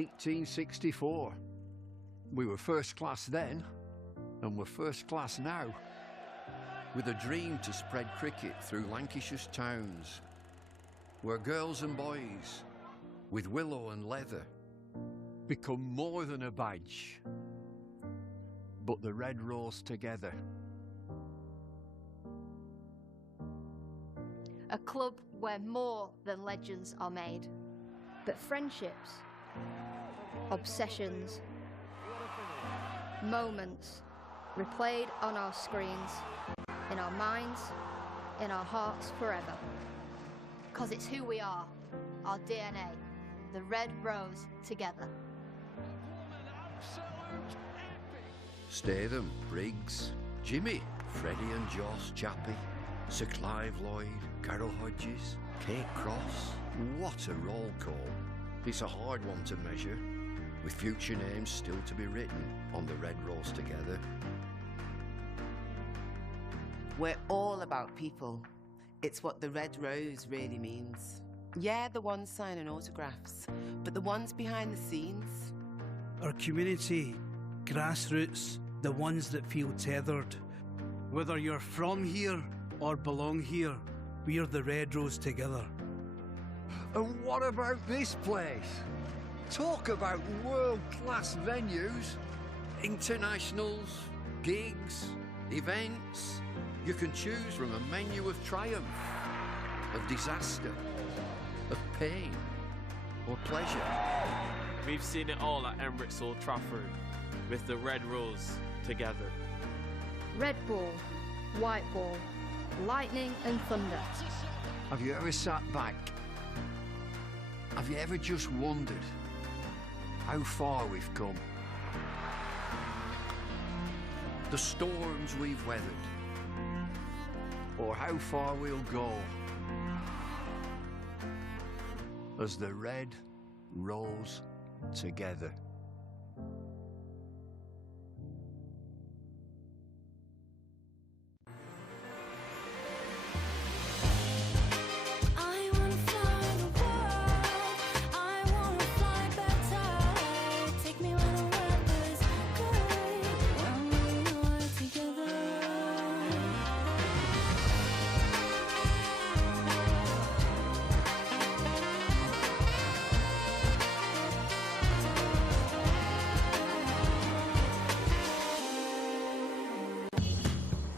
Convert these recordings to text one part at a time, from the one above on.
1864. We were first class then, and we're first class now. With a dream to spread cricket through Lancashire's towns, where girls and boys, with willow and leather, become more than a badge, but the red rose together. A club where more than legends are made, but friendships, obsessions, moments replayed on our screens, in our minds, in our hearts forever. Because it's who we are, our DNA, the red rose together. Statham, Briggs, Jimmy, Freddie and Joss, Chappie, Sir Clive Lloyd, Carol Hodges, Kate Cross. What a roll call. It's a hard one to measure, with future names still to be written on the red rose together. We're all about people. It's what the red rose really means. Yeah, the ones signing autographs, but the ones behind the scenes. Our community, grassroots, the ones that feel tethered. Whether you're from here or belong here, we're the red rose together. And what about this place? Talk about world-class venues, internationals, gigs, events. You can choose from a menu of triumph, of disaster, of pain, or pleasure. We've seen it all at Emirates Old Trafford, with the red rose together. Red ball, white ball, lightning and thunder. Have you ever sat back? Have you ever just wondered how far we've come? The storms we've weathered, or how far we'll go as the red rose together.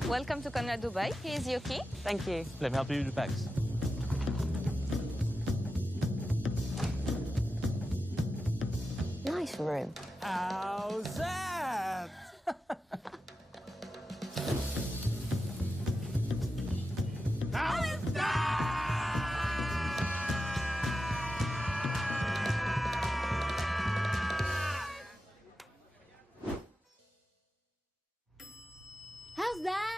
Welcome to Conrad Dubai. Here's your key. Thank you. Let me help you with the bags. Nice room. How's that? How's that? How's that?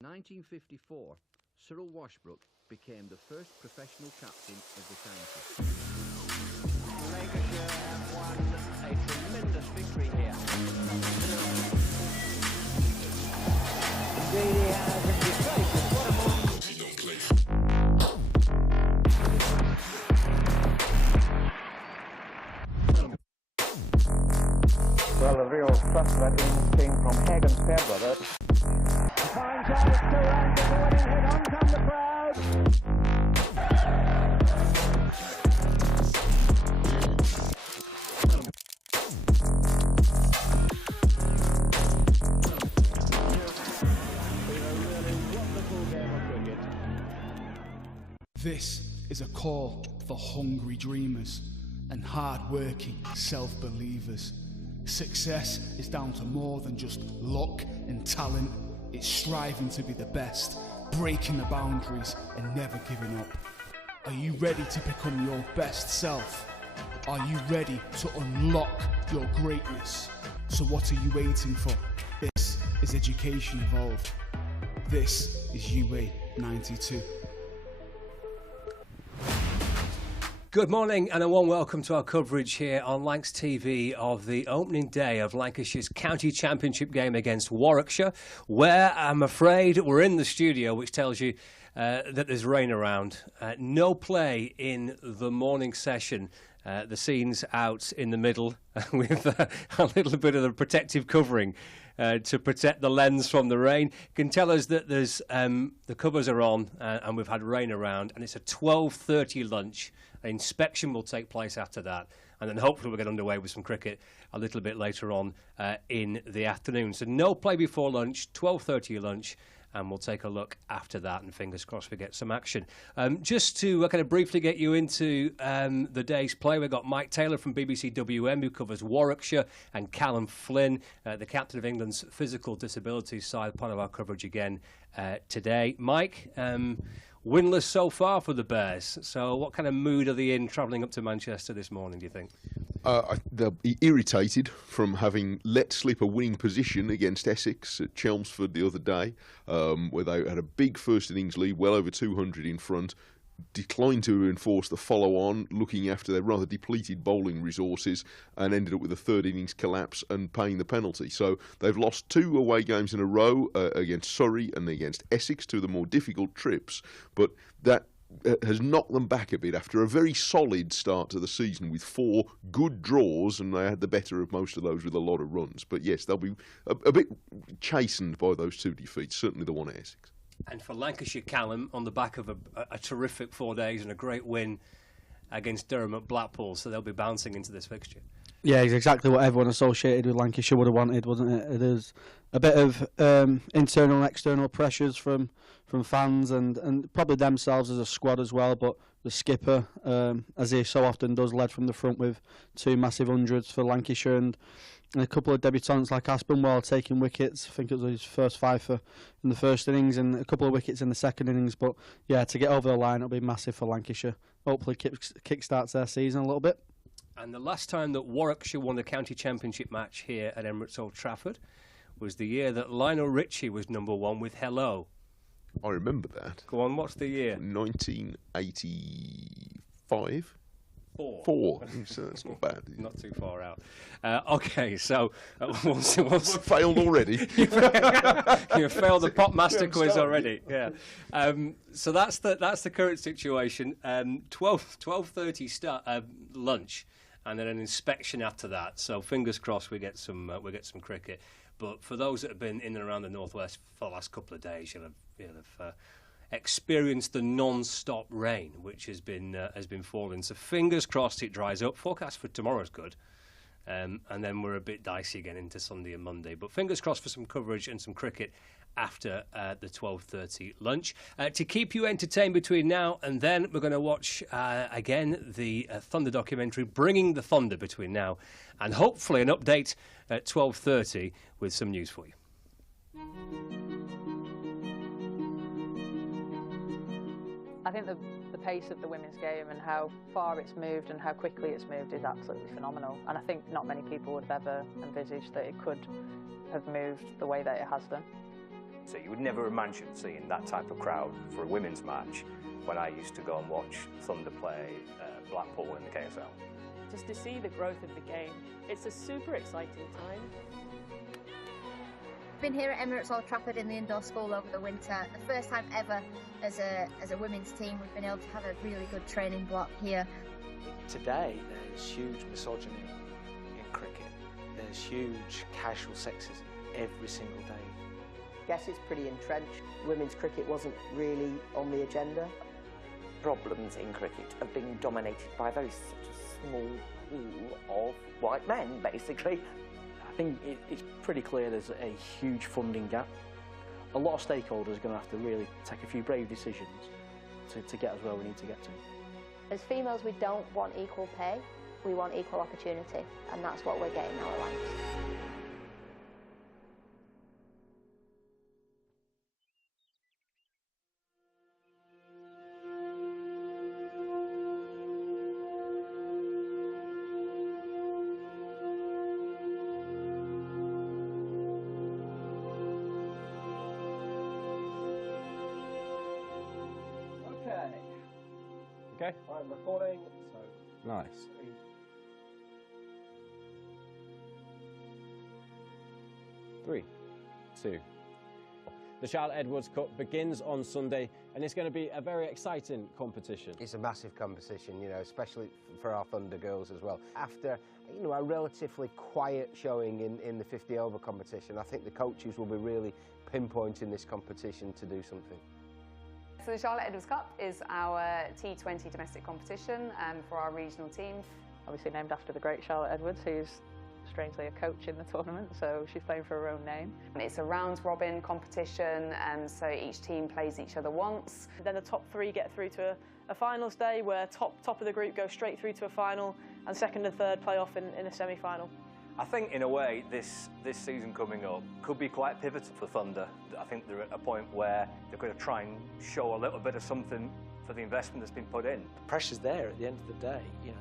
In 1954, Cyril Washbrook became the first professional captain of the county. Lancashire have won a tremendous victory here. Brady has in his place. Don't play. Well, the real thrust that came from Hagen's Fairbrother. Fine chance to run to the winning hit. On come the crowd. This is a call for hungry dreamers and hard-working self-believers. Success is down to more than just luck and talent. It's striving to be the best, breaking the boundaries and never giving up. Are you ready to become your best self? Are you ready to unlock your greatness? So what are you waiting for? This is Education Evolved. This is UA 92. Good morning and a warm welcome to our coverage here on Lancs TV of the opening day of Lancashire's County Championship game against Warwickshire, where I'm afraid we're in the studio, which tells you that there's rain around. No play in the morning session. The scene's out in the middle with a little bit of the protective covering to protect the lens from the rain. Can tell us that there's the covers are on and we've had rain around, and it's a 12:30 lunch. An inspection will take place after that, and then hopefully we'll get underway with some cricket a little bit later on in the afternoon. So no play before lunch, 12:30 lunch, and we'll take a look after that, and fingers crossed we get some action. Just to kind of briefly get you into the day's play, we've got Mike Taylor from BBC WM, who covers Warwickshire, and Callum Flynn, the captain of England's physical disabilities side, part of our coverage again today. Mike, winless so far for the Bears. So what kind of mood are they in travelling up to Manchester this morning, do you think? They'll be irritated from having let slip a winning position against Essex at Chelmsford the other day, where they had a big first innings lead, well over 200 in front, declined to enforce the follow-on, looking after their rather depleted bowling resources, and ended up with a third innings collapse and paying the penalty. So they've lost 2 away games in a row against Surrey and against Essex, 2 of the more difficult trips, but that has knocked them back a bit after a very solid start to the season with 4 good draws, and they had the better of most of those with a lot of runs. But yes, they'll be a bit chastened by those 2 defeats, certainly the one at Essex. And for Lancashire, Callum, on the back of a terrific 4 days and a great win against Durham at Blackpool, so they'll be bouncing into this fixture. Yeah, it's exactly what everyone associated with Lancashire would have wanted, wasn't it? It is a bit of internal and external pressures from fans and probably themselves as a squad as well, but the skipper, as he so often does, led from the front with 2 massive hundreds for Lancashire, and a couple of debutants like Aspinwall taking wickets. I think it was his first 5 in the first innings and a couple of wickets in the second innings. But yeah, to get over the line, it'll be massive for Lancashire. Hopefully kick-starts their season a little bit. And the last time that Warwickshire won the county championship match here at Emirates Old Trafford was the year that Lionel Richie was number 1 with Hello. I remember that. Go on, what's the year? 1985. 4. So that's not bad. Not too far out. Okay, so once failed already. You failed the Pop Master quiz already. Yeah. So that's the current situation. 12:30 start lunch, and then an inspection after that. So fingers crossed we get some cricket. But for those that have been in and around the northwest for the last couple of days, you'll have experienced the non-stop rain which has been falling. So fingers crossed it dries up. Forecast for tomorrow's good, and then we're a bit dicey again into Sunday and Monday. But fingers crossed for some coverage and some cricket after the 12:30 lunch. To keep you entertained between now and then, we're going to watch again the Thunder documentary, Bringing the Thunder, between now and hopefully an update at 12:30 with some news for you. I think the pace of the women's game and how far it's moved and how quickly it's moved is absolutely phenomenal. And I think not many people would have ever envisaged that it could have moved the way that it has done. So you would never imagine seeing that type of crowd for a women's match when I used to go and watch Thunder play Blackpool in the KSL. Just to see the growth of the game, it's a super exciting time. Been here at Emirates Old Trafford in the indoor school over the winter. The first time ever as a women's team we've been able to have a really good training block here. Today there's huge misogyny in cricket. There's huge casual sexism every single day. I guess it's pretty entrenched. Women's cricket wasn't really on the agenda. Problems in cricket have been dominated by a very small pool of white men, basically. I think it's pretty clear there's a huge funding gap. A lot of stakeholders are going to have to really take a few brave decisions to get us where we need to get to. As females, we don't want equal pay, we want equal opportunity, and that's what we're getting now at Lancs. Okay. I'm recording. So Nice. 3, 2. The Charlotte Edwards Cup begins on Sunday, and it's going to be a very exciting competition. It's a massive competition, you know, especially for our Thunder girls as well. After, you know, a relatively quiet showing in the 50-over competition, I think the coaches will be really pinpointing this competition to do something. So the Charlotte Edwards Cup is our T20 domestic competition for our regional team. Obviously named after the great Charlotte Edwards, who's strangely a coach in the tournament, so she's playing for her own name. It's a round-robin competition, so each team plays each other once. Then the top 3 get through to a finals day, where top of the group go straight through to a final, and second and third play off in a semi-final. I think, in a way, this season coming up could be quite pivotal for Thunder. I think they're at a point where they're going to try and show a little bit of something for the investment that's been put in. The pressure's there at the end of the day, you know.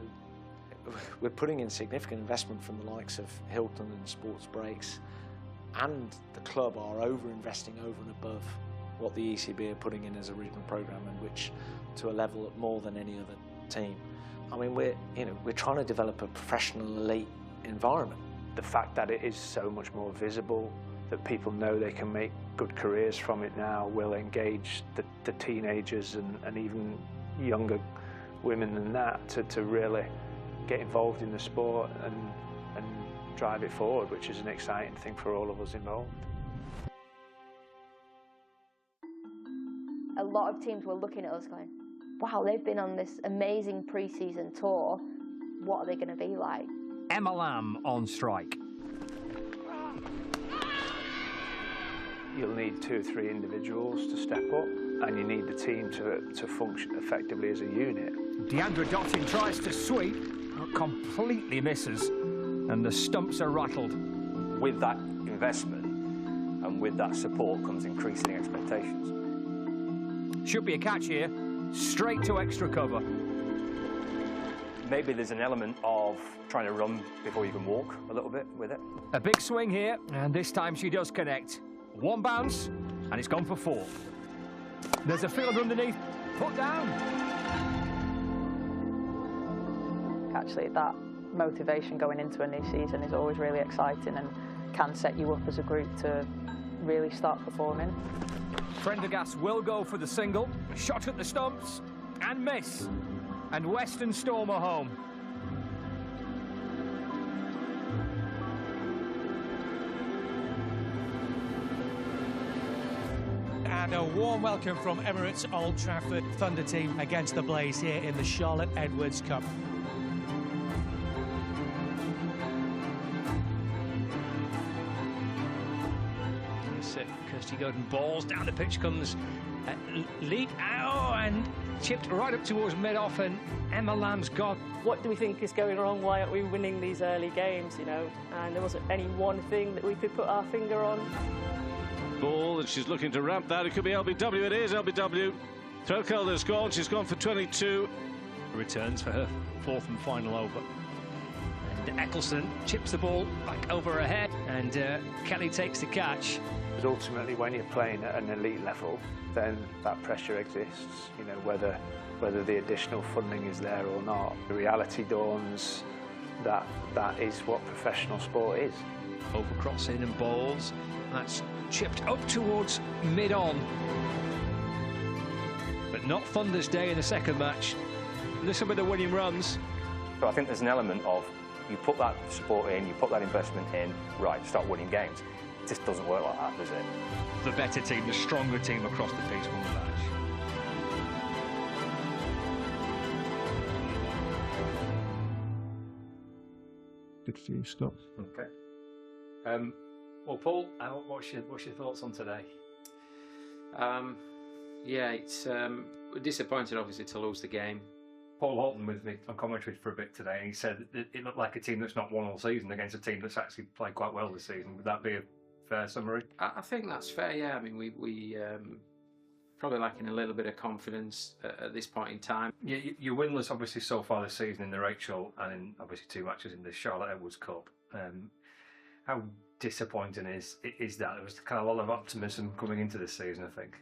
We're putting in significant investment from the likes of Hilton and Sports Breaks, and the club are over-investing over and above what the ECB are putting in as a regional programme, and which to a level more than any other team. I mean, we're trying to develop a professional elite environment. The fact that it is so much more visible, that people know they can make good careers from it now, will engage the teenagers and even younger women than that to really get involved in the sport and drive it forward, which is an exciting thing for all of us involved. A lot of teams were looking at us going, wow, they've been on this amazing pre-season tour. What are they going to be like? Emma Lamb on strike. You'll need 2 or 3 individuals to step up, and you need the team to function effectively as a unit. Deandra Dottin tries to sweep, but completely misses, and the stumps are rattled. With that investment and with that support comes increasing expectations. Should be a catch here, straight to extra cover. Maybe there's an element of trying to run before you can walk a little bit with it. A big swing here, and this time she does connect. 1 bounce, and it's gone for 4. There's a fielder underneath, put down. Actually, that motivation going into a new season is always really exciting and can set you up as a group to really start performing. Prendergast will go for the single, shot at the stumps, and miss. And Western Storm are home. And a warm welcome from Emirates Old Trafford. Thunder team against the Blaze here in the Charlotte Edwards Cup. Kirsty Godden balls down the pitch comes lead and chipped right up towards mid-off, and Emma Lamb's got. What do we think is going wrong? Why aren't we winning these early games, you know? And there wasn't any one thing that we could put our finger on. Ball, and she's looking to ramp that. It could be LBW. It is LBW. Threlkeld has gone. She's gone for 22. Returns for her 4th and final over. And Eccleston chips the ball back over her head, and Kelly takes the catch. But ultimately, when you're playing at an elite level, then that pressure exists, you know, whether the additional funding is there or not. The reality dawns that that is what professional sport is. Overcrossing and balls. That's chipped up towards mid-on. But not Thunder's day in the second match. Listen with the winning runs. So I think there's an element of you put that support in, you put that investment in, right, start winning games. It just doesn't work like that, does it? The better team, the stronger team across the piece won the match. Good for you, Scott. Okay. Well, Paul, what's your thoughts on today? Yeah, it's we're disappointed, obviously, to lose the game. Paul Holton with me on commentary for a bit today, and he said that it looked like a team that's not won all season against a team that's actually played quite well this season. Would that be a fair summary? I think that's fair, yeah. I mean, we probably lacking a little bit of confidence at this point in time. You're winless, obviously, so far this season in the Rachel and in, obviously, 2 matches in the Charlotte Edwards Cup. How disappointing is that? There was kind of a lot of optimism coming into this season, I think.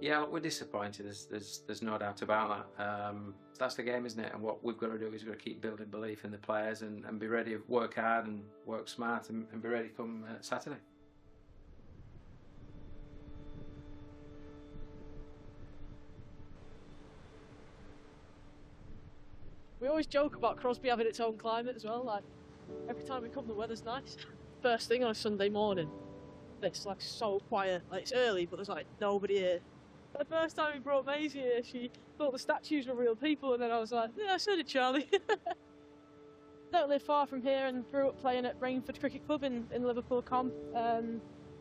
Yeah, look, we're disappointed. There's no doubt about that. That's the game, isn't it? And what we've got to do is we've got to keep building belief in the players and be ready, work hard and work smart and be ready come Saturday. We always joke about Crosby having its own climate as well. Like every time we come, the weather's nice. First thing on a Sunday morning, it's like so quiet. Like it's early, but there's like nobody here. The first time we brought Maisie here, she thought the statues were real people, and then I was like, yeah, so did Charlie. Don't live far from here and grew up playing at Rainford Cricket Club in Liverpool Comp,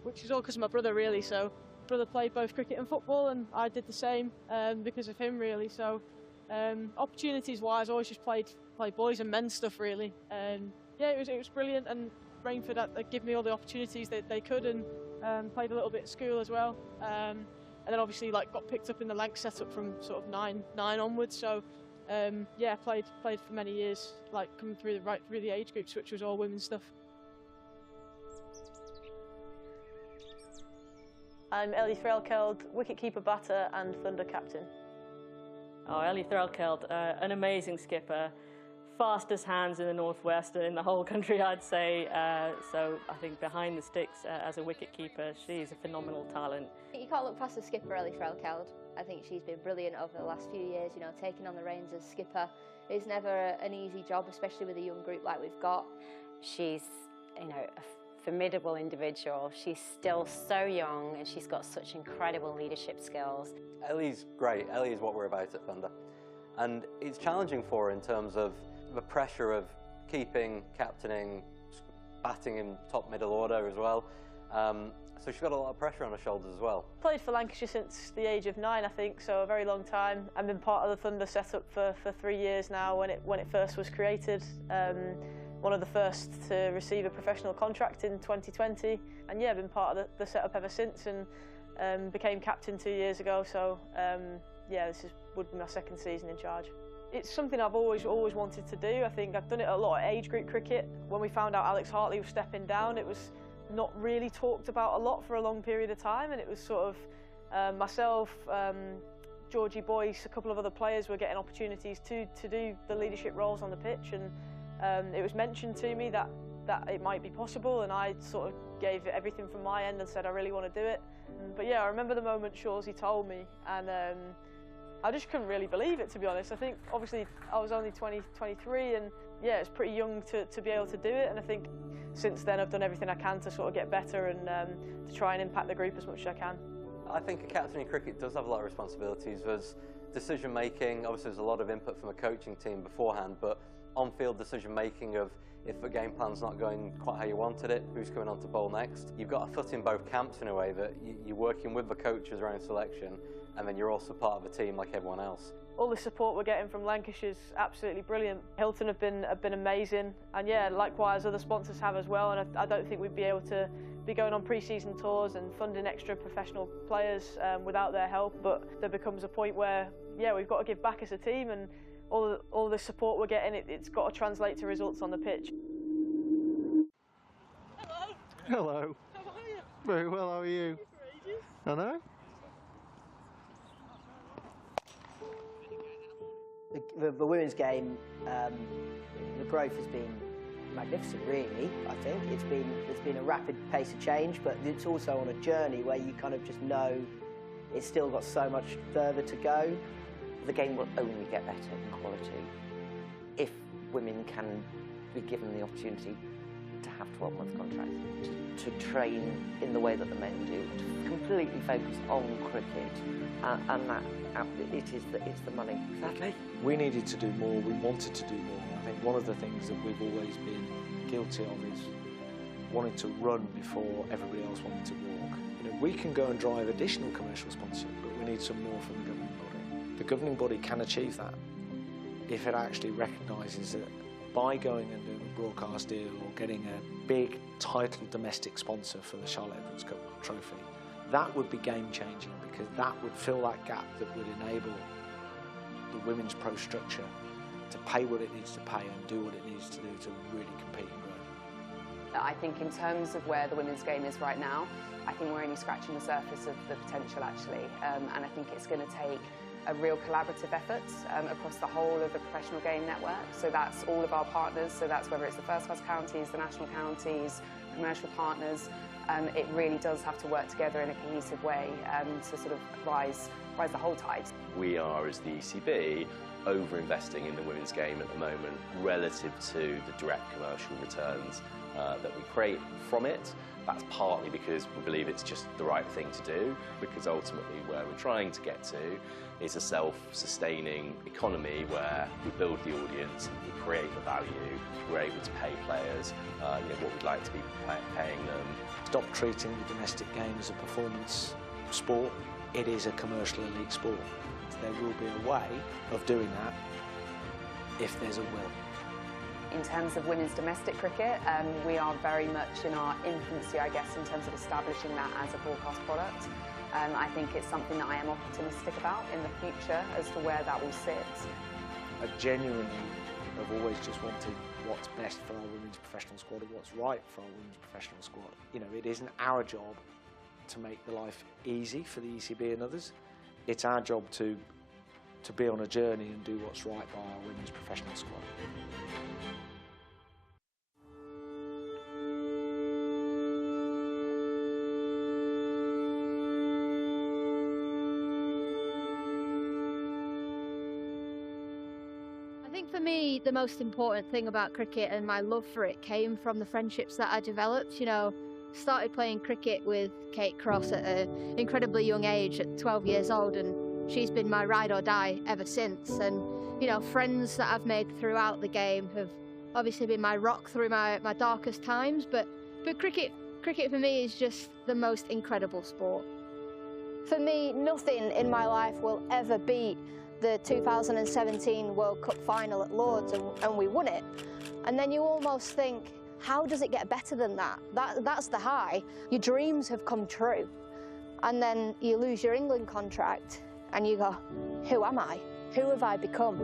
which is all because of my brother really. So brother played both cricket and football, and I did the same because of him really. So opportunities wise, I always just played boys and men's stuff really. Yeah, it was brilliant, and Rainford gave me all the opportunities that they could, and played a little bit at school as well. And then obviously got picked up in the Lanc setup from sort of nine onwards. So yeah, played for many years, coming through the age groups, which was all women's stuff. I'm Ellie Threlkeld, wicket-keeper batter and Thunder captain. Oh, Ellie Threlkeld, an amazing skipper, fastest hands in the northwest and in the whole country, I'd say. So I think behind the sticks as a wicket-keeper, she's a phenomenal talent. You can't look past the skipper, Ellie Threlkeld. I think she's been brilliant over the last few years. You know, taking on the reins as skipper is never an easy job, especially with a young group like we've got. She's, a formidable individual. She's still so young, and she's got such incredible leadership skills. Ellie's great. Ellie is what we're about at Thunder. And it's challenging for her in terms of the pressure of keeping, captaining, batting in top middle order as well. So she's got a lot of pressure on her shoulders as well. Played for Lancashire since the age of 9, I think, so a very long time. I've been part of the Thunder setup for 3 years now when it first was created. One of the first to receive a professional contract in 2020. And yeah, I've been part of the setup ever since, and became captain 2 years ago. So yeah, would be my second season in charge. It's something I've always wanted to do. I think I've done it a lot at age group cricket. When we found out Alex Hartley was stepping down, it was not really talked about a lot for a long period of time, and it was sort of myself, Georgie Boyce, a couple of other players were getting opportunities to do the leadership roles on the pitch, and it was mentioned to me that it might be possible, and I sort of gave it everything from my end and said I really want to do it. But yeah, I remember the moment Shawsey told me, and I just couldn't really believe it, to be honest. I think obviously I was only 23, and yeah, it's pretty young to be able to do it, and I think since then I've done everything I can to sort of get better and to try and impact the group as much as I can. I think a captain in cricket does have a lot of responsibilities. There's decision making, obviously there's a lot of input from a coaching team beforehand, but on-field decision making of if the game plan's not going quite how you wanted it, who's coming on to bowl next. You've got a foot in both camps in a way that you're working with the coaches around selection, and then you're also part of a team like everyone else. All the support we're getting from Lancashire's absolutely brilliant. Hilton have been amazing, and yeah, likewise other sponsors have as well, and I don't think we'd be able to be going on pre-season tours and funding extra professional players without their help, but there becomes a point where yeah, we've got to give back as a team, and all the support we're getting, it's got to translate to results on the pitch. Hello. Hello. How are you? Very well, how are you? I know. The women's game, the growth has been magnificent, really. I think there's been a rapid pace of change, but it's also on a journey where you kind of just know it's still got so much further to go. The game will only get better in quality if women can be given the opportunity to have 12-month contracts, to train in the way that the men do, to completely focus on cricket, and that it's the money. Exactly. We needed to do more, we wanted to do more. I think one of the things that we've always been guilty of is wanting to run before everybody else wanted to walk. We can go and drive additional commercial sponsorship, but we need some more from the governing body. The governing body can achieve that if it actually recognises that by going and doing a broadcast deal or getting a big title domestic sponsor for the Charlotte Edwards Cup trophy, that would be game-changing, because that would fill that gap that would enable the women's pro structure to pay what it needs to pay and do what it needs to do to really compete and grow. I think in terms of where the women's game is right now, I think we're only scratching the surface of the potential actually, and I think it's going to take a real collaborative effort across the whole of the professional game network. So that's all of our partners, so that's whether it's the first class counties, the national counties, commercial partners. It really does have to work together in a cohesive way to sort of rise the whole tide. We are, as the ECB, over-investing in the women's game at the moment relative to the direct commercial returns that we create from it. That's partly because we believe it's just the right thing to do, because ultimately where we're trying to get to is a self-sustaining economy where we build the audience, we create the value, we're able to pay players what we'd like to be paying them. Stop treating the domestic game as a performance sport. It is a commercial elite sport. There will be a way of doing that if there's a will. In terms of women's domestic cricket, we are very much in our infancy, I guess, in terms of establishing that as a broadcast product. I think it's something that I am optimistic about in the future as to where that will sit. I genuinely have always just wanted what's best for our women's professional squad and what's right for our women's professional squad. You know, it isn't our job to make the life easy for the ECB and others. It's our job to be on a journey and do what's right by our women's professional squad. I think for me, the most important thing about cricket and my love for it came from the friendships that I developed. You know, started playing cricket with Kate Cross at an incredibly young age, at 12 years old, and she's been my ride or die ever since. And, you know, friends that I've made throughout the game have obviously been my rock through my darkest times, but cricket for me is just the most incredible sport. For me, nothing in my life will ever beat the 2017 World Cup final at Lords, and we won it. And then you almost think, how does it get better than that? That's the high. Your dreams have come true. And then you lose your England contract and you go, who am I? Who have I become?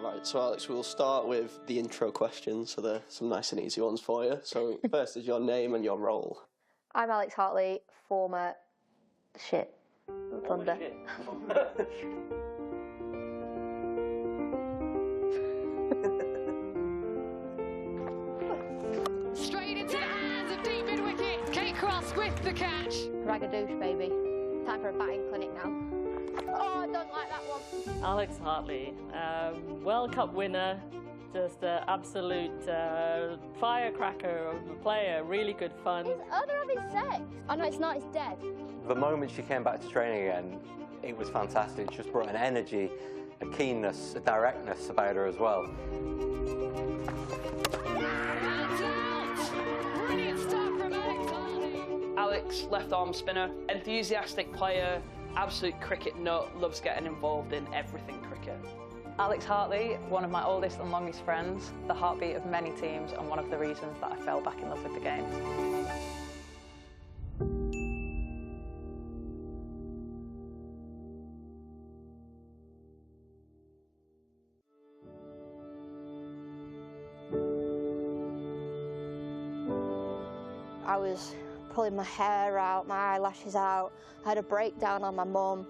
Right, so Alex, we'll start with the intro questions, so they're some nice and easy ones for you. So first is your name and your role. I'm Alex Hartley, former Thunder. Straight into the hands of deep mid wicket. Kate Cross with the catch. Ragadoosh, baby. Time for a batting clinic now. Oh, I don't like that one. Alex Hartley, World Cup winner, just an absolute firecracker of a player, really good fun. Oh, they're having sex. Oh no, it's not, it's dead. The moment she came back to training again, it was fantastic. She just brought an energy, a keenness, a directness about her as well. Alex, left arm spinner, enthusiastic player, absolute cricket nut, loves getting involved in everything cricket. Alex Hartley, one of my oldest and longest friends, the heartbeat of many teams and one of the reasons that I fell back in love with the game. I was pulling my hair out, my eyelashes out. I had a breakdown on my mum.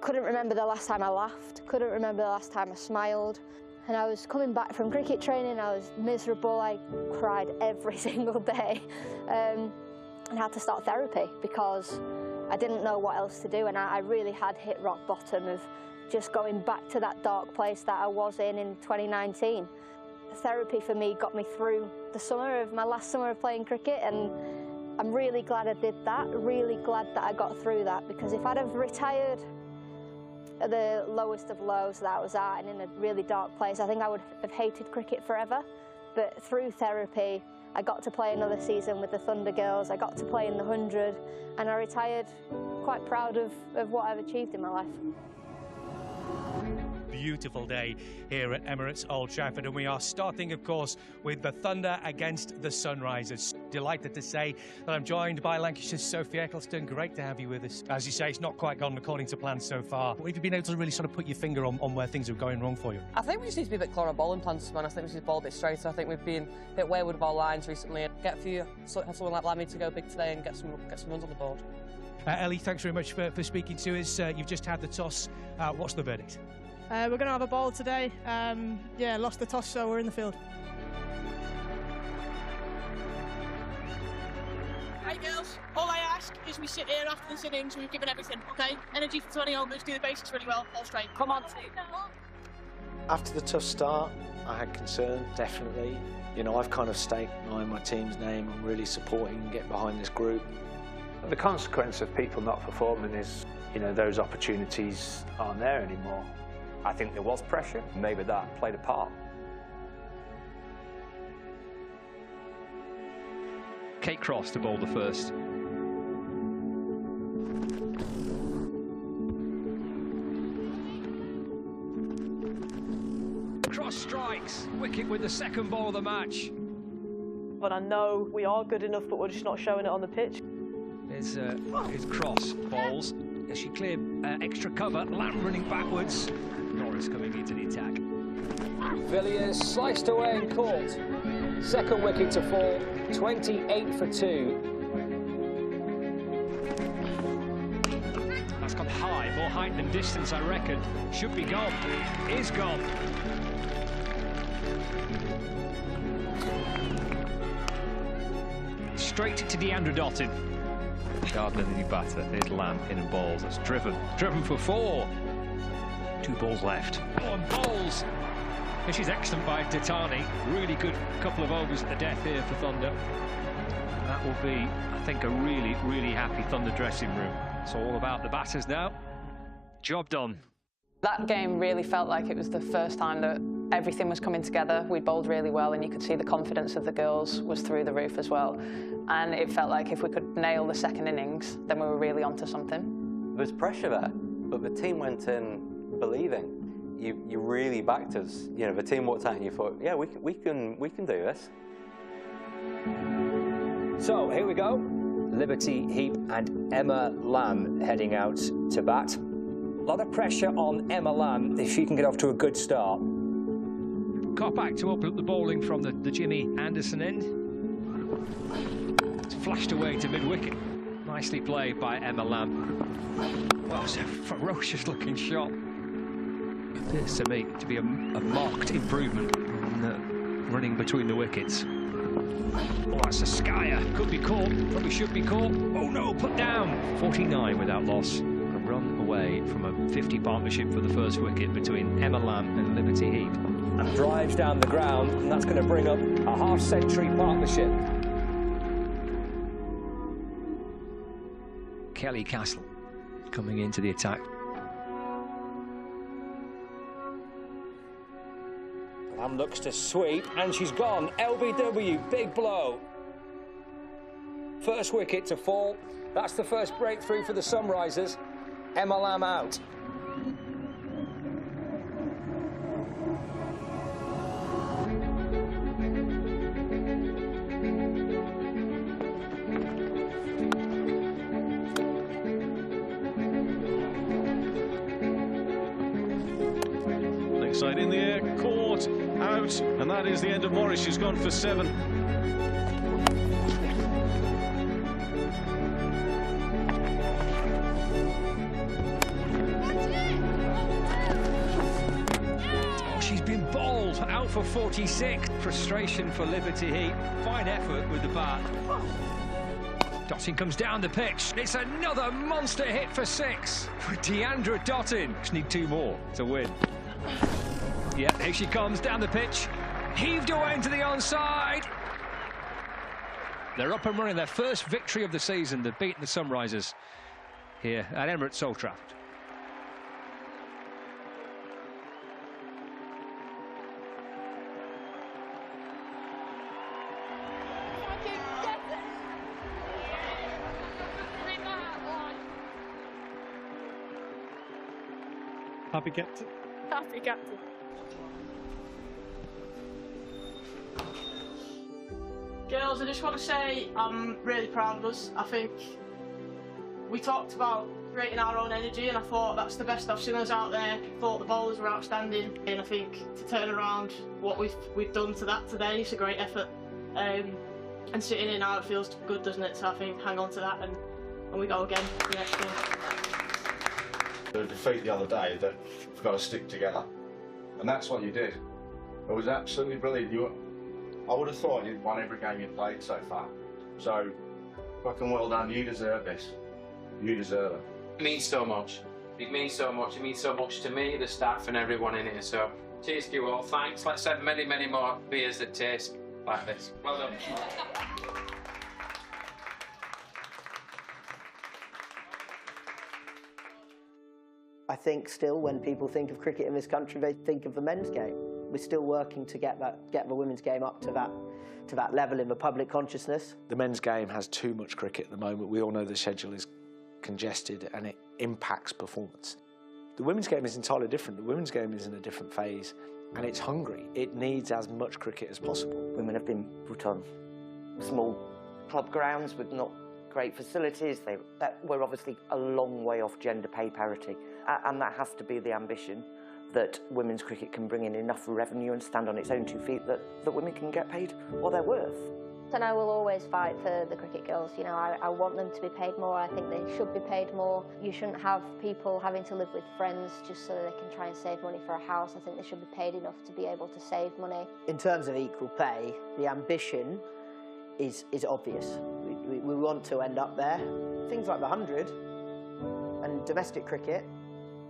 Couldn't remember the last time I laughed. Couldn't remember the last time I smiled. And I was coming back from cricket training. I was miserable. I cried every single day. And had to start therapy because I didn't know what else to do. And I really had hit rock bottom of just going back to that dark place that I was in 2019. Therapy for me got me through the summer of my last summer of playing cricket, and I'm really glad I did that, really glad that I got through that, because if I'd have retired at the lowest of lows that I was at and in a really dark place, I think I would have hated cricket forever. But through therapy, I got to play another season with the Thunder Girls, I got to play in the 100, and I retired quite proud of what I've achieved in my life. beautiful day here at Emirates Old Trafford, and we are starting, of course, with the Thunder against the Sunrisers. Delighted to say that I'm joined by Lancashire's Sophie Eccleston. Great to have you with us. As you say, it's not quite gone according to plan so far. Have you been able to really sort of put your finger on where things are going wrong for you? I think we just need to be a bit clearer on bowling plans, man. I think we should bowl a bit straighter. I think we've been a bit wayward with our lines recently. Get a few, have someone like Lammy to go big today and get some runs on the board. Ellie, thanks very much for speaking to us. You've just had the toss. What's the verdict? We're going to have a bowl today. Yeah, lost the toss, so we're in the field. Hey girls, all I ask is we sit here after this innings, we've given everything, okay? Energy for 20 overs, do the basics really well, all straight. Come on. After the tough start, I had concern, definitely. You know, I've kind of staked my team's name on really supporting and getting behind this group. The consequence of people not performing is, you know, those opportunities aren't there anymore. I think there was pressure. Maybe that played a part. Kate Cross to bowl the first. Cross strikes. Wicket with the second ball of the match. But I know we are good enough, but we're just not showing it on the pitch. Here's Cross bowls. As she cleared extra cover, Lamb running backwards. Norris coming into the attack. Villiers sliced away and caught. Second wicket to fall, 28 for 2. That's gone high, more height than distance, I reckon. Should be gone. Is gone. Straight to Deandra Dottin. Gardner, the new batter. There's Lamb in and balls. That's driven for 4. 2 balls left. Oh, and bowls. This is excellent by Datani. Really good couple of overs at the death here for Thunder. That will be, I think, a really, really happy Thunder dressing room. It's all about the batters now. Job done. That game really felt like it was the first time that everything was coming together. We bowled really well, and you could see the confidence of the girls was through the roof as well. And it felt like if we could nail the second innings, then we were really onto something. There's pressure there, but the team went in believing. You really backed us. You know, the team walked out and you thought, yeah, we can do this. So here we go. Liberty Heap and Emma Lamb heading out to bat. A lot of pressure on Emma Lamb if she can get off to a good start. Kopak to open up the bowling from the Jimmy Anderson end. It's flashed away to mid-wicket. Nicely played by Emma Lamb. Well, it's a ferocious looking shot. It appears to me to be a marked improvement in running between the wickets. Oh, that's a skyer. Could be caught. Probably should be caught. Oh no, put down. 49 without loss. A run away from a 50 partnership for the first wicket between Emma Lamb and Liberty Heap. And drives down the ground, and that's going to bring up a half-century partnership. Kelly Castle coming into the attack. Lamb looks to sweep, and she's gone. LBW, big blow. First wicket to fall. That's the first breakthrough for the Sunrisers. Emma Lamb out. Side in the air, caught, out, and that is the end of Morris. She's gone for 7. Oh, she's been bowled, out for 46. Frustration for Liberty Heap. Fine effort with the bat. Dottin comes down the pitch. It's another monster hit for 6 for Deandra Dottin. Just need 2 more to win. Yeah, here she comes down the pitch. Heaved away into the onside. They're up and running. Their first victory of the season. They've beaten the Sunrisers here at Emirates Old Trafford. Happy captain. Happy captain. Girls, I just want to say I'm really proud of us. I think we talked about creating our own energy, and I thought that's the best I've seen us out there. I thought the bowlers were outstanding, and I think to turn around what we've done to that today, it's a great effort. And sitting in now, it feels good, doesn't it? So I think hang on to that, and we go again the next game. The defeat the other day, that we've got to stick together, and that's what you did. It was absolutely brilliant. I would have thought you'd won every game you'd played so far. So, fucking well done. You deserve this. You deserve it. It means so much. It means so much. It means so much to me, the staff, and everyone in here. So, cheers to you all. Thanks. Let's have many, many more beers that taste like this. Well done. I think still when people think of cricket in this country, they think of the men's game. We're still working to get the women's game up to that level in the public consciousness. The men's game has too much cricket at the moment. We all know the schedule is congested and it impacts performance. The women's game is entirely different. The women's game is in a different phase and it's hungry. It needs as much cricket as possible. Women have been put on small club grounds with not great facilities. We're obviously a long way off gender pay parity, and that has to be the ambition, that women's cricket can bring in enough revenue and stand on its own 2 feet that women can get paid what they're worth. And I will always fight for the cricket girls. You know, I want them to be paid more. I think they should be paid more. You shouldn't have people having to live with friends just so that they can try and save money for a house. I think they should be paid enough to be able to save money. In terms of equal pay, the ambition is obvious. We want to end up there. Things like the 100 and domestic cricket,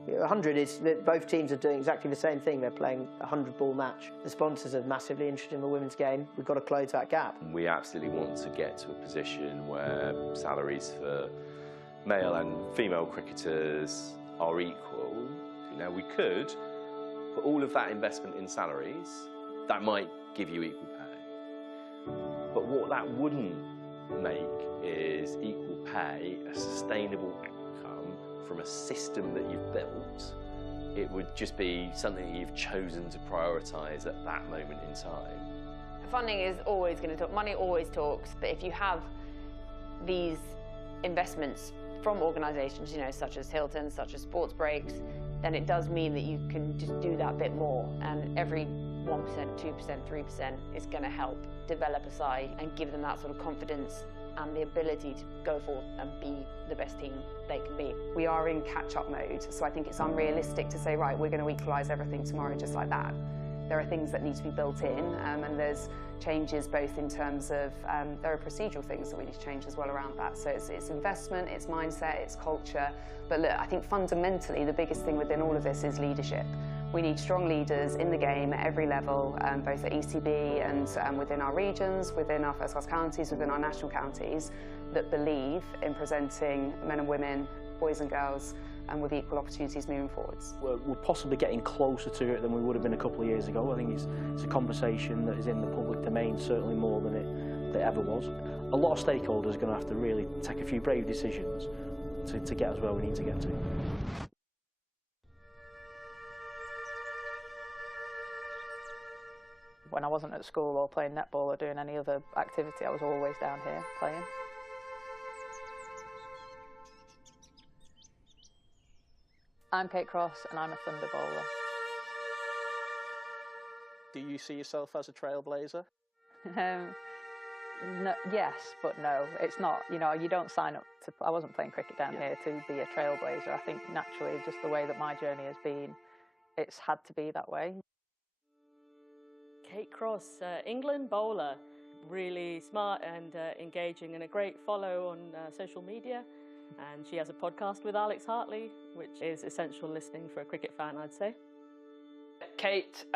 100 is that both teams are doing exactly the same thing. They're playing a 100-ball match. The sponsors are massively interested in the women's game. We've got to close that gap. We absolutely want to get to a position where salaries for male and female cricketers are equal. Now, we could put all of that investment in salaries. That might give you equal pay. But what that wouldn't make is equal pay a sustainable outcome from a system that you've built. It would just be something that you've chosen to prioritise at that moment in time. Funding is always going to talk, money always talks, but if you have these investments from organisations, you know, such as Hilton, such as Sports Breaks, then it does mean that you can just do that bit more, and every 1%, 2%, 3% is going to help develop a side and give them that sort of confidence and the ability to go forth and be the best team they can be. We are in catch-up mode, so I think it's unrealistic to say, right, we're going to equalise everything tomorrow just like that. There are things that need to be built in, and there's changes both in terms of, there are procedural things that we need to change as well around that. So it's investment, it's mindset, it's culture. But look, I think fundamentally the biggest thing within all of this is leadership. We need strong leaders in the game at every level, both at ECB and within our regions, within our first-class counties, within our national counties, that believe in presenting men and women, boys and girls, and with equal opportunities moving forwards. We're possibly getting closer to it than we would have been a couple of years ago. I think it's a conversation that is in the public domain, certainly more than it ever was. A lot of stakeholders are going to have to really take a few brave decisions to get us where we need to get to. When I wasn't at school or playing netball or doing any other activity, I was always down here playing. I'm Kate Cross and I'm a Thunder bowler. Do you see yourself as a trailblazer? No, yes, but no, it's not. You know, you don't sign up to... I wasn't playing cricket down here to be a trailblazer. I think naturally, just the way that my journey has been, it's had to be that way. Kate Cross, England bowler, really smart and engaging, and a great follow on social media. And she has a podcast with Alex Hartley, which is essential listening for a cricket fan, I'd say. Kate,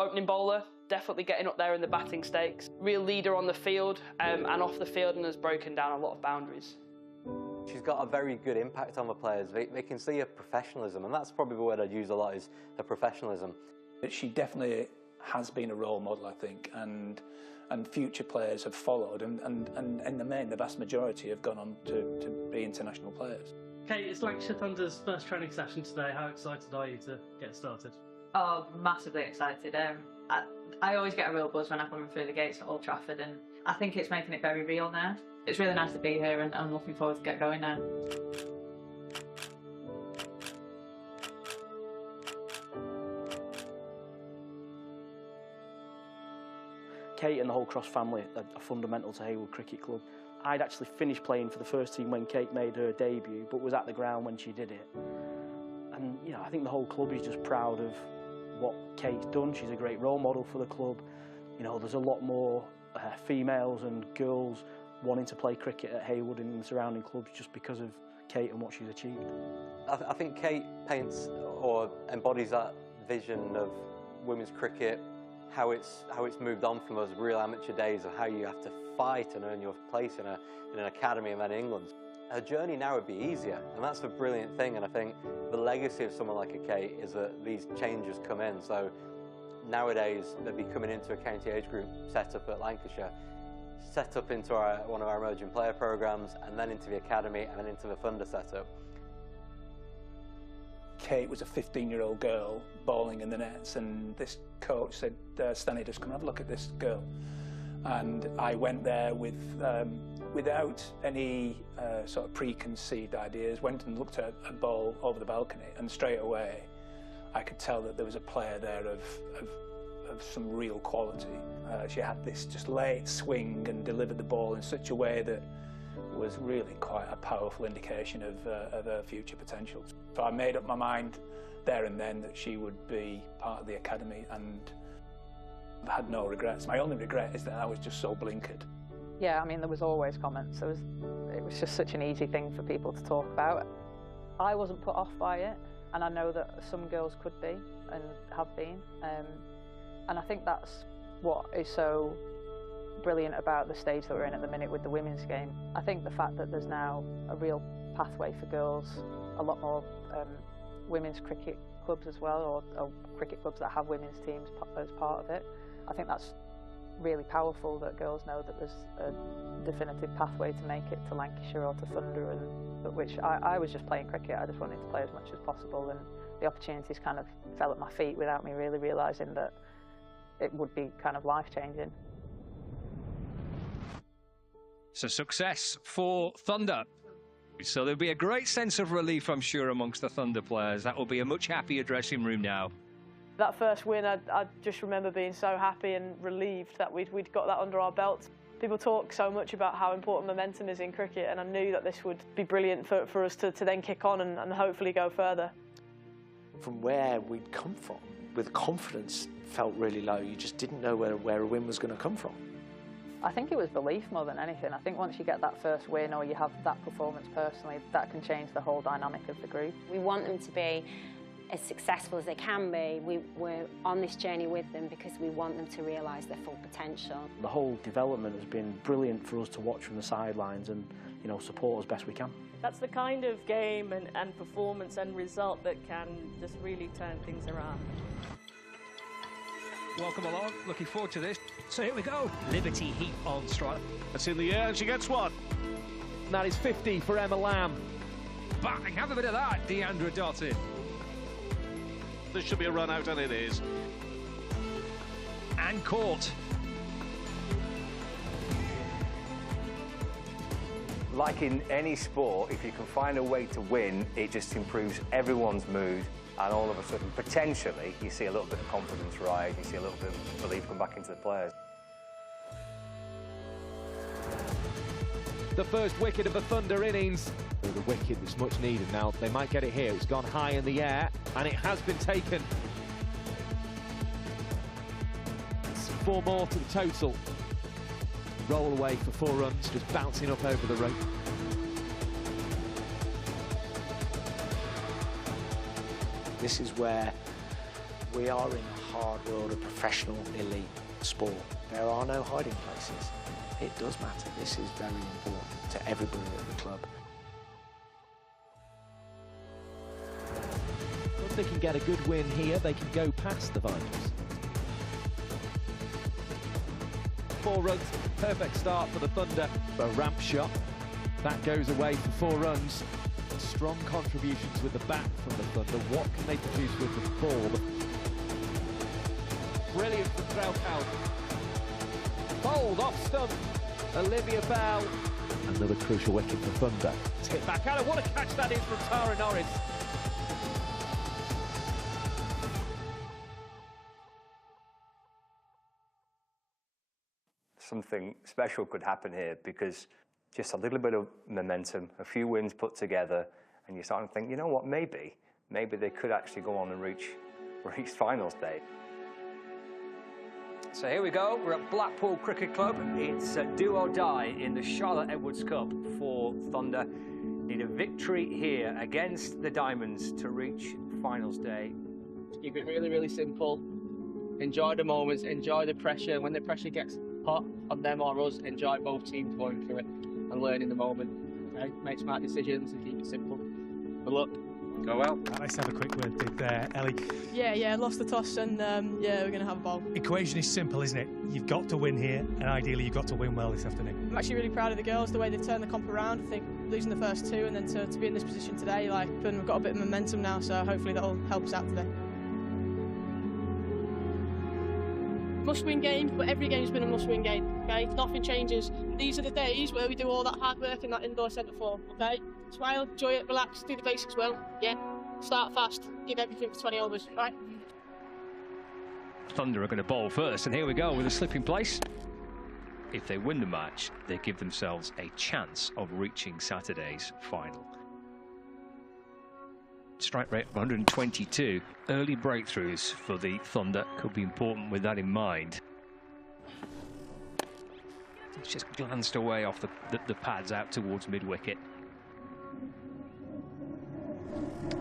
opening bowler, definitely getting up there in the batting stakes. Real leader on the field and off the field, and has broken down a lot of boundaries. She's got a very good impact on the players. They can see her professionalism, and that's probably the word I'd use a lot, is her professionalism. She definitely has been a role model, I think, and future players have followed, and in the main, the vast majority have gone on to be international players. Kate, it's Lancashire Thunder's first training session today. How excited are you to get started? Oh, massively excited. I always get a real buzz when I come through the gates at Old Trafford, and I think it's making it very real now. It's really nice to be here, and I'm looking forward to get going now. Kate and the whole Cross family are fundamental to Haywood Cricket Club. I'd actually finished playing for the first team when Kate made her debut, but was at the ground when she did it. And you know, I think the whole club is just proud of what Kate's done. She's a great role model for the club. You know, there's a lot more females and girls wanting to play cricket at Haywood and the surrounding clubs just because of Kate and what she's achieved. I think Kate paints or embodies that vision of women's cricket, how it's moved on from those real amateur days of how you have to fight and earn your place in an academy and then England. Her journey now would be easier, and that's the brilliant thing. And I think the legacy of someone like a Kate is that these changes come in. So nowadays they'd be coming into a county age group set up at Lancashire, set up into one of our emerging player programmes, and then into the academy and then into the Thunder setup. Kate was a 15-year-old girl bowling in the nets, and this coach said, Stanley, just come and have a look at this girl. And I went there with, without any sort of preconceived ideas, went and looked at a ball over the balcony, and straight away I could tell that there was a player there of some real quality. She had this just late swing and delivered the ball in such a way that was really quite a powerful indication of her future potential. So I made up my mind there and then that she would be part of the academy, and I had no regrets. My only regret is that I was just so blinkered. Yeah, I mean, there was always comments. It was just such an easy thing for people to talk about. I wasn't put off by it, and I know that some girls could be and have been. And I think that's what is so brilliant about the stage that we're in at the minute with the women's game. I think the fact that there's now a real pathway for girls, a lot more women's cricket clubs as well, or cricket clubs that have women's teams as part of it. I think that's really powerful, that girls know that there's a definitive pathway to make it to Lancashire or to Thunder, but which I was just playing cricket. I just wanted to play as much as possible, and the opportunities kind of fell at my feet without me really realising that it would be kind of life-changing. So success for Thunder. So there'll be a great sense of relief, I'm sure, amongst the Thunder players. That will be a much happier dressing room now. That first win, I just remember being so happy and relieved that we'd got that under our belts. People talk so much about how important momentum is in cricket, and I knew that this would be brilliant for us to then kick on and hopefully go further. From where we'd come from, with confidence felt really low. You just didn't know where a win was going to come from. I think it was belief more than anything. I think once you get that first win or you have that performance personally, that can change the whole dynamic of the group. We want them to be as successful as they can be. We're on this journey with them because we want them to realise their full potential. The whole development has been brilliant for us to watch from the sidelines and, you know, support as best we can. That's the kind of game and performance and result that can just really turn things around. Welcome along, looking forward to this. So here we go, Liberty Heat on strike. That's in the air and she gets one. And that is 50 for Emma Lamb. Bang, have a bit of that, Deandra Dottin. This should be a run out, and it is. And caught. Like in any sport, if you can find a way to win, it just improves everyone's mood, and all of a sudden, potentially, you see a little bit of confidence rise, you see a little bit of belief come back into the players. The first wicket of the Thunder innings. The wicket was much needed now. They might get it here. It's gone high in the air, and it has been taken. It's 4 more to the total. Roll away for 4 runs, just bouncing up over the rope. This is where we are in a hard world of professional elite sport. There are no hiding places. It does matter. This is very important to everybody at the club. If they can get a good win here, they can go past the Vikings. 4 runs, perfect start for the Thunder. A ramp shot, that goes away for 4 runs. Strong contributions with the bat from the Thunder. What can they produce with the ball? brilliant from Threlkeld. Bowled off stump, Olivia Bell. Another crucial wicket for Thunder. Let's hit back at her. What a catch that is from Tara Norris. Something special could happen here, because just a little bit of momentum, a few wins put together, and you start to think, you know what, maybe they could actually go on and reach finals day. So here we go, we're at Blackpool Cricket Club. It's a do or die in the Charlotte Edwards Cup for Thunder. Need a victory here against the Diamonds to reach finals day. Keep it really, really simple. Enjoy the moments, enjoy the pressure. When the pressure gets hot on them or us, enjoy both teams going through it and learn in the moment. Okay? Make smart decisions and keep it simple. Good luck. Go well. Let's have a quick word with Ellie. Yeah, lost the toss and yeah, we're going to have a bowl. Equation is simple, isn't it? You've got to win here, and ideally you've got to win well this afternoon. I'm actually really proud of the girls, the way they've turned the comp around. I think losing the first two and then to be in this position today, we've got a bit of momentum now, so hopefully that'll help us out today. Must-win game, but every game's been a must-win game, okay? Nothing changes. These are the days where we do all that hard work in that indoor centre form, okay? Smile, enjoy it, relax, do the basics well, yeah? Start fast, give everything for 20 overs, right? Thunder are going to bowl first, and here we go with a slip in place. If they win the match, they give themselves a chance of reaching Saturday's final. Strike rate of 122. Early breakthroughs for the Thunder could be important with that in mind. It's just glanced away off the pads out towards mid-wicket.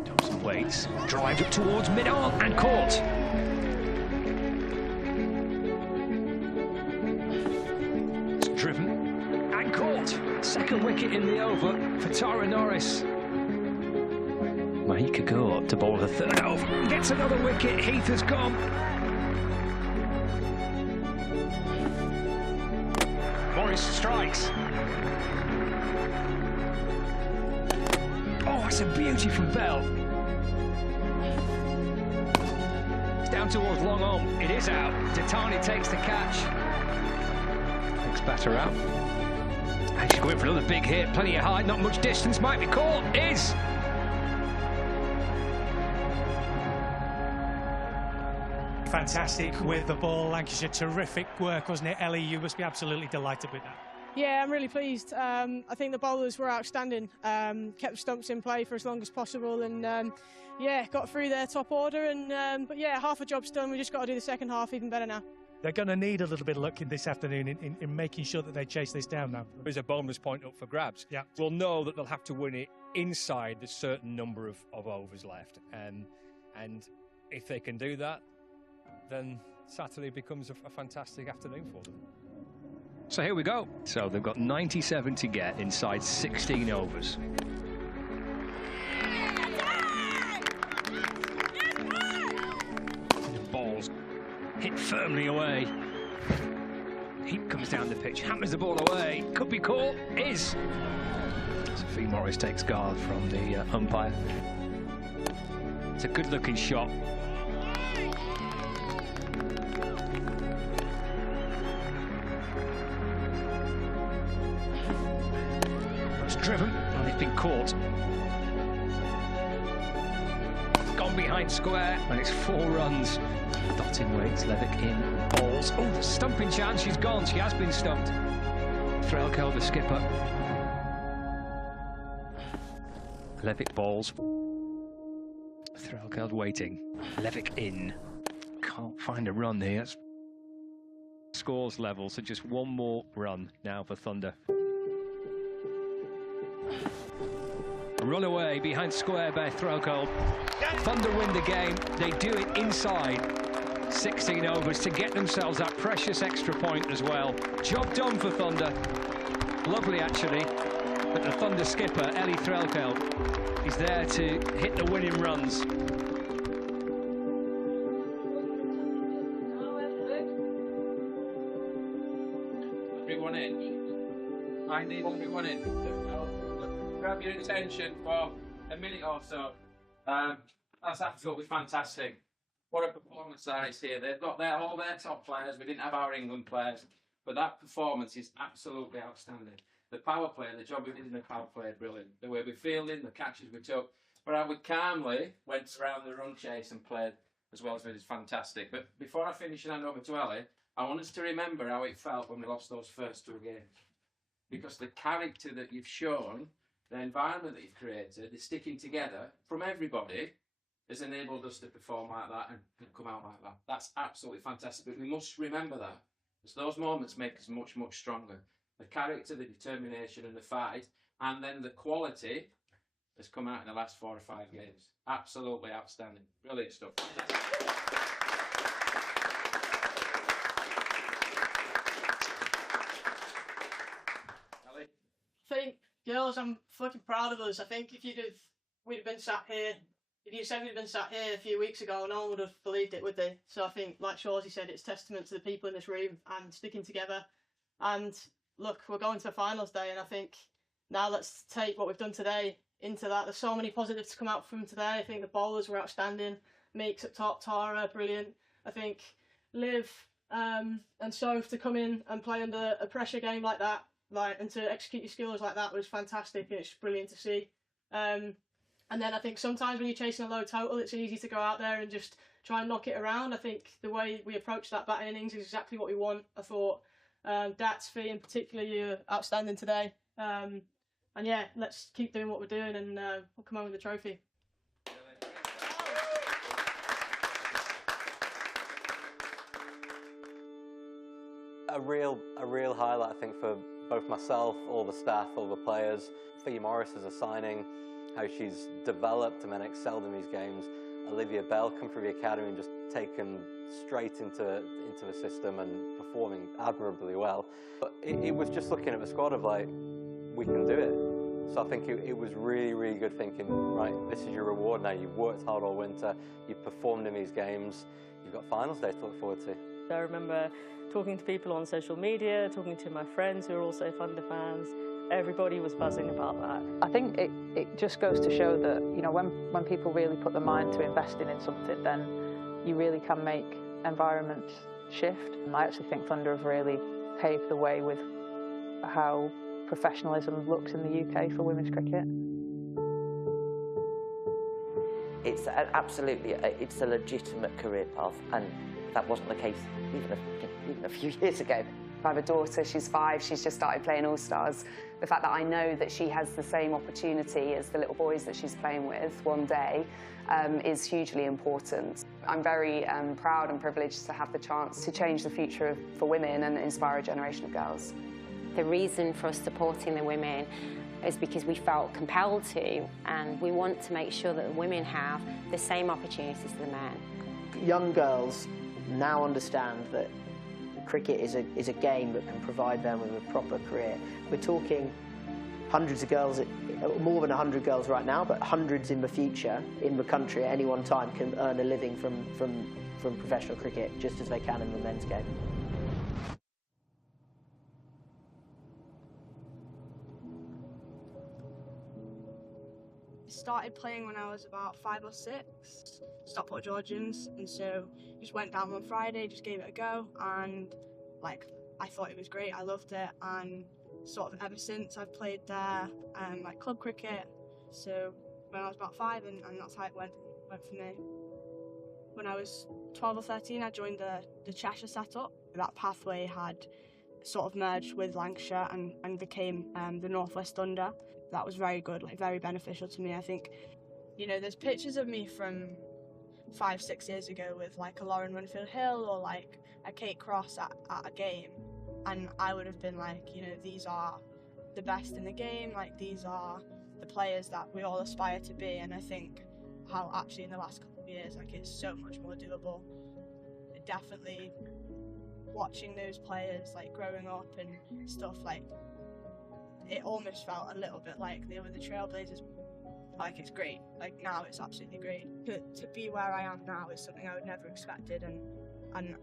Thompson waits, drives up towards mid-on and caught. It's driven and caught. Second wicket in the over for Tara Norris. Mahika go to bowl the third over. Gets another wicket. Heath has gone. Morris strikes. Oh, it's a beauty from Bell. It's down towards long on. It is out. Datani takes the catch. Next batter out. And she's going for another big hit. Plenty of height, not much distance. Might be caught. Is. Fantastic with the ball, Lancashire. Terrific work, wasn't it, Ellie? You must be absolutely delighted with that. Yeah, I'm really pleased. I think the bowlers were outstanding. Kept the stumps in play for as long as possible, and yeah, got through their top order. And but yeah, half a job's done. We just got to do the second half even better now. They're going to need a little bit of luck in this afternoon in making sure that they chase this down now. There's a bonus point up for grabs. Yeah, we'll know that they'll have to win it inside the certain number of overs left, and if they can do that, then Saturday becomes a fantastic afternoon for them. So here we go. So they've got 97 to get inside 16 overs. The ball's hit firmly away. Heap comes down the pitch, hammers the ball away. Could be caught. Is. Sophie Morris takes guard from the umpire. It's a good-looking shot. Driven, and it's been caught. Gone behind square, and it's 4 runs. Dotting waits, Levick in, balls. Oh, the stumping chance, she's gone. She has been stumped. Threlkeld, the skipper. Levick balls. Threlkeld waiting. Levick in. Can't find a run here. Scores level, so just one more run now for Thunder. Run away behind square by Threlkeld. Thunder win the game. They do it inside 16 overs to get themselves that precious extra point as well. Job done for Thunder. Lovely, actually. But the Thunder skipper, Ellie Threlkeld, is there to hit the winning runs. Everyone in. I need everyone in. Grab your attention for a minute or so. That's absolutely fantastic. What a performance that is here. They've got all their top players. We didn't have our England players, but that performance is absolutely outstanding. The power play, the job we did in the power play, brilliant. The way we fielded, the catches we took, but how we calmly went around the run chase and played as well as we did, fantastic. But before I finish and hand over to Ellie, I want us to remember how it felt when we lost those first 2 games. Because the character that you've shown, the environment that you've created, the sticking together from everybody has enabled us to perform like that and come out like that. That's absolutely fantastic. But we must remember that, because those moments make us much, much stronger. The character, the determination and the fight, and then the quality has come out in the last 4 or 5 games. Absolutely outstanding. Brilliant stuff. I think, girls, I'm fucking proud of us. I think if we'd have been sat here, if you said we'd been sat here a few weeks ago, no one would have believed it, would they? So I think, like Shawsy said, it's testament to the people in this room and sticking together. And look, we're going to the finals day, and I think now let's take what we've done today into that. There's so many positives to come out from today. I think the bowlers were outstanding. Meeks up top, Tara, brilliant. I think Liv and Soph to come in and play under a pressure game like that, and to execute your skills like that was fantastic. It's brilliant to see. And then I think sometimes when you're chasing a low total, it's easy to go out there and just try and knock it around. I think the way we approached that batting innings is exactly what we want. I thought Dats, Fee in particular, you're outstanding today. And yeah, let's keep doing what we're doing, and we'll come home with the trophy. A real highlight, I think, for both myself, all the staff, all the players. Fee Morris as a signing, how she's developed and then excelled in these games. Olivia Bell come through the academy and just taken straight into the system and performing admirably well. But it was just looking at the squad of like, we can do it. So I think it was really, really good thinking, right, this is your reward now. You've worked hard all winter, you've performed in these games, you've got finals day to look forward to. I remember talking to people on social media, talking to my friends who are also Thunder fans. Everybody was buzzing about that. I think it just goes to show that, you know, when people really put their mind to investing in something, then you really can make environments shift. And I actually think Thunder have really paved the way with how professionalism looks in the UK for women's cricket. It's absolutely, it's a legitimate career path, and that wasn't the case even a few years ago. I have a daughter, she's 5, she's just started playing All-Stars. The fact that I know that she has the same opportunity as the little boys that she's playing with one day is hugely important. I'm very proud and privileged to have the chance to change the future for women and inspire a generation of girls. The reason for us supporting the women is because we felt compelled to, and we want to make sure that the women have the same opportunities as the men. Young girls now understand that cricket is a game that can provide them with a proper career. We're talking hundreds of girls, more than 100 girls right now, but hundreds in the future in the country at any one time can earn a living from professional cricket just as they can in the men's game. I started playing when I was about 5 or 6, Stockport Georgians, and so just went down one Friday, just gave it a go, and like I thought it was great, I loved it, and sort of ever since I've played there, like club cricket, so when I was about 5, and that's how it went for me. When I was 12 or 13, I joined the Cheshire setup. That pathway had sort of merged with Lancashire and became the North West Thunder. That was very good, like very beneficial to me. I think, you know, there's pictures of me from 5-6 years ago with like a Lauren Winfield Hill or like a Kate Cross at a game, and I would have been like, you know, these are the best in the game, like these are the players that we all aspire to be. And I think how actually in the last couple of years, like it's so much more doable. It definitely watching those players like growing up and stuff, like it almost felt a little bit like they were the trailblazers. Like it's great, like now it's absolutely great. To be where I am now is something I would never expected, and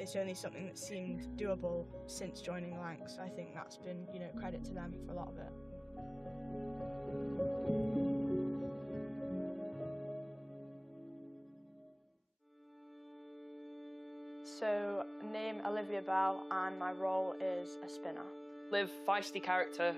it's only something that seemed doable since joining the ranks. So I think that's been, you know, credit to them for a lot of it. So, name Olivia Bell and my role is a spinner. Liv, feisty character,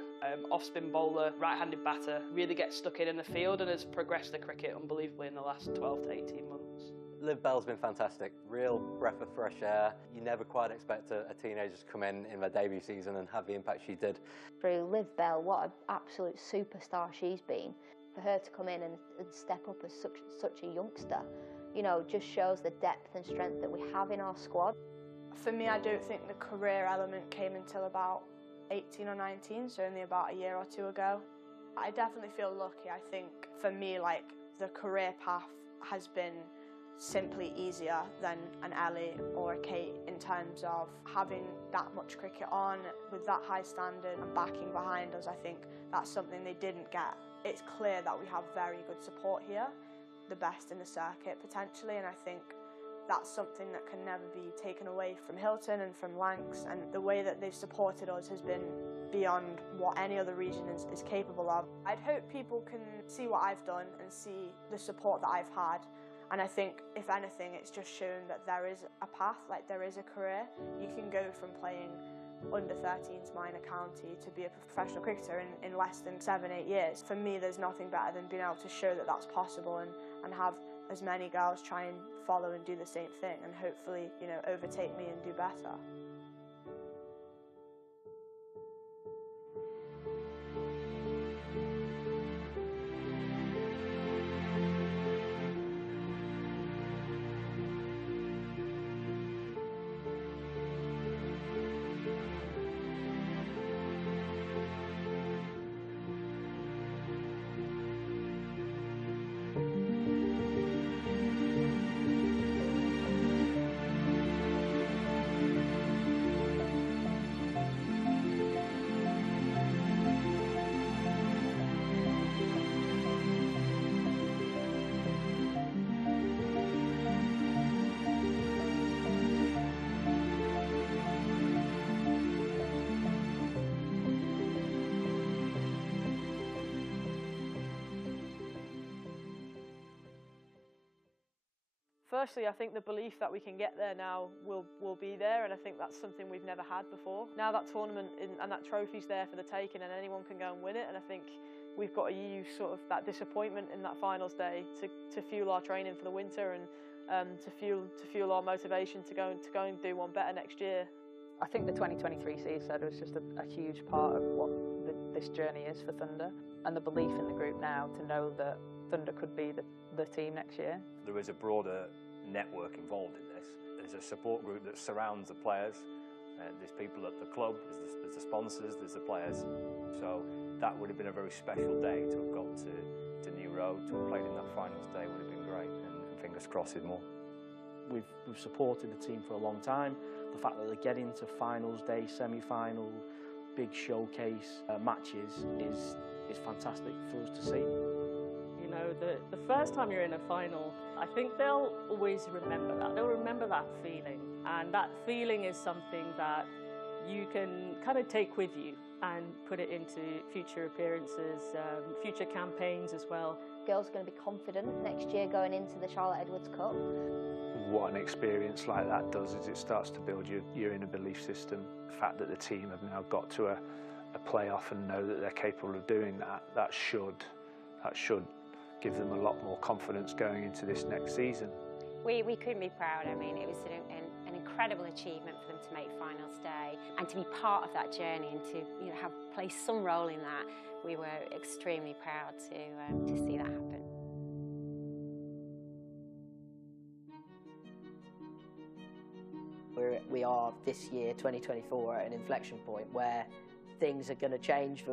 off-spin bowler, right-handed batter, really gets stuck in the field and has progressed the cricket unbelievably in the last 12 to 18 months. Liv Bell's been fantastic, real breath of fresh air. You never quite expect a teenager to come in their debut season and have the impact she did. Through Liv Bell, what an absolute superstar she's been. For her to come in and step up as such a youngster, you know, just shows the depth and strength that we have in our squad. For me, I don't think the career element came until about 18 or 19, so only about a year or two ago. I definitely feel lucky. I think for me, like, the career path has been simply easier than an Ellie or a Kate in terms of having that much cricket on with that high standard and backing behind us. I think that's something they didn't get. It's clear that we have very good support here, the best in the circuit potentially, and I think that's something that can never be taken away from Hilton and from Lancs, and the way that they've supported us has been beyond what any other region is capable of. I'd hope people can see what I've done and see the support that I've had, and I think, if anything, it's just shown that there is a path, like there is a career. You can go from playing under 13s minor county to be a professional cricketer in less than 7-8 years. For me, there's nothing better than being able to show that that's possible and have as many girls try and follow and do the same thing and hopefully, you know, overtake me and do better. Firstly, I think the belief that we can get there now will be there, and I think that's something we've never had before. Now that tournament and that trophy's there for the taking, and anyone can go and win it, and I think we've got to use sort of that disappointment in that finals day to fuel our training for the winter and to fuel our motivation to go and do one better next year. I think the 2023 season was just a huge part of what this journey is for Thunder, and the belief in the group now to know that Thunder could be the team next year. There is a broader network involved in this. There's a support group that surrounds the players. There's people at the club, there's the sponsors, there's the players. So that would have been a very special day to have got to New Road, to have played in that finals day would have been great, and fingers crossed there's more. We've supported the team for a long time. The fact that they get into finals day, semi-final, big showcase matches is fantastic for us to see. You know, the first time you're in a final, I think they'll always remember that. They'll remember that feeling. And that feeling is something that you can kind of take with you and put it into future appearances, future campaigns as well. Girls are going to be confident next year going into the Charlotte Edwards Cup. What an experience like that does is it starts to build your inner belief system. The fact that the team have now got to a playoff and know that they're capable of doing that should give them a lot more confidence going into this next season. We couldn't be proud. I mean, it was an incredible achievement for them to make finals day and to be part of that journey and to have played some role in that. We were extremely proud to see that happen. We are this year, 2024, at an inflection point where things are going to change,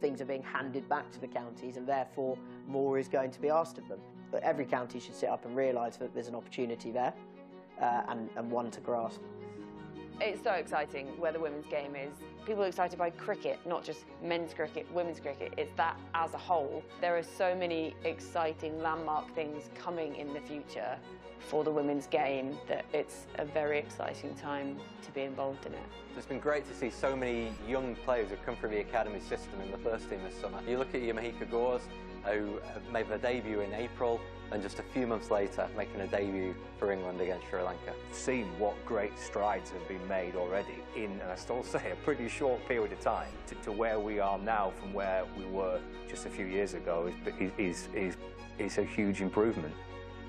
things are being handed back to the counties, and therefore more is going to be asked of them. But every county should sit up and realise that there's an opportunity there and one to grasp. It's so exciting where the women's game is. People are excited by cricket, not just men's cricket, women's cricket. It's that as a whole. There are so many exciting landmark things coming in the future for the women's game that it's a very exciting time to be involved in it. It's been great to see so many young players who've come through the academy system in the first team this summer. You look at your Mahika Gores, who made their debut in April, and just a few months later making a debut for England against Sri Lanka. Seen what great strides have been made already in, and I still say, a pretty short period of time to where we are now from where we were just a few years ago is a huge improvement.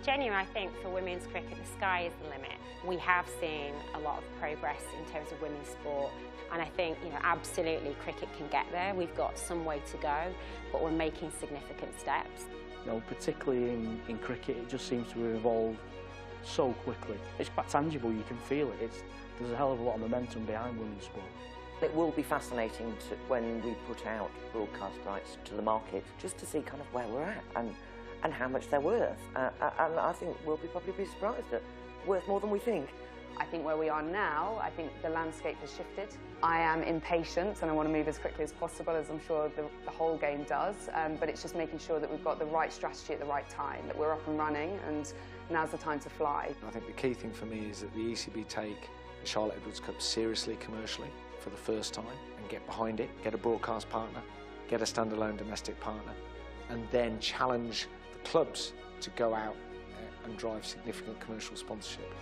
Genuinely, I think for women's cricket, the sky is the limit. We have seen a lot of progress in terms of women's sport, and I think, you know, absolutely cricket can get there. We've got some way to go, but we're making significant steps. You know, particularly in cricket, it just seems to have evolved so quickly. It's quite tangible, you can feel it. There's a hell of a lot of momentum behind women's sport. It will be fascinating when we put out broadcast rights to the market, just to see kind of where we're at and how much they're worth. And I think we'll probably be surprised at worth more than we think. I think where we are now, I think the landscape has shifted. I am impatient and I want to move as quickly as possible, as I'm sure the whole game does, but it's just making sure that we've got the right strategy at the right time, that we're up and running, and now's the time to fly. I think the key thing for me is that the ECB take the Charlotte Edwards Cup seriously commercially for the first time and get behind it, get a broadcast partner, get a standalone domestic partner, and then challenge the clubs to go out and drive significant commercial sponsorship.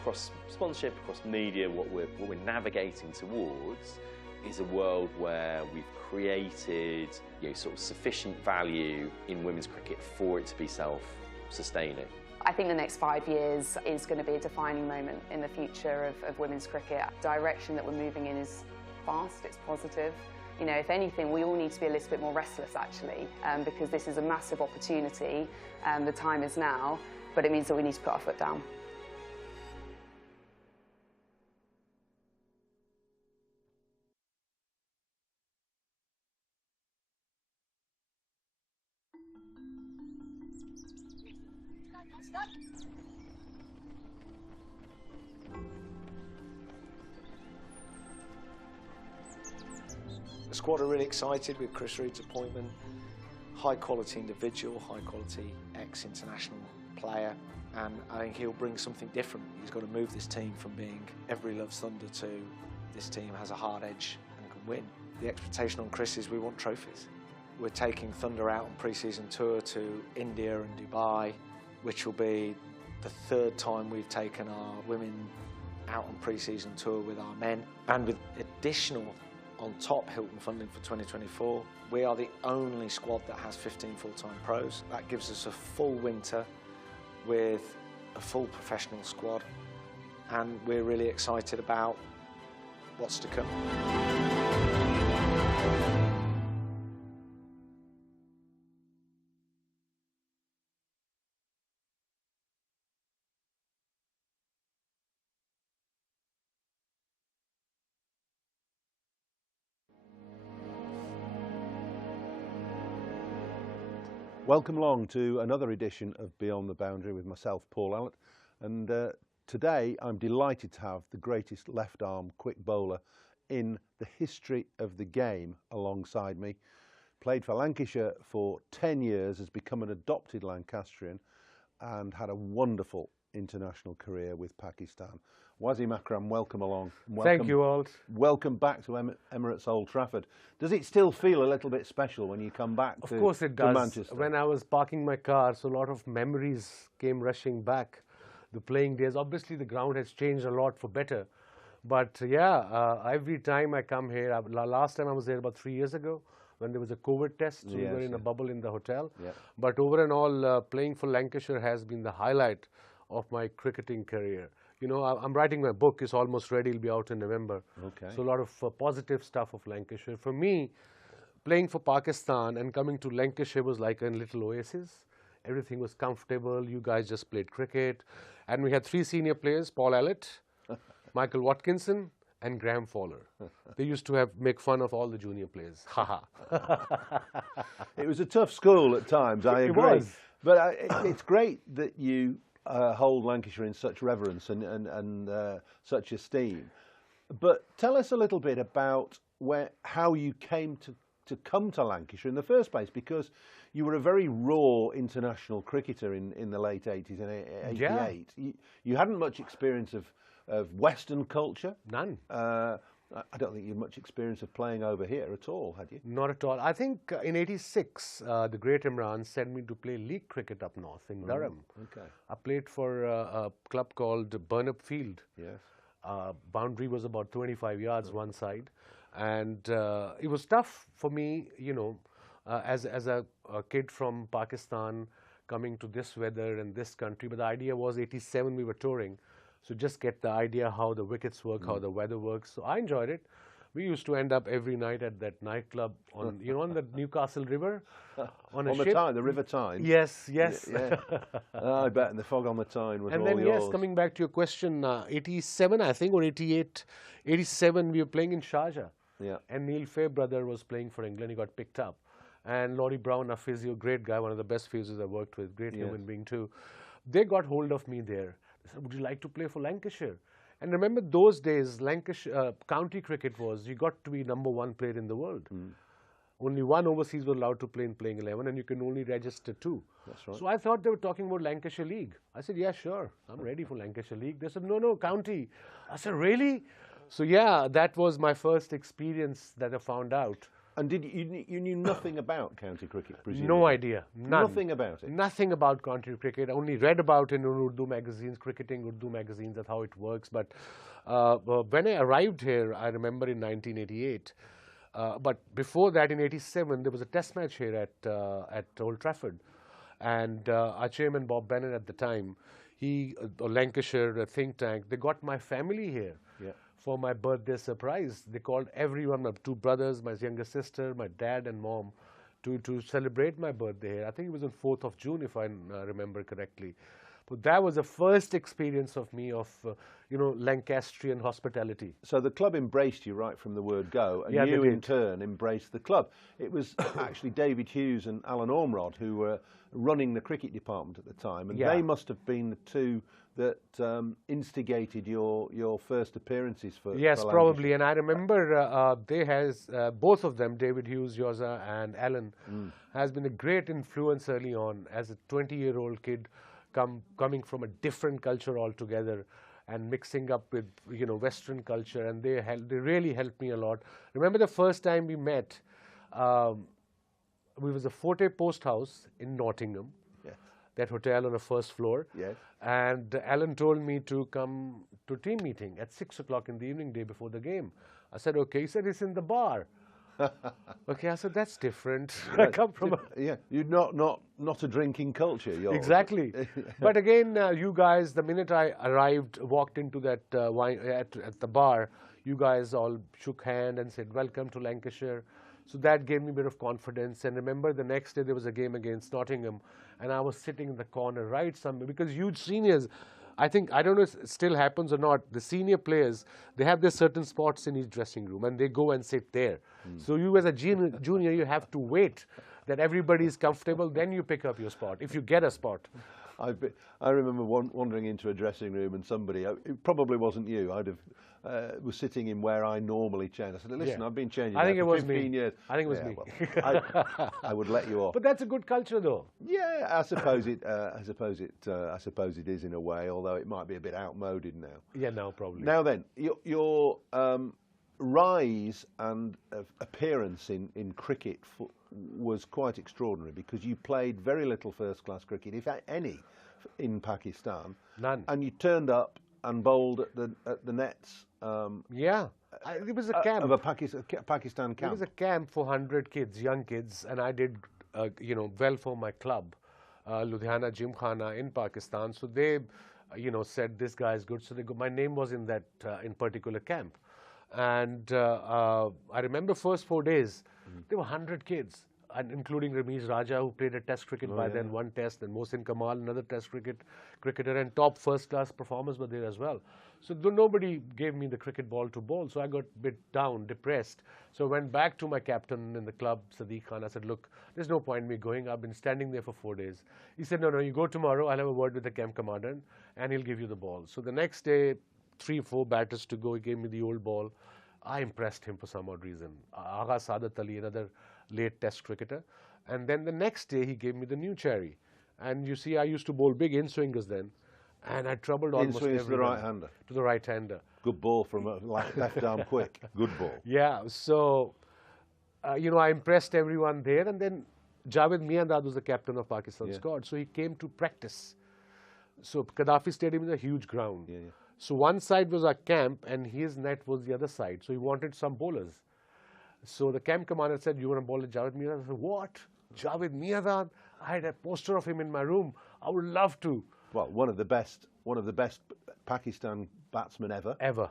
Across sponsorship, across media, what we're navigating towards is a world where we've created, you know, sort of sufficient value in women's cricket for it to be self-sustaining. I think the next 5 years is going to be a defining moment in the future of women's cricket. The direction that we're moving in is fast, it's positive. You know, if anything, we all need to be a little bit more restless, actually, because this is a massive opportunity. The time is now, but it means that we need to put our foot down. The squad are really excited with Chris Reed's appointment. High quality individual, high quality ex-international player, and I think he'll bring something different. He's got to move this team from being everybody loves Thunder to this team has a hard edge and can win. The expectation on Chris is we want trophies. We're taking Thunder out on pre-season tour to India and Dubai, which will be the third time we've taken our women out on pre-season tour with our men, and with additional on top Hilton funding for 2024, we are the only squad that has 15 full-time pros. That gives us a full winter with a full professional squad, and we're really excited about what's to come. Welcome along to another edition of Beyond the Boundary with myself, Paul Allett, and today I'm delighted to have the greatest left-arm quick bowler in the history of the game alongside me. Played for Lancashire for 10 years, has become an adopted Lancastrian and had a wonderful international career with Pakistan. Wasim Akram, welcome along. Welcome, thank you, Alt. Welcome back to Emirates Old Trafford. Does it still feel a little bit special when you come back to Manchester? Of course it does. Manchester? When I was parking my car, so a lot of memories came rushing back. The playing days, obviously the ground has changed a lot for better. But yeah, every time I come here, last time I was there about 3 years ago, when there was a COVID test, so we were in a bubble in the hotel. But over and all, playing for Lancashire has been the highlight of my cricketing career. You know, I'm writing my book, it's almost ready, it'll be out in November. Okay. So a lot of positive stuff of Lancashire. For me, playing for Pakistan and coming to Lancashire was like a little oasis. Everything was comfortable, you guys just played cricket. And we had 3 senior players, Paul Allett, Michael Watkinson, and Graham Fowler. They used to make fun of all the junior players. It was a tough school at times, I agree. It was. But it's great that you hold Lancashire in such reverence and such esteem. But tell us a little bit about how you came to come to Lancashire in the first place, because you were a very raw international cricketer in the late 80s and 88. Yeah. You hadn't much experience of Western culture. None. I don't think you had much experience of playing over here at all, had you? Not at all. I think in '86, the great Imran sent me to play league cricket up north in Durham. Okay. I played for a club called Burnup Field. Yes. Boundary was about 25 yards one side. And it was tough for me, you know, as a kid from Pakistan coming to this weather and this country. But the idea was '87 we were touring. So just get the idea how the wickets work, how the weather works. So I enjoyed it. We used to end up every night at that nightclub on, you know, on the Newcastle River, on a ship. The Tyne, the River Tyne. Yes, yes. Yeah. I bet, and the fog on the Tyne was and all then, yours. yes, coming back to your question, '87, I think, or '88, '87, we were playing in Sharjah. Yeah. And Neil Fairbrother was playing for England. He got picked up. And Laurie Brown, a physio, great guy, one of the best physios I worked with, great human being too. They got hold of me there. They said, would you like to play for Lancashire? And remember those days, Lancashire, county cricket was, you got to be #1 player in the world. Only one overseas was allowed to play in playing 11 and you can only register 2. That's right. So I thought they were talking about Lancashire League. I said, yeah, sure, I'm ready for Lancashire League. They said, no, county. I said, really? So yeah, that was my first experience that I found out. And did you knew nothing about county cricket, presumably? No idea. None. Nothing about it? Nothing about county cricket. I only read about it in Urdu magazines, cricketing Urdu magazines, that's how it works. But when I arrived here, I remember in 1988, but before that in '87, there was a test match here at Old Trafford. And our chairman, Bob Bennett at the time, Lancashire, a think tank, they got my family here. Yeah. For my birthday surprise. They called everyone, my 2 brothers, my younger sister, my dad and mom, to celebrate my birthday here. I think it was on 4th of June, if I remember correctly. But that was the first experience of me of, you know, Lancastrian hospitality. So the club embraced you right from the word go, and you in turn embraced the club. It was actually David Hughes and Alan Ormrod who were running the cricket department at the time, and they must have been the 2 that instigated your first appearances for Yes, probably. And I remember both of them, David Hughes, Yoza and Alan, has been a great influence early on as a 20-year-old kid coming from a different culture altogether and mixing up with, you know, Western culture, and they really helped me a lot. Remember the first time we met, we was a Forte Post House in Nottingham. That hotel on the 1st floor. Yes. And Alan told me to come to team meeting at 6 o'clock in the evening, day before the game. I said, okay. He said, it's in the bar. Okay, I said, that's different. I come from you're not a drinking culture. You're exactly. But again, you guys, the minute I arrived, walked into that wine at the bar, you guys all shook hand and said, welcome to Lancashire. So that gave me a bit of confidence. And remember, the next day there was a game against Nottingham, and I was sitting in the corner right somewhere, because huge seniors, I don't know if it still happens or not, the senior players, they have their certain spots in each dressing room, and they go and sit there. So you as a junior, you have to wait that everybody is comfortable, then you pick up your spot, if you get a spot. I remember wandering into a dressing room and somebody, it probably wasn't you, was sitting in where I normally change. I said, listen, I've been changing for 15 years. I think it was me. Well, I would let you off. But that's a good culture, though. Yeah, I suppose it is in a way, although it might be a bit outmoded now. Yeah, no, probably. Now then, your rise and appearance in cricket was quite extraordinary, because you played very little first-class cricket, if any, in Pakistan. None. And you turned up and bowled at the nets. It was a camp of a Pakistan camp. It was a camp for 100 kids, young kids, and I did, you know, well for my club, Ludhiana Gymkhana in Pakistan. So they, you know, said this guy is good. So my name was in that in particular camp, and I remember first 4 days there were 100 kids, and including Ramesh Raja, who played a test cricket by then, 1 test, and Mohsin Kamal, another test cricketer, and top first-class performers were there as well. So nobody gave me the cricket ball to bowl, so I got a bit down, depressed. So I went back to my captain in the club, Sadiq Khan. I said, look, there's no point in me going. I've been standing there for 4 days. He said, no, you go tomorrow. I'll have a word with the camp commander, and he'll give you the ball. So the next day, 3-4 batters to go, he gave me the old ball. I impressed him for some odd reason. Agha Saadat Ali, another late test cricketer. And then the next day, he gave me the new cherry. And you see, I used to bowl big in-swingers then. and I troubled almost swing everyone. to the right-hander. To the right-hander. Good ball from a left arm quick. Good ball. Yeah, so, you know, I impressed everyone there, and then Javed Miandad was the captain of Pakistan squad, so he came to practice. So Gaddafi Stadium is a huge ground. So one side was our camp, and his net was the other side. So he wanted some bowlers. So the camp commander said, "You want to bowl at Javed Miandad?" I said, "What? Javed Miandad? I had a poster of him in my room. I would love to." Well, one of the best Pakistan batsmen ever. Ever.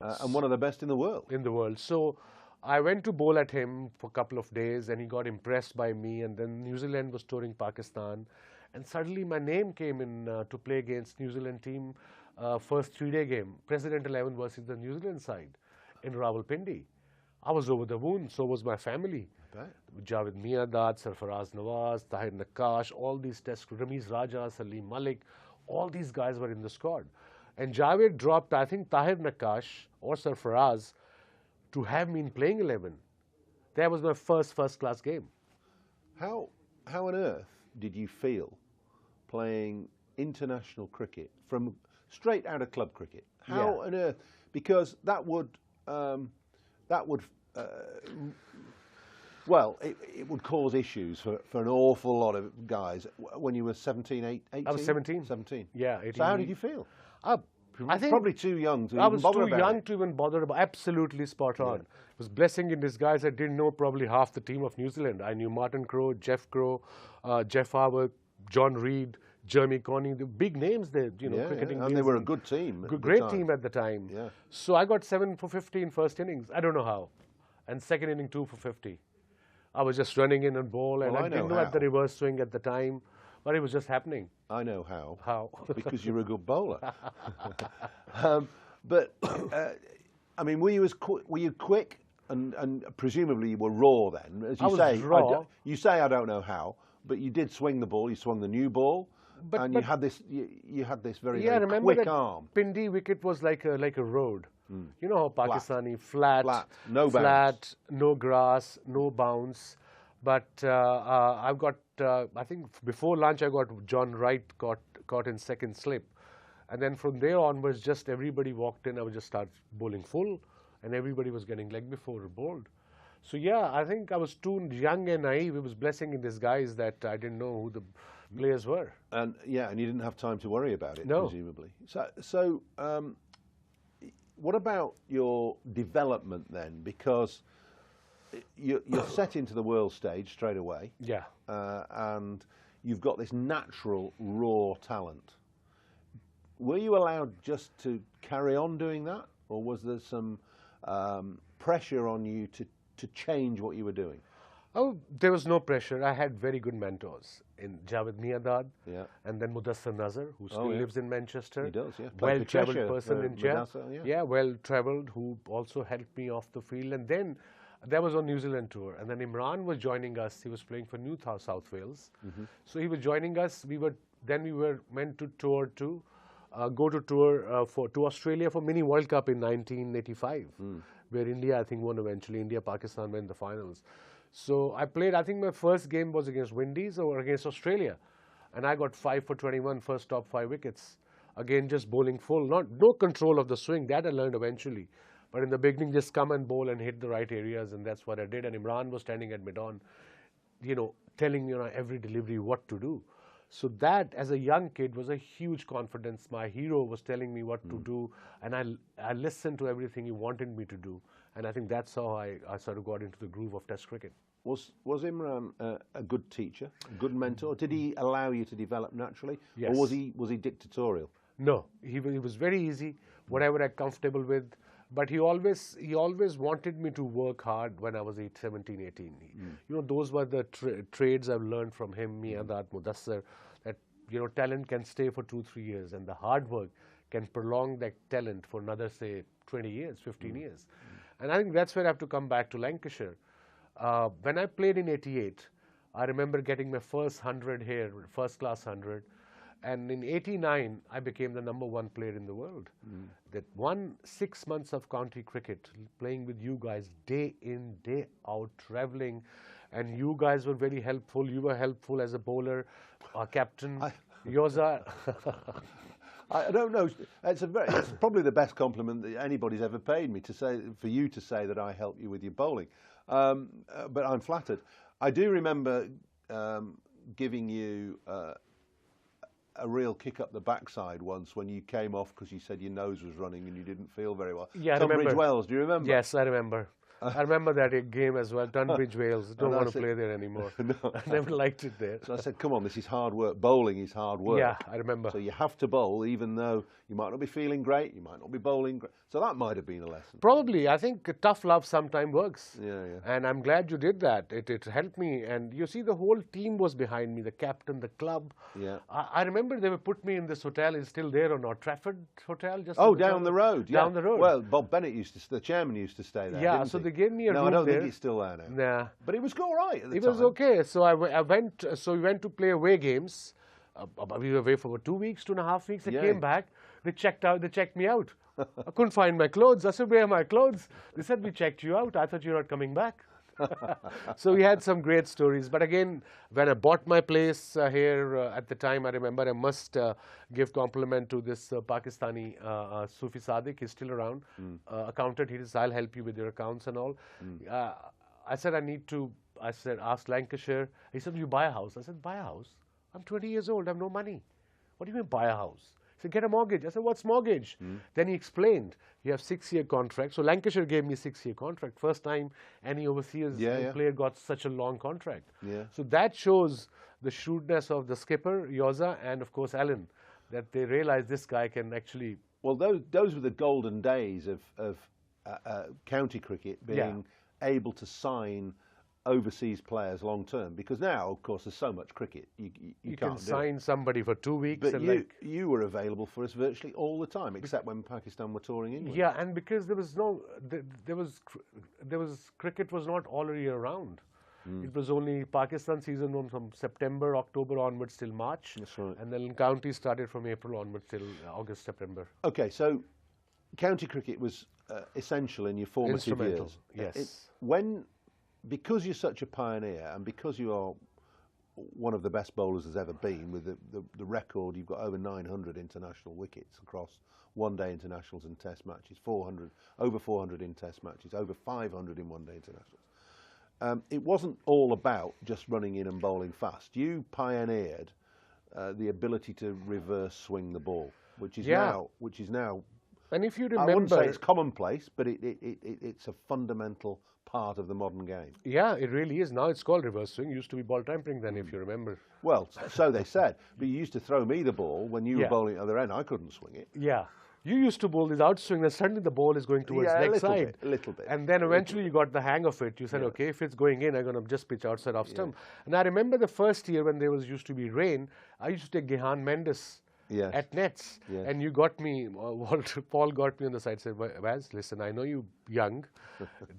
And one of the best in the world. In the world. So I went to bowl at him for a couple of days, and he got impressed by me, and then New Zealand was touring Pakistan, and suddenly my name came in to play against New Zealand team, first 3-day game, President 11 versus the New Zealand side in Rawalpindi. I was over the moon, so was my family. Javed Miandad, Sarfaraz Nawaz, Tahir Nakash, all these test, Ramiz Raja, Salim Malik, all these guys were in the squad. And Javed dropped, I think, Tahir Nakash or Sarfaraz to have me in playing 11. That was my first-class game. How on earth did you feel playing international cricket from straight out of club cricket? How on earth? Because that would well, it would cause issues for an awful lot of guys when you were 17, 18? I was 17. 17. Yeah, 18. So how did you feel? I think probably too young to even bother about it. I was too young to even bother about it. Absolutely spot on. It was blessing in disguise. I didn't know probably half the team of New Zealand. I knew Martin Crowe, Jeff Crowe, Jeff Harwood, John Reid, Jeremy Conning, the big names there, you know, cricketing. And they were a good team. Great team at the time. Yeah. So I got 7 for 50 in first innings. I don't know how. And second inning, 2 for 50. I was just running in and ball, and I didn't know at the reverse swing at the time, but it was just happening. I know how. How? Because you're a good bowler. But I mean, were you quick, and presumably you were raw then, as you say. Raw. You say I don't know how, but you did swing the ball. You swung the new ball, and you had this. You had this very quick arm. Pindi wicket was like a road. You know how Pakistani flat, no bounce, no grass, no bounce. But I've got, I think before lunch I got John Wright caught in second slip. And then from there onwards, just everybody walked in, I would just start bowling full, and everybody was getting leg before bowled. So yeah, I think I was too young and naive. It was blessing in disguise that I didn't know who the players were. And yeah, and you didn't have time to worry about it, presumably. So what about your development then? Because you're set into the world stage straight away. Yeah. And you've got this natural, raw talent. Were you allowed just to carry on doing that? Or was there some pressure on you to change what you were doing? Oh, there was no pressure. I had very good mentors in Javed Miandad, and then Mudassar Nazar, who still lives in Manchester. He does, yeah. Well-travelled person in India. Yeah, well-travelled, who also helped me off the field. And then that was on New Zealand tour. And then Imran was joining us. He was playing for New South Wales. So he was joining us. We were meant to tour to go to tour to Australia for Mini World Cup in 1985, where India, I think, won eventually. India, Pakistan went the finals. So I played, I think my first game was against Windies or against Australia. And I got 5 for 21, first top 5 wickets. Again, just bowling full, no control of the swing. That I learned eventually. But in the beginning, just come and bowl and hit the right areas, and that's what I did. And Imran was standing at mid-on, you know, telling me on every delivery what to do. So that, as a young kid, was a huge confidence. My hero was telling me what to do, and I listened to everything he wanted me to do. And I think that's how I sort of got into the groove of Test cricket. Was Imran a good teacher, a good mentor? Did he allow you to develop naturally? Yes. Or was he dictatorial? No, he was very easy, whatever I'm comfortable with. But he always wanted me to work hard when I was 17, 18. You know, those were the trades I've learned from him, Miandad, Mudassar, that, you know, talent can stay for 2-3 years, and the hard work can prolong that talent for another, say, 20 years, 15 years. And I think that's where I have to come back to Lancashire. When I played in 88, I remember getting my first 100 here, first class 100. And in 89, I became the #1 player in the world. That won 6 months of county cricket, playing with you guys day in, day out, travelling. And you guys were very helpful. You were helpful as a bowler, our captain, Yoza. I don't know. It's probably the best compliment that anybody's ever paid me, for you to say that I help you with your bowling. But I'm flattered. I do remember giving you a real kick up the backside once when you came off because you said your nose was running and you didn't feel very well. Yeah, Tunbridge Wells, do you remember? Yes, I remember. I remember that game as well, Tunbridge Wells. Don't want to play there anymore. No, I never liked it there. So I said, come on, this is hard work. Bowling is hard work. Yeah, I remember. So you have to bowl even though you might not be feeling great, you might not be bowling great. So that might have been a lesson. Probably. I think tough love sometimes works. Yeah. And I'm glad you did that. It helped me. And you see, the whole team was behind me, the captain, the club. Yeah. I remember they put me in this hotel. It's still there or not? Trafford Hotel? Down the road. Down the road. Well, Bob Bennett the chairman used to stay there. Yeah, didn't so he? they gave me a room I don't there. think it's still there now. Nah. But it was all right at the time. It was okay. So I went. So we went to play away games. We were away for about 2 weeks, 2.5 weeks. I came back. They checked me out. I couldn't find my clothes. I said, where are my clothes? They said, we checked you out. I thought you were not coming back. So we had some great stories. But again, when I bought my place here at the time, I remember I must give compliment to this Pakistani Sufi Sadiq. He's still around. Accountant. He says, I'll help you with your accounts and all. I said, ask Lancashire. He said, you buy a house. I said, buy a house? I'm 20 years old. I have no money. What do you mean buy a house? He said, get a mortgage. I said, what's mortgage? Then he explained, you have 6-year contract. So Lancashire gave me a 6-year contract. First time any overseas player got such a long contract. So that shows the shrewdness of the skipper, Yoza, and of course Alan, that they realized this guy can actually... Well, those were the golden days of county cricket being able to sign overseas players long term, because now, of course, there's so much cricket. You can sign somebody for 2 weeks. But you were available for us virtually all the time, except when Pakistan were touring England. Yeah, and because there was cricket was not all year round. It was only Pakistan season from September, October onwards till March. That's right. And then county started from April onwards till August, September. Okay, so county cricket was essential in your formative years. Yes. Because you're such a pioneer and because you are one of the best bowlers there's ever been, with the record, you've got over 900 international wickets across one-day internationals and test matches, over 400 in test matches, over 500 in one-day internationals. It wasn't all about just running in and bowling fast. You pioneered the ability to reverse swing the ball, which is now. And if you remember, I wouldn't say it's commonplace, but it's a fundamental part of the modern game. Yeah, it really is. Now it's called reverse swing. It used to be ball tampering then, if you remember. Well, so they said. But you used to throw me the ball when you were bowling at the other end. I couldn't swing it. Yeah. You used to bowl this outswing, and suddenly the ball is going towards the next side. A little bit. And then eventually you got the hang of it. You said, okay, if it's going in, I'm going to just pitch outside off stump. And I remember the first year when there used to be rain, I used to take Gehan Mendes at nets. And you got me, Paul got me on the side and said, Waz, listen, I know you're young.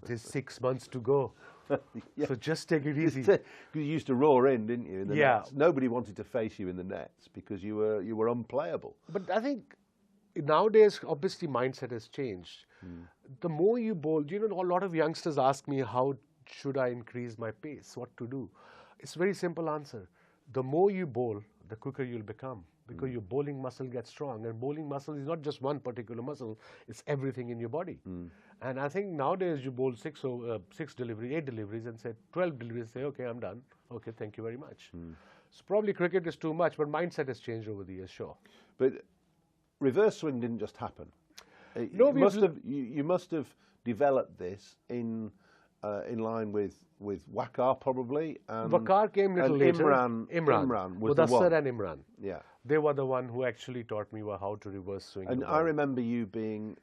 There's 6 months to go. So just take it easy. Because you used to roar in, didn't you? In the nets. Nobody wanted to face you in the nets because you were unplayable. But I think nowadays, obviously, mindset has changed. The more you bowl, a lot of youngsters ask me, how should I increase my pace? What to do? It's a very simple answer. The more you bowl, the quicker you'll become, because your bowling muscle gets strong. And bowling muscle is not just one particular muscle, it's everything in your body. And I think nowadays you bowl 6 deliveries, 8 deliveries, and say 12 deliveries, say, okay, I'm done. Okay, thank you very much. So probably cricket is too much, but mindset has changed over the years, sure. But reverse swing didn't just happen. No, you must have developed this in line with Waqar probably. Waqar came a little later. Imran was the one. Mudassir and Imran. Yeah. They were the one who actually taught me how to reverse swing. And I remember you being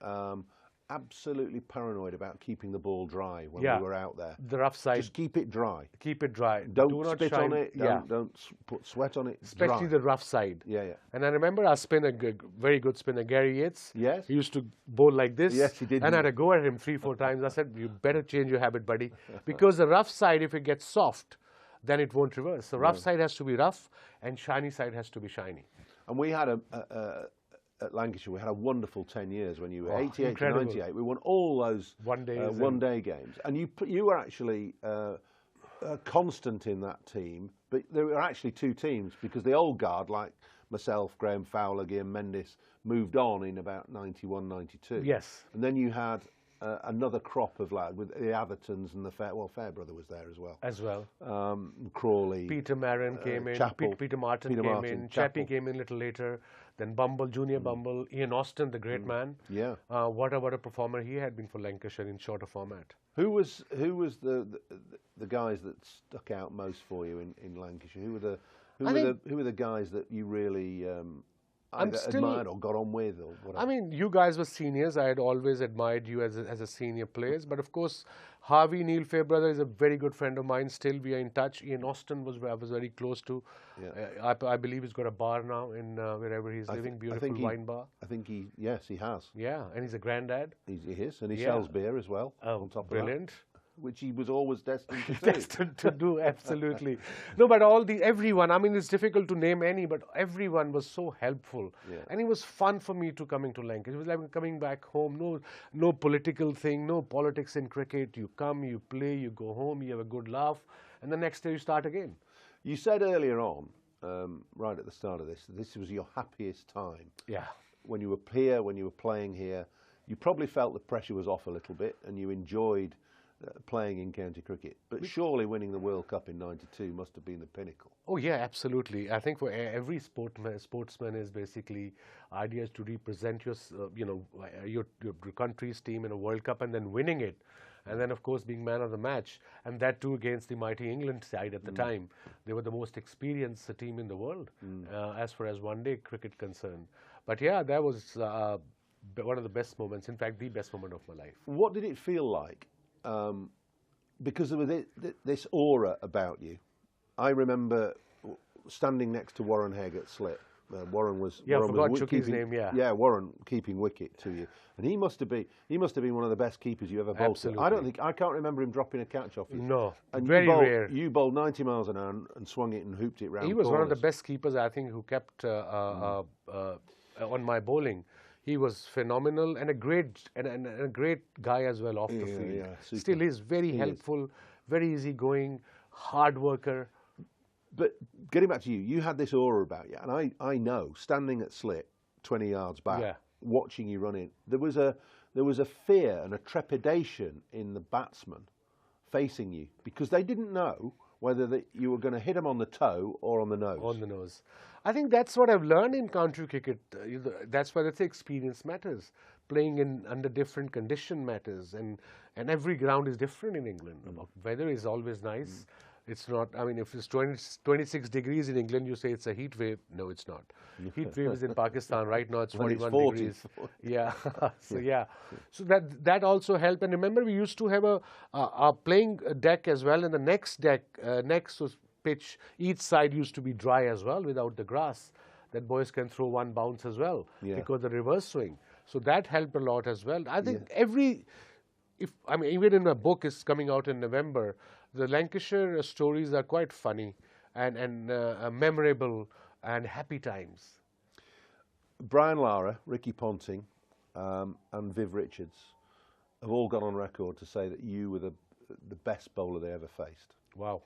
absolutely paranoid about keeping the ball dry when we were out there. The rough side. Just keep it dry. Keep it dry. Don't spit on it. Don't put sweat on it. Especially the rough side. Yeah. And I remember our spinner, very good spinner, Gary Yates. Yes. He used to bowl like this. Yes, he did. And I had to go at him 3-4 times. I said, you better change your habit, buddy. Because the rough side, if it gets soft, then it won't reverse. The rough side has to be rough and shiny side has to be shiny. And we had at Lancashire, we had a wonderful 10 years when you were 88 to 98. We won all those one-day games. And you were actually constant in that team, but there were actually 2 teams because the old guard, like myself, Graham Fowler, Guillaume Mendes moved on in about 91, 92. Yes. And then you had another crop of lads with the Athertons and the Fairbrother was there as well. As well. Crawley. Peter Marin came in. Chappell, Peter Martin came in. Chappie came in a little later. Then Bumble, Junior Bumble, Ian Austin, the great man. Yeah. What a performer he had been for Lancashire in shorter format. Who was the guys that stuck out most for you in Lancashire? Who were the guys that you really either admired or got on with or whatever? I mean, you guys were seniors. I had always admired you as a senior players. But of course, Harvey Neil Fairbrother is a very good friend of mine. Still, we are in touch. Ian Austin I was very close to. Yeah. I believe he's got a bar now in wherever he's living. Beautiful wine bar. I think he has. Yeah, and he's a granddad. He is, and he sells beer as well. Oh, on top brilliant. Of that, which he was always destined to do. Destined to do, absolutely. No, but everyone, I mean, it's difficult to name any, but everyone was so helpful. Yeah. And it was fun for me to coming to Lancashire. It was like coming back home, no political thing, no politics in cricket. You come, you play, you go home, you have a good laugh, and the next day you start again. You said earlier on, right at the start of this was your happiest time. Yeah. When you were here, when you were playing here, you probably felt the pressure was off a little bit and you enjoyed playing in county cricket. But surely winning the World Cup in '92 must have been the pinnacle. Oh yeah, absolutely. I think for every sportsman is basically ideas to represent your country's team in a World Cup and then winning it. And then, of course, being man of the match. And that too against the mighty England side at the time. They were the most experienced team in the world as far as one-day cricket concerned. But yeah, that was one of the best moments, in fact, the best moment of my life. What did it feel like? Because there was this aura about you. I remember standing next to Warren Hegg at slip. Warren was his name. Yeah, Warren keeping wicket to you, and he must have been one of the best keepers you ever bowled. Absolutely. I can't remember him dropping a catch off you. No, and very rare. You bowled 90 miles an hour and swung it and hooped it round. He was corners. one of the best keepers, I think, who kept on my bowling. He was phenomenal and a great guy as well off the field. Yeah, still is very helpful, very easygoing, hard worker. But getting back to you, you had this aura about you, and I know, standing at slip 20 yards back, watching you run in, there was a fear and a trepidation in the batsman facing you because they didn't know whether you were going to hit them on the toe or on the nose. On the nose. I think that's what I've learned in county cricket. That's why the experience matters. Playing under different condition matters, and every ground is different in England. Weather is always nice. It's not, I mean, if it's 26 degrees in England, you say it's a heat wave. No, it's not. Heat wave is in Pakistan. Right now it's 41 degrees. Yeah. So that also helped. And remember, we used to have a playing deck as well. And the next deck, next pitch, each side used to be dry as well without the grass. That boys can throw one bounce as well because the reverse swing. So that helped a lot as well. I think even in a book is coming out in November, the Lancashire stories are quite funny and memorable and happy times. Brian Lara, Ricky Ponting and Viv Richards have all gone on record to say that you were the best bowler they ever faced. Wow.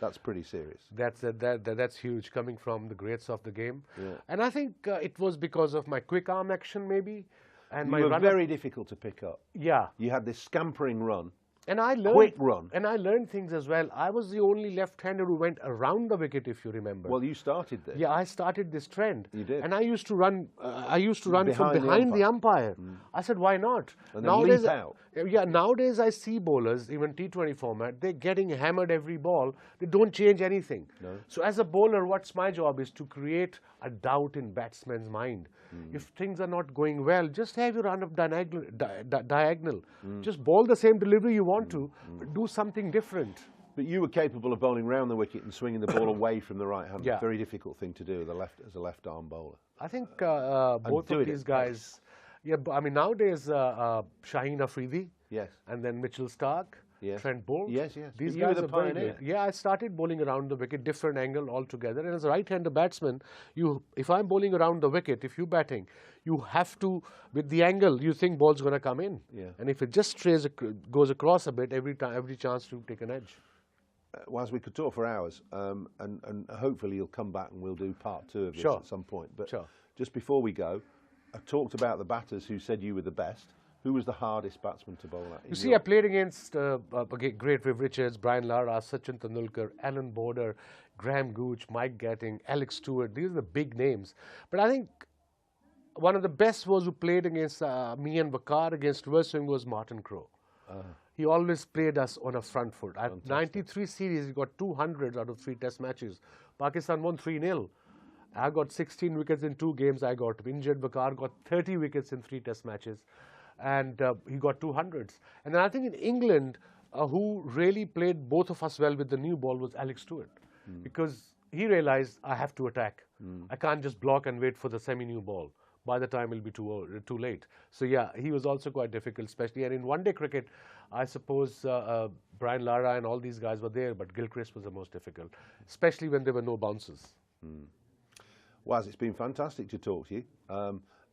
That's pretty serious. That's huge, coming from the greats of the game. Yeah. And I think it was because of my quick arm action maybe. And you were very difficult to pick up. Yeah. You had this scampering run. And I learned, quick run. And I learned things as well. I was the only left-hander who went around the wicket, if you remember. Well, you started this. Yeah, I started this trend. You did. And I used to run. From behind the umpire. I said, why not? And then leap out. Yeah, nowadays I see bowlers, even T20 format, they're getting hammered every ball. They don't change anything. No. So as a bowler, what's my job is to create a doubt in batsman's mind. If things are not going well, just have your run of diagonal. Just bowl the same delivery you want to, but do something different. But you were capable of bowling round the wicket and swinging the ball away from the right hand. Yeah. Very difficult thing to do as a left-arm bowler. I think both of these guys. Yeah, I mean nowadays Shaheen Afridi. Yes. And then Mitchell Stark. Yes. Trent Bolt. Yes. These you guys were the are very pioneer. good. Yeah, I started bowling around the wicket, different angle altogether. And as a right-hander batsman, if I'm bowling around the wicket, if you're batting, you have to, with the angle, you think ball's going to come in. Yeah. And if it just goes across a bit, every chance to take an edge. Waz, we could talk for hours, and hopefully you'll come back and we'll do part 2 of this Sure. at some point. But Sure. just before we go, I talked about the batters who said you were the best. Who was the hardest batsman to bowl at? You see, I played against great Viv Richards, Brian Lara, Sachin Tendulkar, Alan Border, Graham Gooch, Mike Gatting, Alex Stewart. These are the big names. But I think one of the best was who played against me and Vakar against reverse swing was Martin Crowe. He always played us on a front foot. At 93 series, he got 200s out of 3 test matches. Pakistan won 3-0. I got 16 wickets in 2 games. I got injured. Vakar got 30 wickets in 3 test matches. And he got 200s. And then I think in England, who really played both of us well with the new ball was Alex Stewart. Because he realized I have to attack. I can't just block and wait for the semi-new ball. By the time it'll be too late. So yeah, he was also quite difficult, especially. And in one-day cricket, I suppose Brian Lara and all these guys were there, but Gilchrist was the most difficult, especially when there were no bounces. Waz, it's been fantastic to talk to you.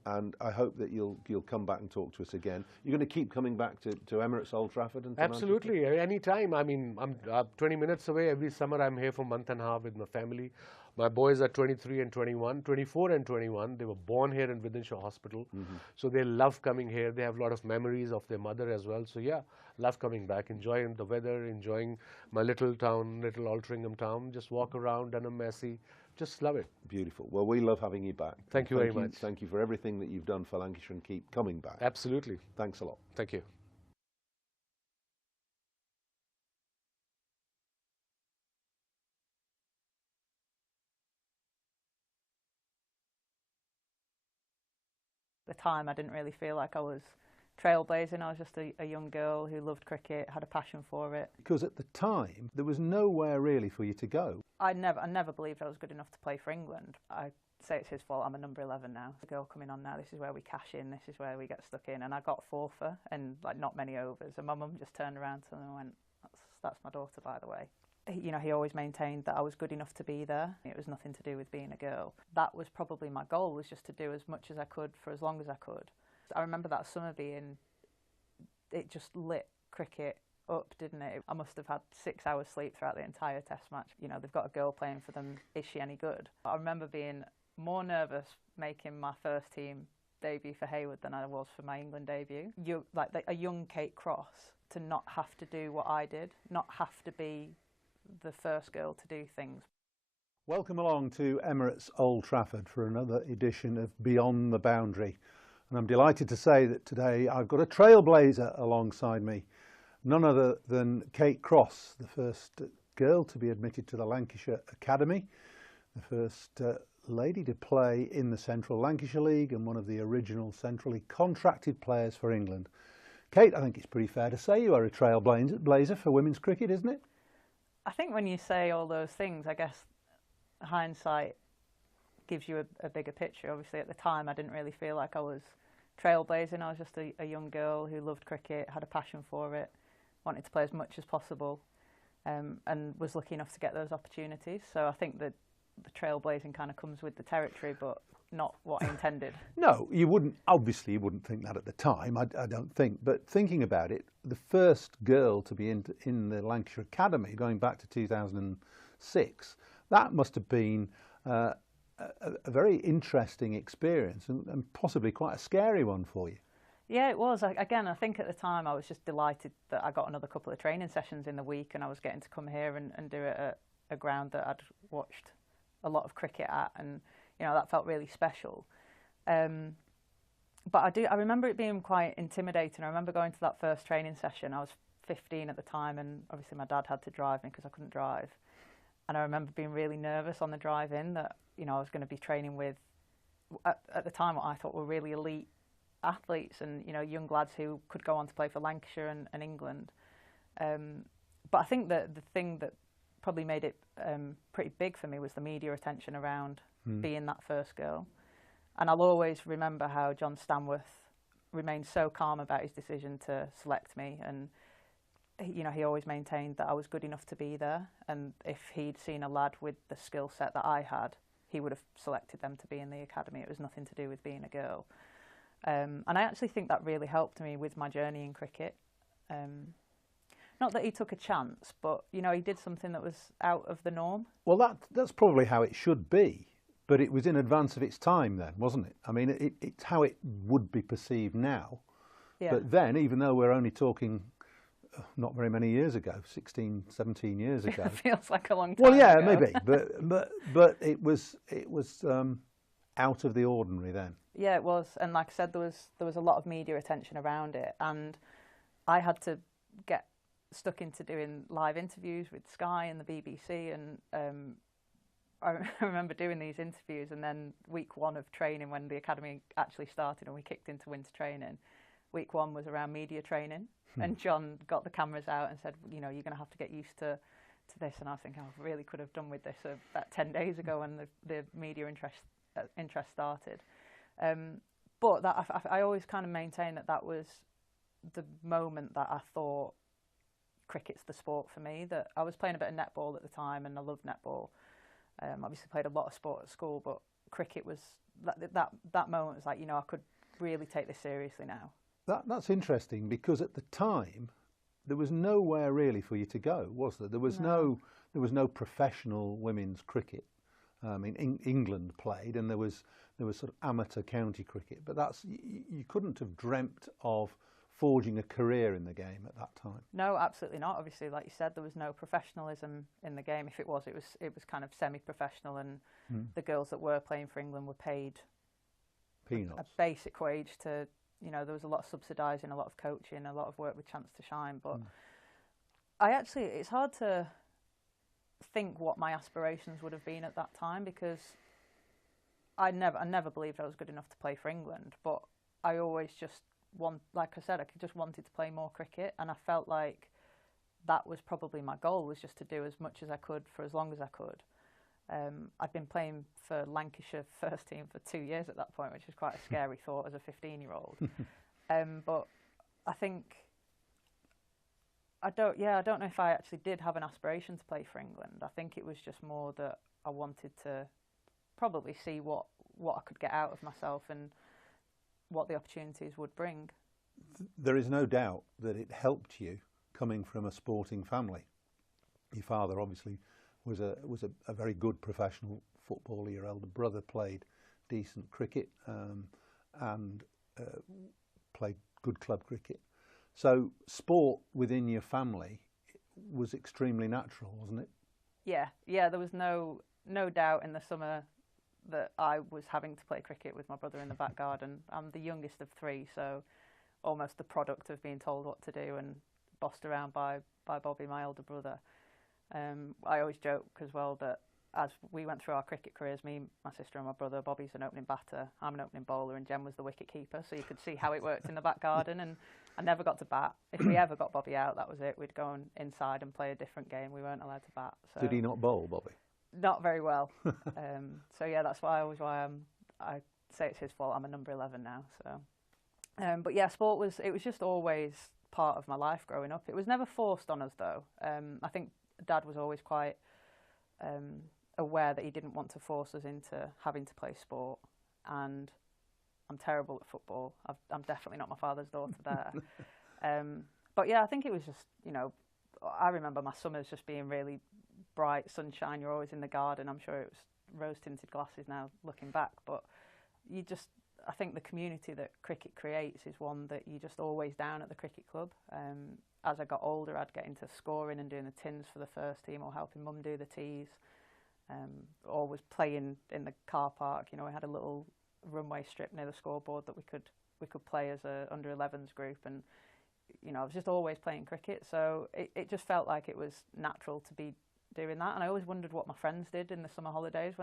And I hope that you'll come back and talk to us again. You're going to keep coming back to Emirates Old Trafford? And Absolutely, any time. I mean, I'm 20 minutes away. Every summer I'm here for a month and a half with my family. My boys are 23 and 21, 24 and 21. They were born here in Wythenshawe Hospital. So they love coming here. They have a lot of memories of their mother as well. So yeah, love coming back, enjoying the weather, enjoying my little town, little Altrincham town. Just walk around, Dunham, Massey. Just love it. Beautiful. Well, we love having you back. Thank you very much. Thank you for everything that you've done for Lancashire, and keep coming back. Absolutely. Thanks a lot. Thank you. At the time, I didn't really feel like I was trailblazing. I was just a young girl who loved cricket, had a passion for it. Because at the time, there was nowhere really for you to go. I never believed I was good enough to play for England. I say it's his fault. I'm a number 11 now. The girl coming on now, this is where we cash in, this is where we get stuck in. And I got 4 for, and like not many overs. And my mum just turned around to them and went, that's my daughter, by the way. You know, he always maintained that I was good enough to be there. It was nothing to do with being a girl. That was probably my goal, was just to do as much as I could for as long as I could. I remember that summer being, it just lit cricket up, didn't it? I must have had 6 hours sleep throughout the entire test match. You know, they've got a girl playing for them, is she any good? I remember being more nervous making my first team debut for Hayward than I was for my England debut. You're like a young Kate Cross, to not have to do what I did, not have to be the first girl to do things. Welcome along to Emirates Old Trafford for another edition of Beyond the Boundary. And I'm delighted to say that today I've got a trailblazer alongside me, none other than Kate Cross, the first girl to be admitted to the Lancashire Academy, the first lady to play in the Central Lancashire League, and one of the original centrally contracted players for England. Kate, I think it's pretty fair to say you are a trailblazer for women's cricket, isn't it? I think when you say all those things, I guess hindsight gives you a bigger picture. Obviously, at the time, I didn't really feel like I was trailblazing. I was just a young girl who loved cricket, had a passion for it, wanted to play as much as possible, and was lucky enough to get those opportunities. So I think that the trailblazing kind of comes with the territory, but not what I intended. No, you wouldn't, obviously you wouldn't think that at the time, I don't think, but thinking about it, the first girl to be in the Lancashire Academy, going back to 2006, that must have been a very interesting experience and possibly quite a scary one for you. Yeah, it was. Again, I think at the time I was just delighted that I got another couple of training sessions in the week, and I was getting to come here and do it at a ground that I'd watched a lot of cricket at, and you know, that felt really special. But I remember it being quite intimidating. I remember going to that first training session. I was 15 at the time, and obviously my dad had to drive me because I couldn't drive. And I remember being really nervous on the drive in that, you know, I was going to be training with, at the time, what I thought were really elite athletes and, you know, young lads who could go on to play for Lancashire and England. But I think that the thing that probably made it pretty big for me was the media attention around being that first girl. And I'll always remember how John Stanworth remained so calm about his decision to select me, and you know, he always maintained that I was good enough to be there, and if he'd seen a lad with the skill set that I had, he would have selected them to be in the academy. It was nothing to do with being a girl. And I actually think that really helped me with my journey in cricket. not that he took a chance, but you know, he did something that was out of the norm. Well, that's probably how it should be, but it was in advance of its time then, wasn't it? I mean, it's how it would be perceived now. Yeah. But then, even though we're only talking not very many years ago, 16, 17 years ago. It feels like a long time well, yeah, ago. maybe, but it was out of the ordinary then. Yeah, it was, and like I said, there was a lot of media attention around it, and I had to get stuck into doing live interviews with Sky and the BBC, and I remember doing these interviews, and then week 1 of training, when the academy actually started and we kicked into winter training, week 1 was around media training, and John got the cameras out and said, you know, you're going to have to get used to this, and I was thinking, I really could have done with this about 10 days ago when the media interest started. But that I always kind of maintained that was the moment that I thought cricket's the sport for me. That I was playing a bit of netball at the time, and I loved netball. Obviously played a lot of sport at school, but cricket was that moment was like, you know, I could really take this seriously now. That's interesting, because at the time there was nowhere really for you to go, was there? There was no professional women's cricket. I mean, England played, and there was sort of amateur county cricket, but you couldn't have dreamt of forging a career in the game at that time. No, absolutely not. Obviously, like you said, there was no professionalism in the game. If it was kind of semi-professional, and the girls that were playing for England were paid peanuts, a basic wage to, you know, there was a lot of subsidising, a lot of coaching, a lot of work with chance to shine. But it's hard to think what my aspirations would have been at that time, because I never believed I was good enough to play for England, but I always just like I said, I just wanted to play more cricket, and I felt like that was probably my goal, was just to do as much as I could for as long as I could. I'd been playing for Lancashire first team for 2 years at that point, which is quite a scary thought as a 15-year-old. But I think I don't know if I actually did have an aspiration to play for England. I think it was just more that I wanted to probably see what I could get out of myself and what the opportunities would bring. There is no doubt that it helped you coming from a sporting family. Your father obviously was a very good professional footballer. Your elder brother played decent cricket and played good club cricket. So sport within your family was extremely natural, wasn't it? Yeah. There was no doubt in the summer that I was having to play cricket with my brother in the back garden. I'm the youngest of 3, so almost the product of being told what to do and bossed around by Bobby, my older brother. I always joke as well that as we went through our cricket careers, me, my sister and my brother, Bobby's an opening batter, I'm an opening bowler, and Jem was the wicket keeper, so you could see how it worked in the back garden. And I never got to bat. If we ever got Bobby out, that was it. We'd go inside and play a different game. We weren't allowed to bat. So. Did he not bowl, Bobby? Not very well. So yeah, that's why I say it's his fault. I'm a number 11 now. So, but yeah, sport was just always part of my life growing up. It was never forced on us though. I think Dad was always quite aware that he didn't want to force us into having to play sport. And I'm terrible at football. I'm definitely not my father's daughter there. But yeah, I think it was just, you know, I remember my summers just being really bright sunshine. You're always in the garden. I'm sure it was rose-tinted glasses now looking back, but I think the community that cricket creates is one that you're just always down at the cricket club. As I got older, I'd get into scoring and doing the tins for the first team, or helping Mum do the tees, or was playing in the car park. You know, we had a little runway strip near the scoreboard that we could play as a under-11s group, and you know, I was just always playing cricket, so it just felt like it was natural to be doing that. And I always wondered what my friends did in the summer holidays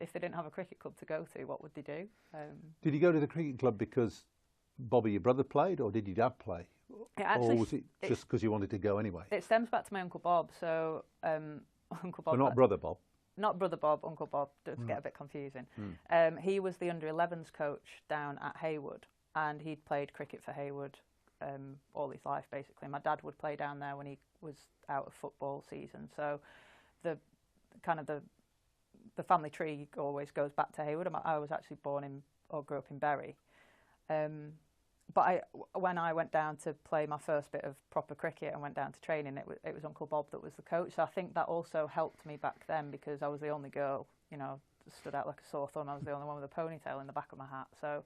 if they didn't have a cricket club to go to, what would they do? Did you go to the cricket club because Bobby, your brother, played, or did your dad play? Or was it just because you wanted to go anyway? It stems back to my Uncle Bob. So Uncle Bob... But not Brother Bob? Not Brother Bob, Uncle Bob. Does get a bit confusing. He was the under-11s coach down at Haywood, and he'd played cricket for Haywood all his life, basically. My dad would play down there when he was out of football season. So the family tree always goes back to Haywood. I was actually grew up in Bury. But when I went down to play my first bit of proper cricket and went down to training, it was Uncle Bob that was the coach. So I think that also helped me back then, because I was the only girl, you know, stood out like a sore thumb. I was the only one with a ponytail in the back of my hat. So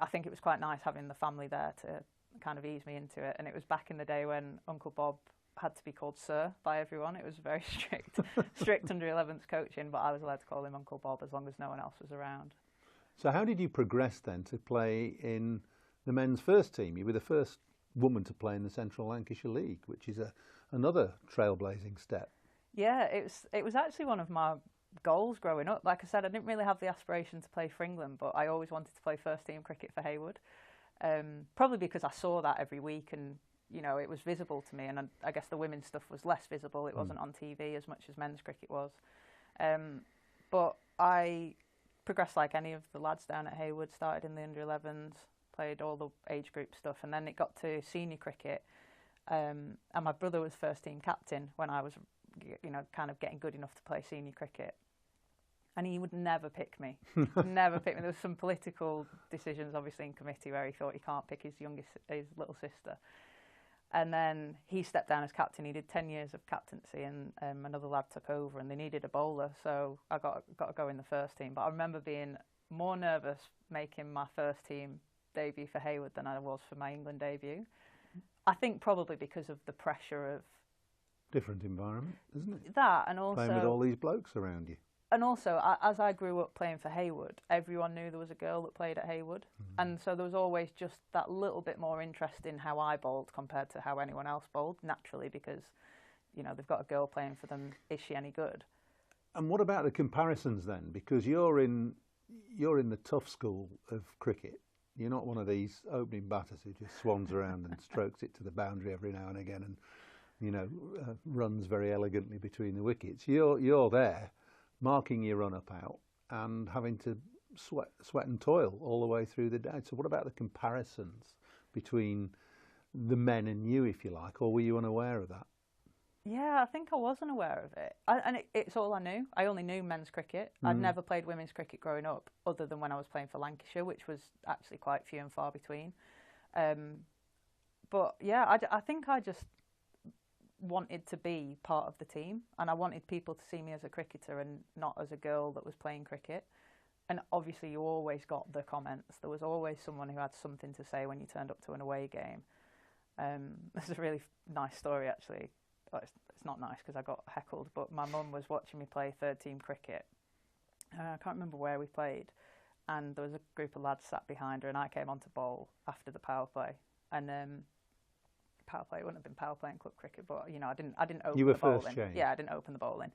I think it was quite nice having the family there to kind of ease me into it. And it was back in the day when Uncle Bob had to be called Sir by everyone. It was very strict under 11s coaching, but I was allowed to call him Uncle Bob as long as no one else was around. So how did you progress then to play in the men's first team? You were the first woman to play in the Central Lancashire League, which is another trailblazing step. Yeah, it was actually one of my goals growing up. Like I said, I didn't really have the aspiration to play for England, but I always wanted to play first team cricket for Haywood. Probably because I saw that every week, and you know, it was visible to me, and I guess the women's stuff was less visible. It wasn't on TV as much as men's cricket was. But I progressed like any of the lads down at Haywood, started in the under 11s, played all the age group stuff, and then it got to senior cricket. And my brother was first team captain when I was, you know, kind of getting good enough to play senior cricket. And he would never pick me, never pick me. There was some political decisions, obviously, in committee where he thought he can't pick his little sister. And then he stepped down as captain. He did 10 years of captaincy, and another lad took over, and they needed a bowler, so I got to go in the first team. But I remember being more nervous making my first team debut for Haywood than I was for my England debut. I think probably because of the pressure of... Different environment, isn't it? That, and also... Playing with all these blokes around you. And also, as I grew up playing for Haywood, everyone knew there was a girl that played at Haywood. And so there was always just that little bit more interest in how I bowled compared to how anyone else bowled, naturally, because, you know, they've got a girl playing for them. Is she any good? And what about the comparisons then? Because you're in the tough school of cricket. You're not one of these opening batters who just swans around and strokes it to the boundary every now and again and, you know, runs very elegantly between the wickets. You're there, marking your run-up out and having to sweat and toil all the way through the day. So what about the comparisons between the men and you, if you like, or were you unaware of that? Yeah, I think I was unaware of it. It's all I knew. I only knew men's cricket. I'd never played women's cricket growing up, other than when I was playing for Lancashire, which was actually quite few and far between. But yeah, I think I just wanted to be part of the team, and I wanted people to see me as a cricketer and not as a girl that was playing cricket. And obviously you always got the comments. There was always someone who had something to say when you turned up to an away game. There's a really nice story, actually. Well, it's not nice because I got heckled, but my mum was watching me play third team cricket. I can't remember where we played, and there was a group of lads sat behind her, and I came on to bowl after the power play. And power play wouldn't have been power play in club cricket, but you know, I didn't open you were the bowling. first change. Yeah, I didn't open the bowling.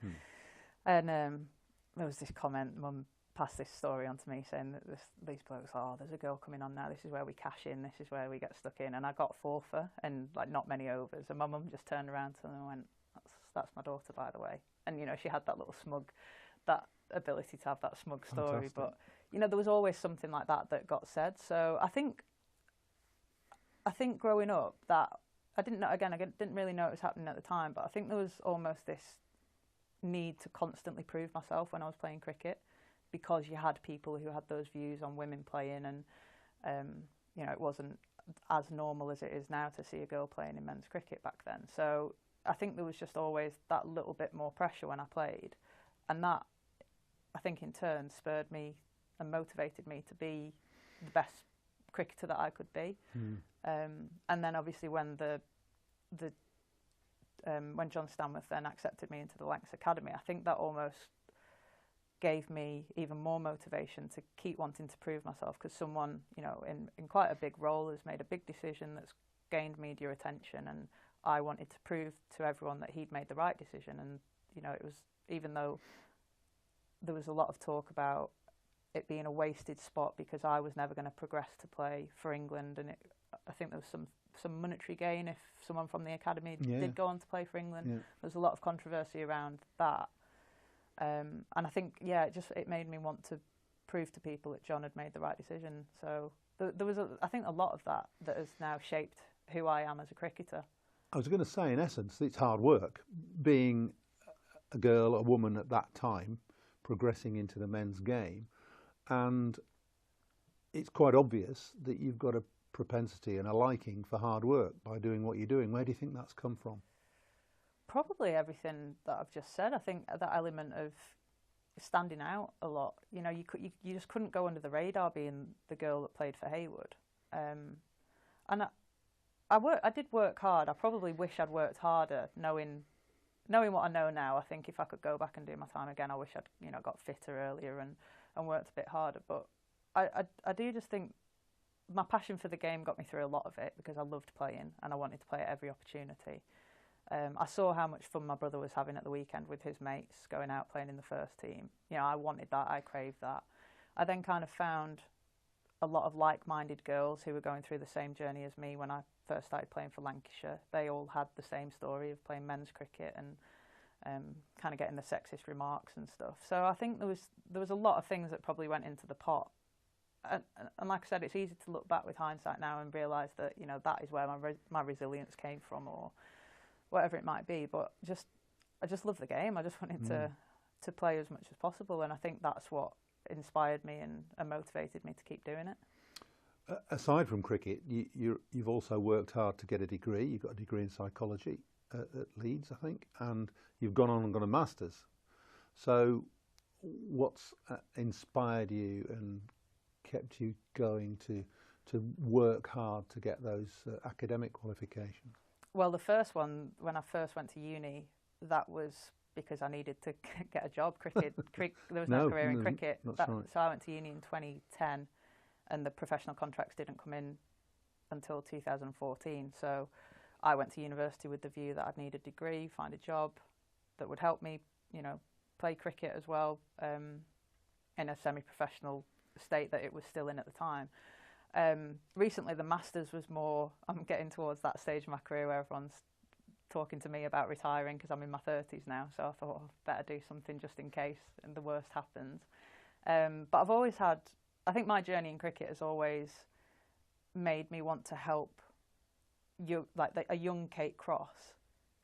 And there was this comment. Mum passed this story on to me saying that these blokes, there's a girl coming on now. This is where we cash in. This is where we get stuck in. And I got 4 for and like not many overs. And my mum just turned around to them and went, "That's my daughter, by the way." And you know, she had that little smug, that ability to have that smug story. Fantastic. But you know, there was always something like that got said. So I think growing up that I didn't know. Again, I didn't really know it was happening at the time. But I think there was almost this need to constantly prove myself when I was playing cricket, because you had people who had those views on women playing, and you know, it wasn't as normal as it is now to see a girl playing in men's cricket back then. So I think there was just always that little bit more pressure when I played, and that, I think, in turn spurred me and motivated me to be the best cricketer that I could be. And then obviously when when John Stanworth then accepted me into the Lancs Academy, I think that almost gave me even more motivation to keep wanting to prove myself, because someone, you know, in quite a big role has made a big decision that's gained media attention, and I wanted to prove to everyone that he'd made the right decision. And you know, it was, even though there was a lot of talk about it being a wasted spot because I was never going to progress to play for England, and I think there was some monetary gain if someone from the academy did go on to play for England. There was a lot of controversy around that. And I think, it made me want to prove to people that John had made the right decision. So there was, I think, a lot of that has now shaped who I am as a cricketer. I was going to say, in essence, it's hard work being a girl, a woman at that time, progressing into the men's game. And it's quite obvious that you've got to propensity and a liking for hard work by doing what you're doing. Where do you think that's come from? Probably everything that I've just said. I think that element of standing out a lot. You know, you just couldn't go under the radar being the girl that played for Haywood. And I did work hard. I probably wish I'd worked harder, knowing what I know now. I think if I could go back and do my time again, I wish I'd got fitter earlier and worked a bit harder. But I do just think my passion for the game got me through a lot of it because I loved playing and I wanted to play at every opportunity. I saw how much fun my brother was having at the weekend with his mates, going out playing in the first team. You know, I wanted that, I craved that. I then kind of found a lot of like-minded girls who were going through the same journey as me when I first started playing for Lancashire. They all had the same story of playing men's cricket and kind of getting the sexist remarks and stuff. So I think there was a lot of things that probably went into the pot. And like I said, it's easy to look back with hindsight now and realise that, you know, that is where my resilience came from, or whatever it might be. But I just love the game. I just wanted to play as much as possible, and I think that's what inspired me and motivated me to keep doing it. Aside from cricket, you've also worked hard to get a degree. You've got a degree in psychology at Leeds, I think, and you've gone on and got a master's. So what's inspired you and kept you going to work hard to get those academic qualifications? Well, the first one, when I first went to uni, that was because I needed to get a job. Cricket, there was no career in cricket. Right. So I went to uni in 2010, and the professional contracts didn't come in until 2014. So I went to university with the view that I'd need a degree, find a job that would help me, you know, play cricket as well, in a semi-professional state that it was still in at the time. Recently, the Masters was more, I'm getting towards that stage of my career where everyone's talking to me about retiring because I'm in my 30s now, so I thought I'd better do something just in case and the worst happens. But I've always had, I think my journey in cricket has always made me want to help a young Kate Cross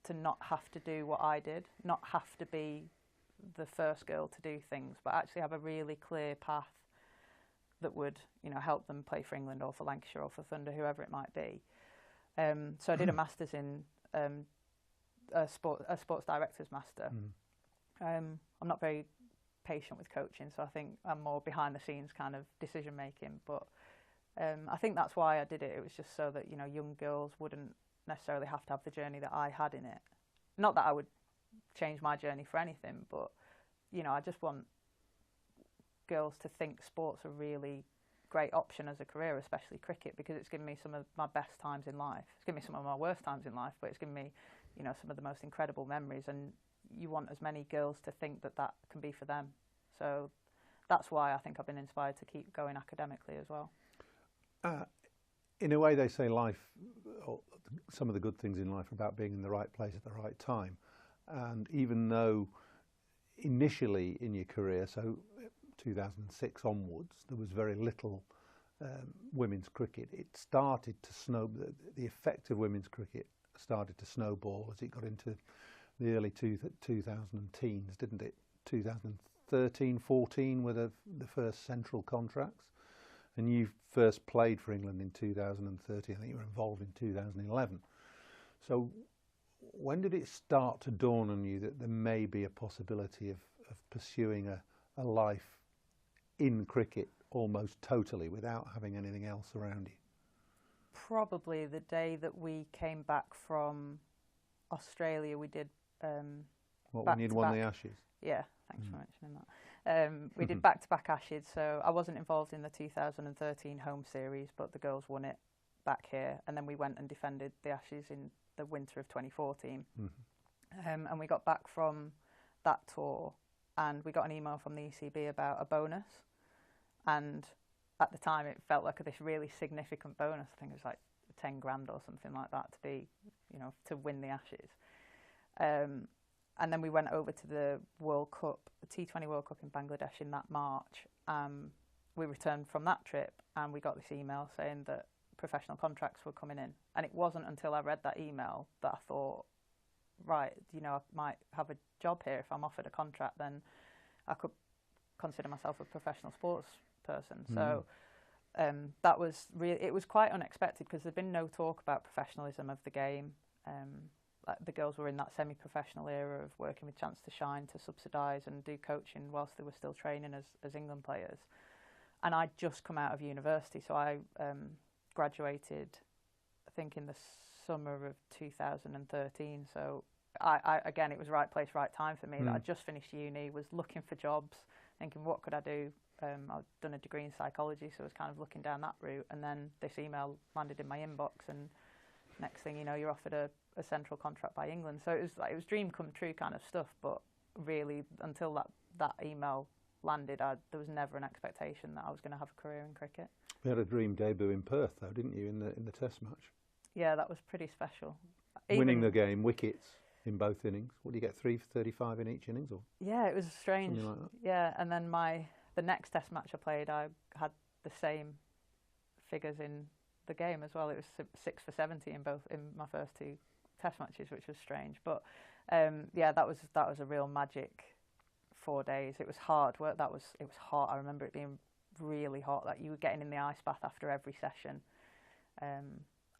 to not have to do what I did, not have to be the first girl to do things, but actually have a really clear path that would, you know, help them play for England or for Lancashire or for Thunder, whoever it might be. So I did a master's in a sports director's master. I'm not very patient with coaching, so I think I'm more behind the scenes kind of decision making. But I think that's why I did it. It was just so that, you know, young girls wouldn't necessarily have to have the journey that I had in it. Not that I would change my journey for anything, but, you know, I just want girls to think sport's a really great option as a career, especially cricket, because it's given me some of my best times in life. It's given me some of my worst times in life, but it's given me, you know, some of the most incredible memories, and you want as many girls to think that that can be for them. So that's why I think I've been inspired to keep going academically as well. In a way, they say life, or some of the good things in life are about being in the right place at the right time. And even though initially in your career, so 2006 onwards, there was very little women's cricket, it started to the effect of women's cricket started to snowball as it got into the early 2010s, didn't it? 2013, 14 were the first central contracts, and you first played for England in 2013. I think you were involved in 2011. So when did it start to dawn on you that there may be a possibility of pursuing a life in cricket almost totally without having anything else around you? Probably the day that we came back from Australia. We did when you'd won the Ashes? Yeah, thanks for mentioning that. We did back-to-back Ashes, so I wasn't involved in the 2013 home series, but the girls won it back here, and then we went and defended the Ashes in the winter of 2014. And we got back from that tour, and we got an email from the ECB about a bonus, and at the time it felt like this really significant bonus. I think it was like 10 grand or something like that to be, you know, to win the Ashes. And then we went over to the World Cup, the T20 World Cup in Bangladesh in that March. We returned from that trip and we got this email saying that professional contracts were coming in. And it wasn't until I read that email that I thought, right, you know, I might have a job here. If I'm offered a contract, then I could consider myself a professional sports person. So that was really, it was quite unexpected because there'd been no talk about professionalism of the game. Like the girls were in that semi-professional era of working with Chance to Shine to subsidise and do coaching whilst they were still training as England players. And I'd just come out of university, so I graduated, I think, in the summer of 2013. So I again, it was right place, right time for me. That I'd just finished uni, was looking for jobs, thinking what could I do. I'd done a degree in psychology, so I was kind of looking down that route. And then this email landed in my inbox, and next thing you know, you're offered a central contract by England. So it was dream come true kind of stuff. But really, until that email landed, there was never an expectation that I was going to have a career in cricket. You had a dream debut in Perth, though, didn't you, in the Test match? Yeah, that was pretty special. Winning the game, wickets in both innings. What do you get, 3 for 35 in each innings? Or yeah, it was strange. Something like that. Yeah, and then the next Test match I played, I had the same figures in the game as well. It was 6 for 70 in my first 2 Test matches, which was strange. But yeah, that was a real magic 4 days. It was hard work. It was hot. I remember it being really hot. Like you were getting in the ice bath after every session.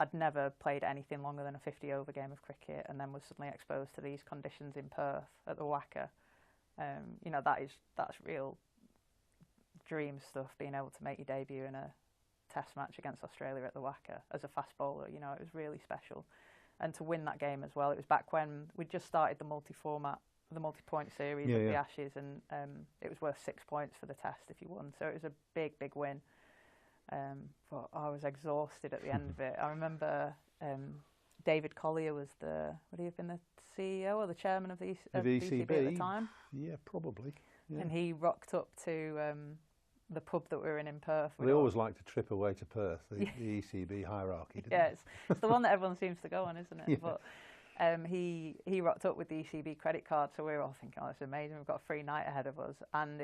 I'd never played anything longer than a 50-over game of cricket, and then was suddenly exposed to these conditions in Perth at the WACA. You know, that's real dream stuff. Being able to make your debut in a Test match against Australia at the WACA as a fast bowler, you know, it was really special. And to win that game as well, it was back when we just started the multi-point series of the Ashes, and it was worth 6 points for the Test if you won. So it was a big, big win. But I was exhausted at the end of it. I remember David Collier was would he have been the CEO or the chairman of the ECB at the time? Yeah, probably. Yeah. And he rocked up to the pub that we were in Perth. They always like to trip away to Perth, the ECB hierarchy, didn't yeah, it's the one that everyone seems to go on, isn't it? Yeah. But he rocked up with the ECB credit card, so we were all thinking, oh, it's amazing, we've got a free night ahead of us. And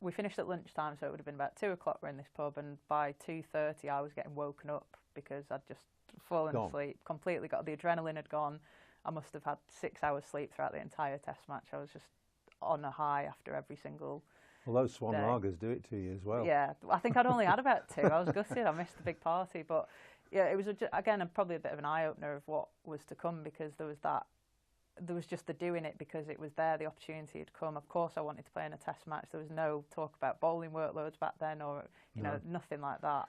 we finished at lunchtime, so it would have been about 2 o'clock we're in this pub, and by 2:30 I was getting woken up because I'd just fallen asleep, completely got the adrenaline had gone. I must have had 6 hours sleep throughout the entire Test match. I was just on a high after every single Well, those Swan Lagers do it to you as well. Yeah, I think I'd only had about 2. I was gutted, I missed the big party, but yeah, it was again probably a bit of an eye-opener of what was to come, because there was just the doing it because it was there, the opportunity had come. Of course I wanted to play in a Test match. There was no talk about bowling workloads back then, or you know, nothing like that.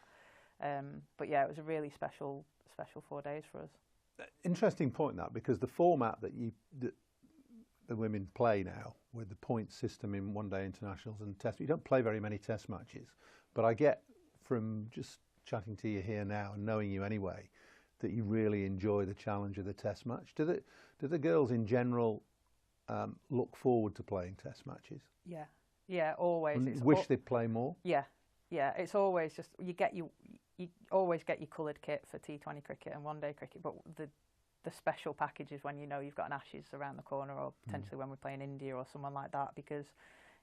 But yeah, it was a really special 4 days for us. Interesting point, that, because the format that the women play now, with the point system in one-day internationals and Test, you don't play very many Test matches, but I get from just chatting to you here now and knowing you anyway, that you really enjoy the challenge of the Test match. Do the girls in general look forward to playing Test matches? Yeah, always. Wish they'd play more? Yeah, it's always just, you always get your coloured kit for T20 cricket and one-day cricket, but the special package is when you know you've got an Ashes around the corner, or potentially when we're playing India or someone like that, because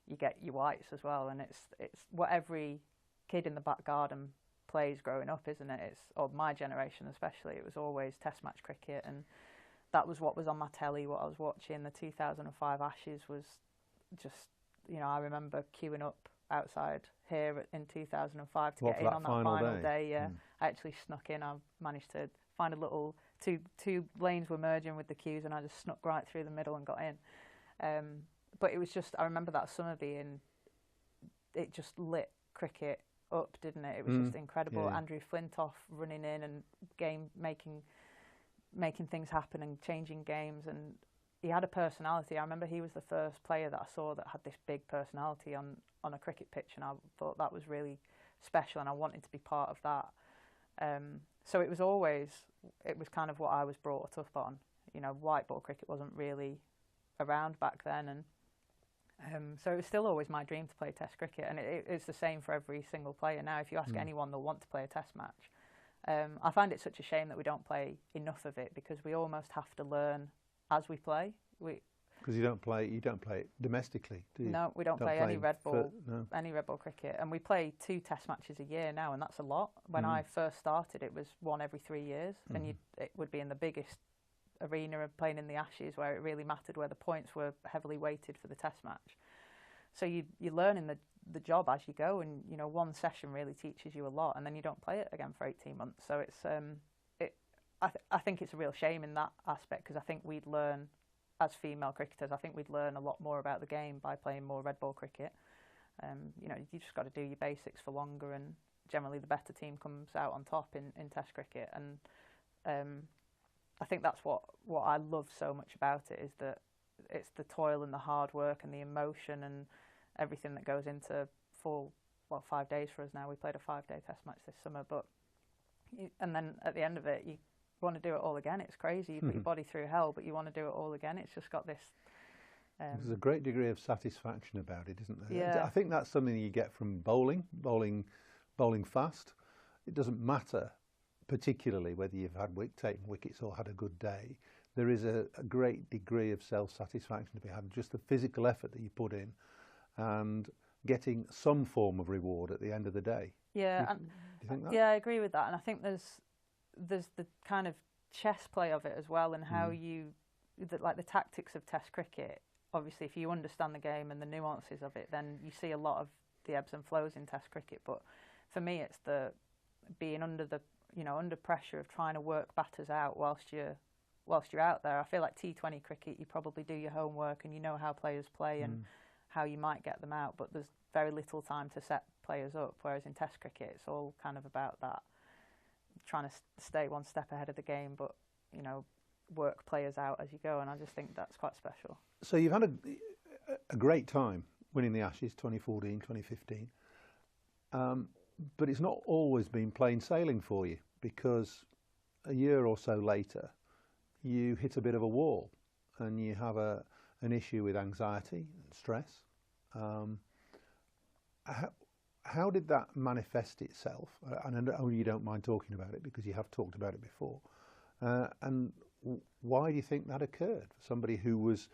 you get your whites as well, and it's what every kid in the back garden plays growing up, isn't it? Or my generation especially, it was always Test match cricket, and that was what was on my telly, what I was watching. The 2005 Ashes was just, you know, I remember queuing up outside here in 2005 to get in on that final day. Yeah, I actually snuck in. I managed to find a little two lanes were merging with the queues, and I just snuck right through the middle and got in. But it was just, I remember that summer it just lit cricket up, didn't it? It was just incredible. Yeah. Andrew Flintoff running in and making things happen and changing games, and he had a personality. I remember he was the first player that I saw that had this big personality on a cricket pitch, and I thought that was really special, and I wanted to be part of that. So it was kind of what I was brought up on. You know, white ball cricket wasn't really around back then, and so it was still always my dream to play Test cricket, and it's the same for every single player now. If you ask anyone, they'll want to play a Test match. I find it such a shame that we don't play enough of it, because we almost have to learn as we play. Because you don't play it domestically, do you? No, we don't play any red ball cricket, and we play 2 Test matches a year now, and that's a lot. When I first started, it was 1 every 3 years, and it would be in the biggest arena of playing in the Ashes, where it really mattered, where the points were heavily weighted for the Test match. So you learn in the job as you go, and you know, one session really teaches you a lot, and then you don't play it again for 18 months. So it's I think it's a real shame in that aspect, because I think we'd learn, as female cricketers, I think we'd learn a lot more about the game by playing more red ball cricket. You know, you just got to do your basics for longer, and generally the better team comes out on top in Test cricket. And I think that's what I love so much about it, is that it's the toil and the hard work and the emotion and everything that goes into 5 days for us now. We played a 5-day Test match this summer, and then at the end of it, you want to do it all again. It's crazy. You put your body through hell, but you want to do it all again. It's just got this. There's a great degree of satisfaction about it, isn't there? Yeah. I think that's something you get from bowling fast. It doesn't matter particularly whether you've taken wickets or had a good day. There is a great degree of self-satisfaction to be had, just the physical effort that you put in and getting some form of reward at the end of the day. Yeah, do you think that? Yeah, I agree with that. And I think there's the kind of chess play of it as well, and how like the tactics of Test cricket. Obviously, if you understand the game and the nuances of it, then you see a lot of the ebbs and flows in Test cricket. But for me, it's the being under pressure of trying to work batters out whilst you're out there. I feel like T20 cricket, you probably do your homework and you know how players play and how you might get them out, but there's very little time to set players up. Whereas in Test cricket, it's all kind of about that, trying to stay one step ahead of the game, but you know, work players out as you go. And I just think that's quite special. So you've had a great time winning the Ashes 2014, 2015, but it's not always been plain sailing for you, because a year or so later you hit a bit of a wall and you have an issue with anxiety and stress. How did that manifest itself? And I know you don't mind talking about it because you have talked about it before. And why do you think that occurred for somebody who was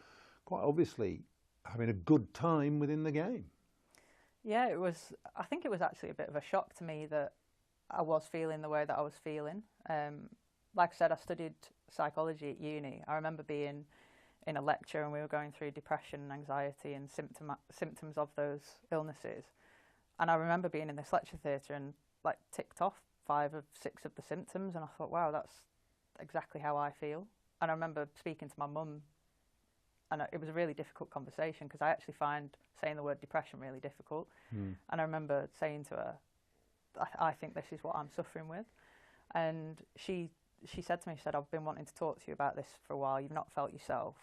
quite obviously having a good time within the game? Yeah, I think it was actually a bit of a shock to me that I was feeling the way that I was feeling. Like I said, I studied psychology at uni. I remember being in a lecture and we were going through depression and anxiety and symptoms of those illnesses. And I remember being in this lecture theatre and like ticked off 5 of 6 of the symptoms, and I thought, wow, that's exactly how I feel. And I remember speaking to my mum, and it was a really difficult conversation because I actually find saying the word depression really difficult. And I remember saying to her, I think this is what I'm suffering with. And she said to me, I've been wanting to talk to you about this for a while. You've not felt yourself.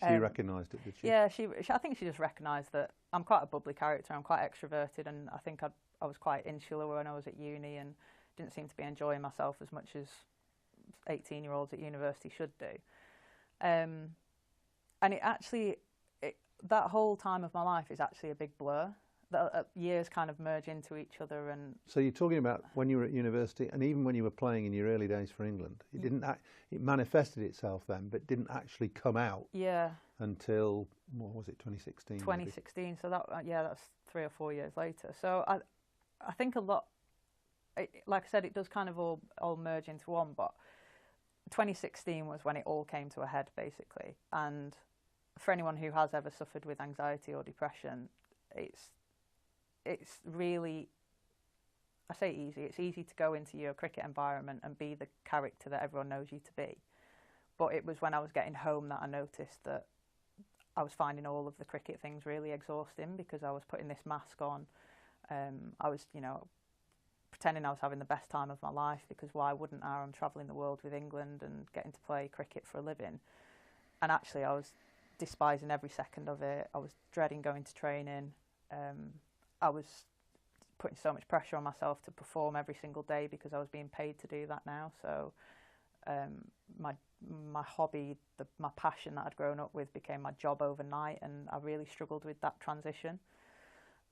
She recognised it, did she? Yeah, I think she just recognised that I'm quite a bubbly character. I'm quite extroverted, and I think I was quite insular when I was at uni and didn't seem to be enjoying myself as much as 18-year-olds at university should do. And it actually, that whole time of my life is actually a big blur. The years kind of merge into each other. And so you're talking about when you were at university, and even when you were playing in your early days for England, it didn't. It manifested itself then, but didn't actually come out. Yeah. Until what was it, 2016? 2016. Maybe? So that's 3 or 4 years later. So I think a lot. Like I said, it does kind of all merge into one. But 2016 was when it all came to a head, basically. And for anyone who has ever suffered with anxiety or depression, it's really, I say easy, it's easy to go into your cricket environment and be the character that everyone knows you to be. But it was when I was getting home that I noticed that I was finding all of the cricket things really exhausting, because I was putting this mask on. I was, pretending I was having the best time of my life, because why wouldn't I? I'm travelling the world with England and getting to play cricket for a living. And actually I was despising every second of it. I was dreading going to training. I was putting so much pressure on myself to perform every single day because I was being paid to do that now. So my hobby, my passion that I'd grown up with became my job overnight, and I really struggled with that transition.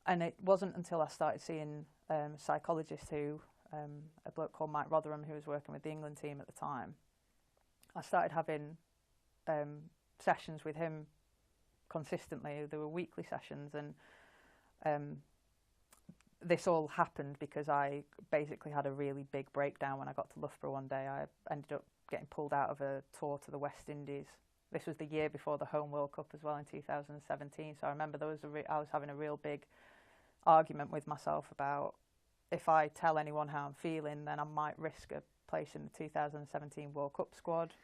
And it wasn't until I started seeing a psychologist a bloke called Mike Rotherham, who was working with the England team at the time. I started having sessions with him consistently. There were weekly sessions, and this all happened because I basically had a really big breakdown when I got to Loughborough one day. I ended up getting pulled out of a tour to the West Indies. This was the year before the Home World Cup as well, in 2017. So I remember I was having a real big argument with myself about if I tell anyone how I'm feeling, then I might risk a place in the 2017 World Cup squad.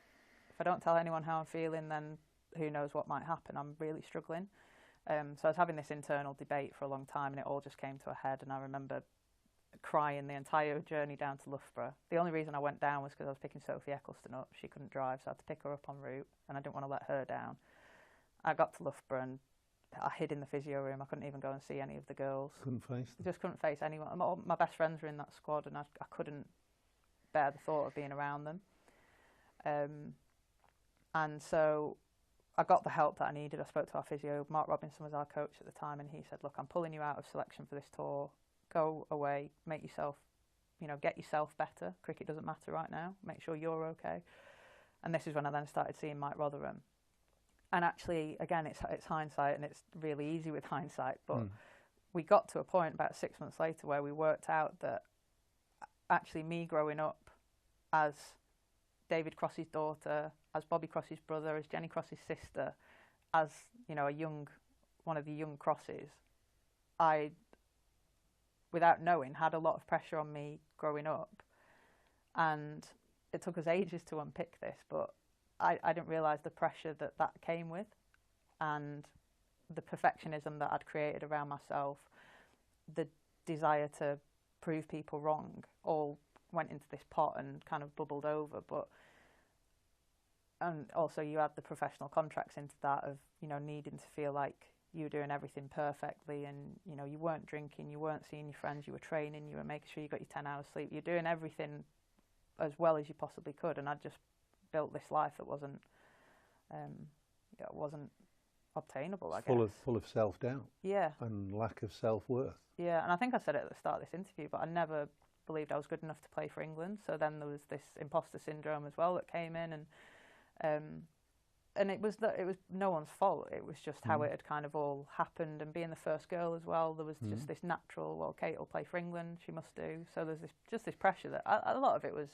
If I don't tell anyone how I'm feeling, then who knows what might happen. I'm really struggling. So I was having this internal debate for a long time, and it all just came to a head, and I remember crying the entire journey down to Loughborough. The only reason I went down was because I was picking Sophie Eccleston up. She couldn't drive, so I had to pick her up en route, and I didn't want to let her down. I got to Loughborough and I hid in the physio room. I couldn't even go and see any of the girls. Couldn't face them. Just couldn't face anyone. My best friends were in that squad, and I couldn't bear the thought of being around them. And so I got the help that I needed. I spoke to our physio. Mark Robinson was our coach at the time, and he said, look, I'm pulling you out of selection for this tour. Go away, make yourself, get yourself better. Cricket doesn't matter right now. Make sure you're okay. And this is when I then started seeing Mike Rotherham. And actually, again, it's hindsight, and it's really easy with hindsight, but we got to a point about 6 months later where we worked out that actually me growing up as David Cross's daughter, as Bobby Cross's brother, as Jenny Cross's sister, as one of the young Crosses, I, without knowing, had a lot of pressure on me growing up, and it took us ages to unpick this, but I didn't realise the pressure that came with, and the perfectionism that I'd created around myself, the desire to prove people wrong, all went into this pot and kind of bubbled over. And also you add the professional contracts into that of, needing to feel like you were doing everything perfectly, and, you weren't drinking, you weren't seeing your friends, you were training, you were making sure you got your 10 hours sleep, you're doing everything as well as you possibly could, and I'd just built this life that wasn't obtainable, I guess. Full of self-doubt. Yeah. And lack of self-worth. Yeah, and I think I said it at the start of this interview, but I never believed I was good enough to play for England. So then there was this imposter syndrome as well that came in, and it was no one's fault. It was just how it had kind of all happened, and being the first girl as well, there was just this natural, well, Kate will play for England, she must do. So there's this pressure that a lot of it was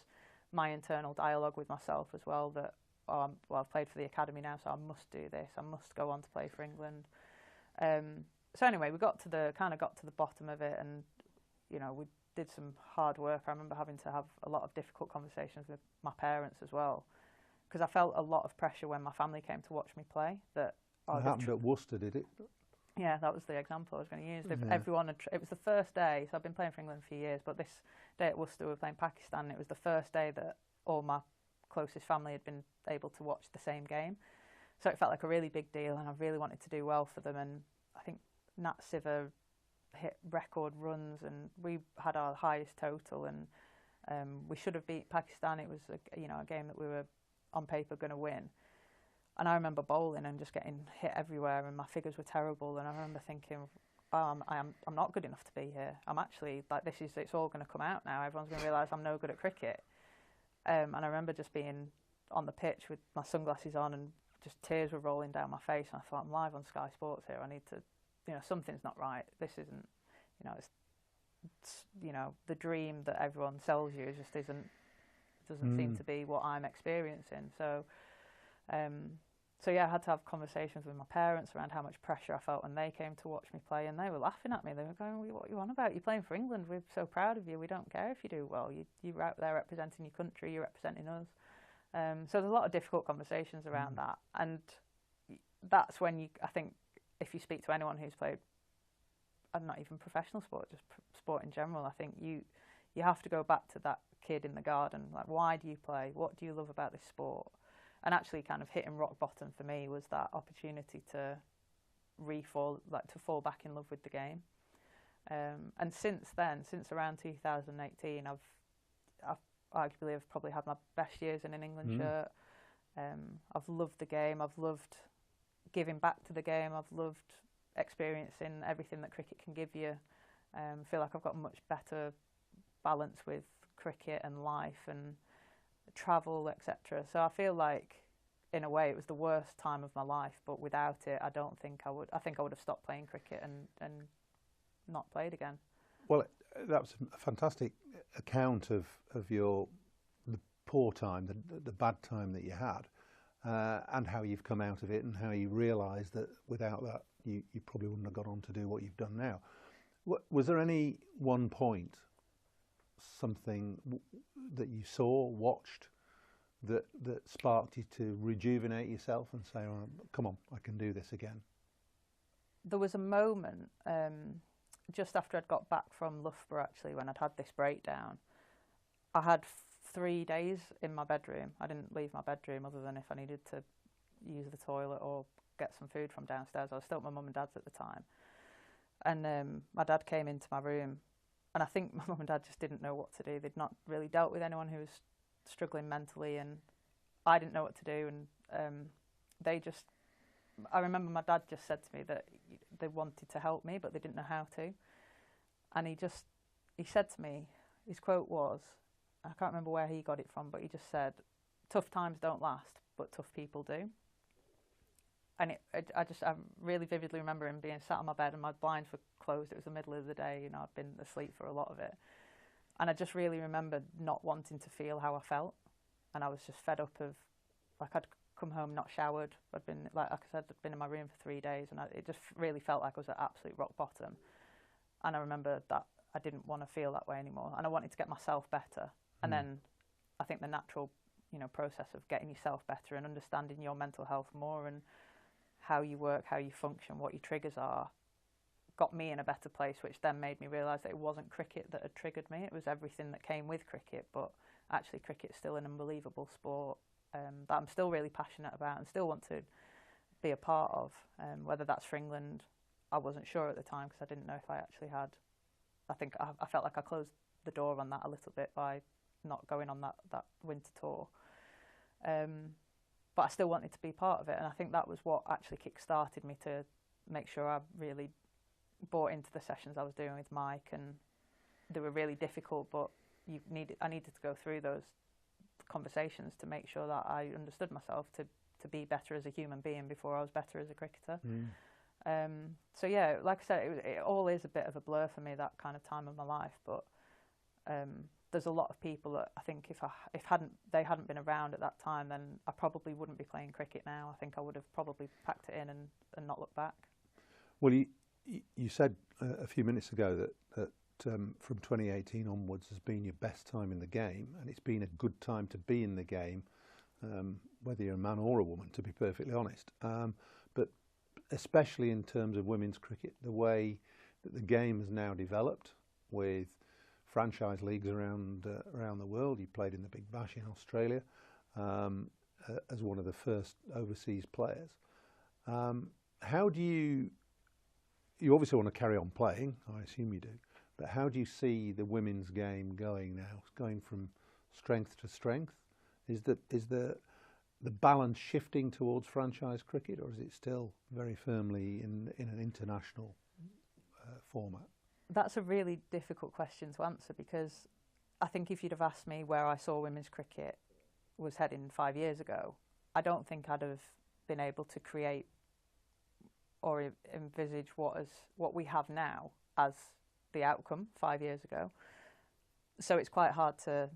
my internal dialogue with myself as well, that I've played for the academy now, so I must do this, I must go on to play for England. So anyway, we got to the bottom of it, and we did some hard work. I remember having to have a lot of difficult conversations with my parents as well, because I felt a lot of pressure when my family came to watch me play. That it happened at Worcester, did it? Yeah, that was the example I was going to use. Everyone, it was the first day, so I've been playing for England for years, but this day at Worcester we were playing Pakistan, and it was the first day that all my closest family had been able to watch the same game. So it felt like a really big deal, and I really wanted to do well for them, and I think Nat Siver hit record runs, and we had our highest total, and we should have beat Pakistan. It was a game that we were on paper going to win. And I remember bowling and just getting hit everywhere, and my figures were terrible. And I remember thinking, I'm not good enough to be here. I'm actually, it's all going to come out now. Everyone's going to realise I'm no good at cricket. And I remember just being on the pitch with my sunglasses on, and just tears were rolling down my face. And I thought, I'm live on Sky Sports here. I need to, something's not right. This isn't, it's the dream that everyone sells you just doesn't seem to be what I'm experiencing. So, So yeah, I had to have conversations with my parents around how much pressure I felt when they came to watch me play, and they were laughing at me. They were going, "What are you on about? You're playing for England. We're so proud of you. We don't care if you do well. You're out there representing your country. You're representing us." So there's a lot of difficult conversations around that, and that's when I think if you speak to anyone who's played, and not even professional sport, just sport in general, I think you have to go back to that kid in the garden. Like, why do you play? What do you love about this sport? And actually kind of hitting rock bottom for me was that opportunity to fall back in love with the game. And since then, since around 2018, I've arguably have probably had my best years in an England shirt. I've loved the game. I've loved giving back to the game. I've loved experiencing everything that cricket can give you. I feel like I've got a much better balance with cricket and life and travel, etc. So I feel like, in a way, it was the worst time of my life. But without it, I don't think I would. I think I would have stopped playing cricket and not played again. Well, that was a fantastic account of the poor time, the bad time that you had, and how you've come out of it, and how you realised that without that, you probably wouldn't have got on to do what you've done now. Was there any one point, something that you saw, watched, that sparked you to rejuvenate yourself and say, oh, come on, I can do this again? There was a moment just after I'd got back from Loughborough, actually, when I'd had this breakdown. I had 3 days in my bedroom. I didn't leave my bedroom other than if I needed to use the toilet or get some food from downstairs. I was still at my mum and dad's at the time. And my dad came into my room, and I think my mum and dad just didn't know what to do. They'd not really dealt with anyone who was struggling mentally, and I didn't know what to do. And I remember my dad just said to me that they wanted to help me, but they didn't know how to. And he said to me, his quote was, I can't remember where he got it from, but he just said, tough times don't last, but tough people do. And I really vividly remember him being sat on my bed and my blinds were closed. It was the middle of the day, you know, I'd been asleep for a lot of it. And I just really remember not wanting to feel how I felt. And I was just fed up of, like, I'd come home not showered. I'd been, like I said, I'd been in my room for 3 days, and it just really felt like I was at absolute rock bottom. And I remember that I didn't want to feel that way anymore, and I wanted to get myself better. And then I think the natural, you know, process of getting yourself better and understanding your mental health more and how you work, how you function, what your triggers are, got me in a better place, which then made me realise that it wasn't cricket that had triggered me. It was everything that came with cricket, but actually cricket's still an unbelievable sport that I'm still really passionate about and still want to be a part of. Whether that's for England, I wasn't sure at the time because I didn't know if I actually had. I think I felt like I closed the door on that a little bit by not going on that winter tour. But I still wanted to be part of it, and I think that was what actually kick-started me to make sure I really bought into the sessions I was doing with Mike, and they were really difficult, but I needed to go through those conversations to make sure that I understood myself to be better as a human being before I was better as a cricketer. So yeah, like I said, it all is a bit of a blur for me, that kind of time of my life, but there's a lot of people that I think if they hadn't been around at that time, then I probably wouldn't be playing cricket now. I think I would have probably packed it in and not looked back. Well, you said a few minutes ago that from 2018 onwards has been your best time in the game, and it's been a good time to be in the game, whether you're a man or a woman, to be perfectly honest. But especially in terms of women's cricket, the way that the game has now developed with franchise leagues around the world. You played in the Big Bash in Australia as one of the first overseas players. How do you obviously want to carry on playing, I assume you do, but how do you see the women's game going now? It's going from strength to strength. Is the balance shifting towards franchise cricket, or is it still very firmly in an international format? That's a really difficult question to answer, because I think if you'd have asked me where I saw women's cricket was heading 5 years ago, I don't think I'd have been able to create or envisage what we have now as the outcome 5 years ago. So it's quite hard to,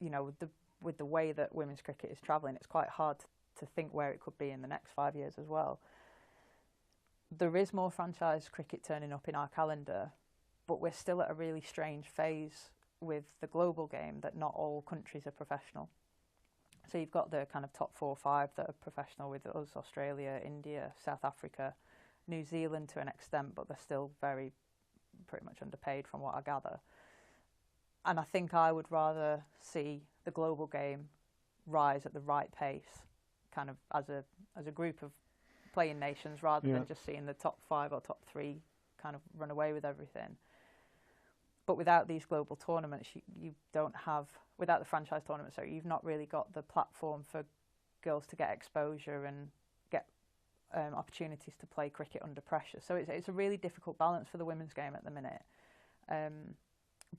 you know, with the way that women's cricket is travelling, it's quite hard to think where it could be in the next 5 years as well. There is more franchise cricket turning up in our calendar, but we're still at a really strange phase with the global game that not all countries are professional. So you've got the kind of top 4 or 5 that are professional with us: Australia, India, South Africa, New Zealand to an extent, but they're still pretty much underpaid from what I gather. And I think I would rather see the global game rise at the right pace, kind of as a group of playing nations, rather than just seeing the top 5 or top 3 kind of run away with everything. But without these global tournaments, you don't have, without the franchise tournaments, so you've not really got the platform for girls to get exposure and get opportunities to play cricket under pressure. So it's a really difficult balance for the women's game at the minute.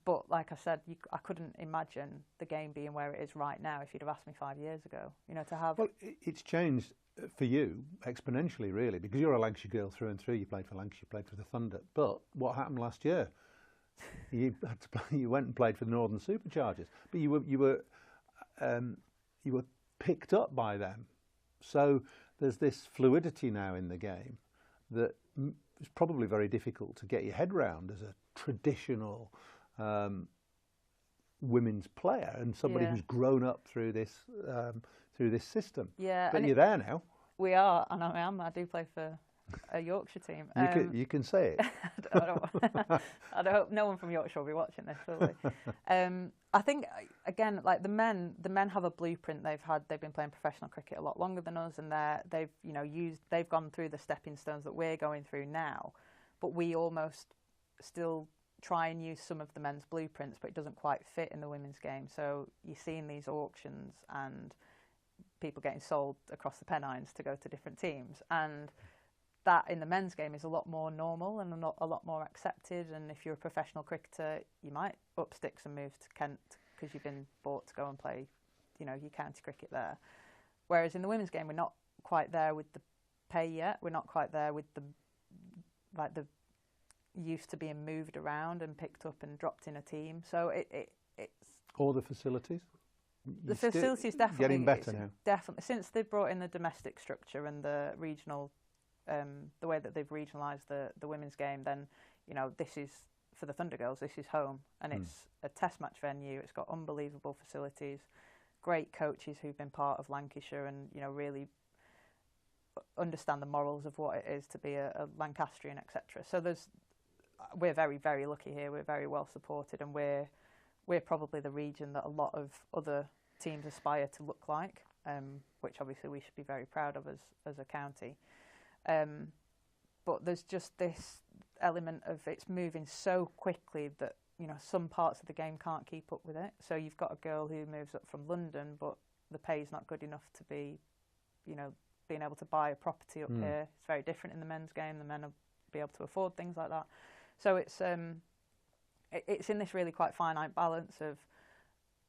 But like I said, I couldn't imagine the game being where it is right now if you'd have asked me 5 years ago. You know, to have. Well, it's changed for you exponentially, really, because you're a Lancashire girl through and through. You played for Lancashire, you played for the Thunder. But what happened last year? You had to play, you went and played for the Northern Superchargers, but you were picked up by them. So there's this fluidity now in the game that it's probably very difficult to get your head round as a traditional women's player and somebody who's grown up through this system. Yeah, but you're there now. We are, and I am. I do play for a Yorkshire team. You can say it. I hope no one from Yorkshire will be watching this, will they? I think again, like the men have a blueprint. They've been playing professional cricket a lot longer than us, and they've gone through the stepping stones that we're going through now. But we almost still try and use some of the men's blueprints, but it doesn't quite fit in the women's game. So you're seeing these auctions and people getting sold across the Pennines to go to different teams, and that in the men's game is a lot more normal and a lot more accepted. And if you're a professional cricketer, you might up sticks and move to Kent because you've been bought to go and play, your county cricket there. Whereas in the women's game, we're not quite there with the pay yet. We're not quite there with the used to being moved around and picked up and dropped in a team. So it's all the facilities. The facilities definitely getting better now. Definitely, since they've brought in the domestic structure and the regional. The way that they've regionalised the women's game, then this is for the Thunder Girls. This is home, and it's a test match venue. It's got unbelievable facilities, great coaches who've been part of Lancashire, and really understand the morals of what it is to be a Lancastrian, etc. So we're very, very lucky here. We're very well supported, and we're probably the region that a lot of other teams aspire to look like, which obviously we should be very proud of as a county. But there's just this element of it's moving so quickly that some parts of the game can't keep up with it. So you've got a girl who moves up from London, but the pay's not good enough to be, being able to buy a property up here. It's very different in the men's game. The men will be able to afford things like that. So it's in this really quite finite balance of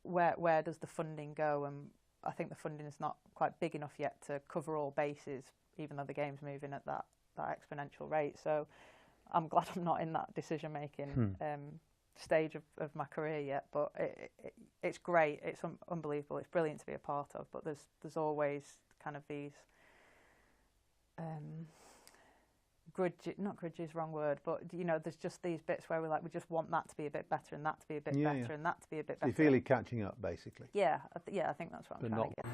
where does the funding go, and I think the funding is not quite big enough yet to cover all bases, even though the game's moving at that exponential rate. So I'm glad I'm not in that decision-making stage of my career yet, but it's great. It's unbelievable. It's brilliant to be a part of, but there's always kind of these not grudges, wrong word, but there's just these bits where we just want that to be a bit better and that to be a bit better and that to be a bit better. So you feel you're catching up, basically. Yeah, I think that's what I'm trying to get.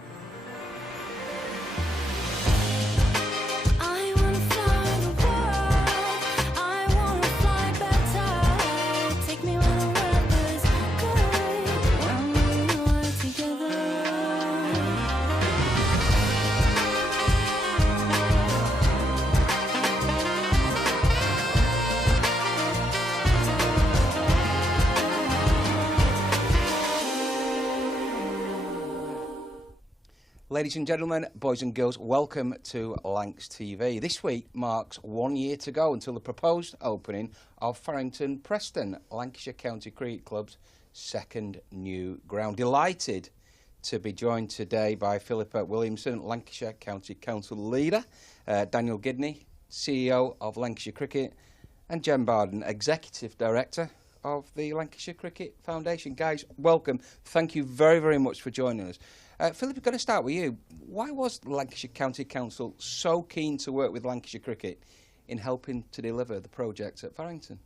Ladies and gentlemen, boys and girls, welcome to Lancs TV. This week marks 1 year to go until the proposed opening of Farington Preston, Lancashire County Cricket Club's second new ground. Delighted to be joined today by Philippa Williamson, Lancashire County Council leader, Daniel Gidney, CEO of Lancashire Cricket, and Jem Barden, Executive Director of the Lancashire Cricket Foundation. Guys, welcome. Thank you very, very much for joining us. Philip, we've got to start with you. Why was Lancashire County Council so keen to work with Lancashire Cricket in helping to deliver the project at Farington?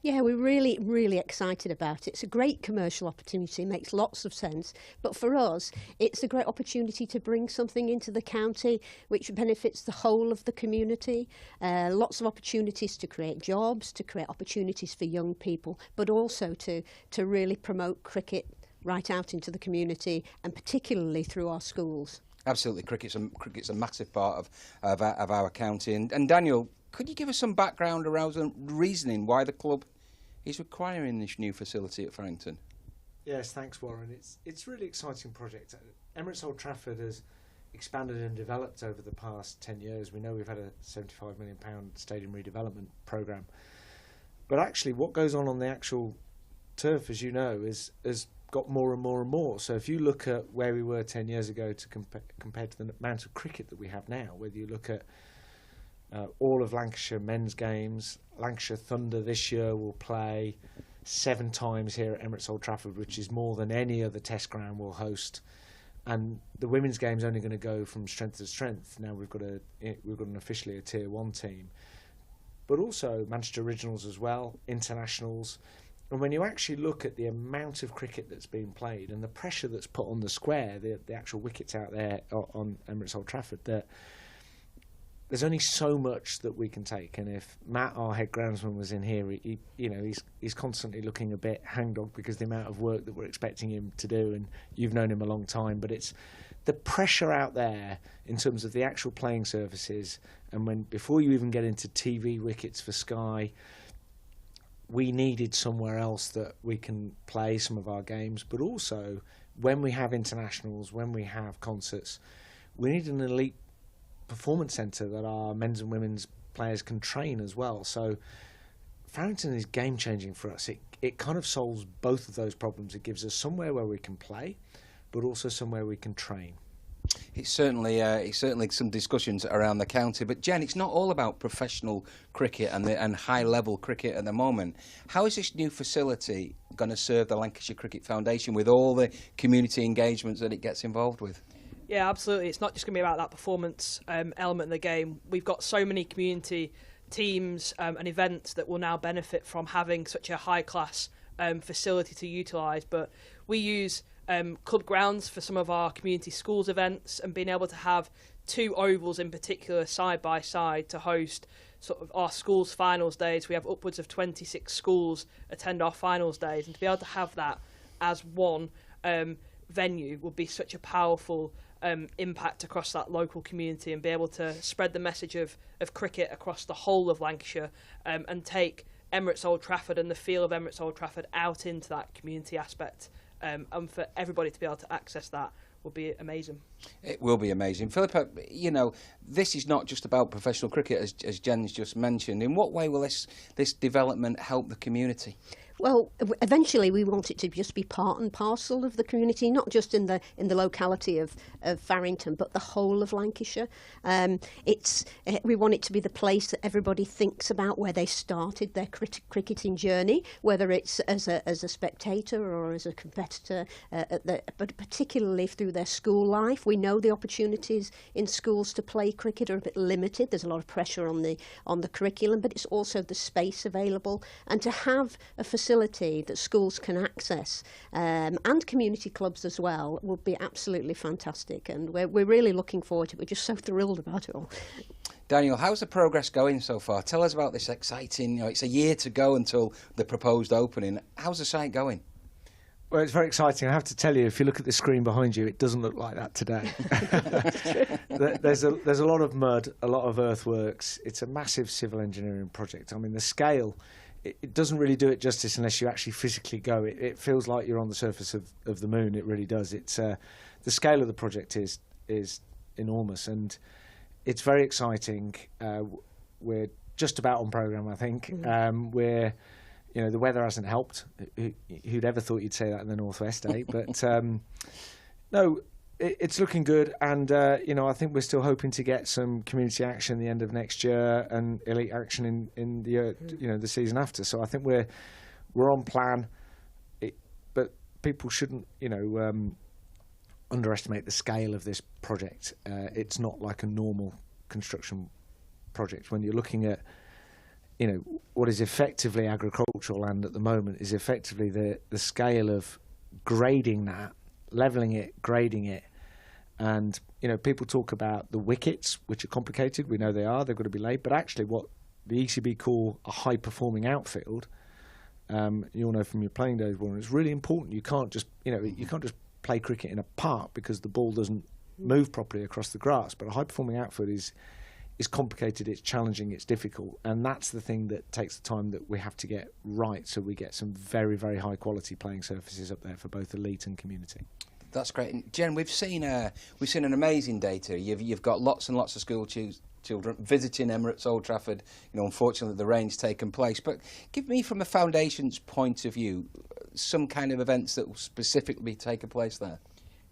Yeah, we're really, really excited about it. It's a great commercial opportunity, makes lots of sense. But for us, it's a great opportunity to bring something into the county which benefits the whole of the community. Lots of opportunities to create jobs, to create opportunities for young people, but also to really promote cricket right out into the community, and particularly through our schools. Absolutely, cricket's a massive part of our county. And Daniel, could you give us some background around the reasoning why the club is requiring this new facility at Farington? Yes, thanks, Warren. It's a really exciting project. Emirates Old Trafford has expanded and developed over the past 10 years. We know we've had a £75 million stadium redevelopment programme. But actually what goes on the actual turf, as you know, is got more and more and more. So if you look at where we were 10 years ago to compared to the amount of cricket that we have now, whether you look at all of Lancashire men's games, Lancashire Thunder this year will play 7 times here at Emirates Old Trafford, which is more than any other test ground will host. And the women's game's only going to go from strength to strength. Now we've got an officially a Tier 1 team. but also Manchester Originals as well, internationals. And when you actually look at the amount of cricket that's being played and the pressure that's put on the square, the actual wickets out there on Emirates Old Trafford, that there's only so much that we can take. And if Matt, our head groundsman, was in here, he's constantly looking a bit hangdog because the amount of work that we're expecting him to do, and you've known him a long time, but it's the pressure out there in terms of the actual playing surfaces. And before you even get into TV wickets for Sky, we needed somewhere else that we can play some of our games, but also when we have internationals, when we have concerts, we need an elite performance centre that our men's and women's players can train as well. So Farrington is game changing for us. It kind of solves both of those problems. It gives us somewhere where we can play, but also somewhere we can train. It's certainly some discussions around the county, but Jen, it's not all about professional cricket and high-level cricket at the moment. How is this new facility going to serve the Lancashire Cricket Foundation with all the community engagements that it gets involved with? Yeah, absolutely. It's not just going to be about that performance element of the game. We've got so many community teams and events that will now benefit from having such a high-class facility to utilise, but we use club grounds for some of our community schools events, and being able to have 2 ovals in particular side by side to host sort of our schools finals days. We have upwards of 26 schools attend our finals days, and to be able to have that as one venue would be such a powerful impact across that local community, and be able to spread the message of cricket across the whole of Lancashire, and take Emirates Old Trafford and the feel of Emirates Old Trafford out into that community aspect. And for everybody to be able to access that will be amazing. It will be amazing. Philippa, you know, this is not just about professional cricket, as Jen's just mentioned. In what way will this development help the community? Well, eventually we want it to just be part and parcel of the community, not just in the locality of Farrington, but the whole of Lancashire. We want it to be the place that everybody thinks about where they started their cricketing journey, whether it's as a spectator or as a competitor, but particularly through their school life. We know the opportunities in schools to play cricket are a bit limited. There's a lot of pressure on the curriculum, but it's also the space available, and to have a facility that schools can access and community clubs as well will be absolutely fantastic, and we're really looking forward to it. We're just so thrilled about it all. Daniel, how's the progress going so far? Tell us about this exciting, it's a year to go until the proposed opening. How's the site going? Well, it's very exciting. I have to tell you, if you look at the screen behind you, it doesn't look like that today. There's a lot of mud, a lot of earthworks. It's a massive civil engineering project. I mean, the scale, it doesn't really do it justice unless you actually physically go. It feels like you're on the surface of the moon. It really does. It's the scale of the project is enormous, and it's very exciting. We're just about on programme, I think. We're the weather hasn't helped. Who'd ever thought you'd say that in the northwest, eh? But no, it's looking good, and I think we're still hoping to get some community action at the end of next year and elite action in the the season after. So I think we're on plan, but people shouldn't underestimate the scale of this project. It's not like a normal construction project. When you're looking at what is effectively agricultural land at the moment, is effectively the scale of grading that, levelling it, grading it. And, people talk about the wickets, which are complicated. We know they are. They've got to be laid. But actually what the ECB call a high-performing outfield, you'll know from your playing days, Warren, it's really important. You can't just, you can't just play cricket in a park because the ball doesn't move properly across the grass. But a high-performing outfield is complicated, it's challenging, it's difficult, and that's the thing that takes the time that we have to get right, so we get some very, very high quality playing surfaces up there for both elite and community. That's great. And Jen, we've seen an amazing day too. You've got lots and lots of school children visiting Emirates Old Trafford. Unfortunately the rain's taken place, but give me, from a foundation's point of view, some kind of events that will specifically be taking place there.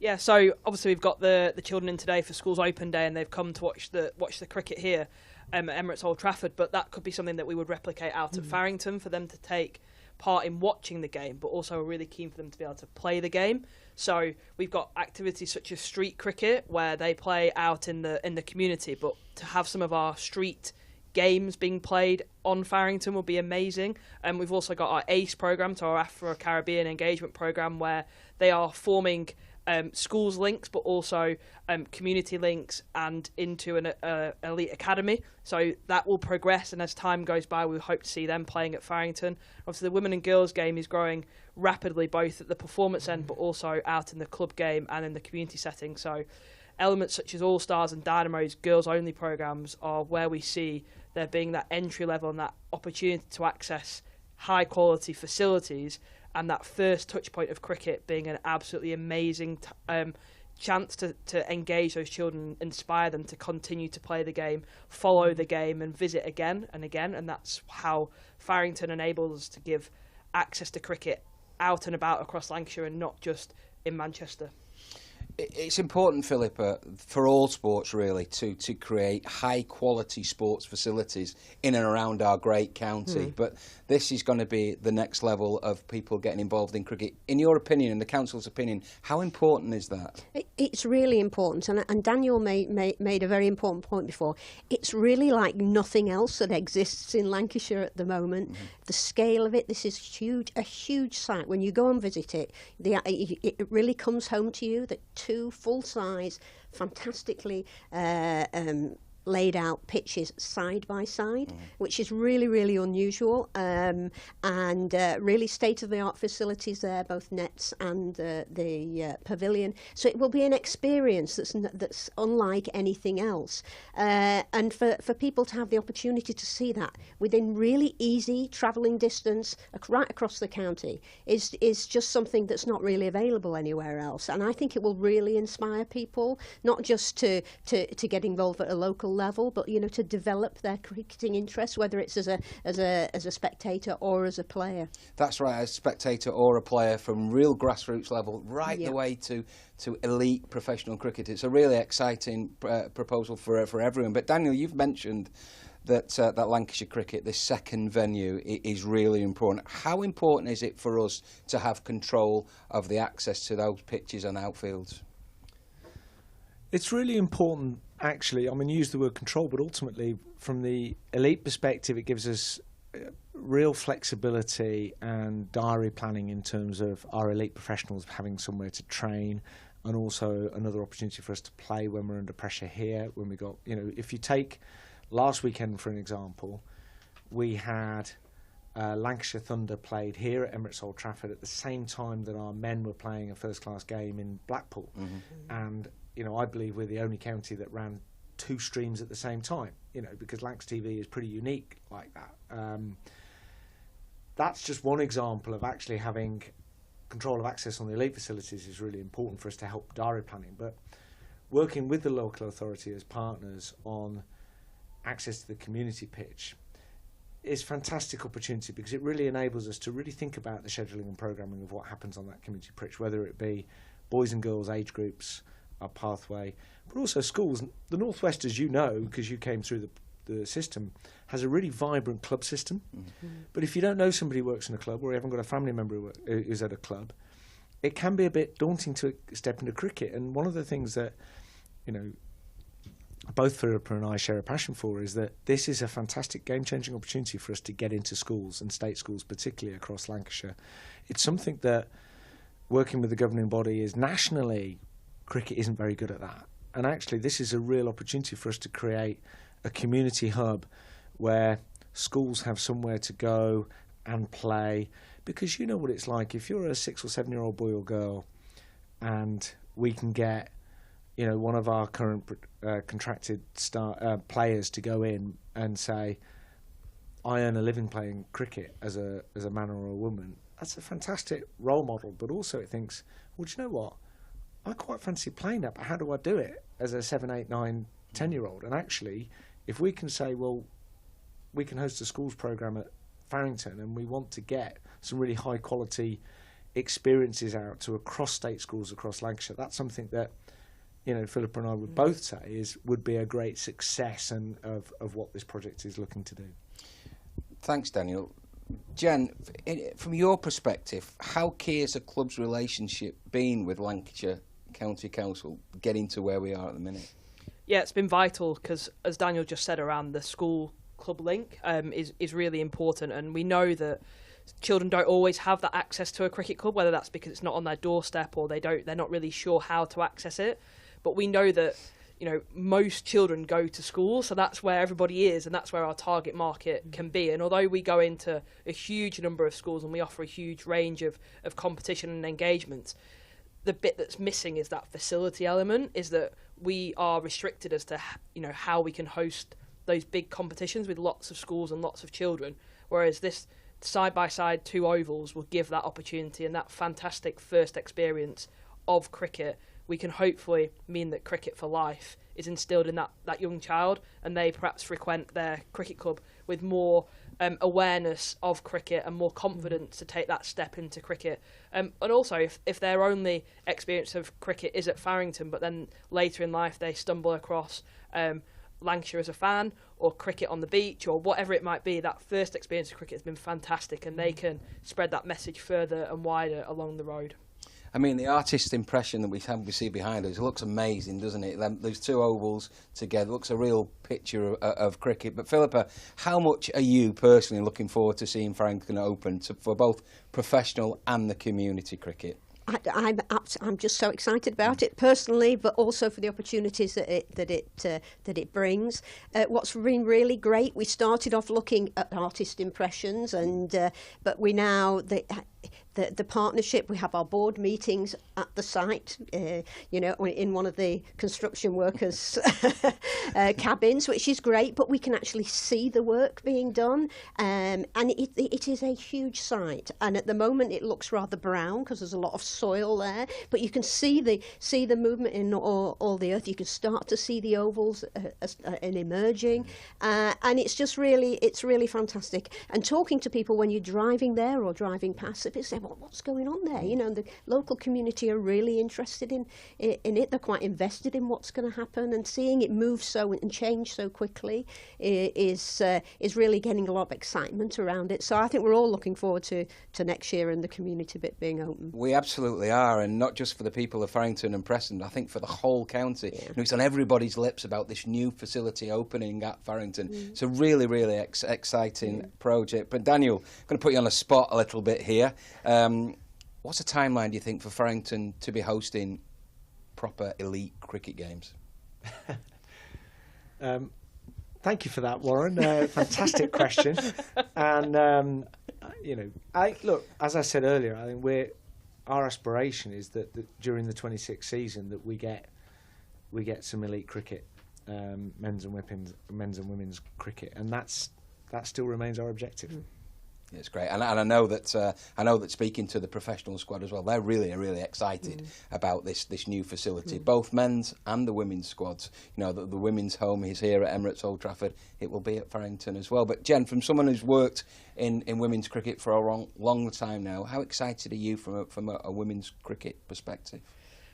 Yeah, so obviously we've got the children in today for Schools Open Day, and they've come to watch the cricket here at Emirates Old Trafford, but that could be something that we would replicate out at Farrington for them to take part in watching the game, but also we're really keen for them to be able to play the game. So we've got activities such as street cricket, where they play out in the community, but to have some of our street games being played on Farrington will be amazing. And we've also got our ACE programme, so our Afro-Caribbean engagement programme, where they are forming schools links, but also community links and into an elite academy. So that will progress, and as time goes by, we hope to see them playing at Farrington. Obviously, the women and girls game is growing rapidly, both at the performance end, but also out in the club game and in the community setting. So elements such as All Stars and Dynamo's girls-only programmes are where we see there being that entry level and that opportunity to access high-quality facilities, and that first touch point of cricket being an absolutely amazing chance to engage those children, inspire them to continue to play the game, follow the game, and visit again and again. And that's how Farrington enables us to give access to cricket out and about across Lancashire and not just in Manchester. It's important, Philippa, for all sports really, to create high-quality sports facilities in and around our great county. But this is going to be the next level of people getting involved in cricket. In your opinion, in the council's opinion, how important is that? It's really important, and Daniel made a very important point before. It's really like nothing else that exists in Lancashire at the moment. The scale of it, this is huge, a huge site. When you go and visit it, it really comes home to you that 2 full-size, fantastically laid out pitches side by side, which is really, really unusual, and really state-of-the-art facilities there, both nets and the pavilion. So it will be an experience that's unlike anything else, and for people to have the opportunity to see that within really easy travelling distance right across the county is just something that's not really available anywhere else. And I think it will really inspire people, not just to get involved at a local level, but to develop their cricketing interest, whether it's as a spectator or as a player. That's right, as a spectator or a player, from real grassroots level right the way to elite professional cricket. It's a really exciting proposal for everyone. But Daniel, you've mentioned that Lancashire cricket, this second venue, is really important. How important is it for us to have control of the access to those pitches and outfields? It's really important, actually. I mean, you use the word control, but ultimately, from the elite perspective, it gives us real flexibility and diary planning in terms of our elite professionals having somewhere to train, and also another opportunity for us to play when we're under pressure here. When we got, if you take last weekend, for an example, we had Lancashire Thunder played here at Emirates Old Trafford at the same time that our men were playing a first-class game in Blackpool. And I believe we're the only county that ran 2 streams at the same time, because Lancs TV is pretty unique like that. That's just one example of actually having control of access on the elite facilities is really important for us to help diary planning. But working with the local authority as partners on access to the community pitch is a fantastic opportunity, because it really enables us to really think about the scheduling and programming of what happens on that community pitch, whether it be boys and girls age groups, our pathway, but also schools. The North West, as you know, because you came through the system, has a really vibrant club system. But if you don't know somebody who works in a club, or you haven't got a family member who is at a club, it can be a bit daunting to step into cricket. And one of the things that, both Philippa and I share a passion for is that this is a fantastic game-changing opportunity for us to get into schools, and state schools particularly across Lancashire. It's something that, working with the governing body, is nationally, cricket isn't very good at that. And actually, this is a real opportunity for us to create a community hub where schools have somewhere to go and play. Because you know what it's like, if you're a 6 or 7-year-old boy or girl, and we can get, one of our current contracted players to go in and say, I earn a living playing cricket as a man or a woman, that's a fantastic role model. But also it thinks, well, do you know what? I quite fancy playing that, but how do I do it as a 7, 8, 9, 10-year-old? And actually, if we can say, well, we can host a schools programme at Farrington, and we want to get some really high-quality experiences out to across-state schools across Lancashire, that's something that, Philippa and I would both say would be a great success of what this project is looking to do. Thanks, Daniel. Jen, from your perspective, how key has the club's relationship been with Lancashire County Council getting to where we are at the minute? Yeah, it's been vital, because as Daniel just said, around the school club link is really important, and we know that children don't always have that access to a cricket club, whether that's because it's not on their doorstep or they're not really sure how to access it. But we know that, you know, most children go to school, so that's where everybody is, and that's where our target market can be. And although we go into a huge number of schools and we offer a huge range of competition and engagement, the bit that's missing is that facility element, is that we are restricted as to, you know, how we can host those big competitions with lots of schools and lots of children, whereas this side-by-side 2 ovals will give that opportunity and that fantastic first experience of cricket. We can hopefully mean that cricket for life is instilled in that young child, and they perhaps frequent their cricket club with more awareness of cricket and more confidence to take that step into cricket. And also, if their only experience of cricket is at Farrington, but then later in life they stumble across Lancashire as a fan, or cricket on the beach, or whatever it might be, that first experience of cricket has been fantastic, and they can spread that message further and wider along the road. I mean, the artist impression that we see behind us, it looks amazing, doesn't it? Those 2 ovals together, looks a real picture of cricket. But Philippa, how much are you personally looking forward to seeing Farrington open for both professional and the community cricket? I'm just so excited about it personally, but also for the opportunities that it brings. What's been really great, we started off looking at artist impressions, and but we now the partnership. We have our board meetings at the site, you know, in one of the construction workers' cabins, which is great. But we can actually see the work being done, and it is a huge site. And at the moment, it looks rather brown because there's a lot of soil there. But you can see the movement in all the earth. You can start to see the ovals emerging, and it's really fantastic. And talking to people when you're driving there or driving past, people say, well, what's going on there? You know, the local community are really interested in it. They're quite invested in what's going to happen, and seeing it move and change so quickly is really getting a lot of excitement around it. So I think we're all looking forward to next year and the community bit being open. We absolutely are, and not just for the people of Farrington and Preston, I think for the whole county. Yeah. You know, it's on everybody's lips about this new facility opening at Farrington. It's a really, really exciting project. But Daniel, I'm going to put you on a spot a little bit here. What's the timeline, do you think, for Farrington to be hosting proper elite cricket games? Thank you for that, Warren. Fantastic question. And you know, look, as I said earlier, I think our aspiration is that during the 26th season that we get some elite cricket, men's and women's cricket, and that still remains our objective. It's great, and I know that speaking to the professional squad as well, they're really excited about this new facility, both men's and the women's squads. You know, the women's home is here at Emirates Old Trafford. It will be at Farrington as well. But Jen, from someone who's worked in women's cricket for a long time now, how excited are you from a women's cricket perspective?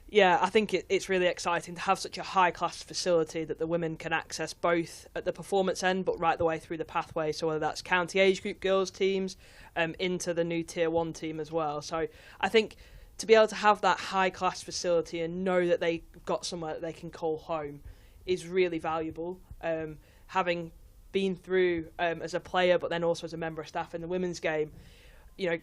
Yeah, I think it's really exciting to have such a high-class facility that the women can access both at the performance end, but right the way through the pathway. So whether that's county age group girls teams, into the new Tier 1 team as well. So I think to be able to have that high-class facility and know that they've got somewhere that they can call home is really valuable. Having been through as a player, but then also as a member of staff in the women's game, you know,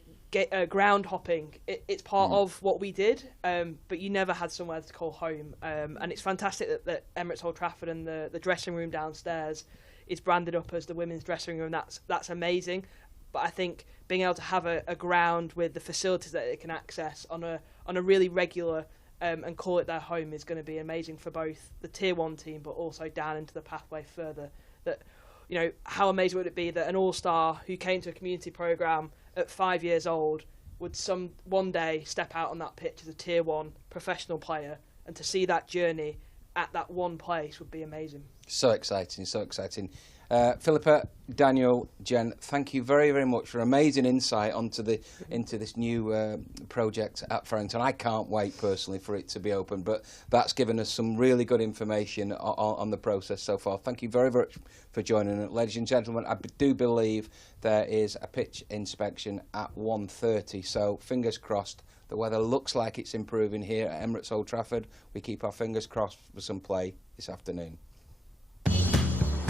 ground hopping, it's part of what we did, but you never had somewhere to call home. And it's fantastic that Emirates Old Trafford and the dressing room downstairs is branded up as the women's dressing room. That's amazing. But I think being able to have a ground with the facilities that they can access on a really regular and call it their home is going to be amazing for both the Tier 1 team, but also down into the pathway further. That, you know, how amazing would it be that an all-star who came to a community programme at 5 years old would one day step out on that pitch as a Tier 1 professional player, and to see that journey at that one place would be amazing. So exciting, so exciting. Philippa, Daniel, Jen, thank you very, very much for amazing insight into this new project at Farrington. I can't wait personally for it to be open, but that's given us some really good information on the process so far. Thank you very much for joining us. Ladies and gentlemen, I do believe there is a pitch inspection at 1:30, so fingers crossed. The weather looks like it's improving here at Emirates Old Trafford. We keep our fingers crossed for some play this afternoon.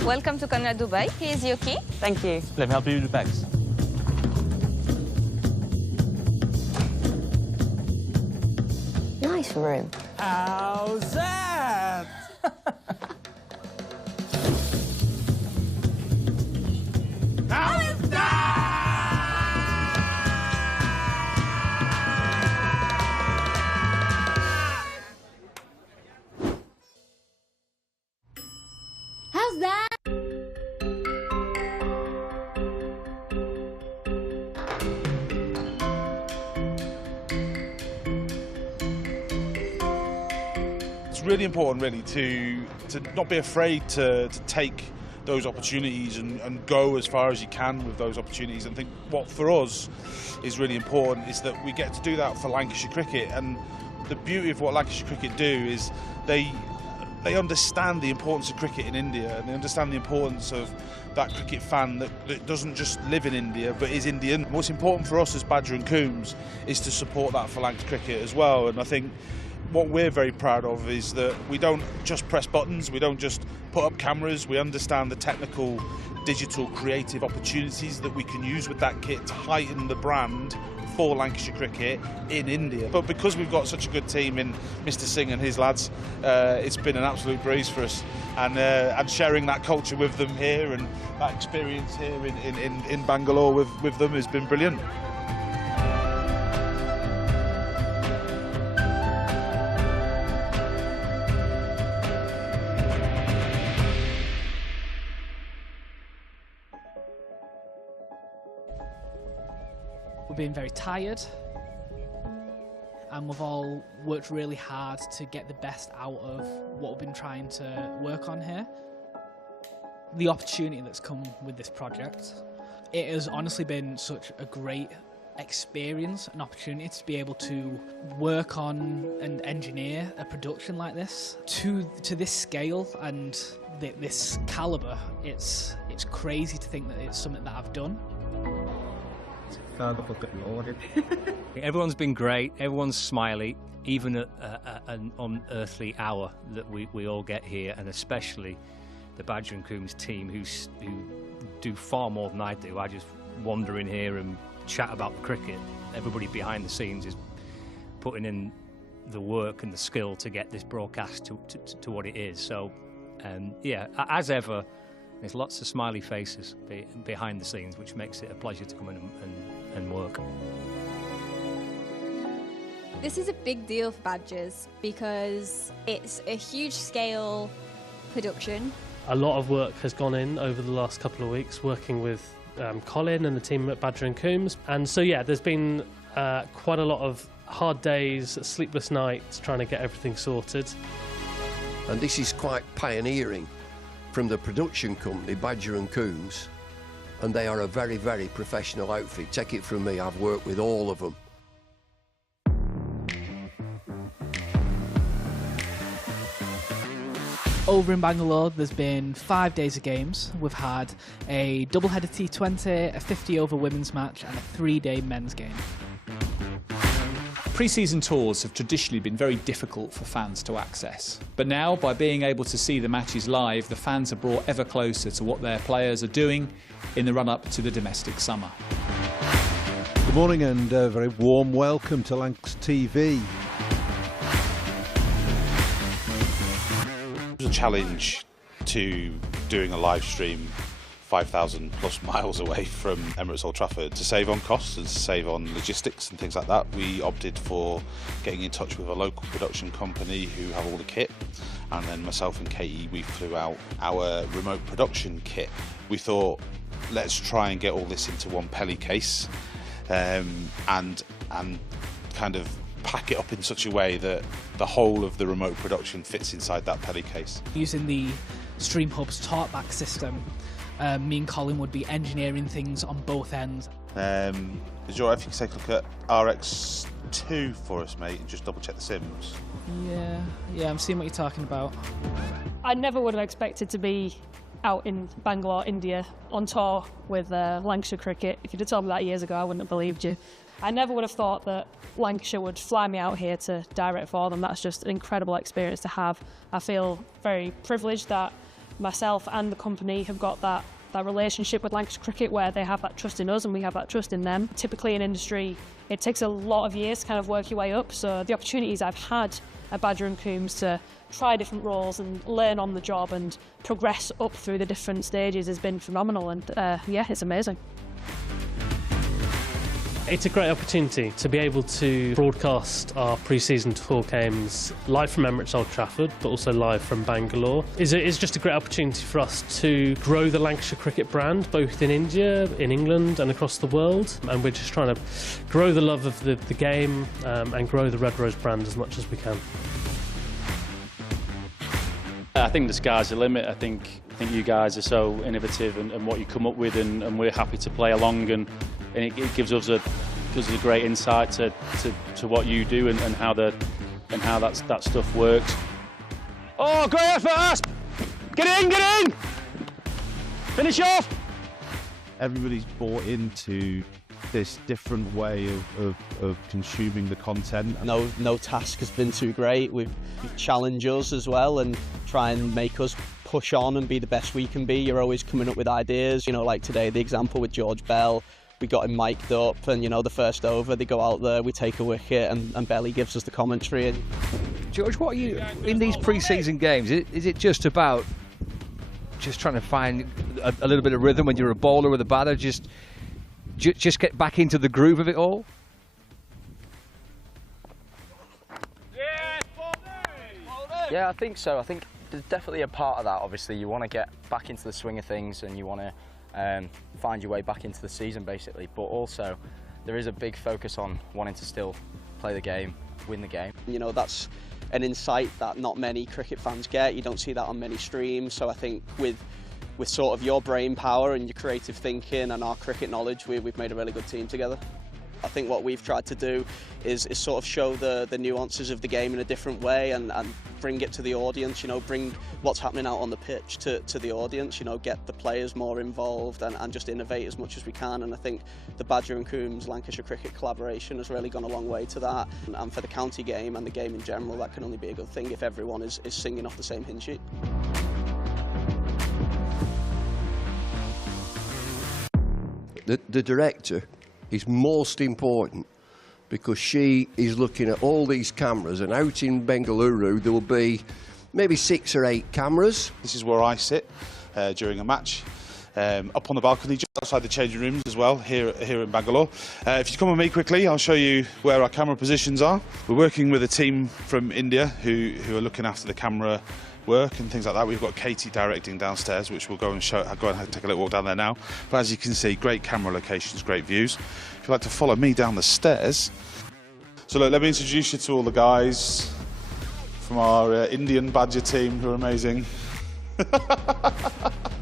Welcome to Conrad Dubai. Here's your key. Thank you. Let me help you with the bags. Nice room. How's that? How's that? It's really important, really, to not be afraid to take those opportunities and go as far as you can with those opportunities. And I think what for us is really important is that we get to do that for Lancashire cricket. And the beauty of what Lancashire cricket do is they understand the importance of cricket in India, and they understand the importance of that cricket fan that doesn't just live in India but is Indian. What's important for us as Badger and Coombs is to support that for Lancs cricket as well. And I think what we're very proud of is that we don't just press buttons, we don't just put up cameras, we understand the technical, digital, creative opportunities that we can use with that kit to heighten the brand for Lancashire cricket in India. But because we've got such a good team in Mr. Singh and his lads, it's been an absolute breeze for us. And sharing that culture with them here and that experience here in Bangalore with them has been brilliant. We've been very tired, and we've all worked really hard to get the best out of what we've been trying to work on here. The opportunity that's come with this project, it has honestly been such a great experience, an opportunity to be able to work on and engineer a production like this to this scale and this calibre. It's crazy to think that it's something that I've done. Everyone's been great, everyone's smiley, even at an unearthly hour that we all get here, and especially the Badger and Coombs team who do far more than I do. I just wander in here and chat about cricket. Everybody behind the scenes is putting in the work and the skill to get this broadcast to what it is. So, yeah, as ever, there's lots of smiley faces behind the scenes, which makes it a pleasure to come in and work. This is a big deal for Badgers because it's a huge scale production. A lot of work has gone in over the last couple of weeks working with Colin and the team at Badger and Coombs, and so yeah, there's been quite a lot of hard days, sleepless nights trying to get everything sorted. And this is quite pioneering from the production company Badger and Coombs, and they are a very, very professional outfit. Take it from me, I've worked with all of them. Over in Bangalore, there's been 5 days of games. We've had a double-header T20, a 50-over women's match, and a 3-day men's game. Pre-season tours have traditionally been very difficult for fans to access. But now, by being able to see the matches live, the fans are brought ever closer to what their players are doing in the run-up to the domestic summer. Good morning and a very warm welcome to Lancs TV. It was a challenge to doing a live stream 5,000 plus miles away from Emirates Old Trafford. To save on costs and to save on logistics and things like that, we opted for getting in touch with a local production company who have all the kit, and then myself and Katie, we flew out our remote production kit. We thought, let's try and get all this into one Pelly case and kind of pack it up in such a way that the whole of the remote production fits inside that Pelly case. Using the StreamHub's talkback system, me and Colin would be engineering things on both ends. Is your if you can take a look at RX2 for us, mate, and just double check the sims? Yeah, I'm seeing what you're talking about. I never would have expected to be out in Bangalore, India, on tour with Lancashire Cricket. If you'd have told me that years ago, I wouldn't have believed you. I never would have thought that Lancashire would fly me out here to direct for them. That's just an incredible experience to have. I feel very privileged that myself and the company have got that relationship with Lancashire Cricket where they have that trust in us and we have that trust in them. Typically in industry, it takes a lot of years to kind of work your way up, so the opportunities I've had at Badger and Coombs to try different roles and learn on the job and progress up through the different stages has been phenomenal, and yeah, it's amazing. It's a great opportunity to be able to broadcast our pre-season tour games live from Emirates Old Trafford, but also live from Bangalore. It's just a great opportunity for us to grow the Lancashire cricket brand, both in India, in England and across the world. And we're just trying to grow the love of the game and grow the Red Rose brand as much as we can. I think the sky's the limit. I think you guys are so innovative and what you come up with, and we're happy to play along, and it gives us a great insight to what you do and how that stuff works. Oh, great effort! Get in! Finish off! Everybody's bought into this different way of consuming the content. No task has been too great. We've challenged us as well and try and make us push on and be the best we can be. You're always coming up with ideas, you know, like today, the example with George Bell. We got him mic'd up, and you know, the first over, they go out there, we take a wicket, and Belly gives us the commentary. And George, what are you in these pre-season games? Is it just about trying to find a little bit of rhythm when you're a bowler with a batter? Just get back into the groove of it all? Yeah, I think so. I think there's definitely a part of that. Obviously, you want to get back into the swing of things, and you want to find your way back into the season, basically. But also, there is a big focus on wanting to still play the game, win the game. You know, that's an insight that not many cricket fans get. You don't see that on many streams. So I think with sort of your brain power and your creative thinking and our cricket knowledge, we've made a really good team together. I think what we've tried to do is sort of show the nuances of the game in a different way and bring it to the audience, you know, bring what's happening out on the pitch to the audience, you know, get the players more involved and just innovate as much as we can. And I think the Badger and Coombs Lancashire Cricket collaboration has really gone a long way to that. And for the county game and the game in general, that can only be a good thing if everyone is singing off the same hymn sheet. The director is most important because she is looking at all these cameras, and out in Bengaluru there will be maybe 6 or 8 cameras. This is where I sit during a match, up on the balcony just outside the changing rooms as well, here in Bangalore. If you come with me quickly, I'll show you where our camera positions are. We're working with a team from India who are looking after the camera work and things like that. We've got Katie directing downstairs, which we'll go and take a little walk down there now. But as you can see, great camera locations, great views. If you'd like to follow me down the stairs. So look, let me introduce you to all the guys from our Indian Badger team who are amazing. And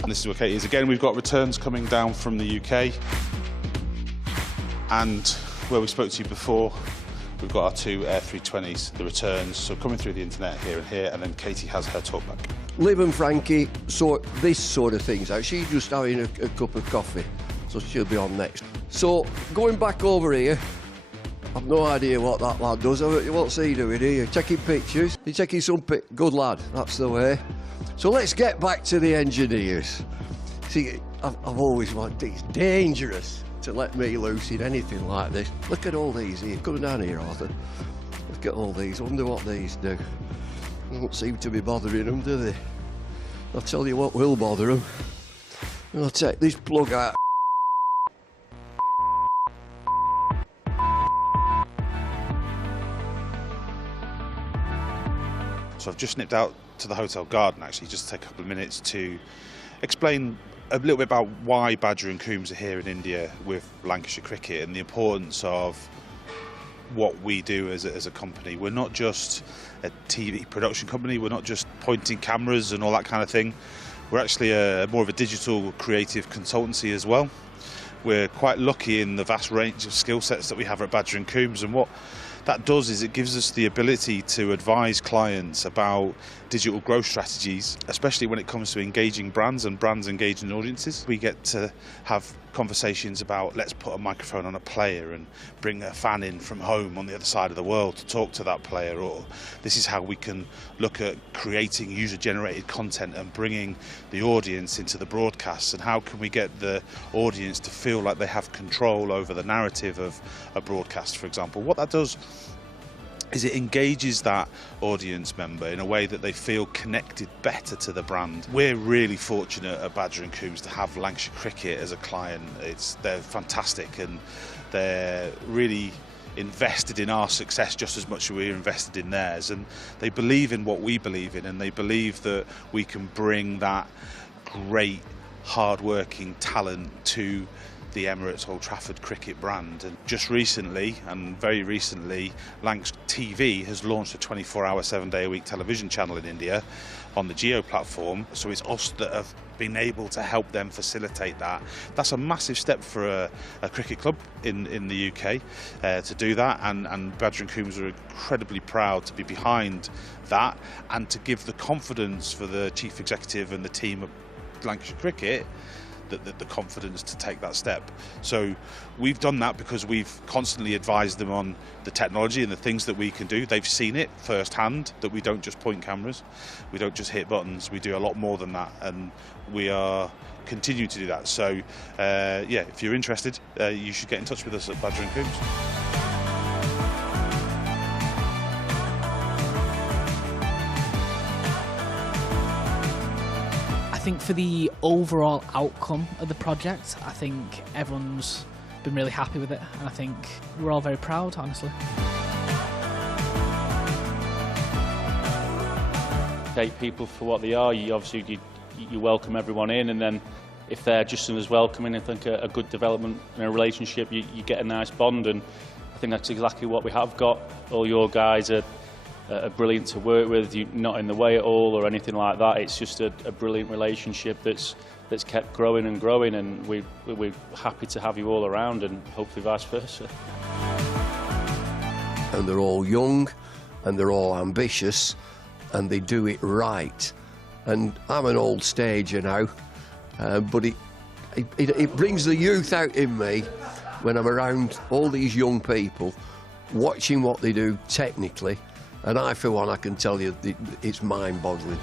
this is where Katie is. Again, we've got returns coming down from the UK. And where we spoke to you before, we've got our 2 Air 320s, the returns, so coming through the internet here, and then Katie has her talkback. Liv and Frankie sort this sort of things out. She's just having a cup of coffee, so she'll be on next. So, going back over here, I've no idea what that lad does. What's he doing here? Taking pictures? He's taking some good lad, that's the way. So let's get back to the engineers. See, I've always wanted, it's dangerous to let me loose in anything like this. Look at all these here. Come down here, Arthur. Look at all these. I wonder what these do. Don't seem to be bothering them, do they? I'll tell you what will bother them. I'll take this plug out. So I've just nipped out to the hotel garden, actually, just to take a couple of minutes to explain a little bit about why Badger and Coombs are here in India with Lancashire Cricket and the importance of what we do as a company. We're not just a TV production company, we're not just pointing cameras and all that kind of thing. We're actually more of a digital creative consultancy as well. We're quite lucky in the vast range of skill sets that we have at Badger and Coombs, and what that does is it gives us the ability to advise clients about digital growth strategies, especially when it comes to engaging brands and brands engaging audiences. We get to have conversations about let's put a microphone on a player and bring a fan in from home on the other side of the world to talk to that player, or this is how we can look at creating user-generated content and bringing the audience into the broadcasts, and how can we get the audience to feel like they have control over the narrative of a broadcast, for example. What that does is it engages that audience member in a way that they feel connected better to the brand. We're really fortunate at Badger & Coombs to have Lancashire Cricket as a client. They're fantastic, and they're really invested in our success just as much as we're invested in theirs, and they believe in what we believe in, and they believe that we can bring that great hard-working talent to the Emirates Old Trafford cricket brand. And just recently, and very recently, Lancs TV has launched a 24-hour, 7-day-a-week television channel in India on the Geo platform. So it's us that have been able to help them facilitate that. That's a massive step for a cricket club in the UK to do that, and Badger & Coombs are incredibly proud to be behind that, and to give the confidence for the chief executive and the team of Lancashire Cricket the confidence to take that step. So we've done that because we've constantly advised them on the technology and the things that we can do. They've seen it firsthand, that we don't just point cameras, we don't just hit buttons, we do a lot more than that, and we are continuing to do that. So yeah, if you're interested, you should get in touch with us at Badger & Coombs. I think for the overall outcome of the project, I think everyone's been really happy with it, and I think we're all very proud, honestly. Take people for what they are. You obviously you welcome everyone in, and then if they're just as welcoming, I think a good development in a relationship, you get a nice bond, and I think that's exactly what we have got. All your guys are brilliant to work with, you're not in the way at all or anything like that. It's just a brilliant relationship that's kept growing and growing, and we're happy to have you all around, and hopefully vice versa. And they're all young, and they're all ambitious, and they do it right. And I'm an old stager now, but it brings the youth out in me when I'm around all these young people, watching what they do technically. And I, for one, I can tell you it's mind-boggling.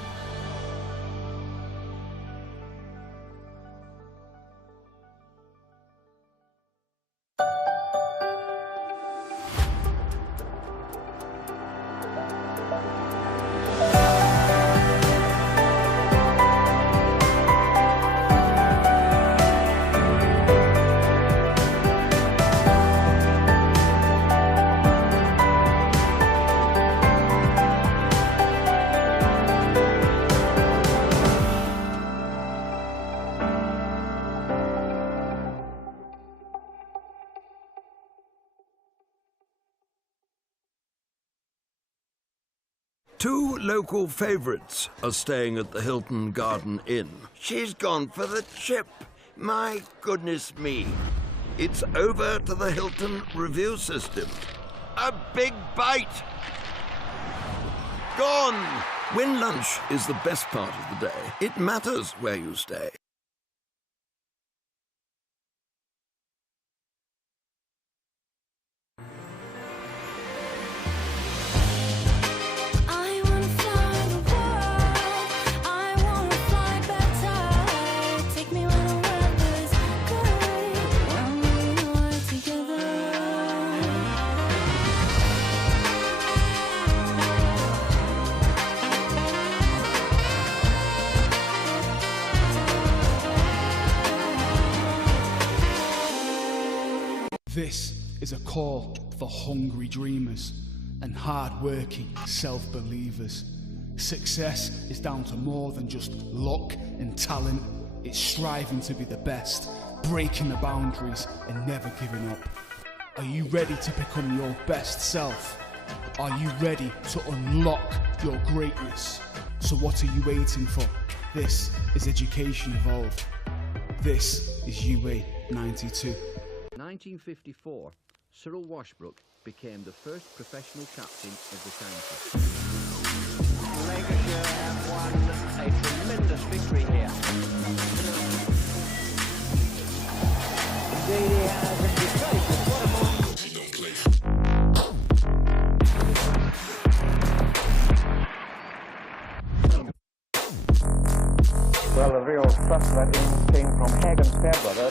Two local favourites are staying at the Hilton Garden Inn. She's gone for the chip. My goodness me. It's over to the Hilton review system. A big bite. Gone. When lunch is the best part of the day, it matters where you stay. This is a call for hungry dreamers and hard-working self-believers. Success is down to more than just luck and talent. It's striving to be the best, breaking the boundaries and never giving up. Are you ready to become your best self? Are you ready to unlock your greatness? So what are you waiting for? This is Education Evolved. This is UA 92. 1954, Cyril Washbrook became the first professional captain of the county. Lancashire have won a tremendous victory here. Well, the real suspect came from Hagen's Fairbrother.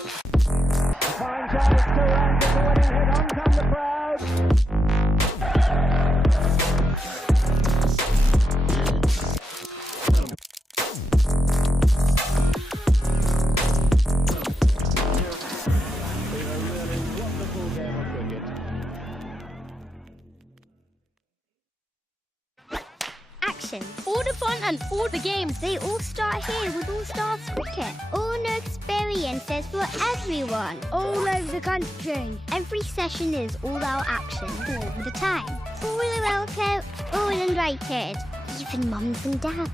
Fine chance to land the winning hit. On come the crowd. Action. All the fun and all the games, they all start here with All Stars Cricket. All new experiences for everyone. All over the country. Every session is all-out action all the time. Fully welcome, all invited. Even mums and dads.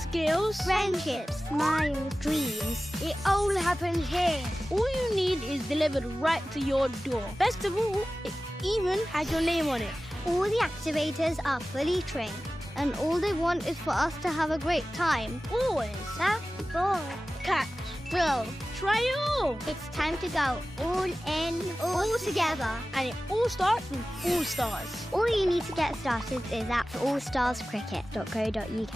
Skills, friendships, smiles, dreams. It all happens here. All you need is delivered right to your door. Best of all, it even has your name on it. All the activators are fully trained. And all they want is for us to have a great time. Always. Tap, ball, catch, throw, try it all. It's time to go all in, all together. And it all starts with All Stars. All you need to get started is at allstarscricket.co.uk.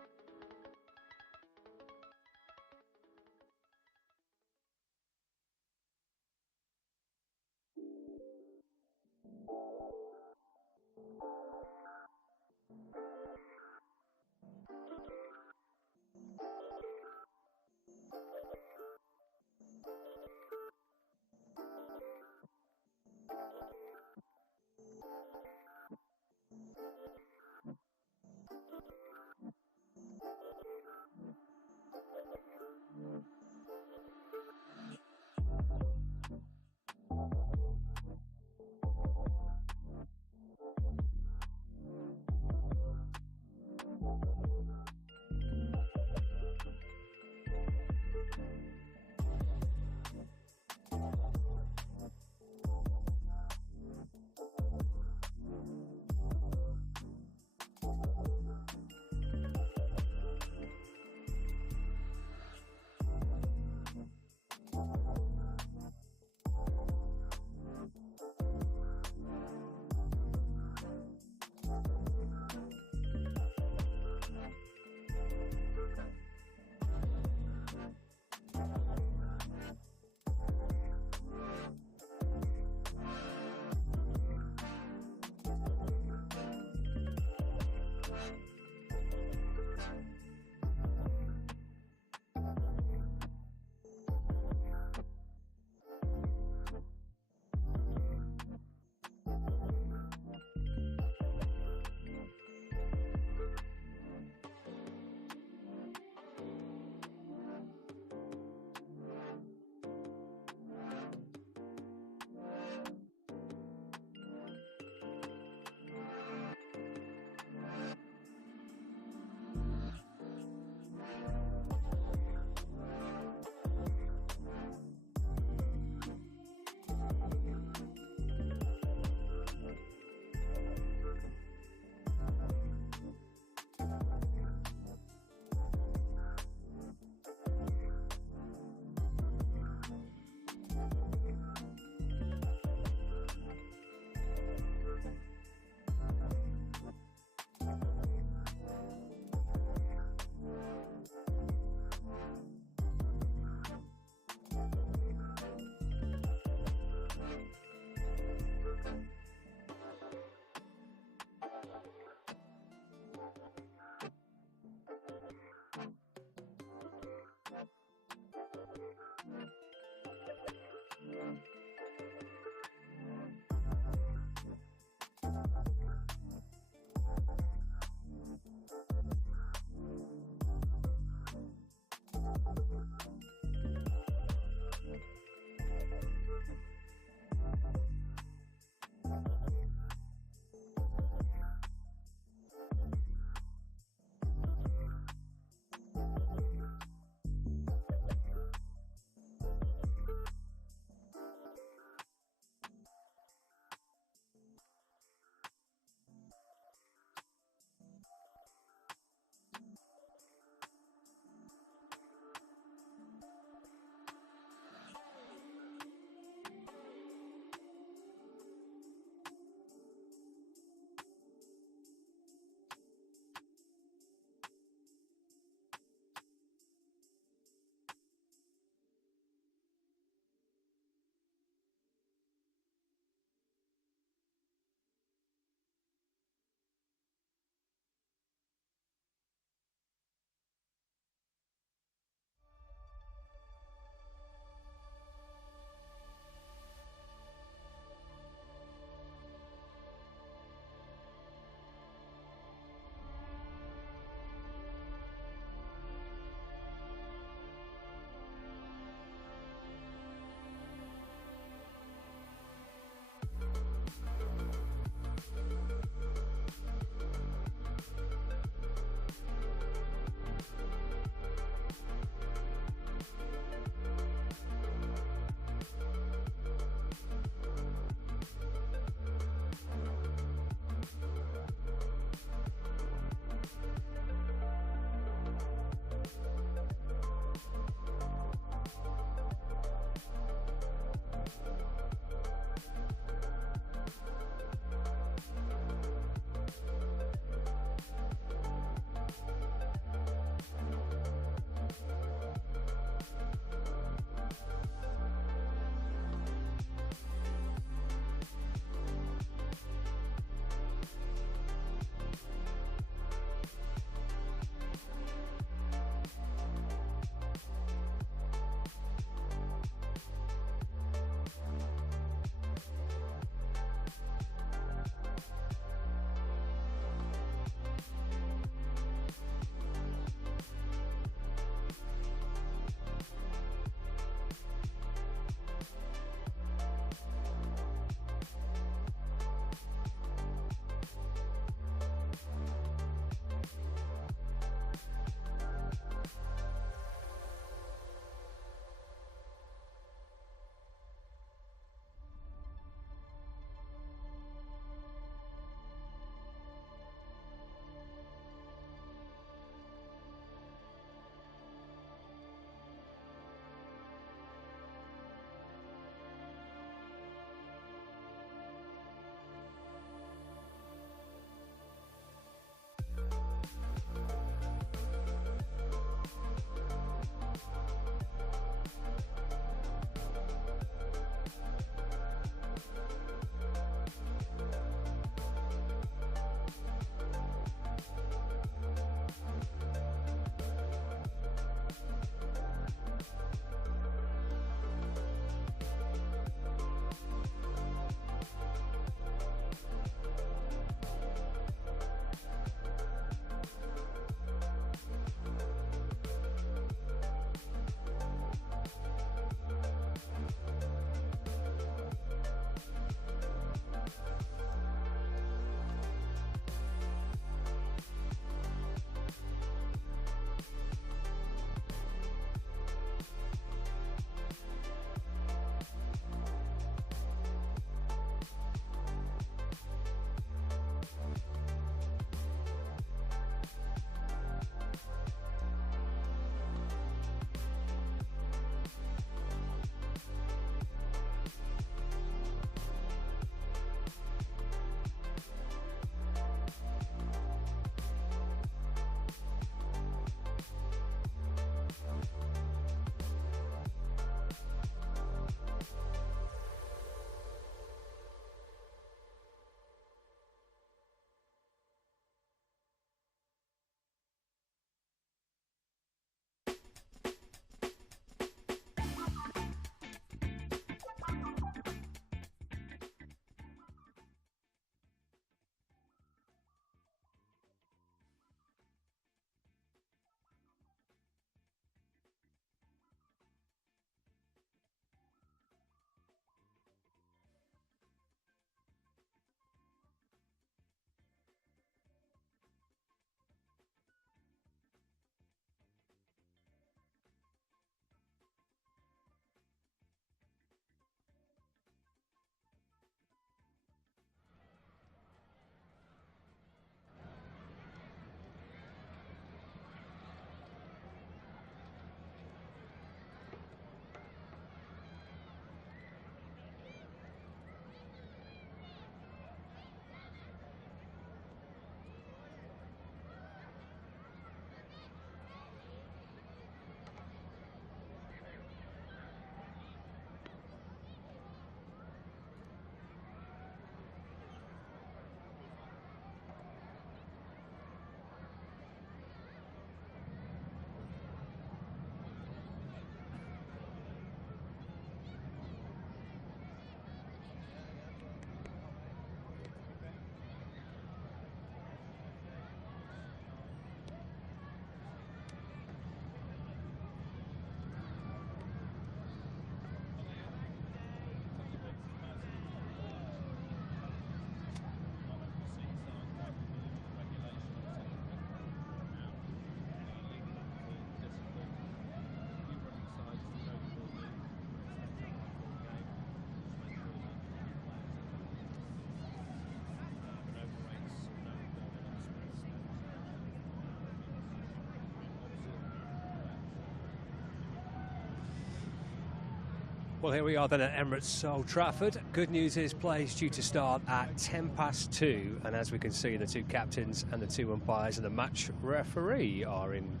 Well, here we are then at Emirates Old Trafford. Good news is play is due to start at 2:10, and as we can see, the two captains and the two umpires and the match referee are in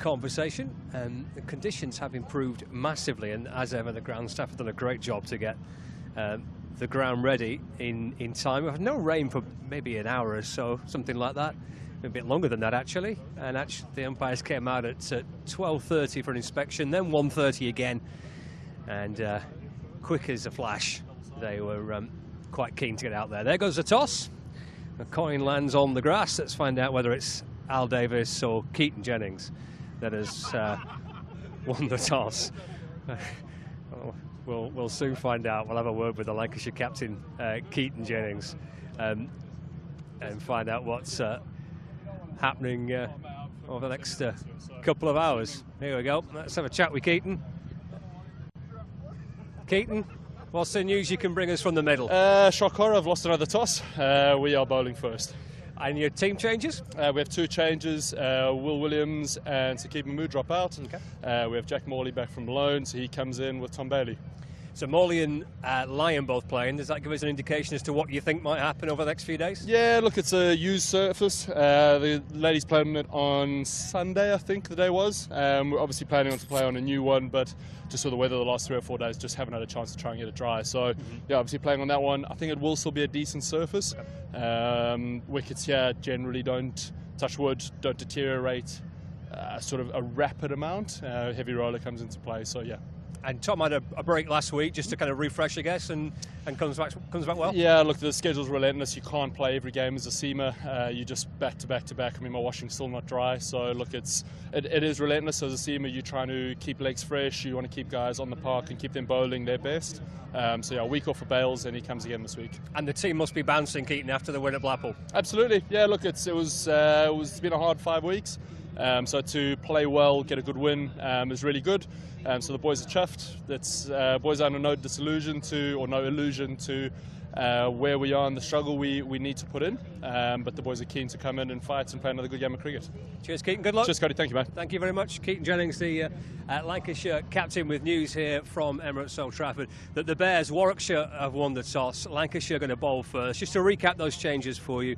conversation. The conditions have improved massively, and as ever, the ground staff have done a great job to get the ground ready in time. We've had no rain for maybe an hour or so, something like that. A bit longer than that, actually. And actually, the umpires came out at 12:30 for an inspection, then 1:30 again. And quick as a flash, they were quite keen to get out there. There goes the toss. The coin lands on the grass. Let's find out whether it's Al Davis or Keaton Jennings that has won the toss. We'll soon find out. We'll have a word with the Lancashire captain, Keaton Jennings, and find out what's happening over the next couple of hours. Here we go. Let's have a chat with Keaton. Keaton, what's the news you can bring us from the middle? Shock horror, I've lost another toss. We are bowling first. And your team changes? We have two changes. Will Williams and Sakib Mahmood drop out. Okay. We have Jack Morley back from loan, so he comes in with Tom Bailey. So Morley and Lyon both playing. Does that give us an indication as to what you think might happen over the next few days? Yeah, look, it's a used surface. The ladies playing it on Sunday, I think the day was. We're obviously planning on to play on a new one, but just with the weather the last 3 or 4 days, just haven't had a chance to try and get it dry. So, yeah, obviously playing on that one. I think it will still be a decent surface. Wickets here generally don't, touch wood, don't deteriorate sort of a rapid amount. Heavy roller comes into play, so yeah. And Tom had a break last week just to kind of refresh, I guess, and comes back well. Yeah, look, the schedule's relentless. You can't play every game as a seamer. You just back to back to back. I mean, my washing's still not dry, so look, it is relentless as a seamer. You're trying to keep legs fresh. You want to keep guys on the park and keep them bowling their best. So yeah, a week off for Bales, and he comes again this week. And the team must be bouncing, Keaton, after the win at Blackpool. Absolutely. Yeah, look, it's been a hard 5 weeks. So to play well, get a good win is really good. So the boys are chuffed. Boys are under no disillusion or no illusion to where we are in the struggle we need to put in. But the boys are keen to come in and fight and play another good game of cricket. Cheers, Keaton. Good luck. Cheers, Cody. Thank you, mate. Thank you very much. Keaton Jennings, the Lancashire captain, with news here from Emirates Old Trafford that the Bears, Warwickshire, have won the toss. Lancashire going to bowl first. Just to recap those changes for you,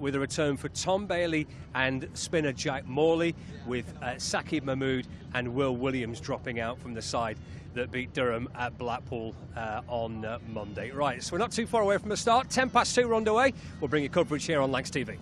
with a return for Tom Bailey and spinner Jack Morley, with Sakib Mahmood and Will Williams dropping out from the side that beat Durham at Blackpool on Monday. Right, so we're not too far away from the start. 2:10 we're underway. We'll bring you coverage here on Lancs TV.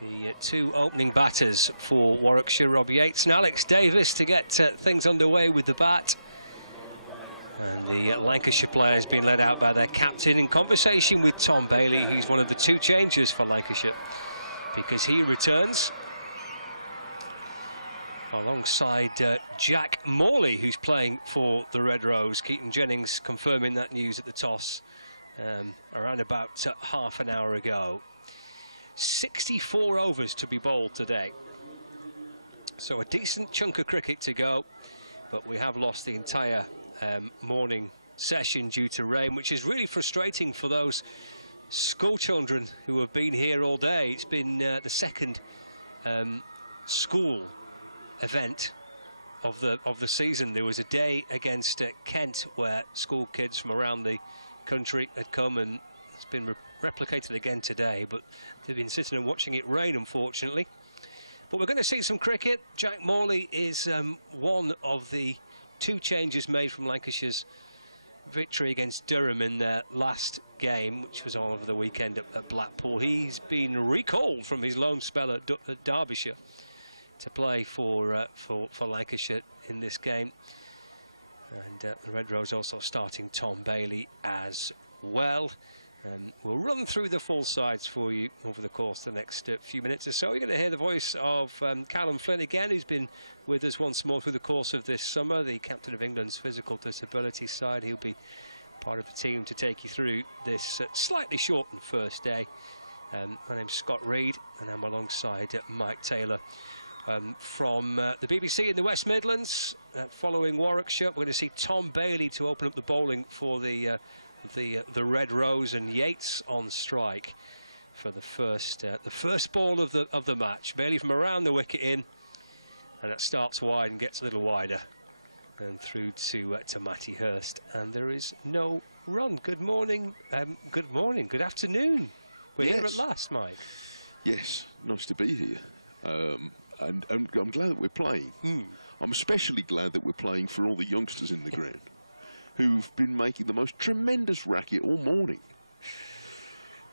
The two opening batters for Warwickshire, Rob Yates and Alex Davis, to get things underway with the bat. And the Lancashire players being led out by their captain, in conversation with Tom Bailey, who's one of the two changers for Lancashire, because he returns alongside Jack Morley, who's playing for the Red Rose. Keaton Jennings confirming that news at the toss around about half an hour ago. 64 overs to be bowled today, so a decent chunk of cricket to go, but we have lost the entire morning session due to rain, which is really frustrating for those school children who have been here all day. It's been the second school event of the season. There was a day against Kent where school kids from around the country had come, and it's been replicated again today, but they've been sitting and watching it rain, unfortunately. But we're going to see some cricket. Jack Morley is one of the two changes made from Lancashire's victory against Durham in their last game, which was on over the weekend at Blackpool. He's been recalled from his loan spell at Derbyshire to play for Lancashire in this game. And the Red Rose also starting Tom Bailey as well. We'll run through the full sides for you over the course of the next few minutes or so. You're going to hear the voice of Callum Flynn again, who's been with us once more through the course of this summer, the captain of England's physical disability side. He'll be part of the team to take you through this slightly shortened first day. My name's Scott Reed, and I'm alongside Mike Taylor from the BBC in the West Midlands. Following Warwickshire, we're going to see Tom Bailey to open up the bowling for the Red Rose, and Yates on strike for the first ball of the match. Bailey from around the wicket in, and it starts wide and gets a little wider and through to Matty Hurst, and there is no run. Good morning, good afternoon. We're here at last, Mike. Yes, nice to be here, and I'm glad that we're playing. I'm especially glad that we're playing for all the youngsters in the ground, who've been making the most tremendous racket all morning.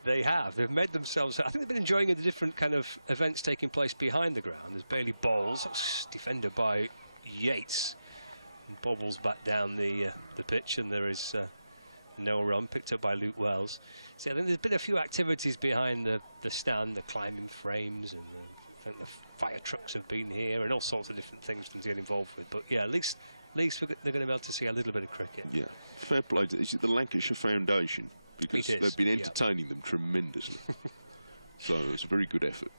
They have. They've made themselves... I think they've been enjoying the different kind of events taking place behind the ground. As Bailey bowls, defended by Yates, and bobbles back down the pitch, and there is no run, picked up by Luke Wells. So I think there's been a few activities behind the stand, the climbing frames, and I think the fire trucks have been here, and all sorts of different things to get involved with. But yeah, at least they're going to be able to see a little bit of cricket. Yeah, fair play. Is it the Lancashire Foundation? Because they've been entertaining them tremendously. So it's a very good effort.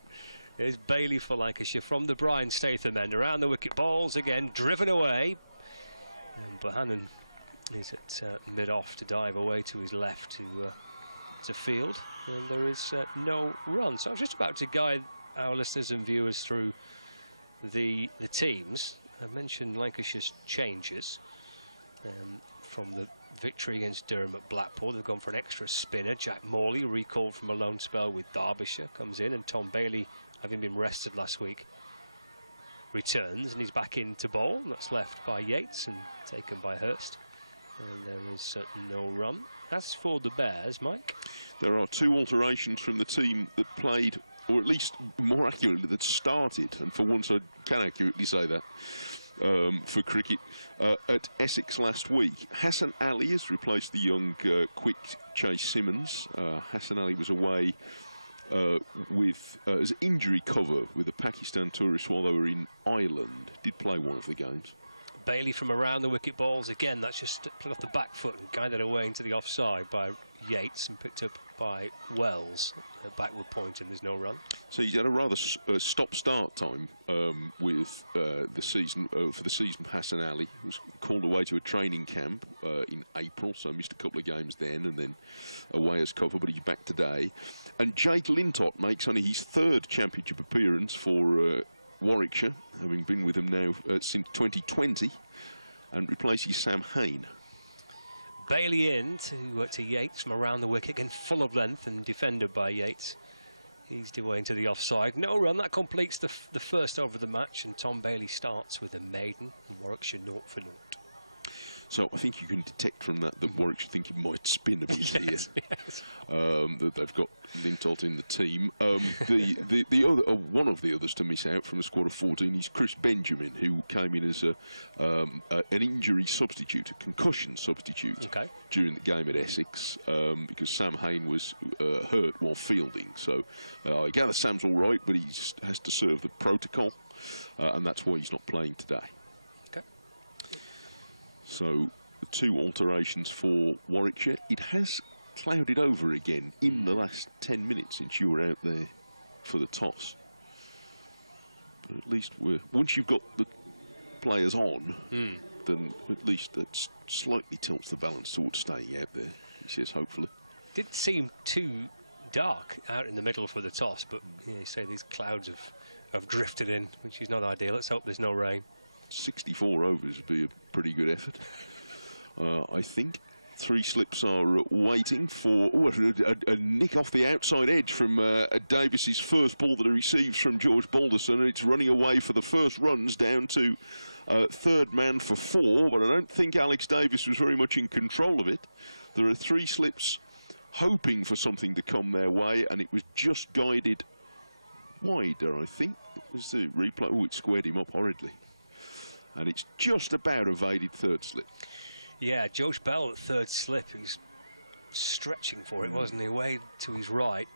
Here's Bailey for Lancashire from the Brian Statham end. Around the wicket, balls again, driven away. And Bohannon is at mid-off to dive away to his left to field. And there is no run. So I was just about to guide our listeners and viewers through the teams. I mentioned Lancashire's changes from the victory against Durham at Blackpool. They've gone for an extra spinner. Jack Morley, recalled from a loan spell with Derbyshire, comes in, and Tom Bailey, having been rested last week, returns, and he's back in to bowl. That's left by Yates and taken by Hurst. And there is no run. As for the Bears, Mike? There are two alterations from the team that played, or at least more accurately, that started, and for once I can accurately say that, for cricket at Essex last week. Hassan Ali has replaced the young quick Chase Simmons. Hassan Ali was away with as injury cover with the Pakistan tourists while they were in Ireland. Did play one of the games. Bailey from around the wicket balls again. That's just put off the back foot and guided away into the offside by Yates and picked up by Wells. A backward point, and there's no run. So he's had a rather stop-start time with the season for the season. Hassan Ali was called away to a training camp in April, so missed a couple of games then, and then away as cover. But he's back today. And Jake Lintott makes only his third championship appearance for Warwickshire, having been with them now since 2020, and replaces Sam Hain. Bailey in to Yates from around the wicket, again full of length and defended by Yates. He's away into the offside. No run. That completes the first over of the match, and Tom Bailey starts with a maiden, and Warwickshire 0 for 0. So I think you can detect from that Warwickshire think it might spin a bit here. That they've got Lintolt in the team. The other one of the others to miss out from the squad of 14 is Chris Benjamin, who came in as an injury substitute, a concussion substitute during the game at Essex because Sam Hain was hurt while fielding. So I gather Sam's all right, but he has to serve the protocol, and that's why he's not playing today. So, the 2 alterations for Warwickshire. It has clouded over again in the last 10 minutes since you were out there for the toss. But at least once you've got the players on, then at least that slightly tilts the balance towards staying out there, he says, hopefully. Didn't seem too dark out in the middle for the toss, but you say these clouds have drifted in, which is not ideal. Let's hope there's no rain. 64 overs would be a pretty good effort. I think 3 slips are waiting for a nick off the outside edge from Davis's first ball that he receives from George Balderson, and it's running away for the first runs down to third man for 4, but I don't think Alex Davis was very much in control of it. There are 3 slips hoping for something to come their way, and it was just guided wider, I think. It was the replay. Oh, it squared him up horridly. And it's just about evaded third slip. Yeah, George Bell at third slip. He's stretching for it, wasn't he? Away to his right,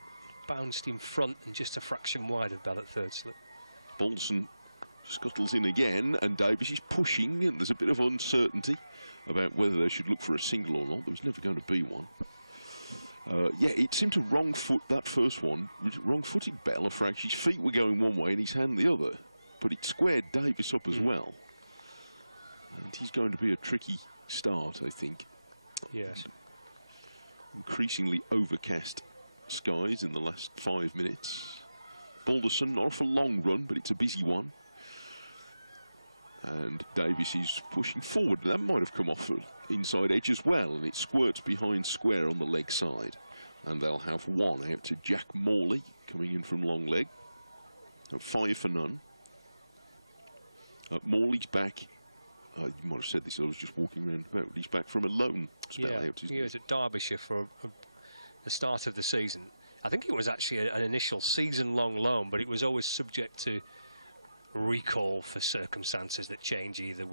bounced in front and just a fraction wide of Bell at third slip. Balderson scuttles in again, and Davis is pushing, and there's a bit of uncertainty about whether they should look for a single or not. There was never going to be one. Yeah, it seemed to wrong foot that first one. Wrong-footed Bell a fraction. His feet were going one way and his hand the other, but it squared Davis up as well. And he's going to be a tricky start, I think. Yes. Increasingly overcast skies in the last 5 minutes. Balderson, not off a long run, but it's a busy one. And Davis is pushing forward. That might have come off an inside edge as well, and it squirts behind square on the leg side. And they'll have 1 out to Jack Morley, coming in from long leg. 5 for none. Morley's back. You might have said this, I was just walking around about. He's back from a loan spell out. He was at Derbyshire for the start of the season. I think it was actually an initial season-long loan, but it was always subject to recall for circumstances that change, either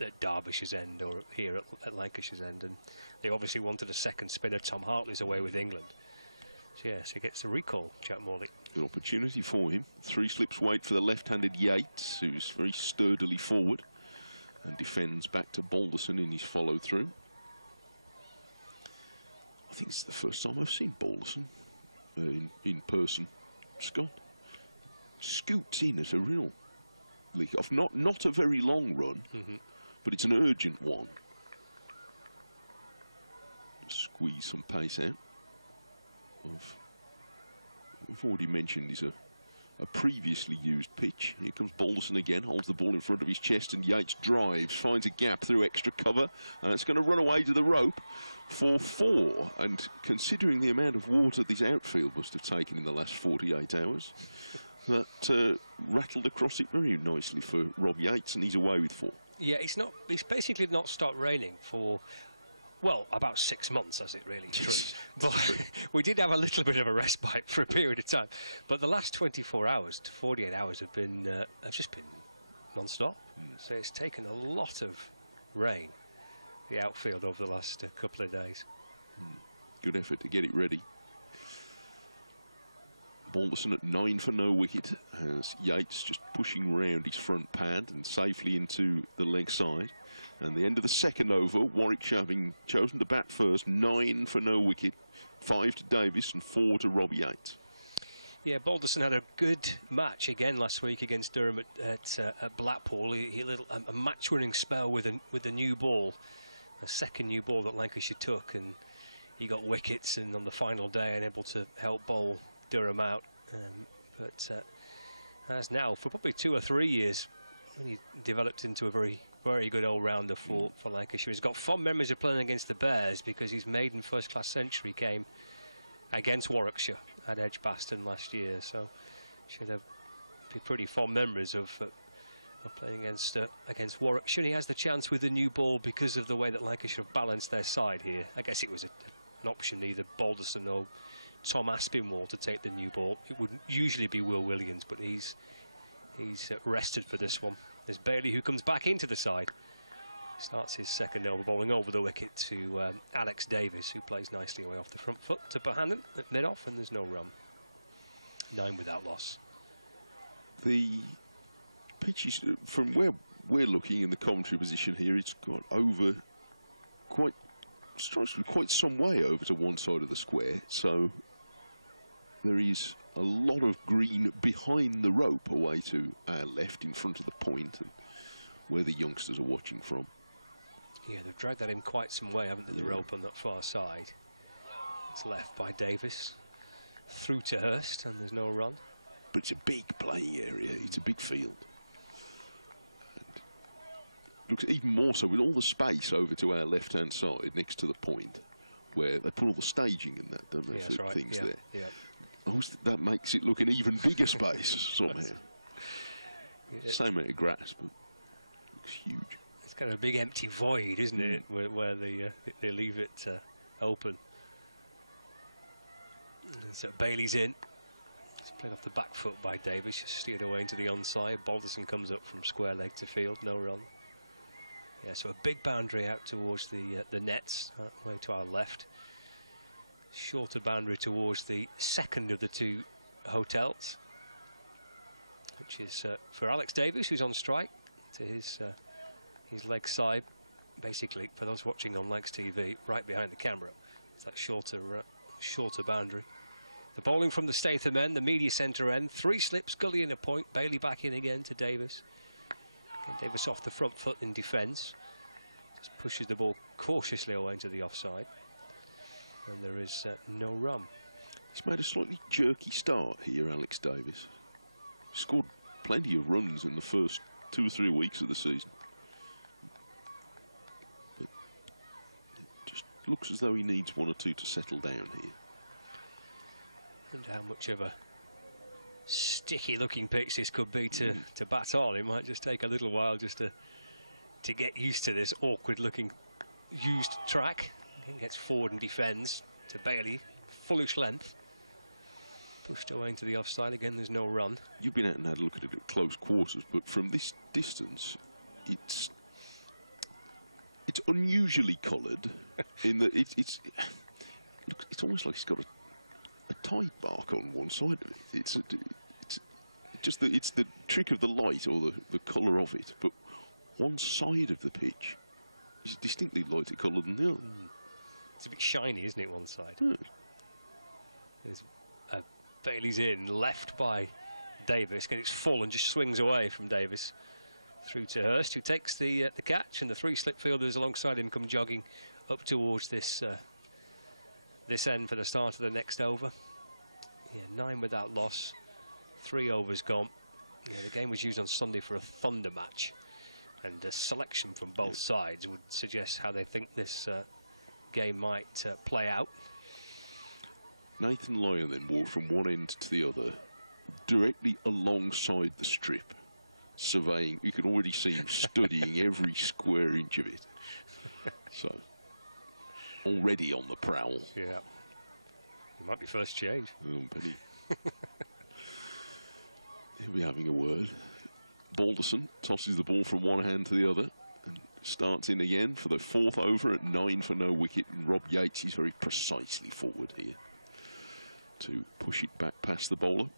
at Derbyshire's end or here at Lancashire's end. And they obviously wanted a second spinner. Tom Hartley's away with England. So yes, he gets a recall, Jack Morley. Good opportunity for him. 3 slips wait for the left-handed Yates, who's very sturdily forward and defends back to Balderson in his follow-through. I think it's the first time I've seen Balderson in person. Scott scoots in at a real leak off. Not a very long run, but it's an urgent one. Squeeze some pace out. We've already mentioned he's a previously used pitch. Here comes Balderson again, holds the ball in front of his chest, and Yates drives, finds a gap through extra cover, and it's going to run away to the rope for 4. And considering the amount of water this outfield must have taken in the last 48 hours, that rattled across it very nicely for Rob Yates, and he's away with 4. Yeah, it's basically not stopped raining for, well, about 6 months, as it really true. But we did have a little bit of a respite for a period of time. But the last 24 hours to 48 hours have just been non-stop. So it's taken a lot of rain, the outfield, over the last couple of days. Good effort to get it ready. Balderson at 9 for no wicket, as Yates just pushing round his front pad and safely into the leg side. And the end of the second over, Warwickshire having chosen to bat first, 9 for no wicket, 5 to Davis and 4 to Rob Yates. Yeah, Balderson had a good match again last week against Durham at Blackpool. He had a match-winning spell with a new ball, a second new ball that Lancashire took, and he got wickets, and on the final day unable to help bowl Durham out. But as now, for probably 2 or 3 years, he developed into a very good all-rounder for Lancashire. He's got fond memories of playing against the Bears, because his maiden first-class century came against Warwickshire at Edgbaston last year. So should have pretty fond memories of We're playing against Warwickshire. He has the chance with the new ball because of the way that Lancashire have balanced their side here. I guess it was an option, either Balderson or Tom Aspinwall to take the new ball. It would usually be Will Williams, but he's rested for this one. There's Bailey, who comes back into the side. Starts his second over, bowling over the wicket to Alex Davis, who plays nicely away off the front foot to Bohannon at mid-off, and there's no run. 9 without loss. The pitch is, from where we're looking in the commentary position here, it's got over quite some way over to one side of the square, so there is a lot of green behind the rope away to our left in front of the point, and where the youngsters are watching from. Yeah, they've dragged that in quite some way, haven't they, the rope on that far side. It's left by Davis, through to Hurst, and there's no run. But it's a big playing area, it's a big field. And looks even more so with all the space over to our left-hand side, next to the point, where they put all the staging in that, don't they, Yeah, for that's right. things Yeah, there. yeah. I always think that makes it look an even bigger space, somehow. Yeah. Same amount of grass, but it looks huge. It's kind of a big empty void, isn't it, where they leave it open. And so Bailey's in. It's played off the back foot by Davis, just steered away into the onside. Balderson comes up from square leg to field, no run. Yeah, so a big boundary out towards the nets, way to our left. Shorter boundary towards the second of the two hotels, which is for Alex Davis, who's on strike, to his leg side, basically, for those watching on Lancs TV, right behind the camera. It's that shorter boundary. The bowling from the Statham end, the media centre end, 3 slips, Gully in a point, Bailey back in again to Davis. Again, Davis off the front foot in defence. Just pushes the ball cautiously away into the offside. And there is no run. He's made a slightly jerky start here, Alex Davis. Scored plenty of runs in the first 2 or 3 weeks of the season. But it just looks as though he needs 1 or 2 to settle down here. And how much of a sticky looking pitch this could be to bat on. It might just take a little while just to get used to this awkward looking used track. Again, gets forward and defends to Bailey, fullish length. Pushed away into the offside, again there's no run. You've been out and had a look at it at close quarters, but from this distance it's unusually coloured in that it's almost like it's got a tide mark on one side of it. It's the trick of the light or the colour of it, but one side of the pitch is distinctly lighter coloured than the other. It's a bit shiny, isn't it, one side? Hmm. There's Bailey's in, left by Davis, and it's full and just swings away from Davis through to Hurst, who takes the catch, and the 3 slip fielders alongside him come jogging up towards this end for the start of the next over. Yeah, 9 without loss, 3 overs gone. Yeah, the game was used on Sunday for a Thunder match, and a selection from both sides would suggest how they think this game might play out. Nathan Lyon then walked from one end to the other, directly alongside the strip, surveying. You could already see him studying every square inch of it. So, already on the prowl. Yeah. It might be first change. Oh, Benny. He'll be having a word. Balderson tosses the ball from one hand to the other and starts in again for the 4th over at 9 for no wicket. And Rob Yates is very precisely forward here to push it back past the bowler.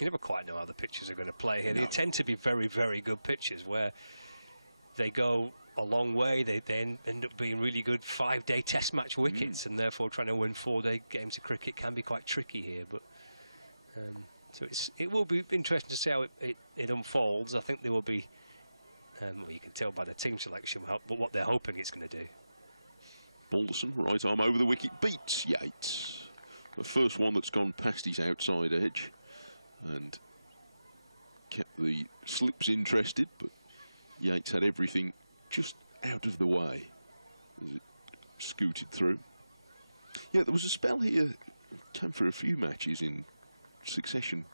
You never quite know how the pitches are going to play here. No. They tend to be very, very good pitches where they go a long way. They then end up being really good 5-day test match wickets, and therefore trying to win 4-day games of cricket can be quite tricky here. But so it will be interesting to see how it unfolds. I think there will be, well, you can tell by the team selection what they're hoping it's going to do. Balderson, right arm over the wicket, beats Yates. The first one that's gone past his outside edge and kept the slips interested, but Yates had everything just out of the way as it scooted through. Yeah, there was a spell here, came for a few matches in succession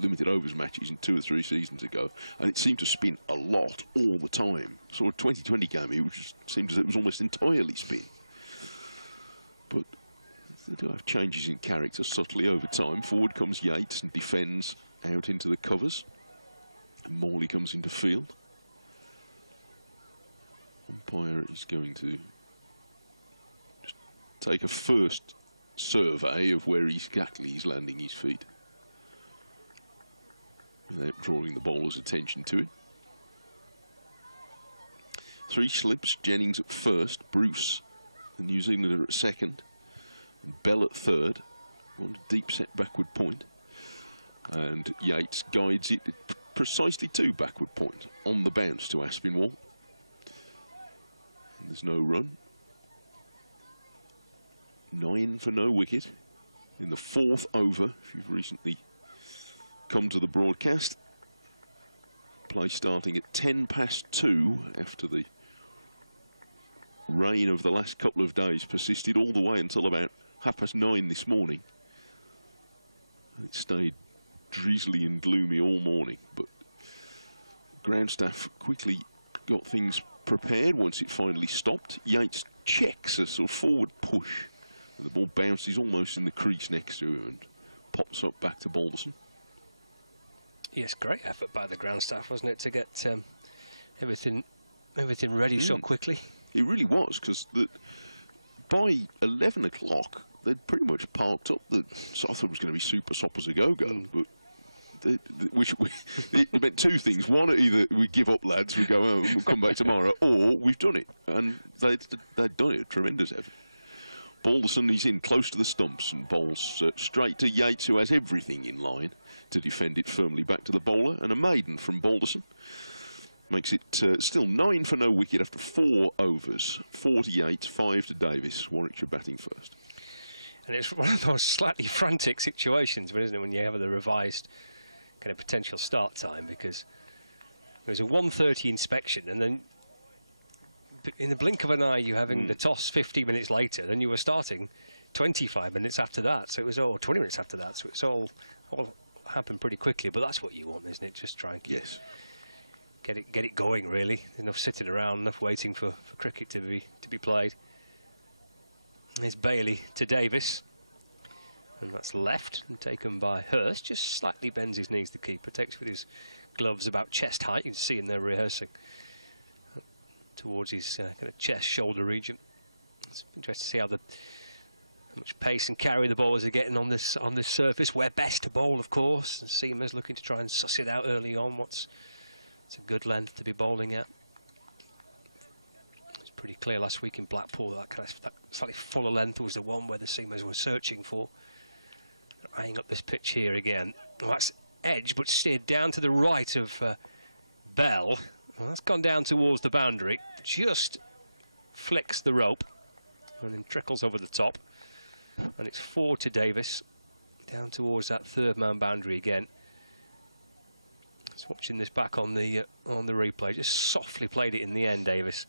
limited overs matches in 2 or 3 seasons ago, and it seemed to spin a lot all the time. So a 2020 game here, which seemed as it was almost entirely spin. But they do have changes in character subtly over time. Forward comes Yates and defends out into the covers. And Morley comes into field. Umpire is going to just take a first survey of where exactly he's landing his feet, without drawing the bowler's attention to it. 3 slips, Jennings at first, Bruce, the New Zealander, at second, and Bell at third. On a deep set backward point. And Yates guides it precisely to backward point, on the bounce to Aspinwall. And there's no run. 9 for no wicket in the 4th over, if you've recently come to the broadcast. Play starting at 2:10 after the rain of the last couple of days persisted all the way until about 9:30 this morning. It stayed drizzly and gloomy all morning, but ground staff quickly got things prepared once it finally stopped. Yates checks a sort of forward push, and the ball bounces almost in the crease next to him and pops up back to Balderson. Yes, great effort by the ground staff, wasn't it, to get everything ready so quickly? It really was, because by 11 o'clock they'd pretty much parked up. So I thought it was going to be super soppers a go-go, but it meant 2 things. One, either we give up, lads, we go home, we'll come back tomorrow, or we've done it. And they'd done it, tremendous effort. Balderson, he's in close to the stumps and bowls straight to Yates, who has everything in line to defend it firmly back to the bowler. And a maiden from Balderson makes it still 9 for no wicket after 4 overs. 4 to Yates, 5 to Davis. Warwickshire batting first. And it's one of those slightly frantic situations, isn't it, when you have the revised kind of potential start time, because there was a 1:30 inspection, and then in the blink of an eye you're having the toss 15 minutes later, then you were starting 25 minutes after that, so it was 20 minutes after that, so it's all happened pretty quickly. But that's what you want, isn't it? Just try and get it going, really. Enough sitting around, enough waiting for cricket to be played. There's Bailey to Davis, and that's left and taken by Hurst. Just slightly bends his knees, the keeper, takes with his gloves about chest height. You can see him there rehearsing towards his kind of chest shoulder region. It's interesting to see how much pace and carry the bowlers are getting on this surface. Where best to bowl, of course, and seamers looking to try and suss it out early on. It's a good length to be bowling at. It's pretty clear last week in Blackpool that slightly fuller length was the one where the seamers were searching for. Eyeing up this pitch here again. Well, that's edge, but steered down to the right of Bell. Well, that's gone down towards the boundary. Just flicks the rope and then trickles over the top. And it's 4 to Davis, down towards that 3rd man boundary again. Just watching this back on the replay. Just softly played it in the end, Davis.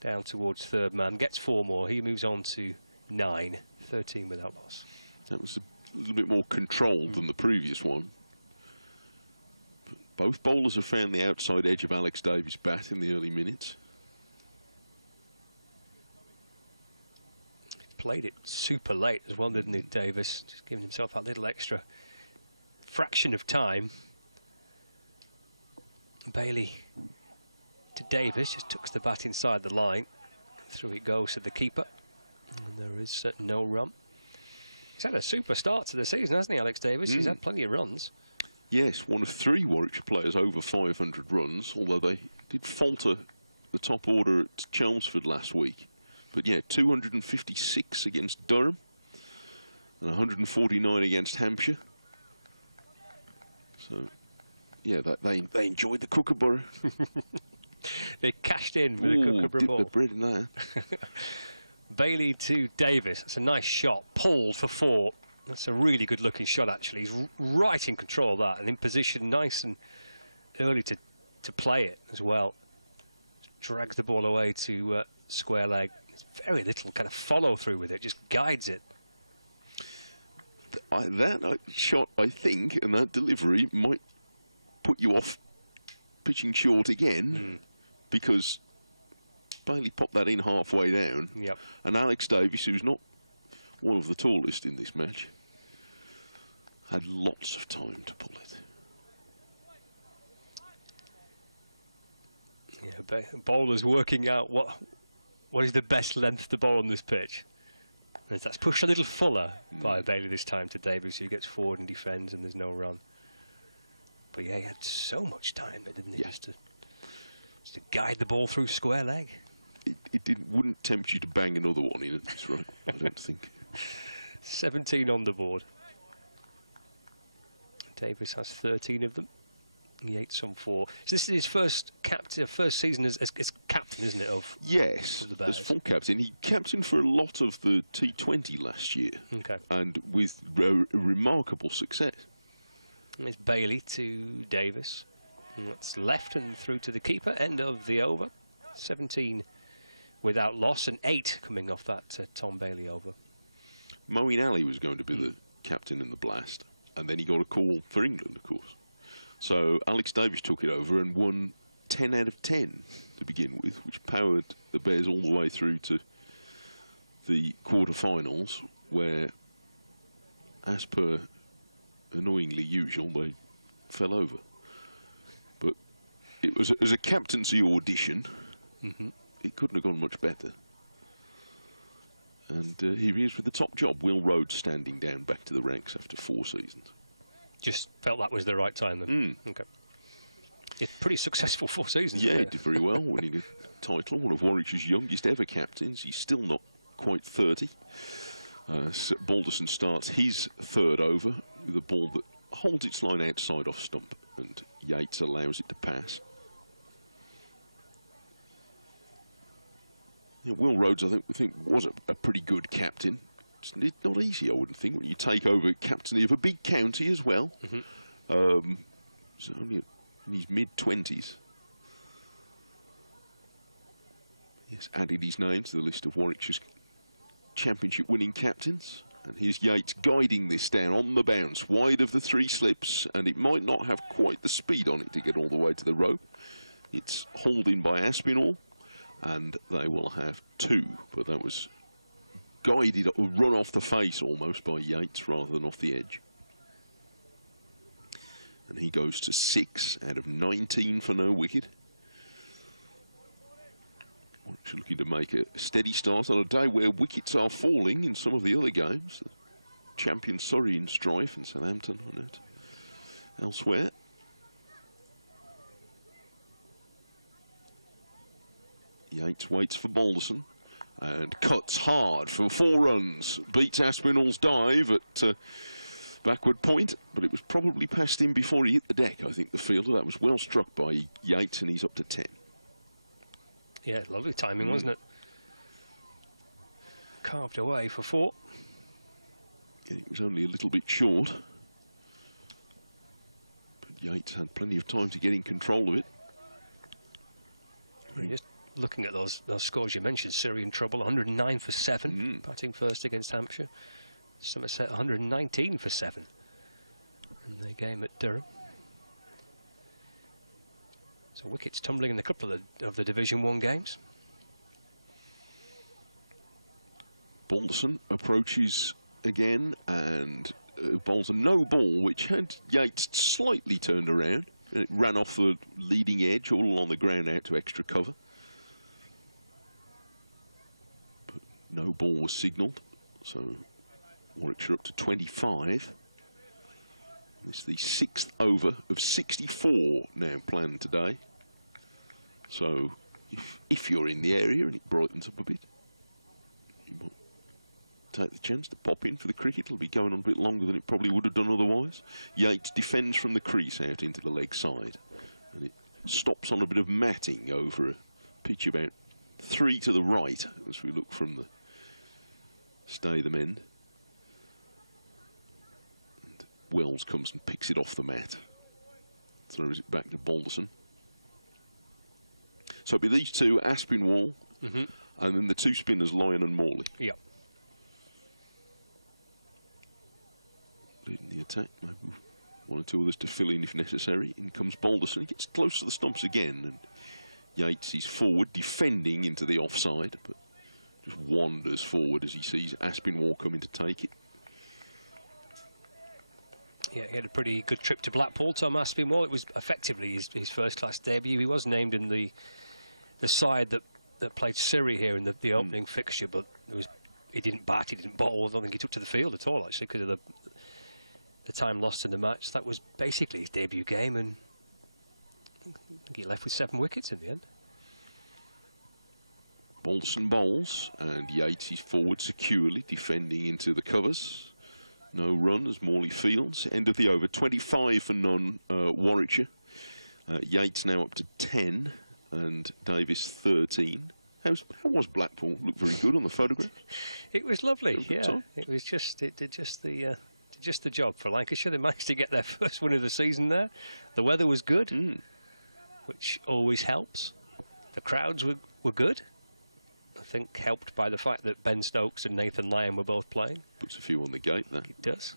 Down towards 3rd man. Gets 4 more. He moves on to 9. 13 without loss. That was a little bit more controlled than the previous one. But both bowlers have found the outside edge of Alex Davies' bat in the early minutes. He played it super late as well, didn't he, Davis? Just giving himself that little extra fraction of time. Bailey to Davis, just tucks the bat inside the line. Through it goes to the keeper. And there is no run. He's had a super start to the season, hasn't he, Alex Davis? He's had plenty of runs. Yes, one of 3 Warwickshire players over 500 runs, although they did falter the top order at Chelmsford last week. But yeah, 256 against Durham and 149 against Hampshire. So, yeah, they enjoyed the Kookaburra. They cashed in with the Kookaburra ball. Dipped the bread in there. Bailey to Davis. That's a nice shot. Pulled for 4. That's a really good looking shot, actually. He's right in control of that and in position, nice and early to play it as well. Drags the ball away to square leg. There's very little kind of follow through with it, just guides it. that shot, I think, and that delivery might put you off pitching short again, because Bailey popped that in halfway down. Yep. And Alex Davies, who's not one of the tallest in this match, had lots of time to pull it. Yeah, bowler's working out what is the best length to bowl on this pitch. And that's pushed a little fuller by Bailey this time to Davies, who gets forward and defends, and there's no run. But yeah, he had so much time there, didn't he? Just to guide the ball through square leg. It wouldn't tempt you to bang another one in, that's right, I don't think. 17 on the board. Davies has 13 of them. Yates on 4. So this is his first season as captain, isn't it? Yes, of the Bears. as full captain. He captained for a lot of the T20 last year, and with remarkable success. And it's Bailey to Davies. And that's left and through to the keeper. End of the over. 17 without loss, and 8 coming off that Tom Bailey over. Moeen Ali was going to be the captain in the blast, and then he got a call for England, of course. So Alex Davies took it over and won 10 out of 10 to begin with, which powered the Bears all the way through to the quarter-finals, where, as per annoyingly usual, they fell over. But it was as a captaincy audition. It couldn't have gone much better. And here he is with the top job. Will Rhodes standing down back to the ranks after 4 seasons. Just felt that was the right time then. Okay. It's pretty successful 4 seasons. Yeah, he did very well, winning a title. One of Warwickshire's youngest ever captains. He's still not quite 30. Balderson starts his 3rd over with a ball that holds its line outside off stump, and Yates allows it to pass. Yeah, Will Rhodes, I think was a pretty good captain. It's not easy, I wouldn't think, when you take over captaincy of a big county as well. So only in his mid-20s. Yes, added his name to the list of Warwickshire's championship-winning captains. And here's Yates guiding this down on the bounce, wide of the 3 slips, and it might not have quite the speed on it to get all the way to the rope. It's hauled in by Aspinall, and they will have 2, but that was guided or run off the face almost by Yates rather than off the edge. And he goes to 6 out of 19 for no wicket. Warwickshire looking to make a steady start on a day where wickets are falling in some of the other games. Champion Surrey in strife, and Southampton on it elsewhere. Yates waits for Balderson and cuts hard for 4 runs. Beats Aspinall's dive at backward point, but it was probably past him before he hit the deck, I think, the fielder. That was well struck by Yates, and he's up to 10. Yeah, lovely timing, wasn't it? Carved away for 4. Yeah, it was only a little bit short, but Yates had plenty of time to get in control of it. Just looking at those scores you mentioned, Surrey in trouble, 109 for 7, batting first against Hampshire. Somerset 119 for 7 in their game at Durham. So wickets tumbling in a couple of the Division 1 games. Balderson approaches again and bowls a no ball, which had Yates slightly turned around. And it ran off the leading edge, all along the ground out to extra cover. But no ball was signalled, so Warwickshire up to 25. This is the 6th over of 64 now planned today. So if you're in the area and it brightens up a bit, you might take the chance to pop in for the cricket. It'll be going on a bit longer than it probably would have done otherwise. Yates defends from the crease out into the leg side, and it stops on a bit of matting over a pitch about 3 to the right as we look from the Statham end. And Wells comes and picks it off the mat, throws it back to Balderson. So it'll be these two, Aspinwall, and then the 2 spinners, Lyon and Morley. Yep. leading the attack. Maybe one or two others to fill in if necessary. In comes Balderson. He gets close to the stumps again, and Yates is forward, defending into the offside, but just wanders forward as he sees Aspinwall coming to take it. Yeah, he had a pretty good trip to Blackpool, Tom Aspinwall. It was effectively his first-class debut. He was named in the side that played Surrey here in the opening fixture, but he didn't bat, he didn't bowl. I don't think he took to the field at all, actually, because of the time lost in the match. That was basically his debut game, and I think he left with 7 wickets in the end. Balderson bowls, and Yates is forward securely, defending into the covers. No run as Morley fields. End of the over, 25 for none, Warwickshire. Yates now up to 10, and Davis 13. How was Blackpool? Looked very good on the photograph. It was lovely, yeah. It did just the job for Lancashire. They managed to get their first win of the season there. The weather was good, which always helps. The crowds were good. I think helped by the fact that Ben Stokes and Nathan Lyon were both playing. Puts a few on the gate there. It does.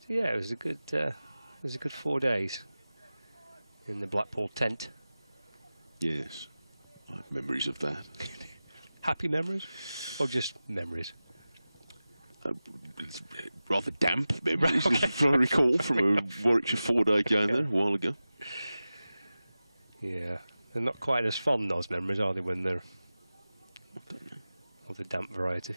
So yeah, it was a good 4 days in the Blackpool tent. Yes, I have memories of that. Happy memories, or just memories? It's rather damp memories, Right, okay. if I recall, from a Warwickshire 4-day game there a while ago. Yeah, they're not quite as fond, those memories, are they, when they're of the damp variety.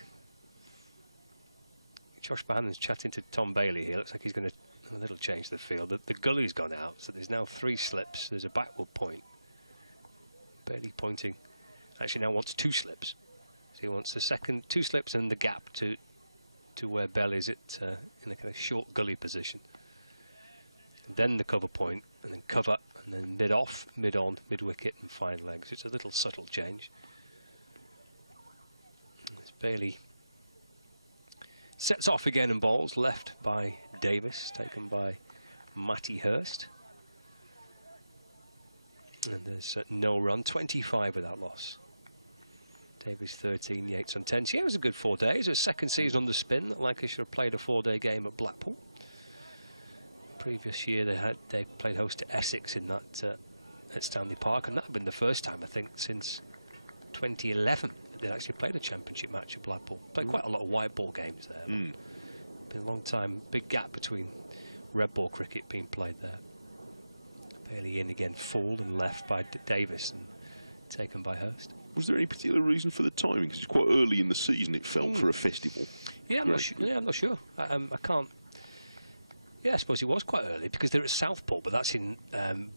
Josh Bohannon's chatting to Tom Bailey here. Looks like he's going to a little change the field. The gully's gone out, so there's now 3 slips. There's a backward point. Bailey pointing. Actually now wants 2 slips. So he wants the second 2 slips and the gap to where Bell is at in a kind of short gully position. And then the cover point, and then cover, and then mid off, mid on, mid wicket, and fine legs. It's a little subtle change. As Bailey sets off again and bowls, left by Davis, taken by Matty Hurst. And there's no run, 25 without loss. Davis 13, Yates on 10. So yeah, it was a good 4 days. It was second season on the spin that Lancashire played a 4-day game at Blackpool. Previous year they played host to Essex in that at Stanley Park, and that had been the first time I think since 2011 that they'd actually played a championship match at Blackpool. Played quite a lot of white ball games there. Been a long time, big gap between red ball cricket being played there. Bailey in again, full and left by Davis and taken by Hurst. Was there any particular reason for the timing? Because it's quite early in the season, it felt, for a festival. Yeah, I'm not sure. I can't. Yeah, I suppose it was quite early because they're at Southport, but that's in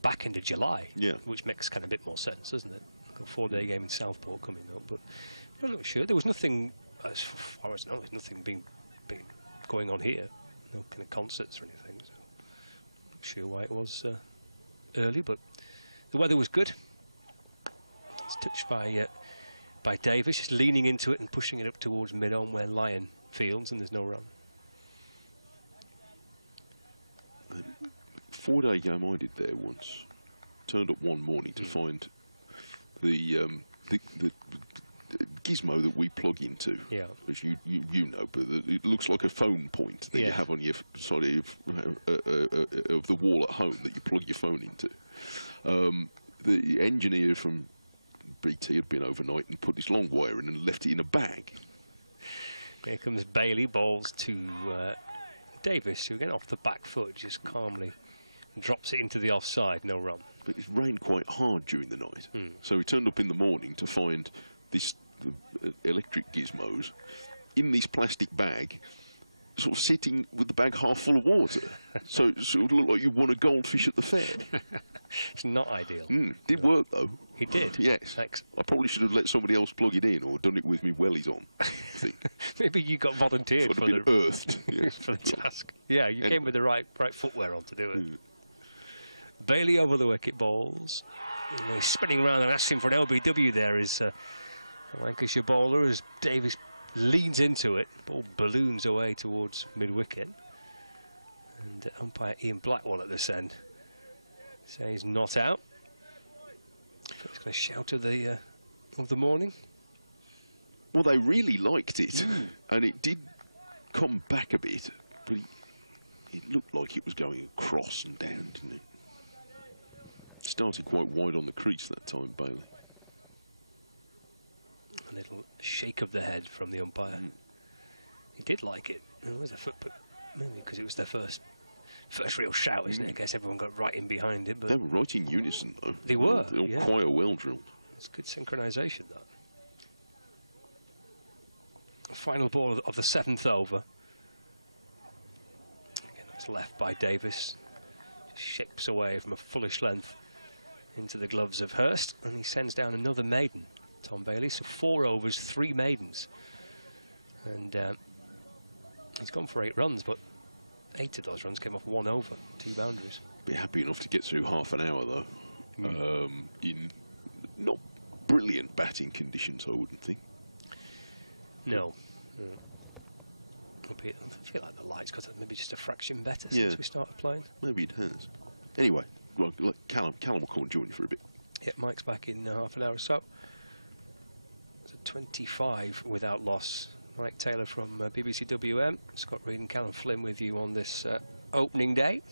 back into July. Yeah, which makes kind of a bit more sense, doesn't it? A 4-day game in Southport coming up, but I'm not sure. There was nothing, as far as I know, there's nothing being going on here. No kind of concerts or anything. So I'm not sure why it was early, but the weather was good. It's touched by Davis, just leaning into it and pushing it up towards mid-on where Lyon fields, and there's no run. 4-day game I did there once. Turned up one morning to find the gizmo that we plug into, as you know, but it looks like a phone point that you have on your side of the wall at home that you plug your phone into. The engineer from BT had been overnight and put this long wire in and left it in a bag. Here comes Bailey, bowls to Davis, who again off the back foot just calmly drops it into the offside, no run. But it's rained quite hard during the night, so he turned up in the morning to find this electric gizmos in this plastic bag, sort of sitting with the bag half full of water. So it sort of looked like you won a goldfish at the fair. It's not ideal. Did work though. He did? Yes. Thanks. I probably should have let somebody else plug it in or done it with me wellies on, I think. Maybe you got volunteered for the earthed. Yes, for the task. Yeah, you came with the right footwear on to do it. Bailey over the wicket, balls. He's spinning around and asking for an LBW there is a Lancashire bowler as Davis leans into it. Ball balloons away towards mid-wicket. And umpire Ian Blackwell at this end says not out. First kind of shout of the morning. Well, they really liked it, and it did come back a bit, but it looked like it was going across and down, didn't it? Started quite wide on the crease that time, Bailey. A little shake of the head from the umpire. He did like it. It was a foot, but maybe because it was their first real shout, isn't it? I guess everyone got right in behind it. But they were right in unison, though. They were. They were quite well drilled. It's good synchronisation, that. Final ball of the 7th over. Again, that's left by Davis. Just shapes away from a fullish length into the gloves of Hurst, and he sends down another maiden, Tom Bailey. So 4 overs, 3 maidens. And he's gone for 8 runs, but 8 of those runs came off 1 over, 2 boundaries. Be happy enough to get through half an hour, though. In not brilliant batting conditions, I wouldn't think. No. I feel like the lights got maybe just a fraction better since we started playing. Maybe it has. Anyway, well, Callum will come and join you for a bit. Yeah, Mike's back in half an hour or so. It's a 25 without loss. Mike Taylor from BBC WM, Scott Reed and Callum Flynn with you on this opening day.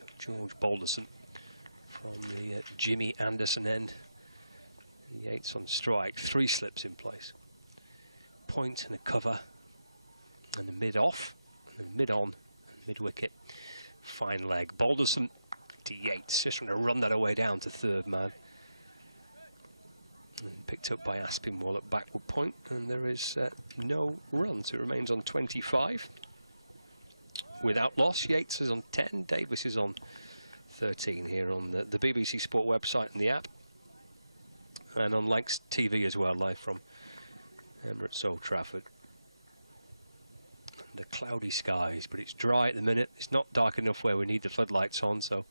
Got George Balderson from the Jimmy Anderson end. Yates on strike, 3 slips in place. Point and a cover, and a mid off, and a mid on, and mid wicket. Fine leg. Balderson to Yates, just trying to run that away down to 3rd man. And picked up by Aspinwall at backward point, and there is no run, so it remains on 25. Without loss, Yates is on 10, Davis is on 13 here on the BBC Sport website and the app. And on Lancs TV as well, live from Emirates Old Trafford. Under cloudy skies, but it's dry at the minute. It's not dark enough where we need the floodlights on, so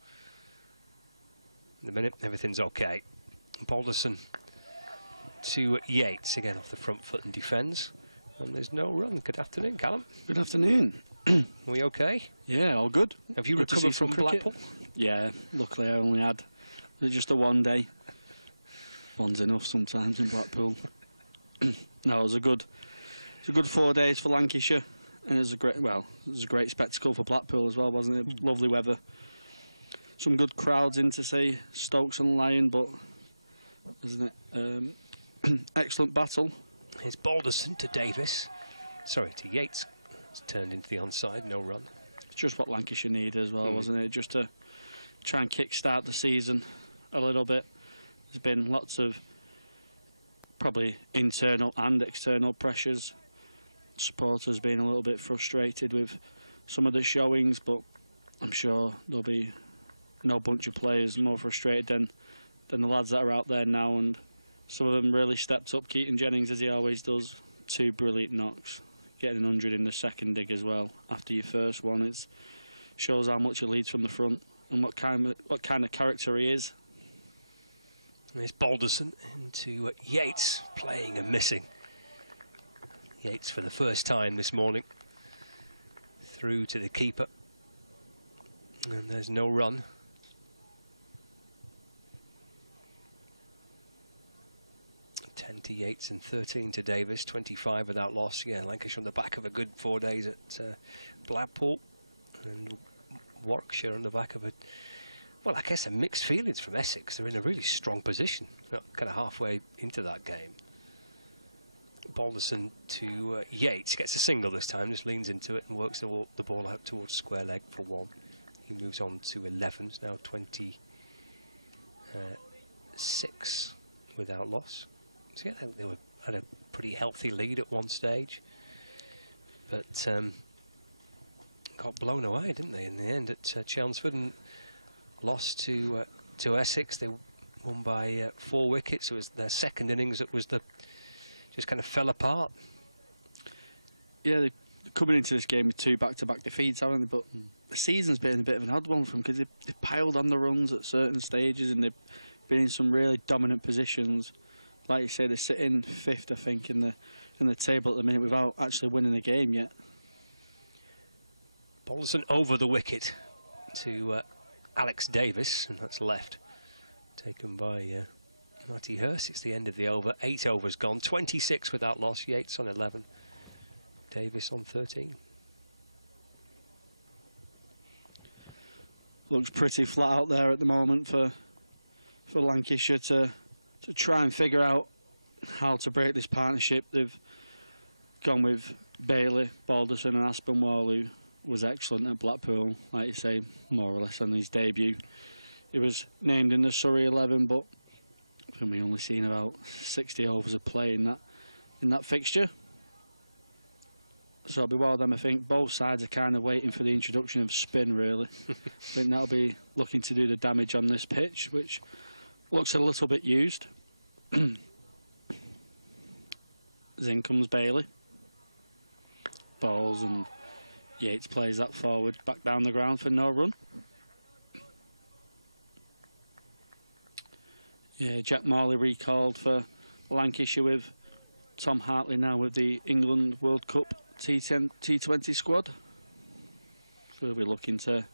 at the minute everything's okay. Balderson to Yates, again off the front foot and defends. And there's no run. Good afternoon, Callum. Good afternoon. Are we okay? Yeah, all good. Have you Good to recovered see some from cricket. Blackpool? Yeah, luckily I only had just a 1 day. One's enough sometimes in Blackpool. No, it was a good 4 days for Lancashire, and it was a great spectacle for Blackpool as well, wasn't it? Lovely weather, some good crowds in to see Stokes and Lyon, but isn't it? Excellent battle. Here's Balderson to Davis. Sorry, to Yates. It's turned into the onside, no run. It's just what Lancashire needed as well, wasn't it? Just to try and kick-start the season a little bit. There's been lots of probably internal and external pressures. Supporters being a little bit frustrated with some of the showings, but I'm sure there'll be no bunch of players more frustrated than the lads that are out there now, and some of them really stepped up. Keaton Jennings, as he always does, 2 brilliant knocks, getting 100 in the second dig as well after your first one. It shows how much he leads from the front and what kind of character he is. There's Balderson into Yates, playing and missing. Yates for the first time this morning, through to the keeper, and there's no run. To Yates and 13 to Davis, 25 without loss. Yeah, Lancashire on the back of a good 4 days at Blackpool, and Warwickshire on the back of well, I guess a mixed feelings from Essex. They're in a really strong position, kind of halfway into that game. Balderson to Yates, gets a single this time, just leans into it and works the ball out towards square leg for 1. He moves on to 11, it's now 26 without loss. So yeah, they had a pretty healthy lead at one stage, but got blown away, didn't they, in the end at Chelmsford, and lost to Essex. They won by 4 wickets. It was their second innings that was just kind of fell apart. Yeah, they're coming into this game with 2 back-to-back defeats, haven't they? But the season's been a bit of an odd one for them, because they've piled on the runs at certain stages, and they've been in some really dominant positions. Like you say, they're sitting 5th, I think, in the table at the minute without actually winning a game yet. Balderson over the wicket to Alex Davis, and that's left, taken by Matty Hurst. It's the end of the over. 8 overs gone, 26 without loss. Yates on 11, Davis on 13. looks pretty flat out there at the moment for Lancashire to try and figure out how to break this partnership. They've gone with Bailey, Balderson and Aspinwall, who was excellent at Blackpool, like you say, more or less on his debut. He was named in the Surrey 11, but I think we only seen about 60 overs of play in that fixture. So it'll be well them. I think both sides are kind of waiting for the introduction of spin, really. I think that'll be looking to do the damage on this pitch, which looks a little bit used. In comes Bailey. Balls, and Yates plays that forward back down the ground for no run. Yeah, Jack Morley recalled for Lancashire with Tom Hartley now with the England World Cup T20 squad. So we'll be looking to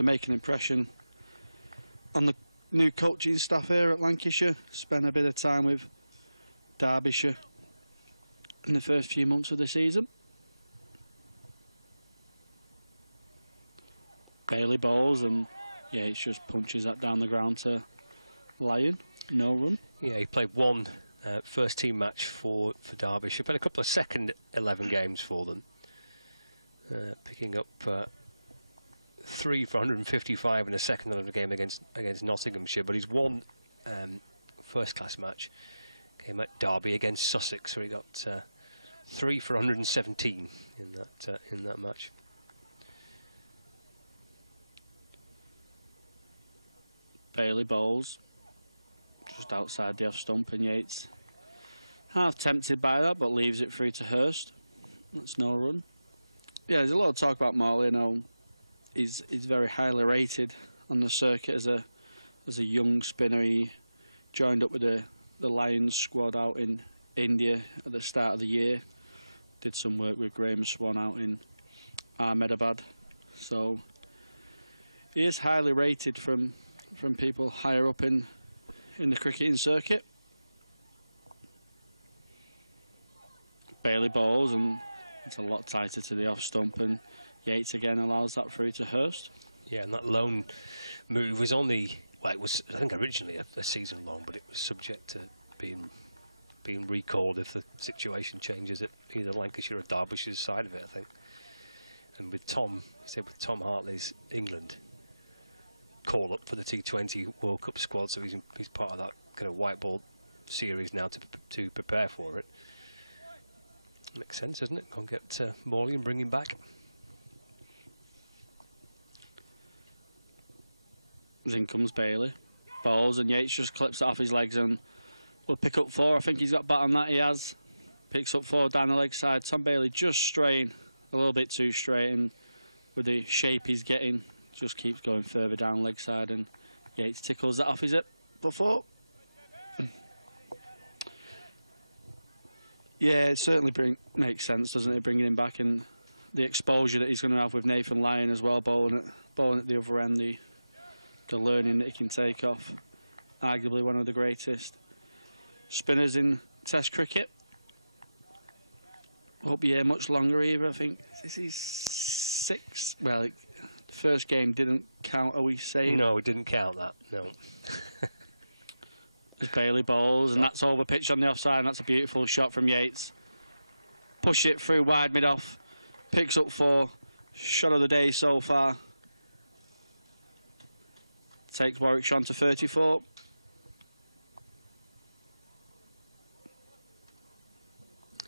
make an impression on the new coaching staff here at Lancashire. Spend a bit of time with Derbyshire in the first few months of the season. Bailey bowls, and Yates just punches that down the ground to Lyon. No run. Yeah, he played one first team match for Derbyshire. Played a couple of second 11 games for them. Picking up 3 for 155 in a second 11 game against Nottinghamshire. But he's won first class match. Came at Derby against Sussex, where he got 3 for 117 in that match. Bailey bowls just outside the off stump, and Yates half tempted by that, but leaves it free to Hurst. That's no run. Yeah, there's a lot of talk about Morley. You know, he's very highly rated on the circuit as a young spinner. He joined up with the Lions squad out in India at the start of the year. Did some work with Graham Swan out in Ahmedabad. So he is highly rated from people higher up in the cricketing circuit. Bailey bowls, and it's a lot tighter to the off stump, and Yates again allows that through to Hurst. Yeah, and that loan move was only, well, it was, I think, originally a season long, but it was subject to being recalled if the situation changes at either Lancashire or Derbyshire's side of it, I think. And with Tom Hartley's England call up for the T20 World Cup squad, so he's part of that kind of white ball series now to prepare for it. Makes sense, doesn't it? Go and get Morley and bring him back. In comes Bailey. Balls, and Yates just clips it off his legs and will pick up 4. I think he's got bat on that, he has. Picks up 4 down the leg side. Tom Bailey just straying a little bit too straight, and with the shape he's getting, just keeps going further down leg side, and Yates tickles that off his hip before. Yeah, it certainly makes sense, doesn't it, bringing him back, and the exposure that he's going to have with Nathan Lyon as well, bowling at the other end, the learning that he can take off. Arguably one of the greatest spinners in Test cricket. Won't be here much longer either, I think. This is 6. Well, the first game didn't count, are we saying? No, it didn't count that, no. There's Bailey bowls, and that's over pitch on the offside, and that's a beautiful shot from Yates. Push it through wide mid-off, picks up 4. Shot of the day so far. Takes Warwickshire on to 34.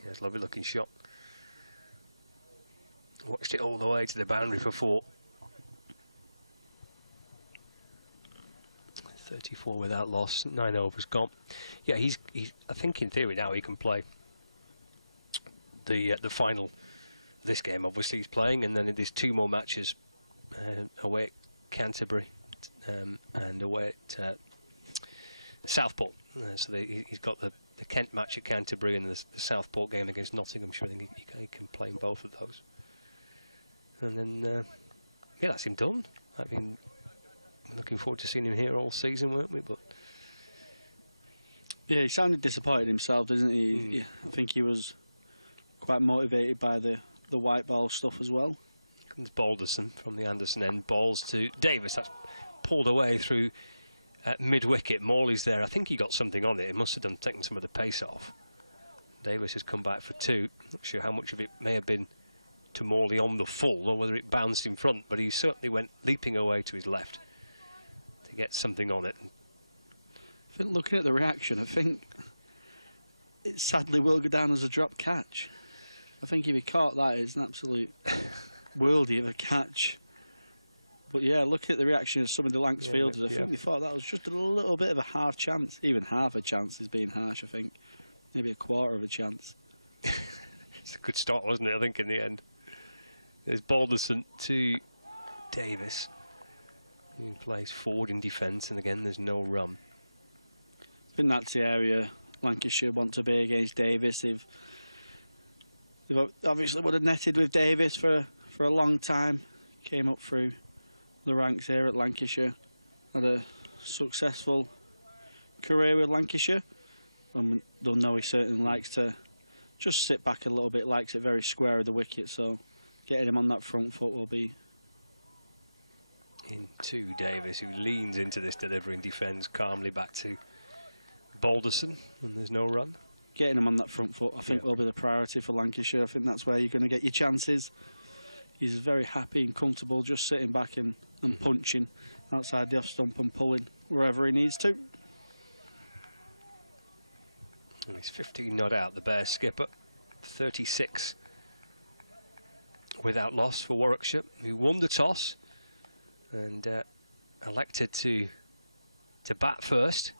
Yeah, it's a lovely looking shot. Watched it all the way to the boundary for 4. 34 without loss, 9 overs gone. Yeah, he's I think in theory now he can play the final of this game. Obviously he's playing, and then there's 2 more matches away at Canterbury and away at Southport. So he's got the Kent match at Canterbury and the Southport game against Nottinghamshire. I think he can play in both of those. And then yeah, that's him done. I mean, looking forward to seeing him here all season, weren't we? But yeah, he sounded disappointed himself, doesn't he? I think he was quite motivated by the white ball stuff as well. Comes Balderson from the Anderson end, balls to Davis. That's pulled away through mid-wicket. Morley's there. I think he got something on it. It must have taken some of the pace off. Davis has come back for 2. Not sure how much of it may have been to Morley on the full or whether it bounced in front, but he certainly went leaping away to his left to get something on it. I think looking at the reaction, I think it sadly will go down as a drop catch. I think if he caught that, it's an absolute worldie of a catch. But yeah, look at the reaction of some of the Lancs fielders. I think they thought that was just a little bit of a half chance. Even half a chance is being harsh, I think. Maybe a quarter of a chance. It's a good start, wasn't it, I think, in the end. There's Balderson to Davis, who plays forward in defence, and again, there's no run. I think that's the area Lancashire want to be against Davis. They've obviously would have netted with Davis for a long time. Came up through the ranks here at Lancashire. Had a successful career with Lancashire. And they'll know he certainly likes to just sit back a little bit, likes it very square of the wicket, so getting him on that front foot will be... Into Davis, who leans into this delivery and defends calmly back to Balderson, and there's no run. Getting him on that front foot, I think, will be the priority for Lancashire. I think that's where you're going to get your chances. He's very happy and comfortable just sitting back and punching outside the off stump and pulling wherever he needs to. And he's 15 not out, the Bears skipper. 36 without loss for Warwickshire, who won the toss and elected to bat first.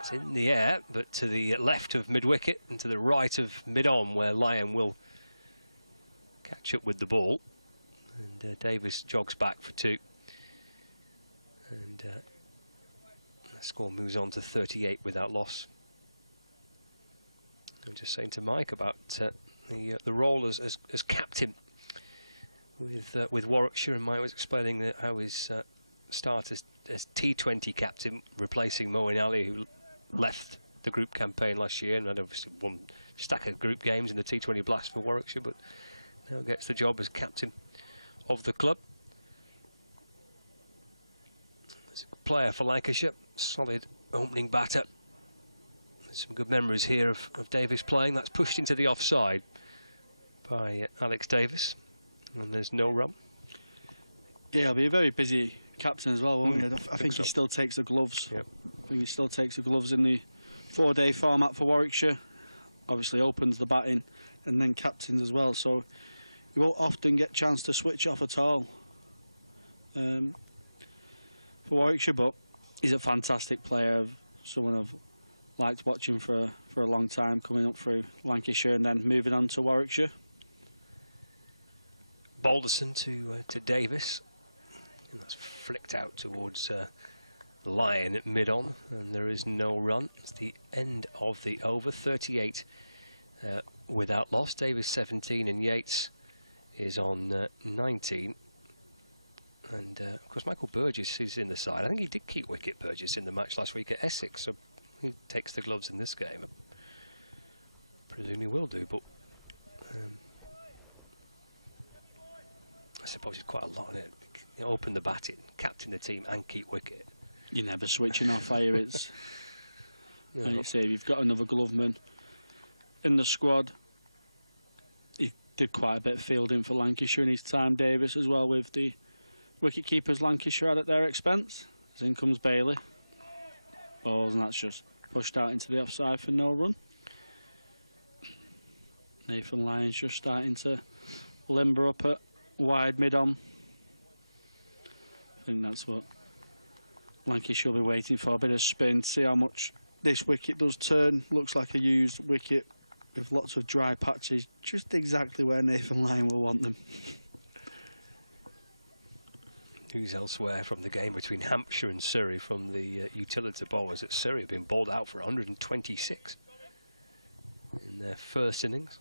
It's in the air, but to the left of mid-wicket and to the right of mid-on, where Lyon will catch up with the ball. And Davis jogs back for 2. And the score moves on to 38 without loss. I'm just saying to Mike about the role as captain with Warwickshire, and Mike was explaining how his start as T20 captain, replacing Moeen Ali, who left the group campaign last year and had obviously won a stack of group games in the T20 Blast for Warwickshire, but now gets the job as captain of the club. There's a player for Lancashire, solid opening batter. Some good memories here of Davis playing. That's pushed into the offside by Alex Davis, and there's no run. Yeah, he'll be a very busy captain as well, won't he? I think he still takes the gloves. Yep. I think he still takes the gloves in the 4-day format for Warwickshire. Obviously opens the batting and then captains as well, so you won't often get a chance to switch off at all for Warwickshire, but he's a fantastic player, someone I've liked watching for a long time, coming up through Lancashire and then moving on to Warwickshire. Balderson to Davis, and that's flicked out towards Lyon at mid-on, and there is no run. It's the end of the over. 38 without loss. Davis 17 and Yates is on 19. And of course Michael Burgess is in the side. I think he did keep wicket, Burgess, in the match last week at Essex, so he takes the gloves in this game. I presume he will do, but I suppose it's quite a lot in it. You know, open the batting, captain the team and keep wicket. You're never switching off, are you? It's no. Like you say, you've got another gloveman in the squad. He did quite a bit of fielding for Lancashire in his time, Davis, as well, with the wicket keepers Lancashire had at their expense. As in comes Bailey. Balls, and that's just pushed out into the offside for no run. Nathan Lyon's just starting to limber up at wide mid-on. I think that's what Lancashire will be waiting for, a bit of spin, see how much this wicket does turn. Looks like a used wicket with lots of dry patches, just exactly where Nathan Lyon will want them. News elsewhere from the game between Hampshire and Surrey from the utility bowlers that Surrey have been bowled out for 126 in their first innings.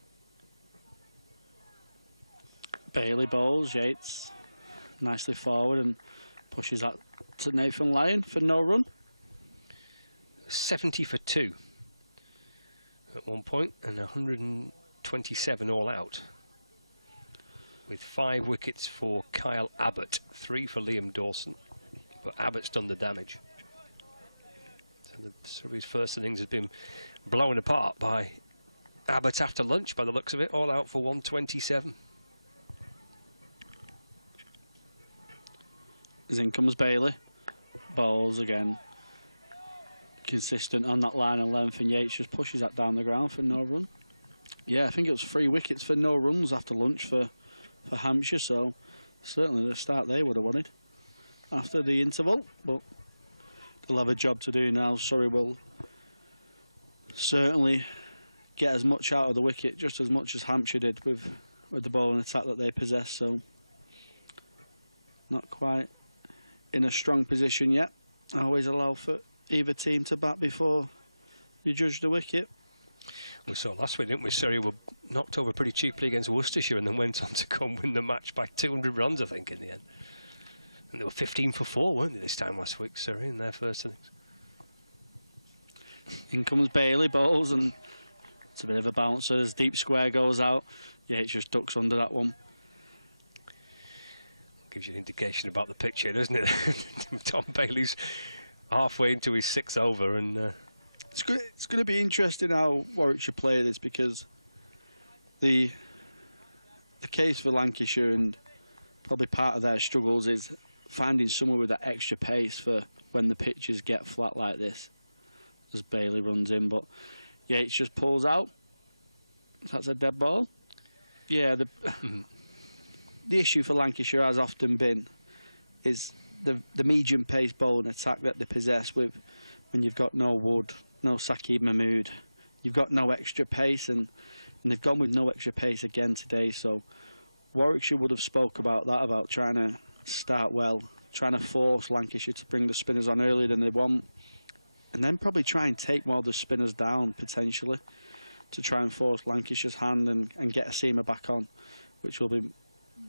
Bailey bowls, Yates nicely forward and pushes that to Nathan Lyon for no run. 70 for 2 at one point and 127 all out. with 5 wickets for Kyle Abbott, 3 for Liam Dawson, but Abbott's done the damage. So the Surrey's first innings has been blown apart by Abbott after lunch, by the looks of it, all out for 127. As in comes Bailey, bowls again, consistent on that line and length, and Yates just pushes that down the ground for no run. Yeah, I think it was 3 wickets for no runs after lunch for Hampshire, so certainly the start they would have wanted after the interval, but they'll have a job to do now. Surrey will certainly get as much out of the wicket, just as much as Hampshire did with the bowling attack that they possess, so not quite in a strong position yet. I always allow for either team to bat before you judge the wicket. We saw last week, didn't we? Surrey were knocked over pretty cheaply against Worcestershire and then went on to come win the match by 200 runs, I think, in the end. And they were 15 for 4, weren't they, this time last week, Surrey, in their first innings. In comes Bailey, bowls, and it's a bit of a bouncer as deep square goes out. Yeah, it just ducks under that one. Gives you an indication about the pitch here, doesn't it? Tom Bailey's halfway into his 6th over, and it's going to be interesting how Warwickshire play this, because the case for Lancashire and probably part of their struggles is finding someone with that extra pace for when the pitches get flat like this, as Bailey runs in, but Yates just pulls out. That's a dead ball. Yeah, the issue for Lancashire has often been is the medium pace bowling attack that they possess, with when you've got no Wood, no Saqib Mahmood, you've got no extra pace, and they've gone with no extra pace again today. So Warwickshire would have spoke about that, about trying to start well, trying to force Lancashire to bring the spinners on earlier than they want, and then probably try and take more of the spinners down potentially to try and force Lancashire's hand and get a seamer back on, which will be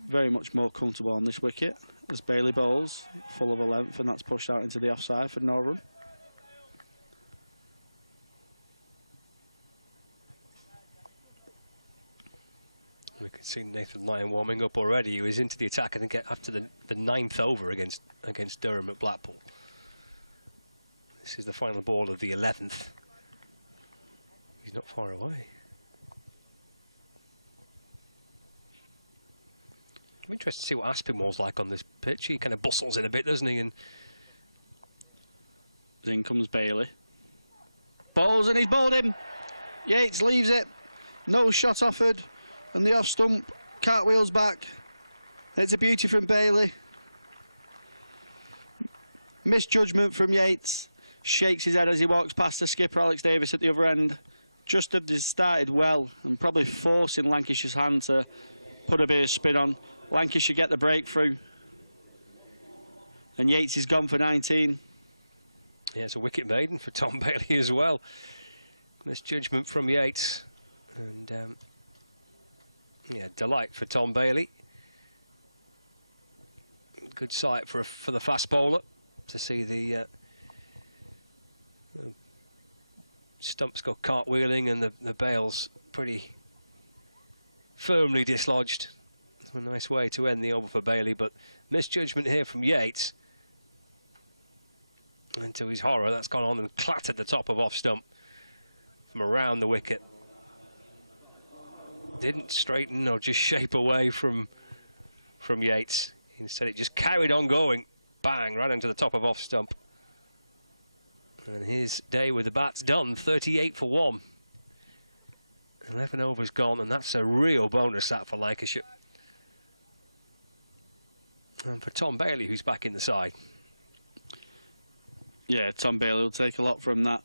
very much more comfortable on this wicket, as Bailey bowls full of a length, and that's pushed out into the offside for no run. We can see Nathan Lyon warming up already. He was into the attack, I think, after the 9th over against Durham at Blackpool. This is the final ball of the 11th. He's not far away. I'm interested to see what Aspinwall's like on this pitch. He kind of bustles in a bit, doesn't he? And in comes Bailey. Bowls, and he's bowled him. Yates leaves it. No shot offered. And the off stump cartwheels back. It's a beauty from Bailey. Misjudgment from Yates. Shakes his head as he walks past the skipper, Alex Davis, at the other end. Just have started well and probably forcing Lancashire's hand to put a bit of spin on. Lancashire get the breakthrough. And Yates is gone for 19. Yeah, it's a wicket maiden for Tom Bailey as well. Misjudgment from Yates. And yeah, delight for Tom Bailey. Good sight for the fast bowler to see the stumps go cartwheeling and the bails pretty firmly dislodged. A nice way to end the over for Bailey, but misjudgment here from Yates. And to his horror, that's gone on and clattered the top of off stump from around the wicket. Didn't straighten or just shape away from Yates. Instead, it just carried on going. Bang, right into the top of off stump. And his day with the bat's done, 38 for 1. 11 overs gone, and that's a real bonus, that, for Lancashire. And for Tom Bailey, who's back in the side. Yeah, Tom Bailey will take a lot from that.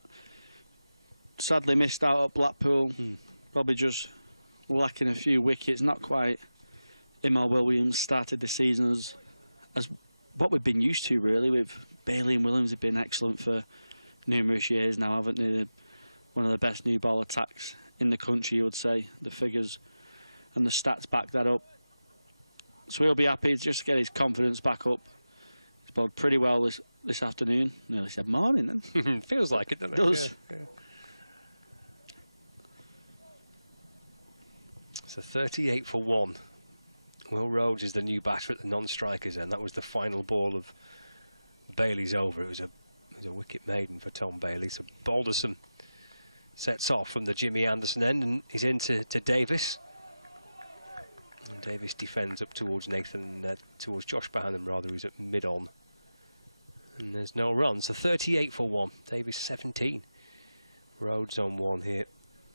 Sadly missed out at Blackpool. Probably just lacking a few wickets. Not quite Imal Williams started the season as what we've been used to, really, with Bailey and Williams have been excellent for numerous years now, haven't they? They're one of the best new ball attacks in the country, you would say. The figures and the stats back that up. So he'll be happy to just get his confidence back up. He's bowled pretty well this afternoon. Nearly said morning then. Feels like it, doesn't it? It does. Yeah. So 38 for 1. Will Rhodes is the new batter at the non-strikers, and that was the final ball of Bailey's over. It was a wicket maiden for Tom Bailey. So Balderson sets off from the Jimmy Anderson end, and he's into Davis. And Davis defends up towards towards Josh Bohannon rather, who's at mid-on. And there's no run, so 38 for 1. Davis 17. Rhodes on 1 here.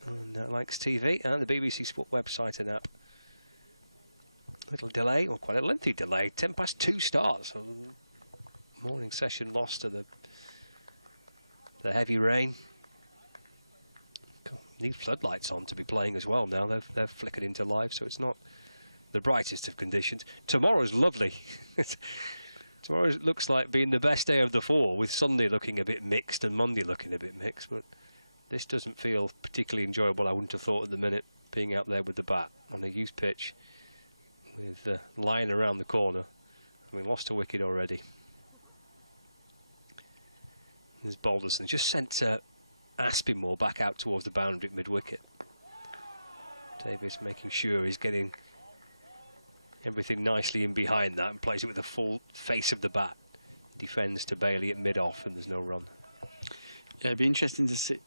And Lancs TV and the BBC Sport website and app. Little delay, or quite a lengthy delay. 2:10 start. So morning session lost to the heavy rain. Need floodlights on to be playing as well now. They've flickered into life, so it's not the brightest of conditions. Tomorrow's lovely. Tomorrow looks like being the best day of the 4, with Sunday looking a bit mixed and Monday looking a bit mixed, but this doesn't feel particularly enjoyable, I wouldn't have thought at the minute, being out there with the bat on a youth pitch with Lyon around the corner. I mean, lost a wicket already. There's Balderson, just sent Aspinmore back out towards the boundary at mid-wicket. Davis making sure he's getting everything nicely in behind that and plays it with the full face of the bat. Defends to Bailey at mid-off, and there's no run. Yeah, it'd be interesting to see,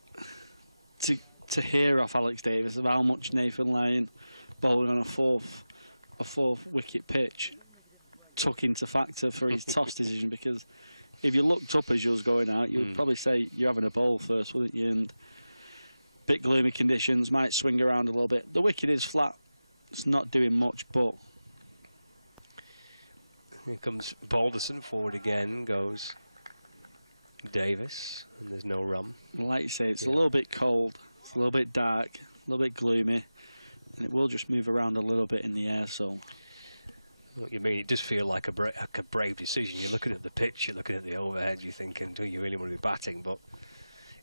to hear off Alex Davis of how much Nathan Lyon bowling on a fourth wicket pitch took into factor for his toss decision, because if you looked up as you was going out, you would probably say you're having a bowl first, wouldn't you? And bit gloomy conditions, might swing around a little bit. The wicket is flat, it's not doing much, but here comes Balderson forward again, goes Davis, and there's no run. Like you say, it's a little bit cold, it's a little bit dark, a little bit gloomy, and it will just move around a little bit in the air. So what you mean, it does feel like a brave decision. You're looking at the pitch, you're looking at the overhead, you're thinking, do you really want to be batting? But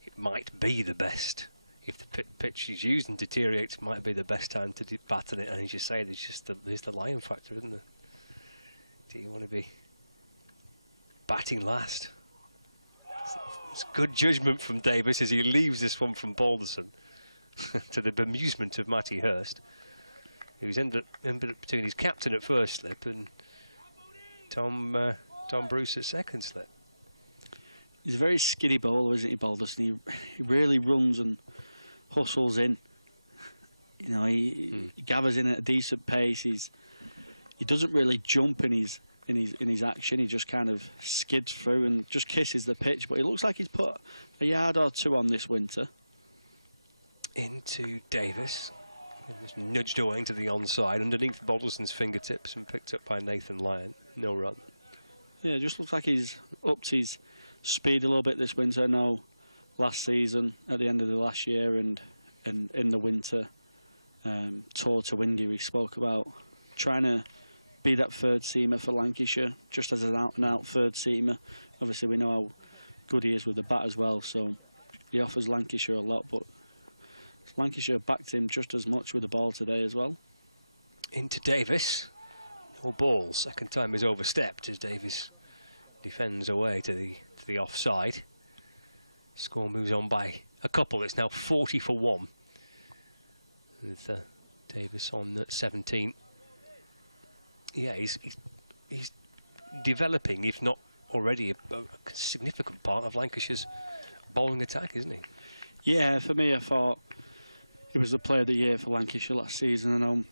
it might be the best. If the pitch is used and deteriorates, it might be the best time to bat on it. And as you say, there's the Lyon factor, isn't there? Do you want to be batting last? It's good judgment from Davis as he leaves this one from Balderson to the bemusement of Matty Hurst, who's ended up between his captain at first slip and Tom Bruce at second slip. He's a very skiddy bowler, isn't he, Balderson? He really runs and hustles in. You know, he gathers in at a decent pace. He doesn't really jump in his action. He just kind of skids through and just kisses the pitch. But it looks like he's put a yard or two on this winter. Into Davis. Just nudged away into the onside, underneath Balderson's fingertips, and picked up by Nathan Lyon. No run. Yeah, it just looks like he's upped his speed a little bit this winter. I know last season, at the end of the last year, and in the winter tour to India, he spoke about trying to be that third seamer for Lancashire, just as an out-and-out third seamer. Obviously, we know how good he is with the bat as well, so he offers Lancashire a lot, but Lancashire backed him just as much with the ball today as well. Into Davis. No ball. Second time is overstepped as Davis defends away to the offside. Score moves on by a couple. It's now 40 for 1. With Davis on at 17. Yeah, he's developing, if not already, a significant part of Lancashire's bowling attack, isn't he? Yeah, for me, I thought he was the player of the year for Lancashire last season. I know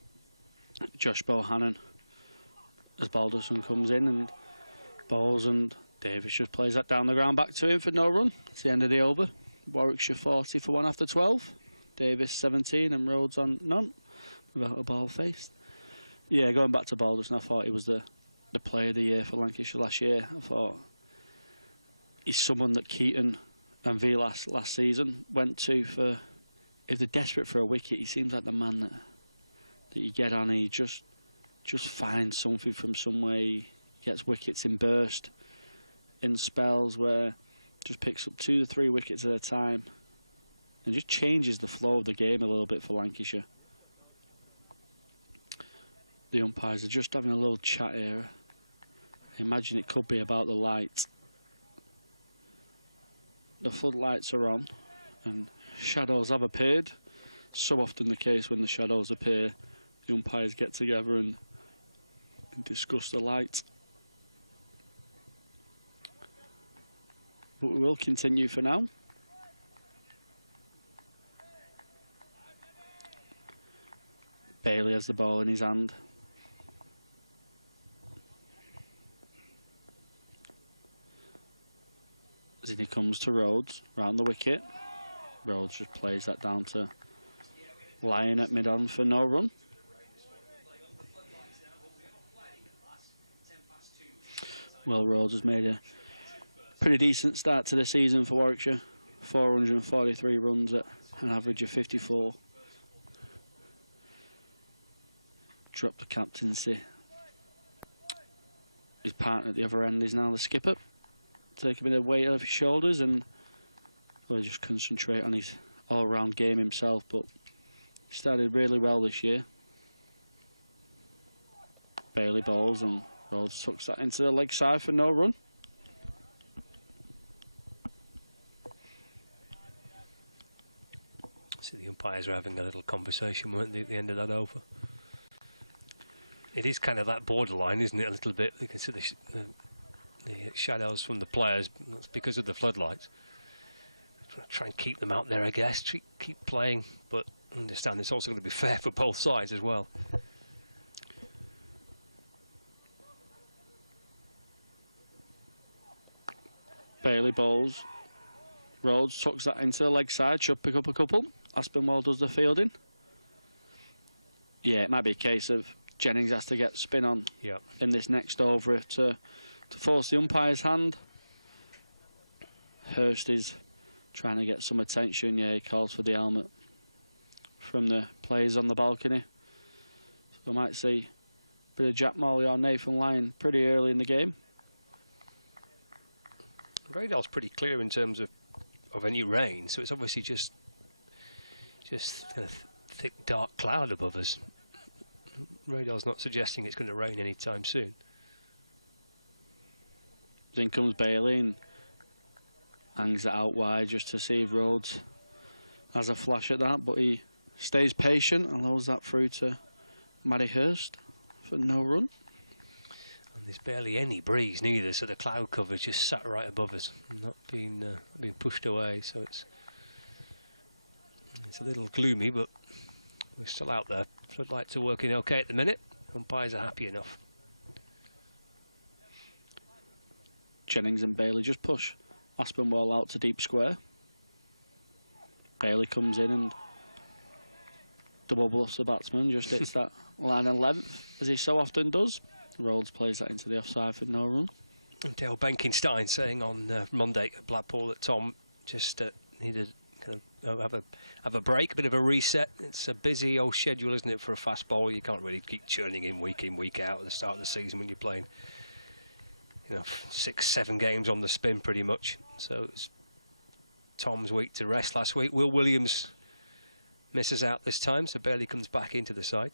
Josh Bohannon, as Balderson comes in and bowls, and Davis just plays that down the ground back to him for no run. It's the end of the over. Warwickshire 40 for 1 after 12. Davis 17 and Rhodes on none without a ball faced. Yeah, going back to Balderson, I thought he was the player of the year for Lancashire last year. I thought he's someone that Keaton and Vilas last season went to for, if they're desperate for a wicket, he seems like the man that you get on and he just finds something from somewhere. He gets wickets in burst, in spells where just picks up 2 to 3 wickets at a time and just changes the flow of the game a little bit for Lancashire. The umpires are just having a little chat here. I imagine it could be about the light. The floodlights are on and shadows have appeared. So often the case when the shadows appear, the umpires get together and and discuss the light. But we will continue for now. Bailey has the ball in his hand. As he comes to Rhodes, round the wicket. Rhodes just plays that down to Lyon at mid-on for no run. Well, Rhodes has made a pretty decent start to the season for Warwickshire. 443 runs at an average of 54. Dropped the captaincy. His partner at the other end is now the skipper. Take a bit of weight off his shoulders and really just concentrate on his all-round game himself. But he started really well this year. Bailey bowls and Rhodes tucks that into the leg side for no run. So the umpires are having a little conversation, weren't they, at the end of that over? It is kind of that borderline, isn't it, a little bit? You can see the shadows from the players. That's because of the floodlights. Try and keep them out there, I guess. Keep playing, but understand it's also going to be fair for both sides as well. Bailey bowls. Rhodes tucks that into the leg side. Should pick up a couple. Aspinwall does the fielding. Yeah, it might be a case of Jennings has to get spin on in this next over to force the umpire's hand. Hurst is trying to get some attention. Yeah, he calls for the helmet from the players on the balcony. So we might see a bit of Jack Morley or Nathan Lyon pretty early in the game. Radal's pretty clear in terms of any rain, so it's obviously just kind of thick dark cloud above us. Radal's not suggesting it's going to rain anytime soon. Then comes Bailey and hangs it out wide just to see if Rhodes has a flash at that, but he stays patient and allows that through to Matty Hurst for no run. And there's barely any breeze neither, so the cloud cover just sat right above us, not being pushed away. So it's a little gloomy, but we're still out there. Floodlights are working okay at the minute. Umpires are happy enough. Jennings and Bailey just push Aspinwall out to deep square. Bailey comes in and double bluffs the batsman, just hits that line and length as he so often does. Rhodes plays that into the offside for no run. And Dale Benkenstein saying on Monday at Blackpool that Tom just needed kind of have a break, a bit of a reset. It's a busy old schedule, isn't it, for a fast bowler? You can't really keep churning in, week out at the start of the season when you're playing, 6-7 games on the spin pretty much. So it's Tom's week to rest last week. Will Williams misses out this time, so Bailey comes back into the side.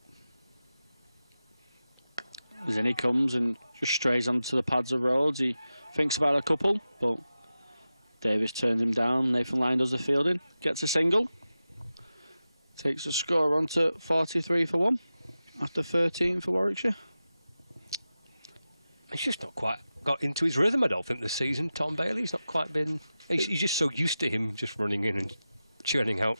Then he comes and just strays onto the pads of Rhodes. He thinks about a couple, but Davis turns him down. Nathan Lyon does the fielding, gets a single. Takes the score on to 43 for 1 after 13 for Warwickshire. He's just not quite got into his rhythm, I don't think, this season. Tom Bailey's not quite been... He's just so used to him just running in and churning out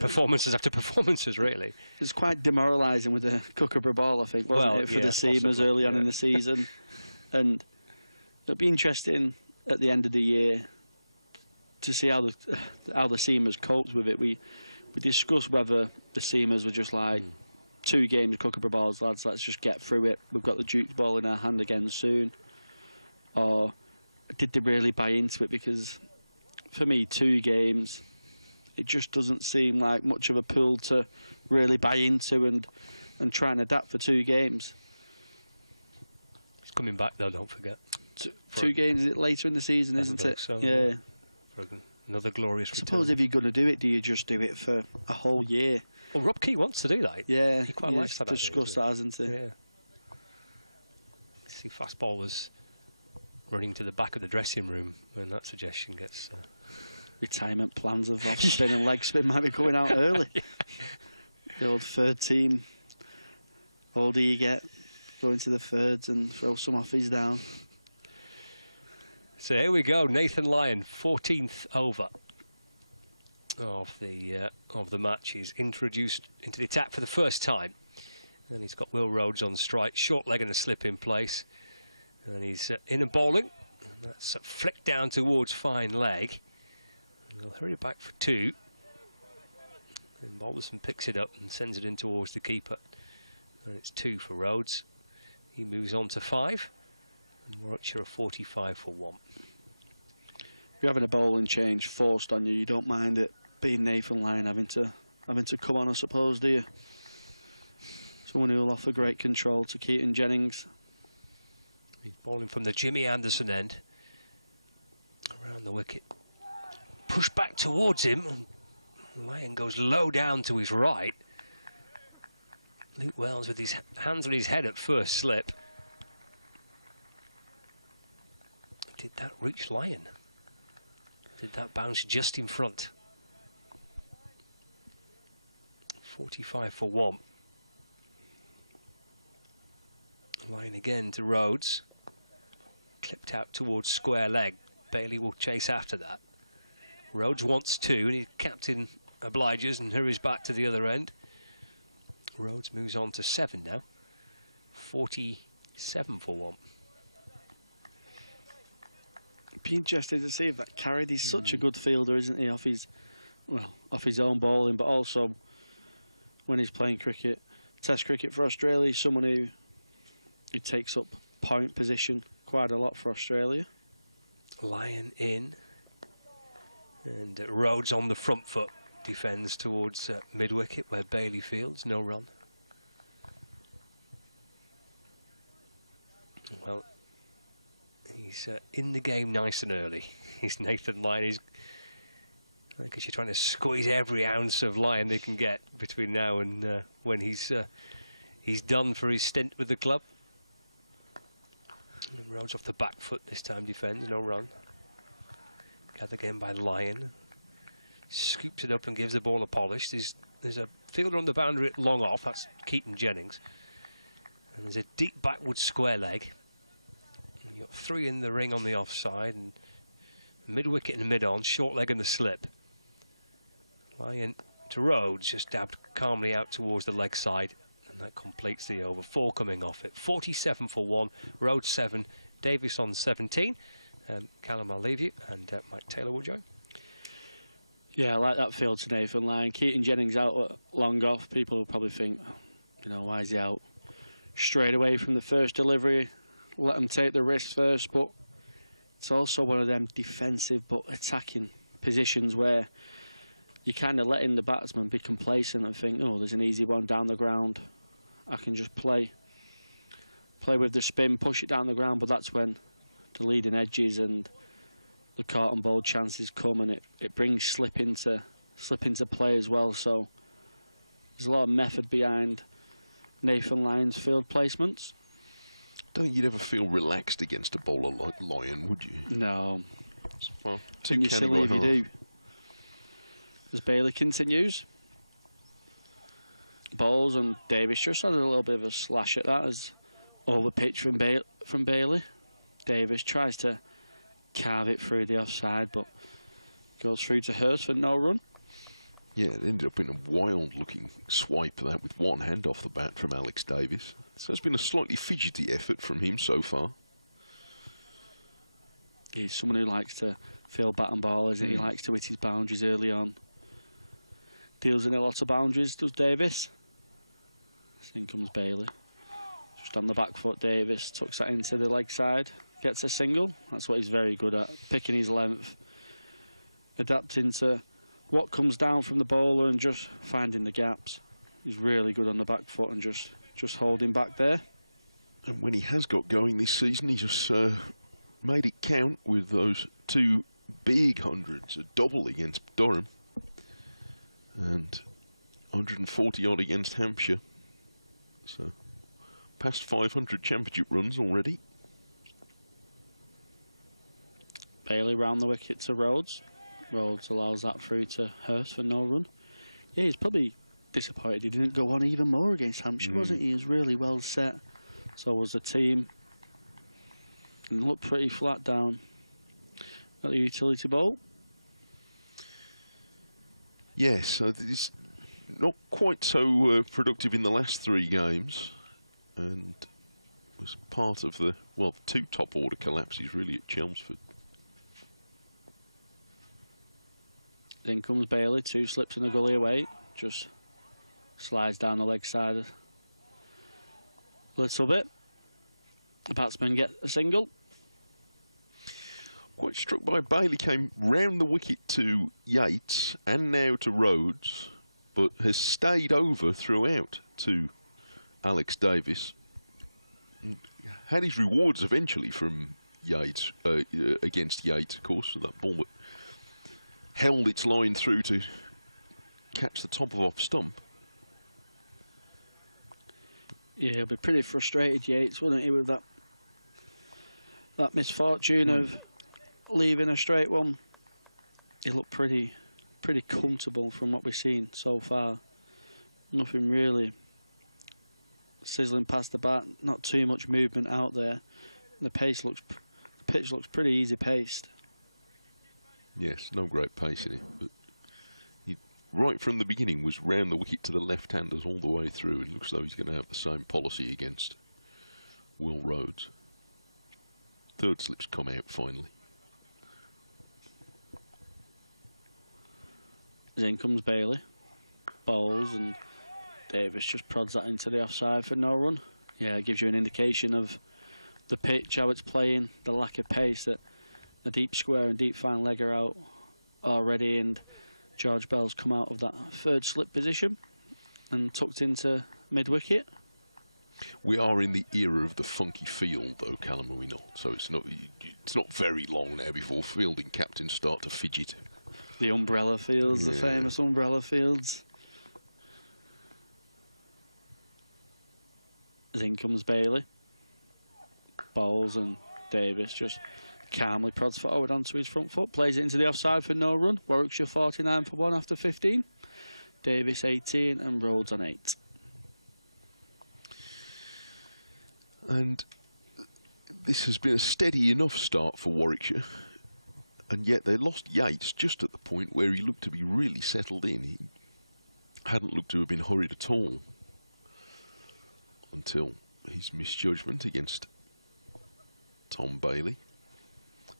performances after performances, really. It's quite demoralising with the Kookaburra ball, I think, wasn't it, for the Seamers early on in the season. And it'll be interesting at the end of the year to see how the Seamers coped with it. We discussed whether the Seamers were just like 2 games of Kookaburra balls, lads, let's just get through it. We've got the Duke's ball in our hand again soon. Or did they really buy into it? Because for me, 2 games, it just doesn't seem like much of a pool to really buy into and try and adapt for 2 games. He's coming back though, don't forget. 2 games later in the season, isn't it? So, yeah. For another glorious return. I suppose if you're going to do it, do you just do it for a whole year? Well, Rob Key wants to do that. Yeah, he quite likes that. Discussed that, hasn't he? Yeah. See fast bowlers running to the back of the dressing room when that suggestion gets... Retirement plans of off spin and leg spin might be coming out early. The old third team. Older you get, go into the thirds and throw some offies down. So here we go, Nathan Lyon, 14th over of the match. He's introduced into the attack for the first time, and he's got Will Rhodes on strike, short leg and a slip in place, and he's in and bowling. And that's a flick down towards fine leg. And he'll hurry back for 2. And Balderson picks it up and sends it in towards the keeper. And it's 2 for Rhodes. He moves on to 5. And Warwickshire are 45 for 1. If you're having a bowling change forced on you, you don't mind it being Nathan Lyon having to come on, I suppose, do you? Someone who will offer great control to Keaton Jennings. He's bowling from the Jimmy Anderson end. Around the wicket. Push back towards him. Lyon goes low down to his right. Luke Wells with his hands on his head at first slip. Did that reach Lyon? Did that bounce just in front? 45 for 1. Lyon again to Rhodes. Clipped out towards square leg. Bailey will chase after that. Rhodes wants 2, and his captain obliges and hurries back to the other end. Rhodes moves on to 7 now. 47 for 1. Be interested to see if that carried. He's such a good fielder, isn't he? Off his own bowling, but also when he's playing cricket, Test cricket for Australia. He's someone who takes up point position quite a lot for Australia. Lyon in. And Rhodes on the front foot defends towards mid-wicket where Bailey fields, no run. Well, he's in the game nice and early. He's Nathan Lyon. I guess you're trying to squeeze every ounce of Lyon they can get between now and when he's done for his stint with the club. And Rhodes off the back foot this time defends, no run. Gathered again by Lyon. Scoops it up and gives the ball a polish. There's a fielder on the boundary at long off, that's Keaton Jennings. And there's a deep backward square leg. And you've got 3 in the ring on the offside, and mid-wicket and mid-on, short leg and the slip. Lyon to Rhodes, just dabbed calmly out towards the leg side, and that completes the over. 4 coming off it. 47 for 1, Rhodes 7, Davis on 17. Callum, I'll leave you, and Mike Taylor will join. Yeah, I like that field to Nathan Lyon. Keaton Jennings out at long off. People will probably think, why is he out straight away from the first delivery? Let him take the risk first, but it's also one of them defensive but attacking positions where you're kind of letting the batsman be complacent and think, oh, there's an easy one down the ground. I can just play with the spin, push it down the ground, but that's when the leading edges and the caught and bowled chances come, and it brings slip into play as well. So there's a lot of method behind Nathan Lyon's field placements. Don't think you'd ever feel relaxed against a bowler like Lyon, would you? No. Well, too silly if you do. As Bailey continues, bowls, and Davis just had a little bit of a slash at that as over pitch from Bailey. Davis tries to carve it through the offside, but goes through to Hurst for no run. Yeah, it ended up in a wild-looking swipe of that with one hand off the bat from Alex Davis. So it's been a slightly fidgety effort from him so far. He's someone who likes to field bat and ball, isn't he? He likes to hit his boundaries early on. Deals in a lot of boundaries, does Davis. In comes Bailey. Just on the back foot, Davis tucks that into the leg side. Gets a single. That's what he's very good at. Picking his length. Adapting to what comes down from the bowler and just finding the gaps. He's really good on the back foot and just holding back there. And when he has got going this season, he just made it count with those 2 big hundreds, a double against Durham and 140 odd against Hampshire. So past 500 championship runs already. Bailey round the wicket to Rhodes. Rhodes allows that through to Hurst for no run. Yeah, he's probably disappointed he didn't go on even more against Hampshire, wasn't he? He was really well set, So was the team. And looked pretty flat down at the utility bowl. Yes, so it's not quite so productive in the last 3 games, and was part of the, well, 2 top order collapses really at Chelmsford. Then comes Bailey, 2 slips and a gully away, just slides down the leg side a little bit. The batsman get a single. Quite struck by Bailey, came round the wicket to Yates and now to Rhodes, but has stayed over throughout to Alex Davis. And had his rewards eventually from Yates, against Yates, of course, for that ball that held its line through to catch the top of off stump. Yeah, he'll be pretty frustrated, Yates, wouldn't he, with that misfortune of leaving a straight one. He looked pretty comfortable from what we've seen so far. Nothing really sizzling past the bat, not too much movement out there. The pitch looks pretty easy paced. Yes, no great pace in it, but he, right from the beginning, was round the wicket to the left-handers all the way through. It looks like he's going to have the same policy against Will Rhodes. 3rd slip's come out finally. In comes Bailey, bowls, and Davis just prods that into the offside for no run. Yeah, it gives you an indication of the pitch, how it's playing, the lack of pace, that the deep square and deep fine leg are out already, and George Bell's come out of that 3rd slip position and tucked into mid-wicket. We are in the era of the funky field, though, Callum, are we not? So it's not very long now before fielding captains start to fidget. The umbrella fields, the famous umbrella fields. In comes Bailey. Bowls, and Davis just calmly prods forward onto his front foot, plays it into the offside for no run. Warwickshire 49 for 1 after 15. Davis 18 and Rhodes on 8. And this has been a steady enough start for Warwickshire, and yet they lost Yates just at the point where he looked to be really settled in. He hadn't looked to have been hurried at all until his misjudgment against Tom Bailey,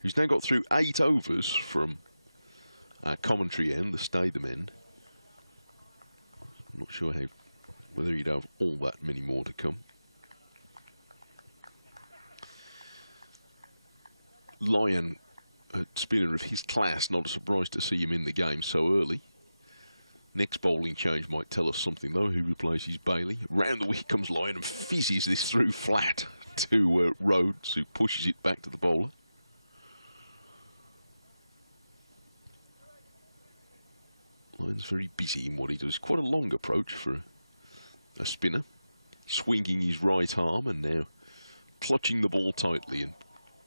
who's now got through 8 overs from our commentary end, the Statham end. I'm not sure whether he'd have all that many more to come. Lyon, a spinner of his class, not a surprise to see him in the game so early. Next bowling change might tell us something, though. Who replaces Bailey? Round the wicket comes Lyon and fizzes this through flat to Rhodes, who pushes it back to the bowler. Lyon's very busy in what he does. Quite a long approach for a spinner. Swinging his right arm and now clutching the ball tightly and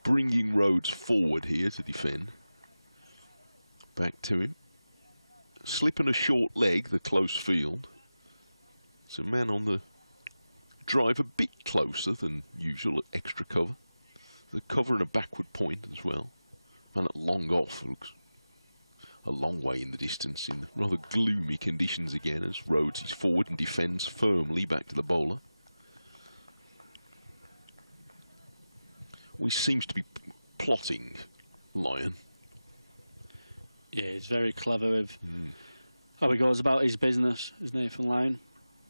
bringing Rhodes forward here to defend. Back to him. Slip and a short leg, the close field. It's a man on the drive a bit closer than usual at extra cover. The cover and a backward point as well. Man at long off looks a long way in the distance in rather gloomy conditions again as Rhodes is forward and defends firmly back to the bowler. He seems to be plotting Lyon. Yeah, he's very clever with how he goes about his business, is Nathan Lyon.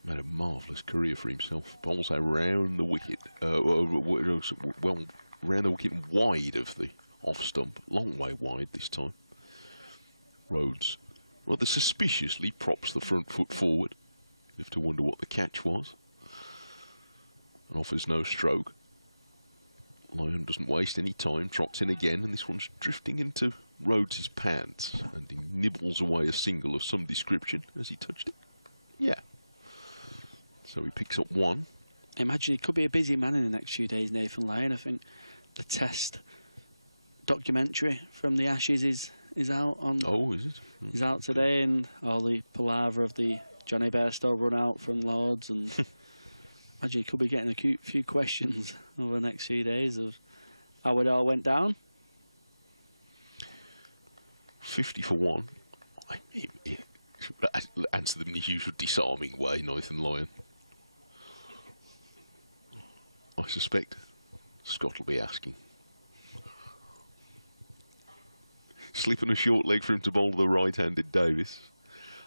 Made a marvellous career for himself. Bowls around the wicket, well, round the wicket and wide of the off stump. Long way wide this time. Rhodes rather suspiciously props the front foot forward. You have to wonder what the catch was. And offers no stroke. Lyon doesn't waste any time, trots in again, and this one's drifting into Rhodes' pads, and he nibbles away a single of some description as he touched it. Yeah. So he picks up 1. I imagine he could be a busy man in the next few days, Nathan Lyon. I think the Test documentary from the Ashes is out on. Oh, is it? Is out today, and all the palaver of the Johnny Bairstow run out from Lords, and imagine you could be getting a few questions over the next few days of how it all went down. 50 for 1. Answer them in the usual disarming way, Nathan Lyon. I suspect Scott will be asking. Slipping a short leg for him to bowl to the right-handed Davis,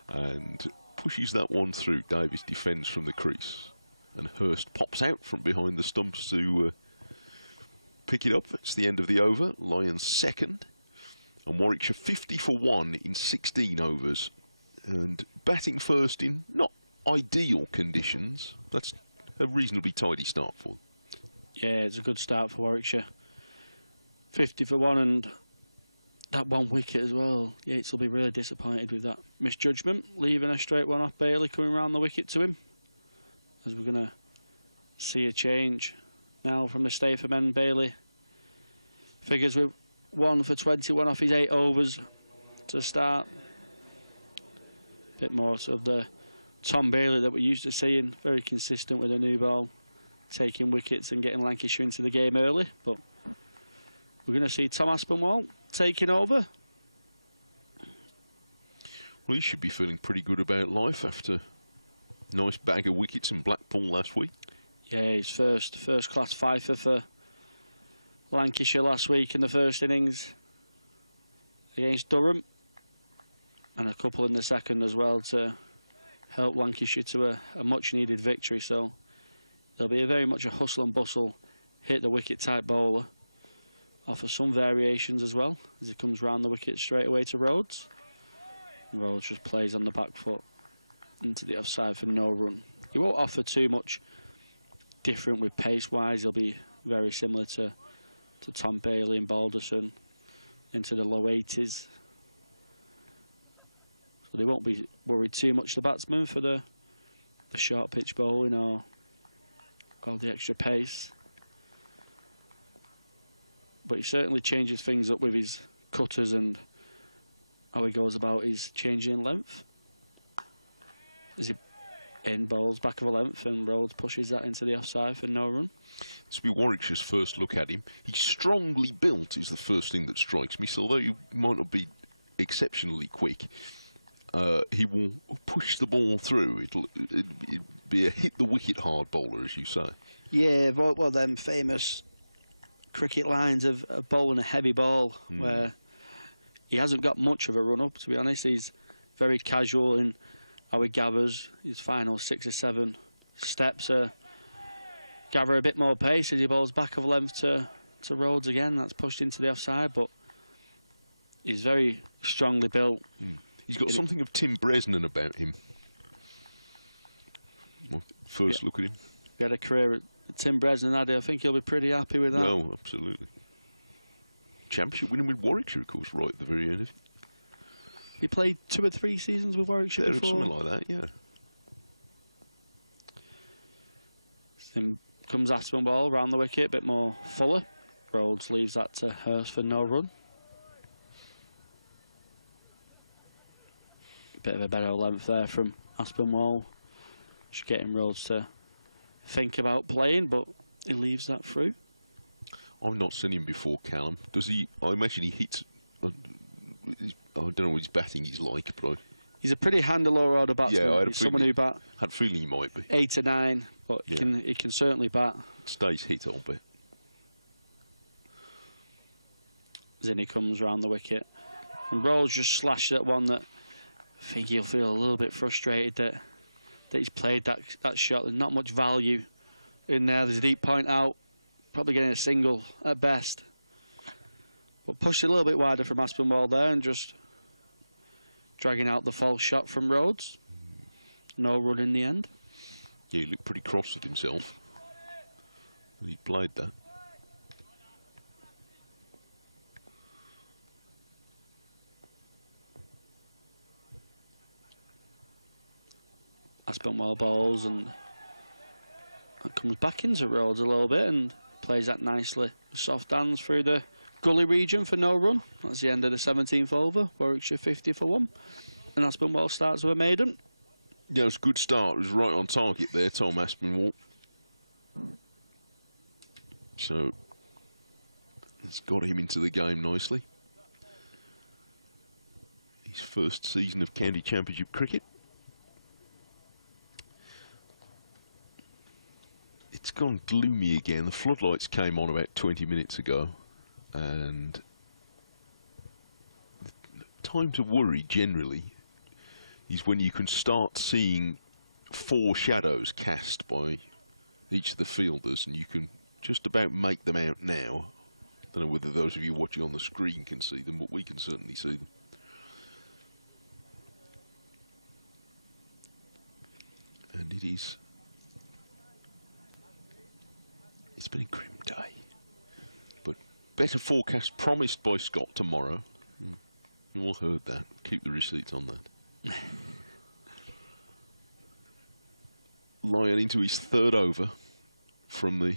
and pushes that one through. Davis defends from the crease, and Hurst pops out from behind the stumps to pick it up. It's the end of the over. Lyons second, and Warwickshire 50 for 1 in 16 overs, and batting first in not ideal conditions. That's a reasonably tidy start for them. Yeah, it's a good start for Warwickshire. 50 for 1 and that one wicket as well. Yates will be really disappointed with that misjudgment, leaving a straight one off Bailey, coming round the wicket to him. As we're going to see a change now from the Statham end. Bailey figures with 1 for 21 off his 8 overs to start. Bit more of the Tom Bailey that we're used to seeing, very consistent with a new ball, taking wickets and getting Lancashire into the game early. But we're going to see Tom Aspinwall taking over. Well, he should be feeling pretty good about life after a nice bag of wickets in Blackpool last week. Yeah, his first class fifer for Lancashire last week in the first innings against Durham, and a couple in the second as well to help Lancashire to a much needed victory. So there'll be very much a hustle and bustle, hit the wicket type bowler. Offer some variations as well as he comes round the wicket straight away to Rhodes. Rhodes just plays on the back foot into the offside for no run. He won't offer too much different with pace wise. He'll be very similar to Tom Bailey and Balderson into the low 80s. So they won't be worried too much, the batsmen, for the short pitch bowling or the extra pace. But he certainly changes things up with his cutters and how he goes about his changing length. As he in bowls back of a length, and Rhodes pushes that into the offside for no run. This will be Warwickshire's first look at him. He's strongly built is the first thing that strikes me. So although he might not be exceptionally quick, he will push the ball through. It'll be a hit the wicket hard bowler, as you say. Yeah, well, them famous cricket lines of bowling a heavy ball, where he hasn't got much of a run up, to be honest. He's very casual in how he gathers. His final 6 or 7 steps gather a bit more pace as he bowls back of length to Rhodes again. That's pushed into the offside, but he's very strongly built. He's got something of Tim Bresnan about him. Well, first look at him. He had a career at Tim Bresnan, had he? I think he'll be pretty happy with that. No, absolutely. Championship winning with Warwickshire, of course, right at the very end of it. He played 2 or 3 seasons with Warwickshire before. Something like that, yeah. Then comes Aspinwall round the wicket, a bit more fuller. Rhodes leaves that to Hurst for no run. Bit of a better length there from Aspinwall. Just getting Rhodes to think about playing, but he leaves that through. I've not seen him before, Callum. Does he? I imagine he hits. I don't know what his batting is like, but he's a pretty handy lower order batsman. Yeah, he's someone who bat. Had a feeling he might be 8 or 9, but yeah. he can certainly bat. Stays hit, I'll bet. Zinni comes round the wicket, and Rhodes just slashed at one that I think he'll feel a little bit frustrated that he's played that shot. There's not much value in there. There's a deep point out, probably getting a single at best. But pushed a little bit wider from Aspinwall there and just dragging out the false shot from Rhodes. No run in the end. Yeah, he looked pretty cross with himself. He played that. Aspinwall bowls and comes back into Rhodes a little bit and plays that nicely. Soft hands through the gully region for no run. That's the end of the 17th over. Warwickshire 50 for 1. And Aspinwall starts with a maiden. Yeah, it was a good start. It was right on target there, Tom Aspinwall. So it's got him into the game nicely. His first season of county championship cricket. It's gone gloomy again. The floodlights came on about 20 minutes ago, and the time to worry generally is when you can start seeing 4 shadows cast by each of the fielders, and you can just about make them out now. I don't know whether those of you watching on the screen can see them, but we can certainly see them. And it's been a grim day, but better forecast promised by Scott tomorrow. You all heard that. Keep the receipts on that. Lyon into his 3rd over from the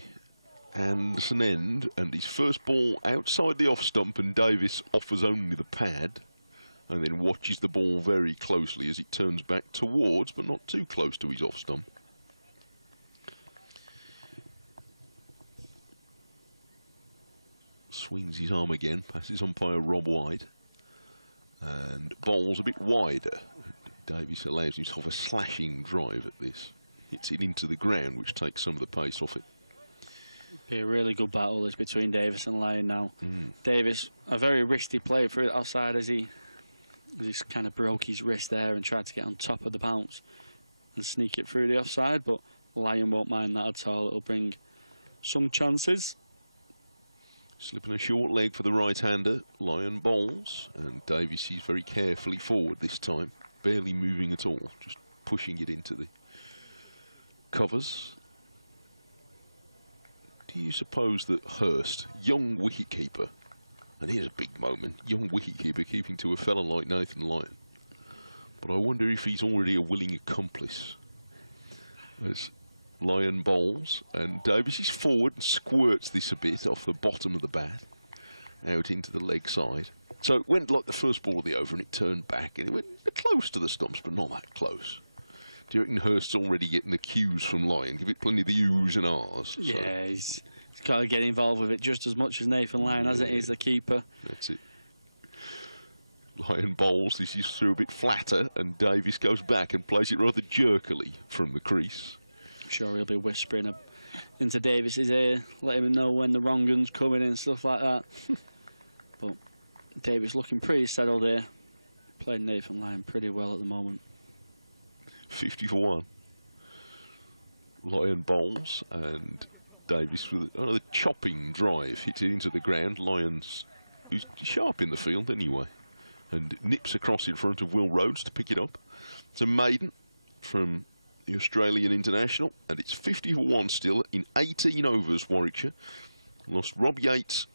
Anderson end, and his first ball outside the off stump, and Davis offers only the pad, and then watches the ball very closely as it turns back towards, but not too close to his off stump. Swings his arm again, passes umpire Rob wide, and bowls a bit wider. Davis allows himself a slashing drive at this. Hits it into the ground, which takes some of the pace off it. Be a really good battle this between Davis and Lyon now. Davis, a very risky play for it outside as he kind of broke his wrist there and tried to get on top of the bounce and sneak it through the offside, but Lyon won't mind that at all. It'll bring some chances. Slipping a short leg for the right-hander. Lyon bowls, and Davis is very carefully forward this time, barely moving at all, just pushing it into the covers. Do you suppose that Hurst, young wicketkeeper, and here's a big moment, young wicketkeeper keeping to a fella like Nathan Lyon, but I wonder if he's already a willing accomplice as Lyon bowls, and Davis is forward and squirts this a bit off the bottom of the bat out into the leg side. So it went like the first ball of the over, and it turned back, and it went close to the stumps, but not that close. Do you reckon Hurst's already getting the cues from Lyon? Give it plenty of the U's and R's. Yeah, he's got to get involved with it just as much as Nathan Lyon, hasn't he? He's the keeper. That's it. Lyon bowls, this is through a bit flatter, and Davis goes back and plays it rather jerkily from the crease. I'm sure he'll be whispering into Davis's ear, letting him know when the wrong gun's coming and stuff like that. But Davis looking pretty settled here. Playing Nathan Lyon pretty well at the moment. 50 for 1. Lyon bowls, and Davis with another chopping drive hits it into the ground. Lyon's, who's sharp in the field anyway, and nips across in front of Will Rhodes to pick it up. It's a maiden from the Australian international, and it's 50 for 1 still in 18 overs. Warwickshire lost. Rob Yates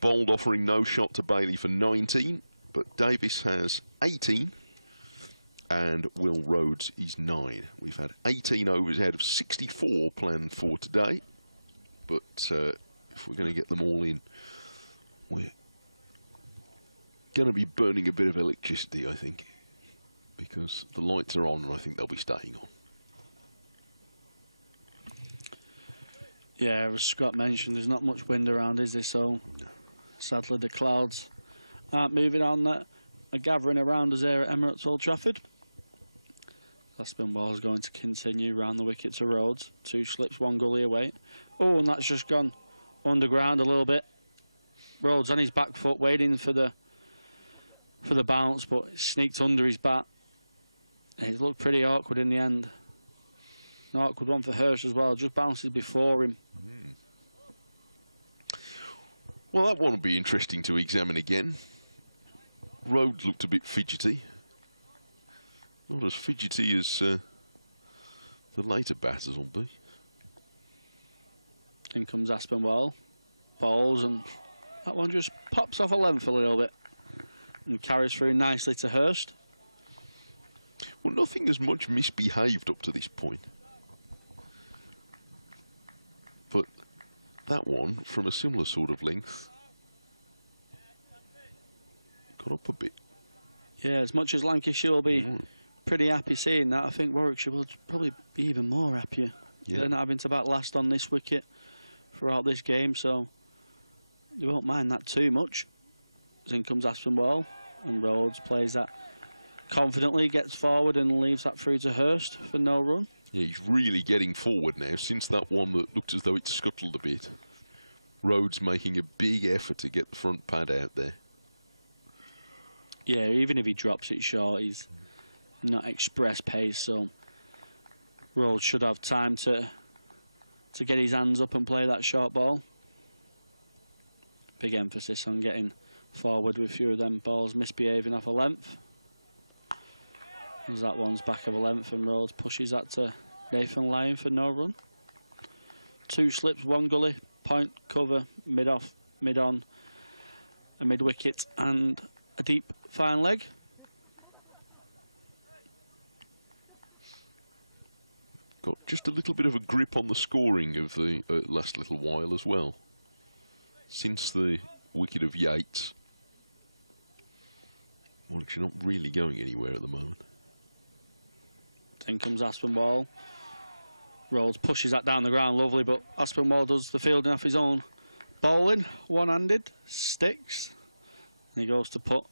bowled offering no shot to Bailey for 19, but Davis has 18 and Will Rhodes is 9. We've had 18 overs out of 64 planned for today, but if we're going to get them all in, we're going to be burning a bit of electricity, I think, because the lights are on and I think they'll be staying on. Yeah, as Scott mentioned, there's not much wind around, is there? So sadly the clouds aren't moving on that are gathering around us here at Emirates Old Trafford. Spin ball is going to continue round the wicket to Rhodes. 2 slips, 1 gully away. Oh, and that's just gone underground a little bit. Rhodes on his back foot, waiting for the bounce, but it sneaked under his bat. It looked pretty awkward in the end. An awkward one for Hurst as well. Just bounces before him. Well, that one will be interesting to examine again. Rhodes looked a bit fidgety. Not as fidgety as the later batters will be. In comes Aspinwall. Bowls, and that one just pops off a length a little bit and carries through nicely to Hurst. Well, nothing has much misbehaved up to this point. But that one, from a similar sort of length, got up a bit. Yeah, as much as Lancashire will be pretty happy seeing that, I think Warwickshire will probably be even more happier. Yeah. They're not having to bat last on this wicket throughout this game, so you won't mind that too much. As in comes Aspinwall, and Rhodes plays that confidently, gets forward and leaves that through to Hurst for no run. Yeah, he's really getting forward now since that one that looked as though it scuttled a bit. Rhodes making a big effort to get the front pad out there. Yeah, even if he drops it short, he's not express pace, so Rhodes should have time to get his hands up and play that short ball. Big emphasis on getting forward with few of them balls misbehaving off a length. As that one's back of a length, and Rhodes pushes that to Nathan Lyon for no run. 2 slips, 1 gully, point, cover, mid-off, mid-on, a mid-wicket and a deep fine leg. Got just a little bit of a grip on the scoring of the last little while as well. Since the wicket of Yates, Warwickshire not really going anywhere at the moment. Then comes Aspinwall. Rhodes pushes that down the ground, lovely, but Aspinwall does the fielding off his own. Bowling, one-handed, sticks. And he goes to put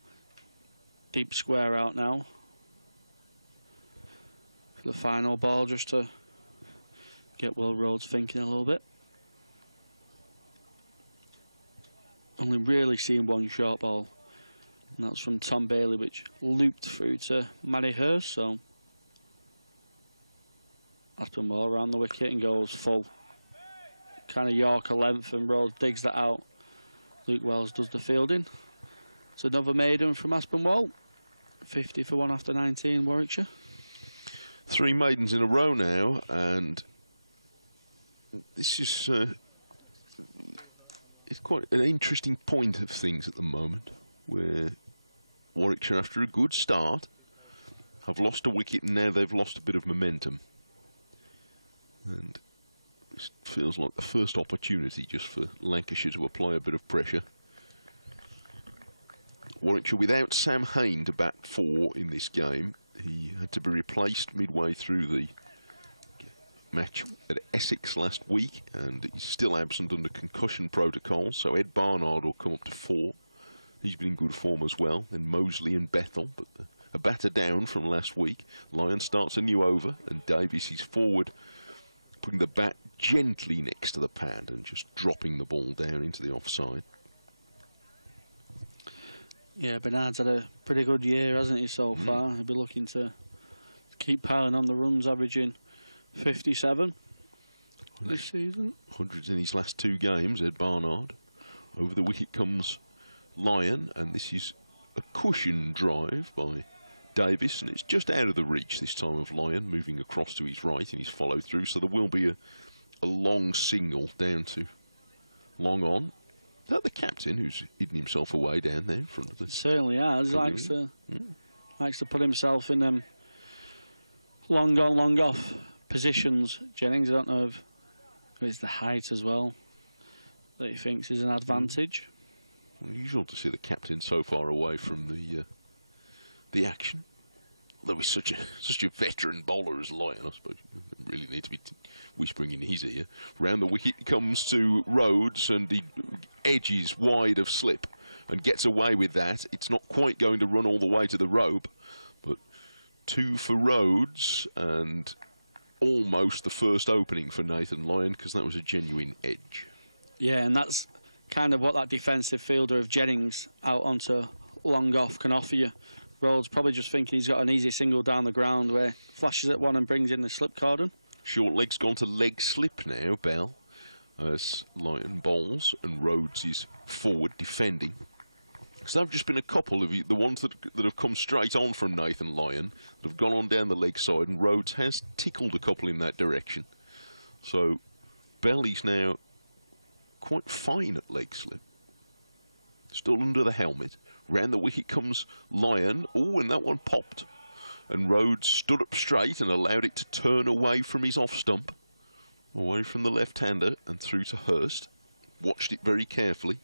deep square out now. For the final ball, just to get Will Rhodes thinking a little bit. Only really seen one short ball, and that's from Tom Bailey, which looped through to Matty Hurst, so Aspinwall around the wicket and goes full. Kind of Yorker length, and Rhodes digs that out. Luke Wells does the fielding. It's another maiden from Aspinwall. 50 for 1 after 19, Warwickshire. 3 maidens in a row now, and this is it's quite an interesting point of things at the moment, where Warwickshire, after a good start, have lost a wicket, and now they've lost a bit of momentum. And it feels like the first opportunity just for Lancashire to apply a bit of pressure. Warwickshire without Sam Hain to bat for in this game. He had to be replaced midway through the match at Essex last week, and he's still absent under concussion protocol, so Ed Barnard will come up to 4. He's been in good form as well. Then Mosley and Bethel, but a batter down from last week. Lyon starts a new over, and Davies is forward, putting the bat gently next to the pad and just dropping the ball down into the offside. Yeah, Bernard's had a pretty good year, hasn't he, so far? He'll be looking to keep piling on the runs, averaging 57 this season. Hundreds in his last 2 games, Ed Barnard. Over the wicket comes Lyon, and this is a cushion drive by Davis, and it's just out of the reach this time of Lyon, moving across to his right in his follow through, so there will be a long single down to long on. Is that the captain who's hidden himself away down there in front of the... Certainly has. Likes to put himself in them long on, long off positions. Jennings, I don't know if it's the height as well that he thinks is an advantage. Unusual to see the captain so far away from the action. Although he's such a veteran bowler as Lyon, I suppose you really need to be whispering in his ear. Round the wicket comes to Rhodes, and he edges wide of slip and gets away with that. It's not quite going to run all the way to the rope, but 2 for Rhodes, and almost the first opening for Nathan Lyon, because that was a genuine edge. Yeah, and that's kind of what that defensive fielder of Jennings out onto long off can offer you. Rhodes probably just thinking he's got an easy single down the ground where flashes at one and brings in the slip cordon. Short leg's gone to leg slip now, Bell, as Lyon bowls, and Rhodes is forward defending. So there have just been a couple of the ones that have come straight on from Nathan Lyon that have gone on down the leg side, and Rhodes has tickled a couple in that direction. So Bell is now quite fine at leg slip. Still under the helmet. Round the wicket comes Lyon. Oh, and that one popped. And Rhodes stood up straight and allowed it to turn away from his off stump. Away from the left-hander and through to Hurst. Watched it very carefully.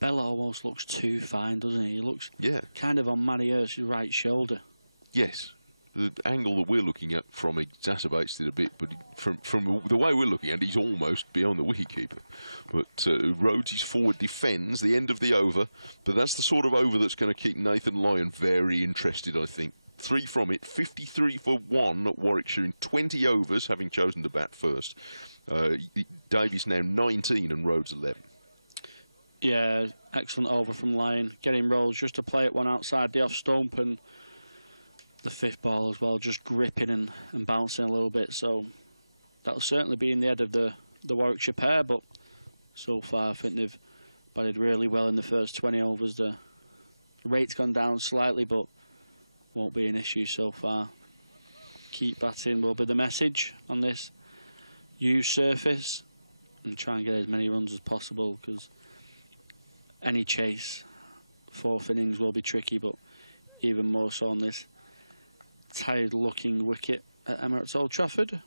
Bell almost looks too fine, doesn't he? He looks kind of on Matty Hurst's right shoulder. Yes. the angle that we're looking at from exacerbates it a bit, but from the way we're looking at it, he's almost beyond the wicketkeeper. But Rhodes' forward defends the end of the over, but that's the sort of over that's going to keep Nathan Lyon very interested, I think. 3 from it, 53 for 1 at Warwickshire in 20 overs, having chosen to bat first. Davies now 19 and Rhodes 11. Yeah, excellent over from Lyon. Getting Rhodes just to play it one outside the off stump, and the 5th ball as well, just gripping and bouncing a little bit. So that'll certainly be in the head of the Warwickshire pair, but so far I think they've batted really well in the first 20 overs. The rate's gone down slightly, but won't be an issue so far. Keep batting will be the message on this used surface, and try and get as many runs as possible, because any chase 4th innings will be tricky, but even more so on this tired looking wicket at Emirates Old Trafford.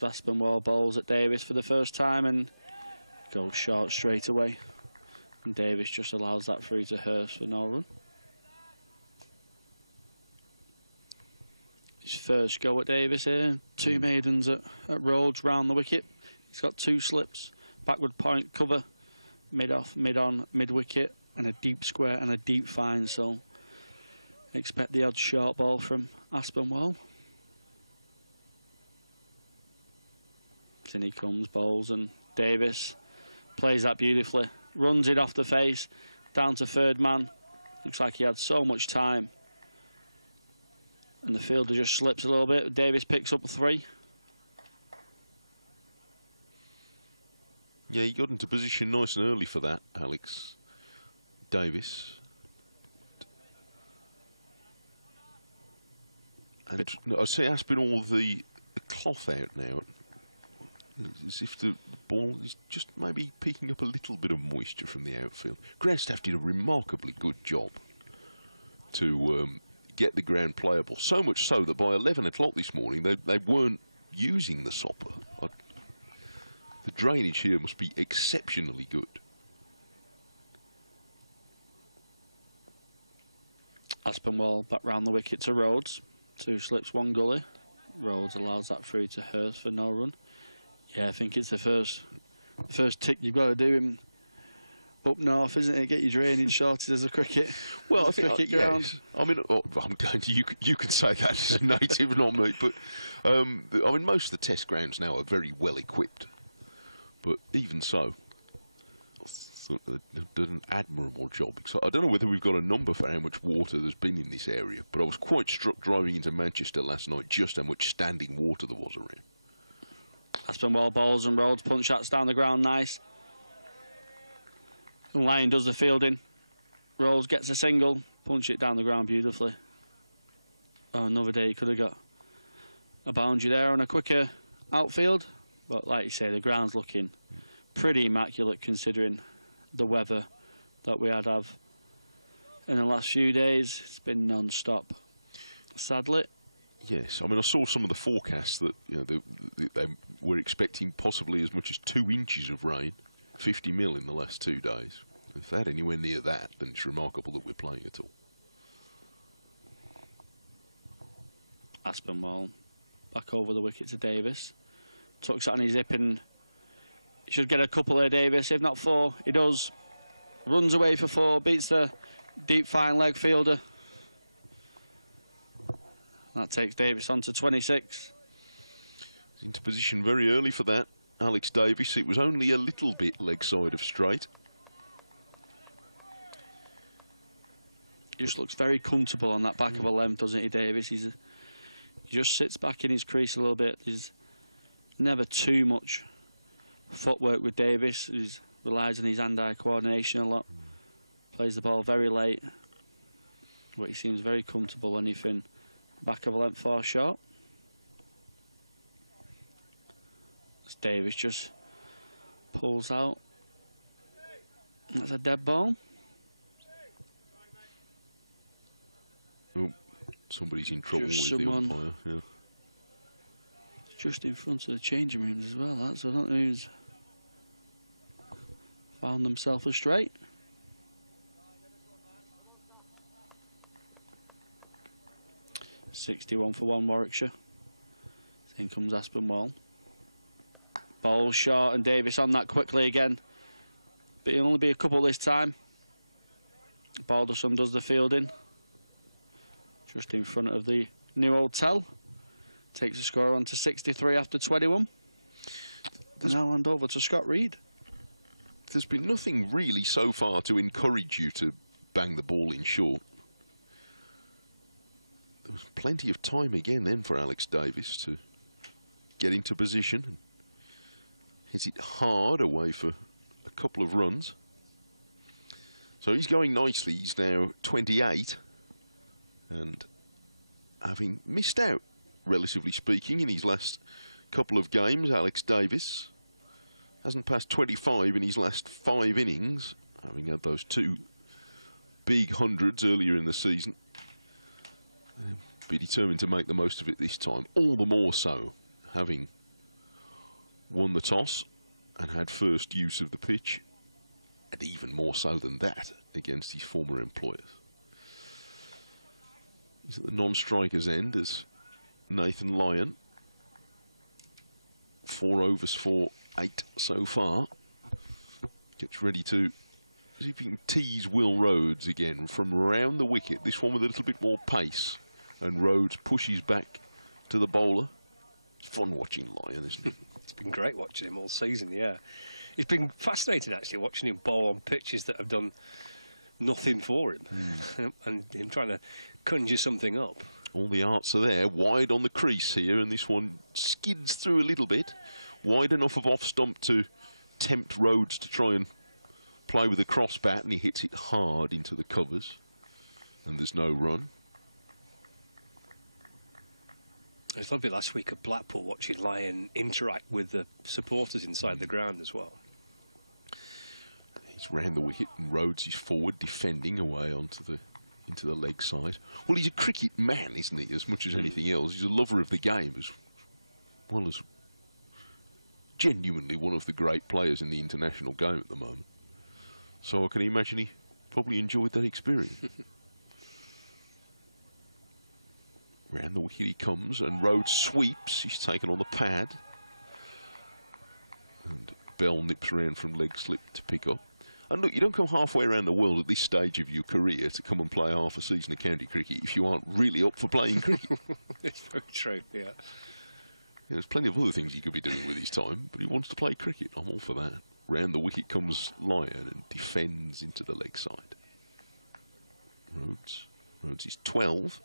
Aspinwall bowls at Davis for the first time and goes short straight away, and Davis just allows that through to Hurst for no run. His first go at Davis here. 2 maidens at Rhodes round the wicket. He's got 2 slips, backward point cover, mid off, mid on, mid wicket, and a deep square and a deep fine. So expect the odd short ball from Aspinwall. In he comes, bowls, and Davis plays that beautifully. Runs it off the face, down to 3rd man. Looks like he had so much time, and the fielder just slips a little bit. Davis picks up 3. Yeah, he got into position nice and early for that, Alex Davis. And I see Aspinall the cloth out now, as if the ball is just maybe picking up a little bit of moisture from the outfield. Groundstaff did a remarkably good job to get the ground playable, so much so that by 11 o'clock this morning they weren't using the sopper. The drainage here must be exceptionally good. Aspinwall back round the wicket to Rhodes. 2 slips, 1 gully. Rhodes allows that through to Hurst for no run. Yeah, I think it's the first tick you've got to do him up north, isn't it? Get your drainage sorted as a cricket. Well, I think cricket ground. Yes. I mean, I'm going to you can say that as a native, not me. But I mean, most of the test grounds now are very well equipped. But even so, I thought they did an admirable job. So I don't know whether we've got a number for how much water there's been in this area, but I was quite struck driving into Manchester last night just how much standing water there was around. Aspinwall bowls and Rhodes punch shots down the ground, nice. And Lyon does the fielding. Rhodes gets a single, punch it down the ground beautifully. Oh, another day he could have got a boundary there on a quicker outfield. But like you say, the ground's looking pretty immaculate considering the weather that we had have in the last few days. It's been non-stop, sadly. Yes, I mean, I saw some of the forecasts that they were expecting possibly as much as 2 inches of rain, 50 mil in the last 2 days. If they're anywhere near that, then it's remarkable that we're playing at all. Aspinwall back over the wicket to Davis. Tucks it on his hip and should get a couple there, Davis, if not 4. He does. Runs away for 4, beats the deep fine leg fielder. That takes Davis on to 26. Into position very early for that, Alex Davis. It was only a little bit leg side of straight. He just looks very comfortable on that back of a length, doesn't he, Davis? He just sits back in his crease a little bit. There's never too much footwork with Davis. He relies on his hand-eye coordination a lot. Plays the ball very late. But he seems very comfortable anything back of a length 4 short. As Davis just pulls out. That's a dead ball. Oh, somebody's in trouble with the umpire. Yeah. Just in front of the changing rooms as well. That's I don't know who's found themselves a straight. 61 for 1 Warwickshire. In comes Aspinwall. Ball short, and Davis on that quickly again. But it'll only be a couple this time. Balderson does the fielding. Just in front of the new hotel. Takes the score on to 63 after 21. Now hand over to Scott Reed. There's been nothing really so far to encourage you to bang the ball in short. There was plenty of time again then for Alex Davis to get into position and hit it hard away for a couple of runs. So he's going nicely. He's now 28, and having missed out, relatively speaking, in his last couple of games, Alex Davis hasn't passed 25 in his last 5 innings, having had those 2 big hundreds earlier in the season. Be determined to make the most of it this time, all the more so having won the toss and had first use of the pitch, and even more so than that against his former employers. He's at the non-striker's end as Nathan Lyon. 4 overs for 8 so far. Gets ready to see if he can tease Will Rhodes again from around the wicket. This one with a little bit more pace. And Rhodes pushes back to the bowler. It's fun watching Lyon, isn't it? It's been great watching him all season, yeah. It's been fascinating, actually, watching him bowl on pitches that have done nothing for him. And him trying to conjure something up. All the arts are there, wide on the crease here, and this one skids through a little bit. Wide enough of off stump to tempt Rhodes to try and play with a cross bat, and he hits it hard into the covers. And there's no run. It was lovely last week at Blackpool watching Lyon interact with the supporters inside the ground as well. He's round the wicket and Rhodes is forward, defending away onto the into the leg side. Well, he's a cricket man, isn't he, as much as anything else. He's a lover of the game as well as genuinely one of the great players in the international game at the moment. So I can imagine he probably enjoyed that experience. Round the wicket he comes, and Rhodes sweeps. He's taken on the pad. And Bell nips around from leg slip to pick up. And look, you don't come halfway around the world at this stage of your career to come and play half a season of county cricket if you aren't really up for playing cricket. It's very true, yeah. There's plenty of other things he could be doing with his time, but he wants to play cricket. I'm all for that. Round the wicket comes Lyon and defends into the leg side. Rhodes is 12.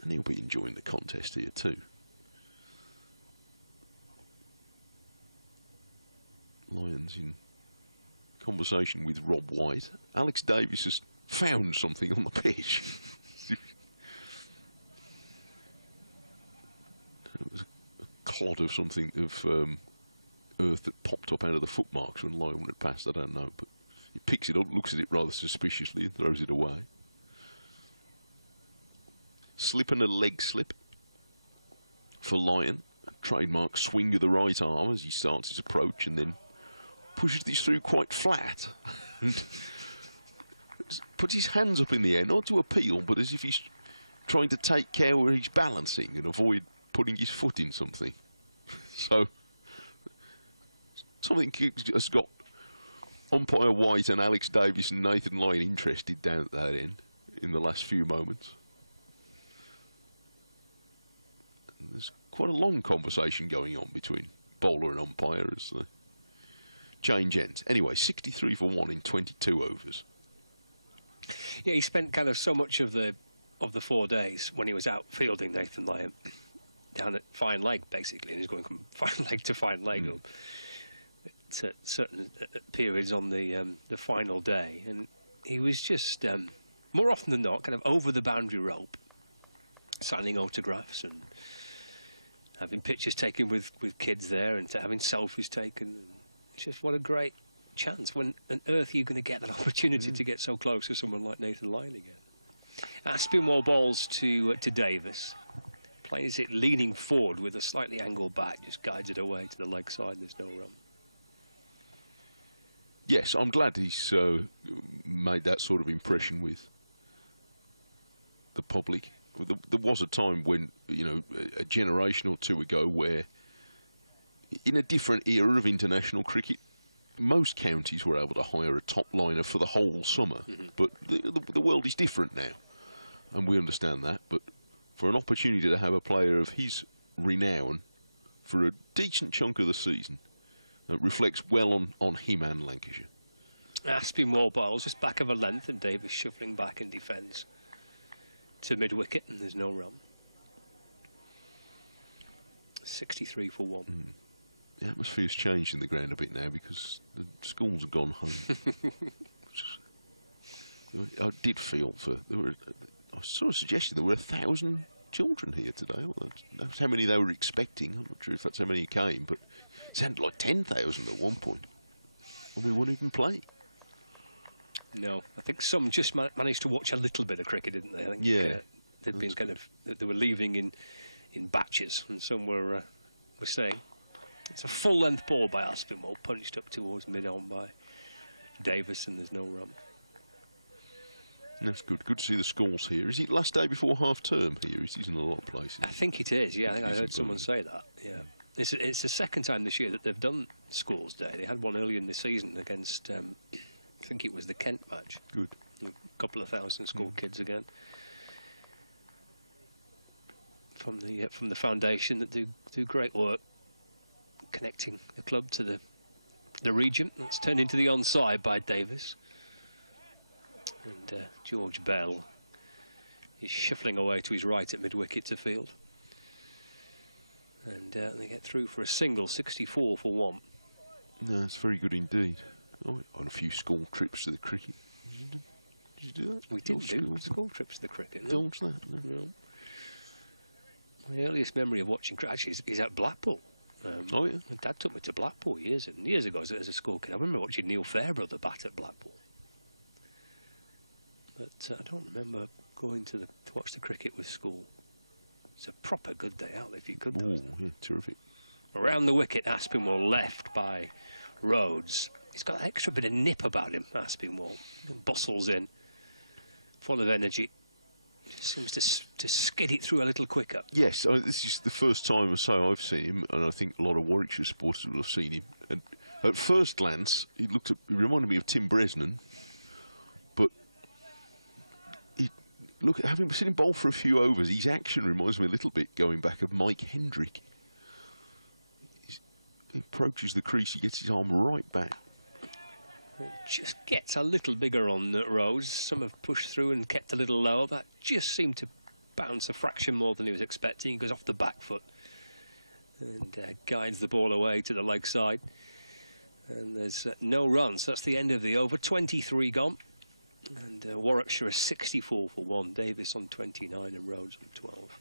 And he'll be enjoying the contest here too. Lyon's in conversation with Rob White. Alex Davis has found something on the pitch. It was a clod of something, of earth that popped up out of the footmarks when Lyon went past, I don't know. But he picks it up, looks at it rather suspiciously and throws it away. Slip and a leg slip for Lyon. A trademark swing of the right arm as he starts his approach and then pushes this through quite flat and puts his hands up in the air, not to appeal, but as if he's trying to take care where he's balancing and avoid putting his foot in something. So something has got umpire White and Alex Davis and Nathan Lyon interested down at that end in the last few moments. And there's quite a long conversation going on between bowler and umpire as the change ends. Anyway, 63 for 1 in 22 overs. Yeah, he spent kind of so much of the 4 days when he was out fielding, Nathan Lyon, down at fine leg basically, and he's going from fine leg to fine leg at certain periods on the final day, and he was just more often than not kind of over the boundary rope, signing autographs and having pictures taken with kids there and having selfies taken. It's just what a great chance. When on earth are you going to get that opportunity to get so close to someone like Nathan Lyon again? Aspinwall balls to Davis. Plays it leaning forward with a slightly angled bat, just guides it away to the leg side. There's no run. Yes, I'm glad he's made that sort of impression with the public. There was a time when, you know, a generation or two ago, where in a different era of international cricket, most counties were able to hire a top liner for the whole summer. But the world is different now, and we understand that. But for an opportunity to have a player of his renown for a decent chunk of the season, reflects well on him and Lancashire. Aspinwall bowls just back of a length, and Davis shuffling back in defence to mid-wicket, and there's no run. 63 for 1. The atmosphere's changed in the ground a bit now because the schools have gone home. I did feel for... I saw a suggestion there were 1,000 children here today. Well, that's how many they were expecting. I'm not sure if that's how many came, but it sounded like 10,000 at one point. And we wouldn't even play. No, I think some just managed to watch a little bit of cricket, didn't they? I think they'd been kind of... They were leaving in batches, and some were staying. It's a full-length ball by Aspinwall, punched up towards mid-on by Davis, and there's no run. That's good. Good to see the schools here. Is it last day before half-term here? It is in a lot of places. I think it is, yeah. I think I heard someone say that, yeah. It's the second time this year that they've done Schools Day. They had one earlier in the season against, I think it was the Kent match. Good. A couple of thousand school kids again. From the foundation that do great work connecting the club to the region. That's turned into the onside by Davis. And George Bell is shuffling away to his right at mid-wicket to field. And they get through for a single, 64 for 1. No, that's very good indeed. Oh, on a few school trips to the cricket. Did you do that? We didn't do school trips to the cricket. No. Don't that? No. My earliest memory of watching cricket actually is at Blackpool. Oh, yeah. My dad took me to Blackpool years ago as a school kid. I remember watching Neil Fairbrother bat at Blackpool. But I don't remember going to watch the cricket with school. It's a proper good day out if you could. Oh, yeah, terrific. Around the wicket, Aspinwall left by Rhodes. He's got an extra bit of nip about him, Aspinwall. Bustles in, full of energy. Seems to skid it through a little quicker. Yes, this is the first time or so I've seen him, and I think a lot of Warwickshire supporters will have seen him. And at first glance, he reminded me of Tim Bresnan, but having seen him bowl for a few overs, his action reminds me a little bit, going back, of Mike Hendrick. He approaches the crease, he gets his arm right back. It just gets a little bigger on Rose. Some have pushed through and kept a little lower. That just seemed to bounce a fraction more than he was expecting. He goes off the back foot and guides the ball away to the leg side. And there's no run, so that's the end of the over. 23 gone. And Warwickshire is 64 for 1. Davis on 29 and Rhodes on 12.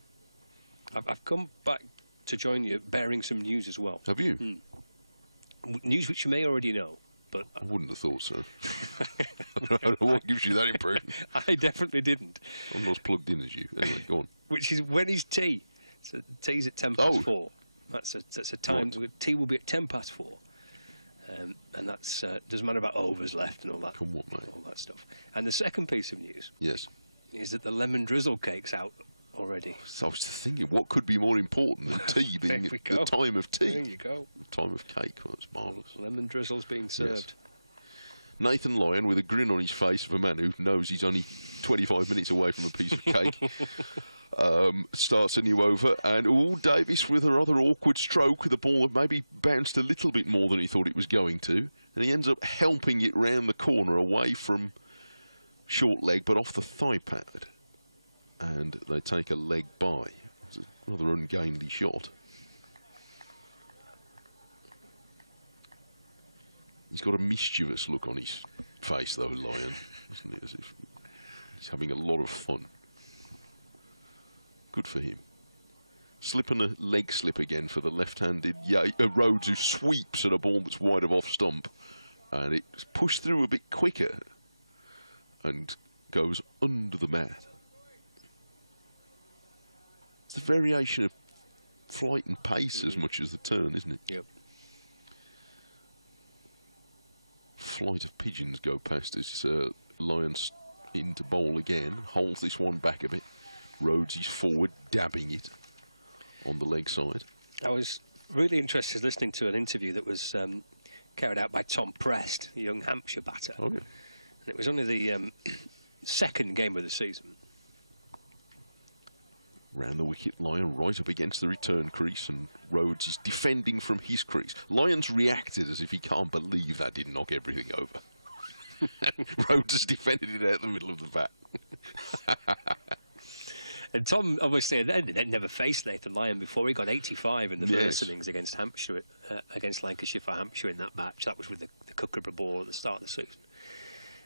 I've come back to join you bearing some news as well. Have you? News which you may already know. But I wouldn't have thought so. I don't know what gives you that impression. I definitely didn't. I'm not as plugged in as you. Anyway, go on. Which is when is tea? So tea's at 4:10. That's a time. Right. Tea will be at 4:10. And that's doesn't matter about overs left and all that. Come on, mate. All that stuff. And the second piece of news. Yes. Is that the lemon drizzle cake's out already. So I was thinking, what could be more important than tea being the time of tea? There you go. The time of cake. Well, that's marvellous. Lemon drizzle's being served. Yes. Nathan Lyon, with a grin on his face of a man who knows he's only 25 minutes away from a piece of cake, starts a new over. And Davis with a rather awkward stroke with a ball that maybe bounced a little bit more than he thought it was going to. And he ends up helping it round the corner away from short leg, but off the thigh pad. And they take a leg by. It's a rather ungainly shot. He's got a mischievous look on his face, though, Lyon, isn't it? As if he's having a lot of fun. Good for him. Slip and a leg slip again for the left-handed Rhodes, who sweeps at a ball that's wide of off stump. And it's pushed through a bit quicker and goes under the mat. It's a variation of flight and pace as much as the turn, isn't it? Yep. Flight of pigeons go past us. Lyon's in to bowl again. Holds this one back a bit. Rhodes is forward, dabbing it on the leg side. I was really interested listening to an interview that was carried out by Tom Prest, a young Hampshire batter. Oh, yeah. And it was only the second game of the season. Round the wicket, Lyon right up against the return crease, and Rhodes is defending from his crease. Lyon's reacted as if he can't believe that didn't knock everything over. Rhodes has defended it out the middle of the bat. And Tom obviously had never faced Nathan Lyon before. He got 85 in the first innings against Hampshire, against Lancashire for Hampshire in that match. That was with the Kookaburra ball at the start of the season.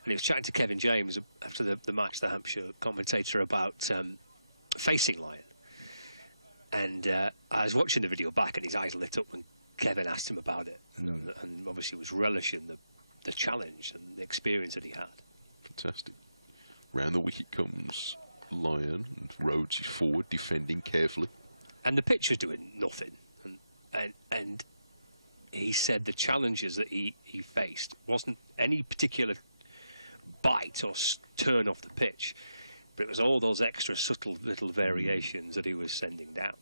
And he was chatting to Kevin James after the match, the Hampshire commentator, about facing Lyon. And I was watching the video back, and his eyes lit up when Kevin asked him about it, and obviously was relishing the challenge and the experience that he had. Fantastic. Round the wicket comes Lyon, and Rhodes is forward, defending carefully. And the pitch was doing nothing. And he said the challenges that he faced wasn't any particular bite or turn off the pitch, but it was all those extra subtle little variations that he was sending down.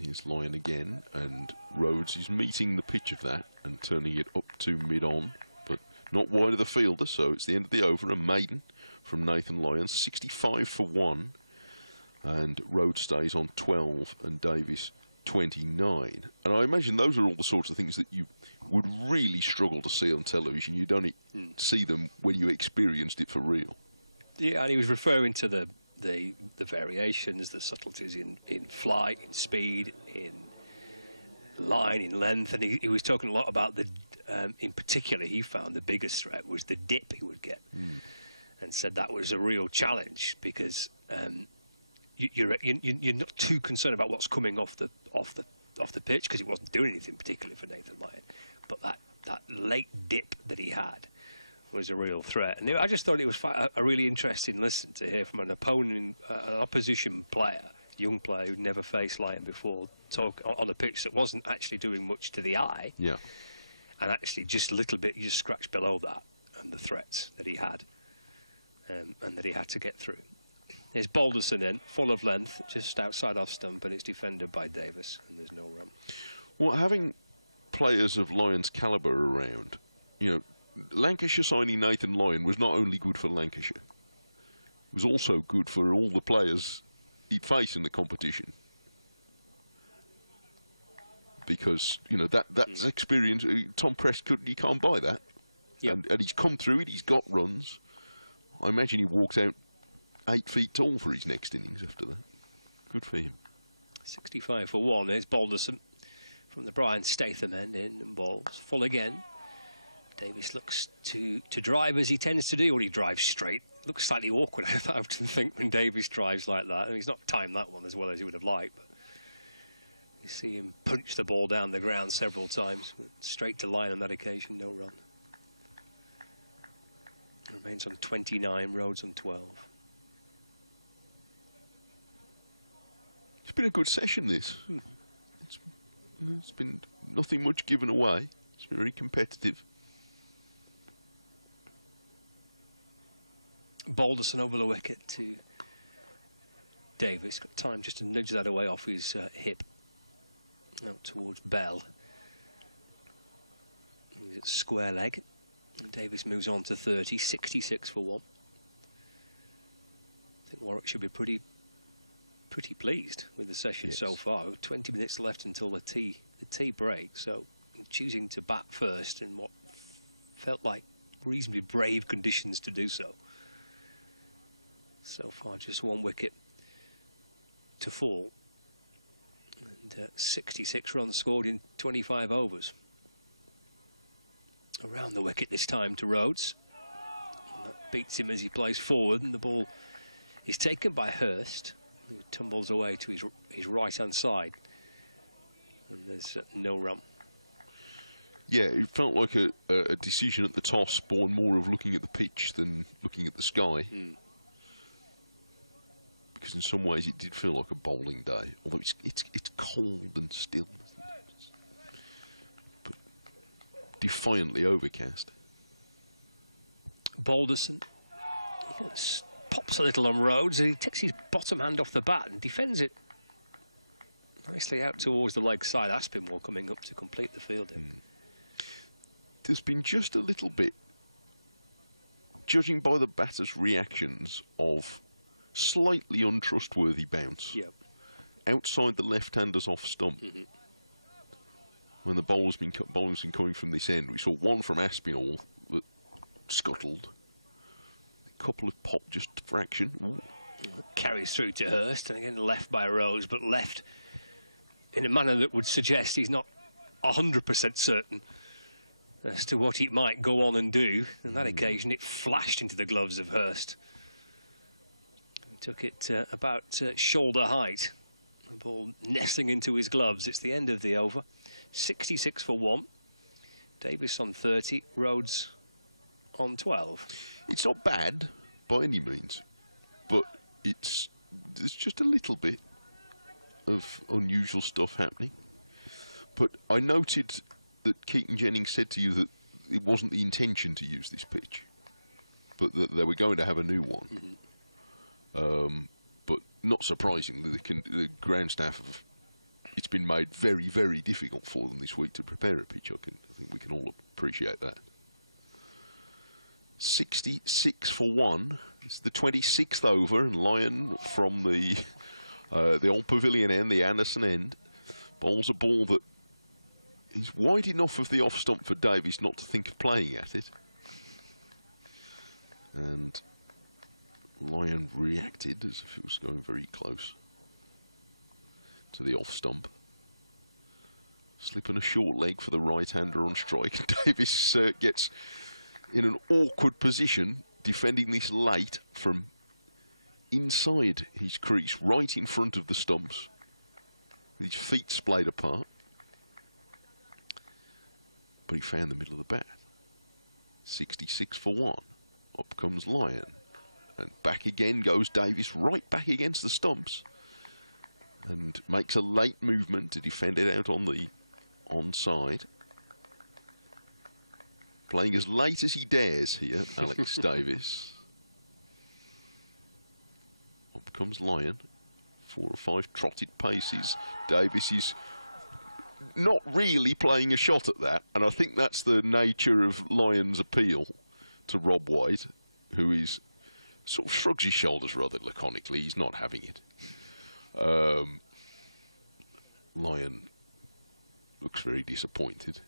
Here's Lyon again, and Rhodes is meeting the pitch of that and turning it up to mid-on, but not wide of the fielder, so it's the end of the over. A maiden from Nathan Lyon, 65 for 1, and Rhodes stays on 12 and Davis 29. And I imagine those are all the sorts of things that you would really struggle to see on television. You'd only see them when you experienced it for real. Yeah, and he was referring to the variations, the subtleties in flight, in speed, in line, in length, and he was talking a lot about in particular, he found the biggest threat was the dip he would get, and said that was a real challenge because you're not too concerned about what's coming off the pitch, because he wasn't doing anything particularly for Nathan Lyon, but that late dip that he had was a real threat. And I just thought it was a really interesting listen to hear from an opponent, an opposition player, young player who'd never faced Lyon before, talk on a pitch that wasn't actually doing much to the eye. Yeah. And actually just a little bit, you just scratched below that, and the threats that he had, and that he had to get through. There's Balderson in, full of length, just outside off stump, and it's defended by Davis, and there's no run. Well, having players of Lyon's calibre around, you know, Lancashire signing Nathan Lyon was not only good for Lancashire, it was also good for all the players he'd face in the competition. Because, you know, that's experience. Tom Prest, you can't buy that. Yep. And he's come through it, he's got runs. I imagine he walked out 8 feet tall for his next innings after that. Good for him. 65 for 1. Here's Balderson from the Brian Statham end, in and balls. Full again. Davis looks to drive as he tends to do, or he drives straight. Looks slightly awkward, I often think, when Davis drives like that. And he's not timed that one as well as he would have liked, but you see him punch the ball down the ground several times. Straight to line on that occasion, no run. Remains on 29, Rhodes on 12. It's been a good session, this. It's been nothing much given away. It's been very competitive. Balderson over the wicket to Davis. Got time just to nudge that away off his hip. Out towards Bell. He's at square leg. And Davis moves on to 30, 66 for 1. I think Warwick should be pretty pleased with the session so far. 20 minutes left until the tea break, so choosing to bat first in what felt like reasonably brave conditions to do so. So far, just 1 wicket to fall. And 66 runs scored in 25 overs. Around the wicket this time to Rhodes. And that beats him as he plays forward, and the ball is taken by Hurst, who tumbles away to his right-hand side. And there's no run. Yeah, it felt like a decision at the toss, born more of looking at the pitch than looking at the sky. Because in some ways it did feel like a bowling day, although it's cold and still, isn't it? But defiantly overcast. Balderson pops a little on Rhodes, and he takes his bottom hand off the bat and defends it nicely out towards the leg side. Aspinwall coming up to complete the fielding. There's been just a little bit, judging by the batter's reactions, of slightly untrustworthy bounce. Yep. Outside the left-hander's off stump. When the bowl's been coming from this end, we saw one from Aspinall that scuttled. A couple of pop just for action. Ooh. Carries through to Hurst, and again left by Rose, but left in a manner that would suggest he's not 100% certain as to what he might go on and do. On that occasion, it flashed into the gloves of Hurst. He took it about shoulder height. The ball nestling into his gloves. It's the end of the over. 66 for 1. Davis on 30. Rhodes on 12. It's not bad by any means, but there's just a little bit of unusual stuff happening. But I noted that Keaton Jennings said to you that it wasn't the intention to use this pitch, but that they were going to have a new one. But not surprisingly, the ground staff have, it's been made very, very difficult for them this week to prepare a pitch. I think we can all appreciate that. 66 for 1. It's the 26th over, and Lyon from the Old Pavilion end, the Anderson end, bowls a ball that is wide enough of the off stump for Davies not to think of playing at it. And Lyon reacted as if it was going very close to the off stump. Slipping a short leg for the right-hander on strike. Davies gets in an awkward position, defending this late from inside his crease, right in front of the stumps, with his feet splayed apart. But he found the middle of the bat. 66 for 1. Up comes Lyon. And back again goes Davies, right back against the stumps. And makes a late movement to defend it out on the onside. Playing as late as he dares here, Alex Davies. Up comes Lyon. 4 or 5 trotted paces. Davies is not really playing a shot at that, and I think that's the nature of Lyon's appeal to Rob White, who is sort of shrugs his shoulders rather laconically. He's not having it. Lyon looks very disappointed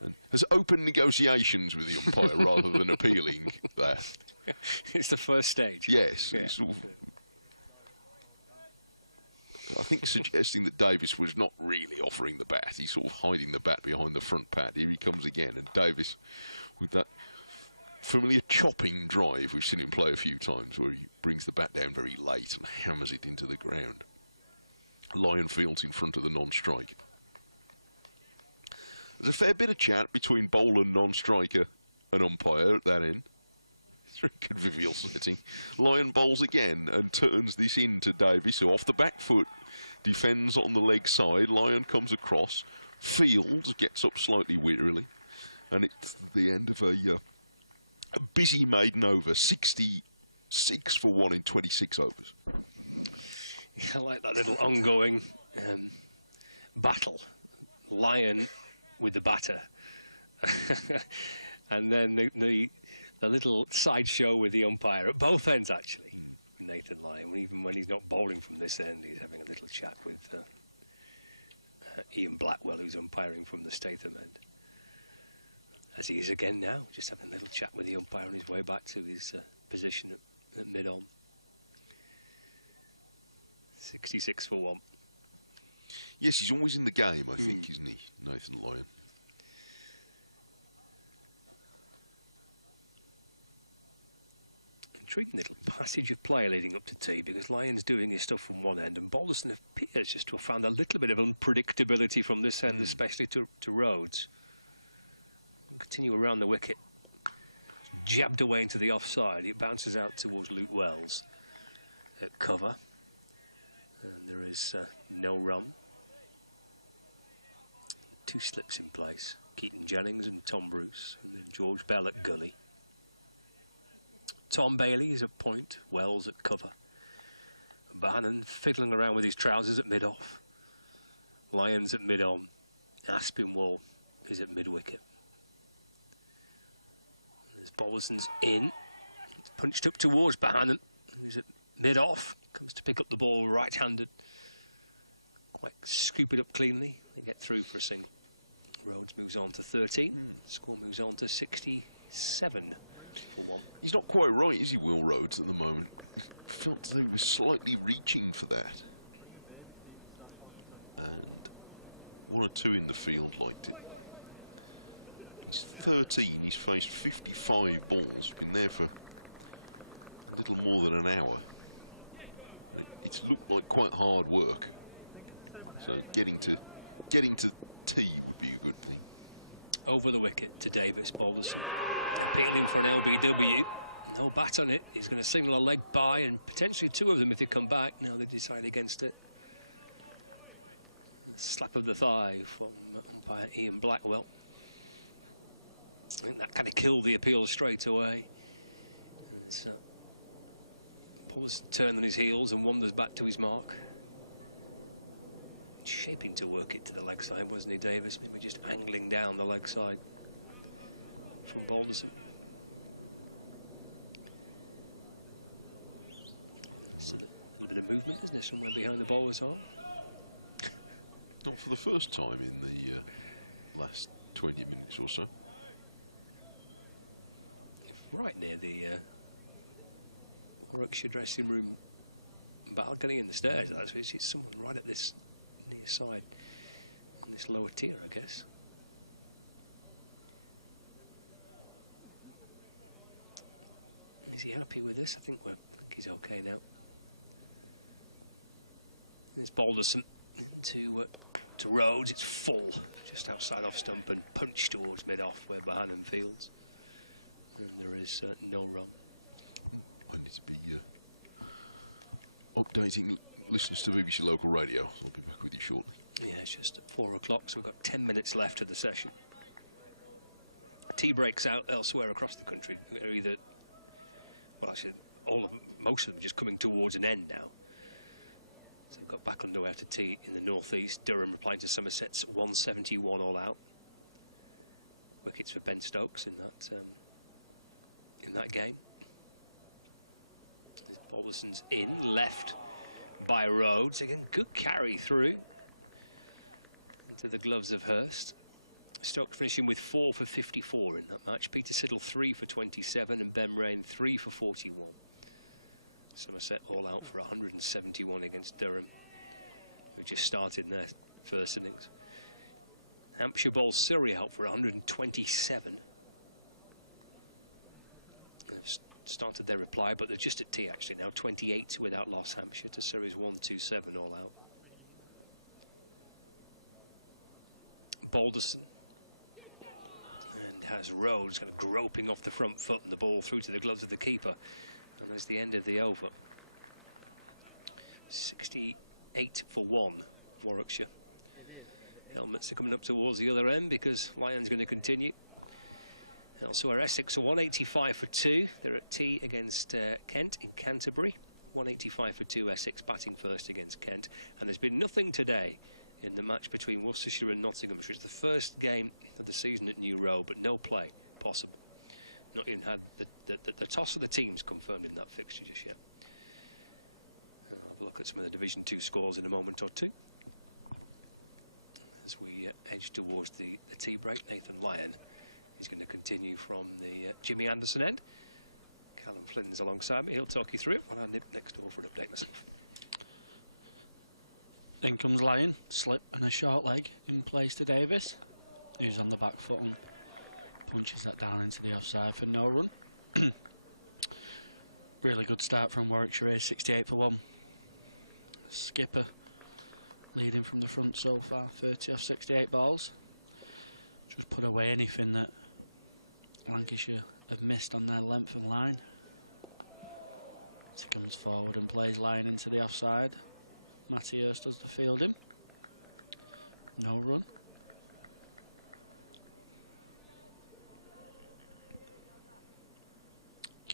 and has opened negotiations with the umpire rather than appealing that. It's the first stage. Yes. Yeah. Sort of, I think suggesting that Davies was not really offering the bat. He's sort of hiding the bat behind the front pad. Here he comes again, and Davies, with that familiar chopping drive we've seen him play a few times, where he brings the bat down very late and hammers it into the ground. Lyon fields in front of the non-strike. There's a fair bit of chat between bowler and non-striker and umpire at that end. It's a very convivial setting. Lyon bowls again and turns this into Davies, who off the back foot defends on the leg side. Lyon comes across, fields, gets up slightly wearily, and it's the end of a busy maiden over. 66 for 1 in 26 overs. Yeah, I like that little ongoing battle. Lyon with the batter. And then the little sideshow with the umpire at both ends, actually. Nathan Lyon, even when he's not bowling from this end, he's having a little chat with Ian Blackwell, who's umpiring from the Statham end. As he is again now, just having a little chat with the umpire on his way back to his position at mid-on. 66 for 1. Yes, he's always in the game, I think, isn't he, Nathan Lyon? Intriguing little passage of play leading up to tea, because Lyon's doing his stuff from one end and Balderson appears just to have found a little bit of unpredictability from this end, especially to Rhodes. Continue around the wicket. Jabbed away into the offside. It bounces out towards Luke Wells at cover. And there is no run. 2 slips in place. Keaton Jennings and Tom Bruce. And then George Bell at gully. Tom Bailey is at point, Wells at cover. Bannon fiddling around with his trousers at mid-off. Lyons at mid-on. Aspinwall is at mid-wicket. There's Balderson's in. It's punched up towards Bannon, who's at mid-off. Comes to pick up the ball right-handed. Quite scoop it up cleanly. They get through for a single. Rhodes moves on to 13. Score moves on to 67 for 1. He's not quite right, is he, Will Rhodes, at the moment? I felt as though he was slightly reaching for that. And 1 or 2 in the field liked it. He's 13, he's faced 55 balls, been there for a little more than an hour. It's looked like quite hard work. So getting to tee would be a good thing. Over the wicket to Davis. Balderson appealing for an LBW. No bat on it. He's going to signal a leg by, and potentially 2 of them if they come back. Now they decide against it. A slap of the thigh from umpire Ian Blackwell. I think that kind of killed the appeal straight away. Balderson turned on his heels and wanders back to his mark. Shaping to work it to the leg side, wasn't he, Davis? Maybe just angling down the leg side from Balderson. It's a little bit of movement, isn't there, somewhere behind the bowler's arm? Not for the first time in the last 20 minutes or so. Right near the Warwickshire dressing room balcony in the stairs. It's someone right at this near side, in this lower tier, I guess. Is he happy with this? I think he's okay now. There's Balderson to Rhodes. It's full, just outside off stump and punched towards mid-off where Bohannon fields. And there is no run. I need to be updating listeners to BBC Local Radio. I'll be back with you shortly. Yeah, it's just at 4 o'clock, so we've got 10 minutes left of the session. Tea breaks out elsewhere across the country. They're either, well, actually, most of them are just coming towards an end now. So we've got back underway after tea in the northeast. Durham replying to Somerset's 171 all out. Wickets for Ben Stokes in that game. Balderson's in, left by Rhodes. Again, good carry through into the gloves of Hurst. Stokes finishing with 4 for 54 in that match. Peter Siddle 3 for 27 and Ben Rain 3 for 41. Somerset all out for 171 against Durham, who just started in their first innings. Hampshire bowls Surrey out for 127. They've started their reply, but they're just at tea actually now. 28 without loss, Hampshire to Surrey's 127 all out. Balderson. And has Rhodes kind of groping off the front foot and the ball through to the gloves of the keeper. And there's the end of the over. 68 for 1, Warwickshire. Helmets are coming up towards the other end because Lyon's going to continue. Elsewhere, Essex are 185 for 2. They're at tea against Kent in Canterbury. 185 for 2, Essex batting first against Kent. And there's been nothing today in the match between Worcestershire and Nottinghamshire. It's the first game of the season at New Road, but no play possible. Not even had the toss of the teams confirmed in that fixture just yet. I'll have a look at some of the Division 2 scores in a moment or two. As we edge towards the tea break, Nathan Lyon is going to continue from the Jimmy Anderson end. Callum Flynn's alongside me. He'll talk you through it while I nip next door for an update myself. In comes Lyon, slip and a short leg in place to Davis, who's on the back foot and punches that down into the offside for no run. Really good start from Warwickshire, 68 for 1. Skipper leading from the front so far, 30 off 68 balls. Just put away anything that Lancashire have missed on their length and line. As he comes forward and plays Lyon into the offside. Matty Hurst does the fielding. No run.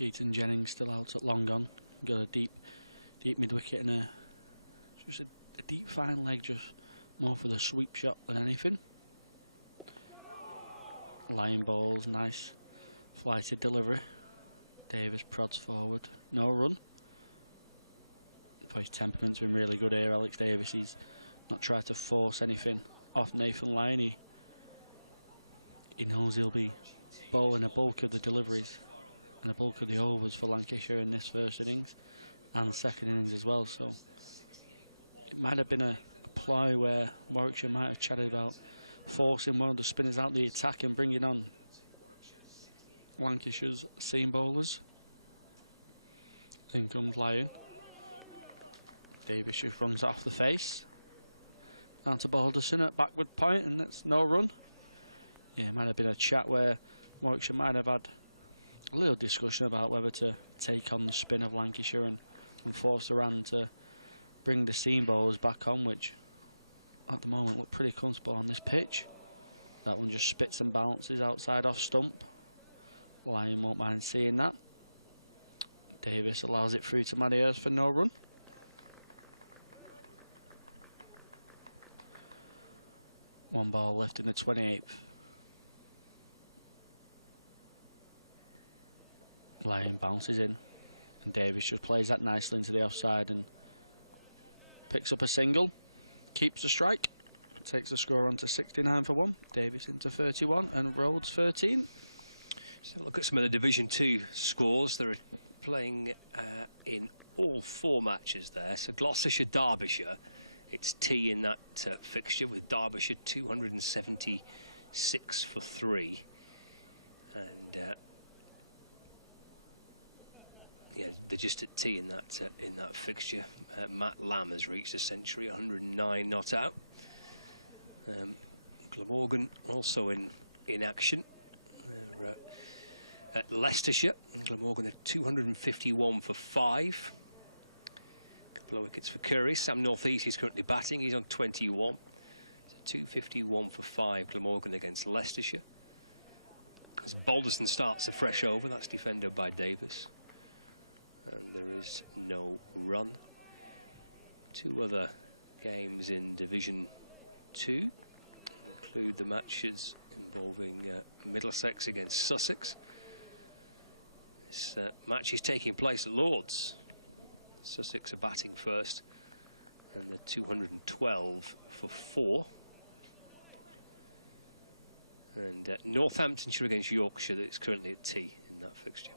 Keaton Jennings still out at long on. Got a deep mid wicket and just a deep fine leg, just more for the sweep shot than anything. Line balls, nice flighted delivery. Davis prods forward, no run. His temperament's been really good here, Alex Davis. He's not tried to force anything off Nathan Lyon. He knows he'll be bowling a bulk of the deliveries and a bulk of the overs for Lancashire in this first innings and second innings as well. So it might have been a ploy where Warwickshire might have chatted about forcing one of the spinners out the attack and bringing on Lancashire's seam bowlers. In comes Lyon. Davis just runs off the face. Down to Balderson at backward point, and that's no run. Yeah, it might have been a chat where Warwickshire might have had a little discussion about whether to take on the spin of Lancashire and force the run to bring the seam bowlers back on, which at the moment look pretty comfortable on this pitch. That one just spits and bounces outside off stump. Lyon won't mind seeing that. Davis allows it through to Marius for no run. One ball left in the 28th. Lyon bounces in, and Davis just plays that nicely into the offside and picks up a single, keeps the strike, takes the score on to 69 for 1. Davis into 31 and Rhodes 13. So look at some of the Division 2 scores. They're playing in all 4 matches there. So Gloucestershire, Derbyshire, it's T in that fixture with Derbyshire 276 for 3. And yeah, they're just at T in that fixture. Matt Lamb has reached a century, 109 not out. Glamorgan also in action. At Leicestershire, Glamorgan are 251 for 5. A couple of wickets for Curry. Sam Northeast is currently batting. He's on 21. So 251 for 5. Glamorgan against Leicestershire. As Balderson starts a fresh over, that's defended by Davis. And there is no run. 2 other games in Division 2 include the matches involving Middlesex against Sussex. This match is taking place at Lords. Sussex are batting first, and they're 212 for 4. And Northamptonshire against Yorkshire, that's currently at T in that fixture.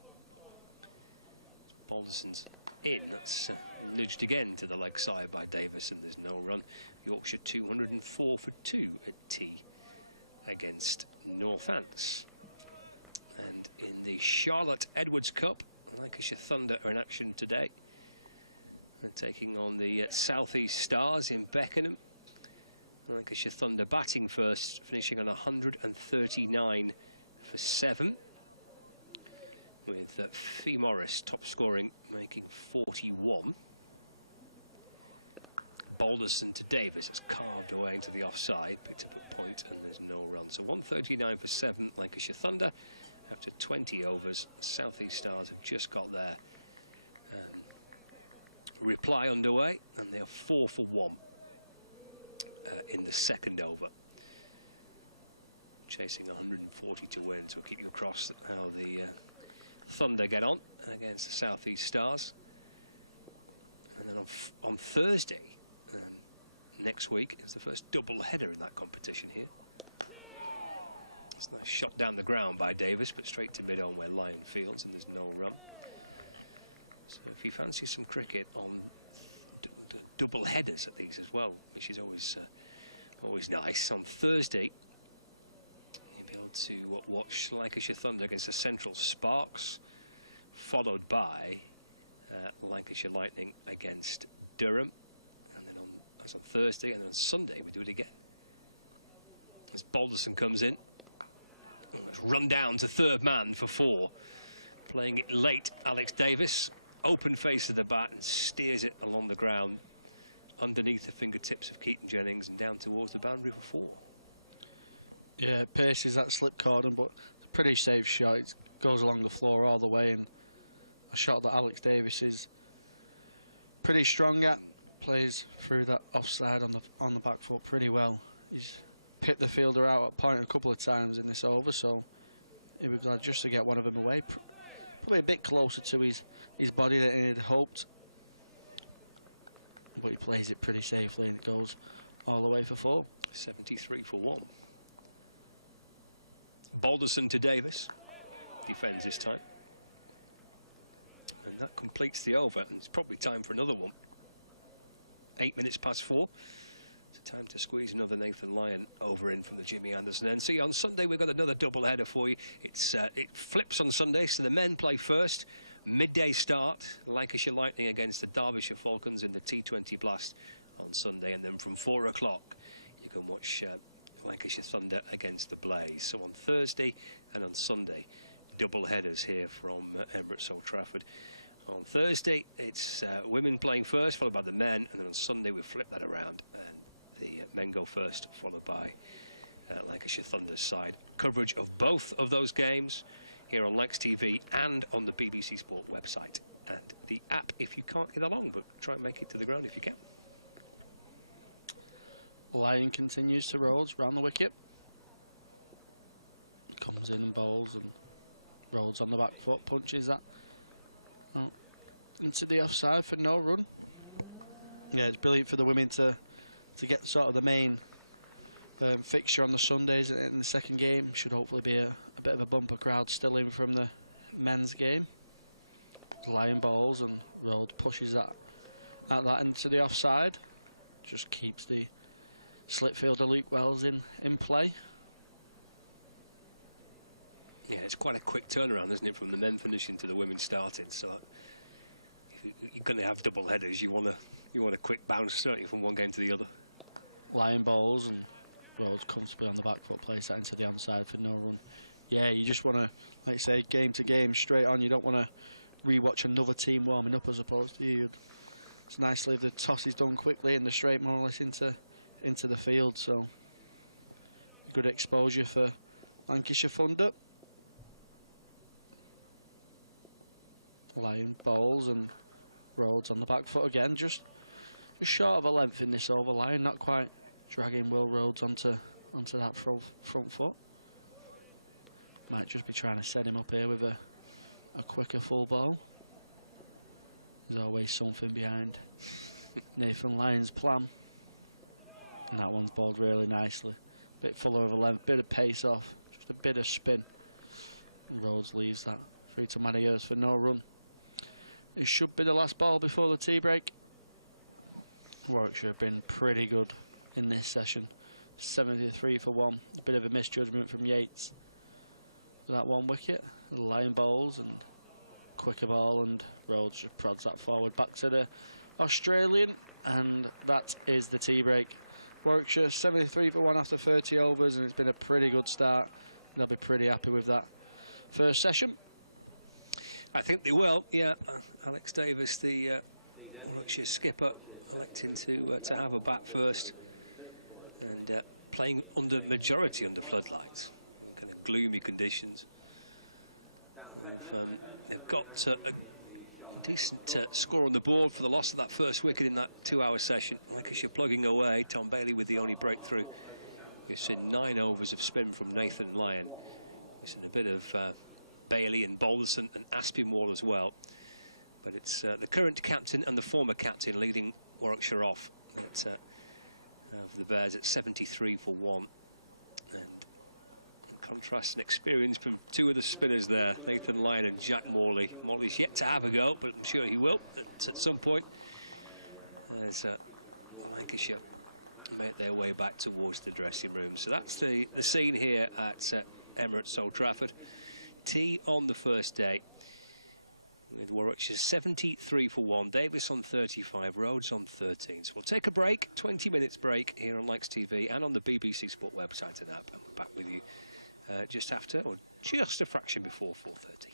Balderson's in, that's nudged again to the leg side by Davis, and there's no run. Yorkshire 204 for 2 at T against Northants. And in the Charlotte Edwards Cup, Lancashire Thunder are in action today. They're taking on the South East Stars in Beckenham. Lancashire Thunder batting first, finishing on 139 for 7. With Fee Morris top scoring, making 41. Balderson to Davis, it's carved away into the offside, picked up at point, and there's no run. So 139 for 7, Lancashire Thunder. After 20 overs, South East Stars have just got their reply underway, and they are 4 for 1 in the second over. Chasing 140 to win, so we'll keep you across how the Thunder get on against the South East Stars. And then on Thursday next week is the first double header in that competition here. It's a nice shot down the ground by Davis, but straight to mid-on where Lyon fields, and there's no run. So if you fancy some cricket on double headers at these as well, which is always nice, on Thursday you'll be able to watch Lancashire Thunder against the Central Sparks, followed by Lancashire Lightning against Durham, and then that's on Thursday, and then on Sunday we do it again. As Balderson comes in, let's run down to third man for 4. Playing it late, Alex Davis, open face of the bat, and steers it along the ground underneath the fingertips of Keaton Jennings and down towards the boundary for 4. Yeah, it paces that slip cordon, but it's a pretty safe shot. It goes along the floor all the way, and a shot that Alex Davis is pretty strong at. Plays through that offside on the back foot pretty well. He's picked the fielder out at point a couple of times in this over, so he'll be glad just to get one of them away. Probably a bit closer to his body than he'd hoped, but he plays it pretty safely and it goes all the way for 4. 73 for 1. Balderson to Davis. Defends this time. And that completes the over, and it's probably time for another one. 8 minutes past 4. It's time to squeeze another Nathan Lyon over in from the Jimmy Anderson end. See, on Sunday we've got another double header for you. It flips on Sunday, so the men play first. Midday start, Lancashire Lightning against the Derbyshire Falcons in the T20 Blast on Sunday, and then from 4 o'clock you can watch Lancashire Thunder against the Blaze. So on Thursday and on Sunday, double headers here from Emirates Old Trafford. On Thursday, it's women playing first, followed by the men, and then on Sunday we flip that around, and the men go first, followed by Lancashire Thunder's side. Coverage of both of those games here on Lancs TV and on the BBC Sport website and the app if you can't get along, but try and make it to the ground if you can. Lyon continues to Rhodes round the wicket. Comes in and bowls, and Rhodes on the back foot punches that into the offside for no run. Yeah, it's brilliant for the women to get sort of the main fixture on the Sundays in the second game. Should hopefully be a bit of a bumper crowd still in from the men's game. Lyon bowls and Rhodes pushes that into the offside. Just keeps the slip fielder Luke Wells in play. Yeah, it's quite a quick turnaround, isn't it, from the men finishing to the women starting. So if you're going to have double headers, you want a quick bounce, certainly from one game to the other. Lyon bowls and Rhodes comfortably on the back foot, plays that into the onside for no run. Yeah, you just want to, like you say, game to game, straight on. You don't want to re-watch another team warming up as opposed to you. It's nicely if the toss is done quickly and the straight more or less into the field. So good exposure for Lancashire Thunder. Lyon bowls and Rhodes on the back foot again, just short of a length in this over. Lyon not quite dragging Will Rhodes onto that front foot. Might just be trying to set him up here with a quicker full ball. There's always something behind Nathan Lyon's plan. And that one's bowled really nicely. Bit fuller of a length, bit of pace off, just a bit of spin. And Rhodes leaves that free to Maniers for no run. It should be the last ball before the tea break. Warwickshire have been pretty good in this session. 73 for 1. A bit of a misjudgment from Yates for that one wicket. The Lyon bowls and quicker ball, and Rhodes just prods that forward back to the Australian, and that is the tea break. Warwickshire 73 for 1 after 30 overs, and it's been a pretty good start. They'll be pretty happy with that first session. I think they will, yeah. Alex Davis, the Warwickshire skipper, electing to have a bat first, and playing majority under floodlights, in kind of gloomy conditions. They've got a decent score on the board for the loss of that first wicket in that 2-hour session. Lancashire plugging away. Tom Bailey with the only breakthrough. We've seen 9 overs of spin from Nathan Lyon. We've seen a bit of Bailey and Balderson and Aspinwall as well. But it's the current captain and the former captain leading Warwickshire off for the Bears at 73 for 1. And in contrast and experience from 2 of the spinners there, Nathan Lyon and Jack Morley. Morley's yet to have a go, but I'm sure he will at some point. As Lancashire make their way back towards the dressing room. So that's the scene here at Emirates Old Trafford. Tea on the first day, with Warwickshire 73 for 1, Davis on 35, Rhodes on 13. So we'll take a break, 20 minutes break here on Lancs TV and on the BBC Sport website and app. And we're back with you just after, or just a fraction before 4:30.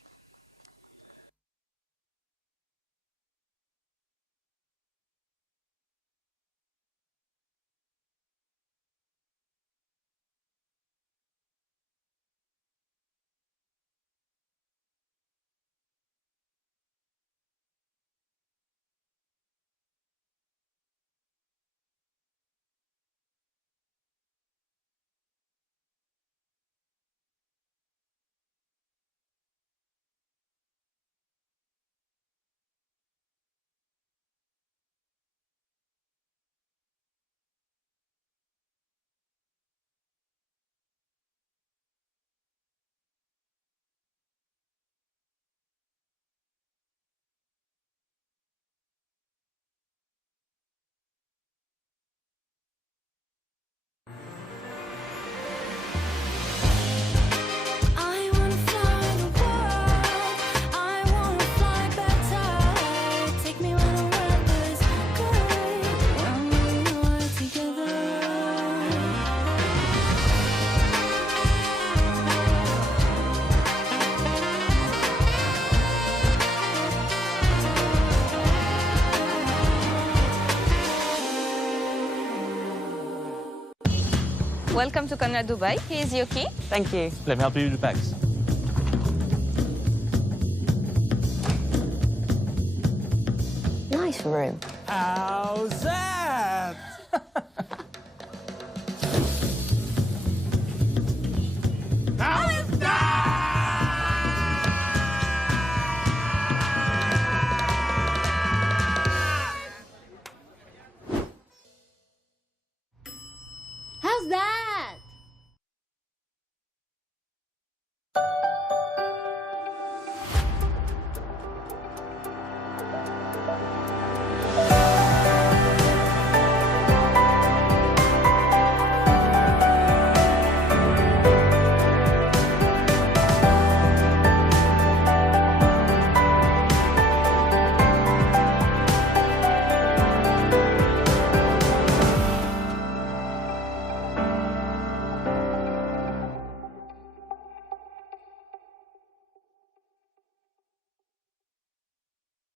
Welcome to Conrad Dubai. Here's your key. Thank you. Let me help you with the bags. Nice room. How's that? How's that? How's that?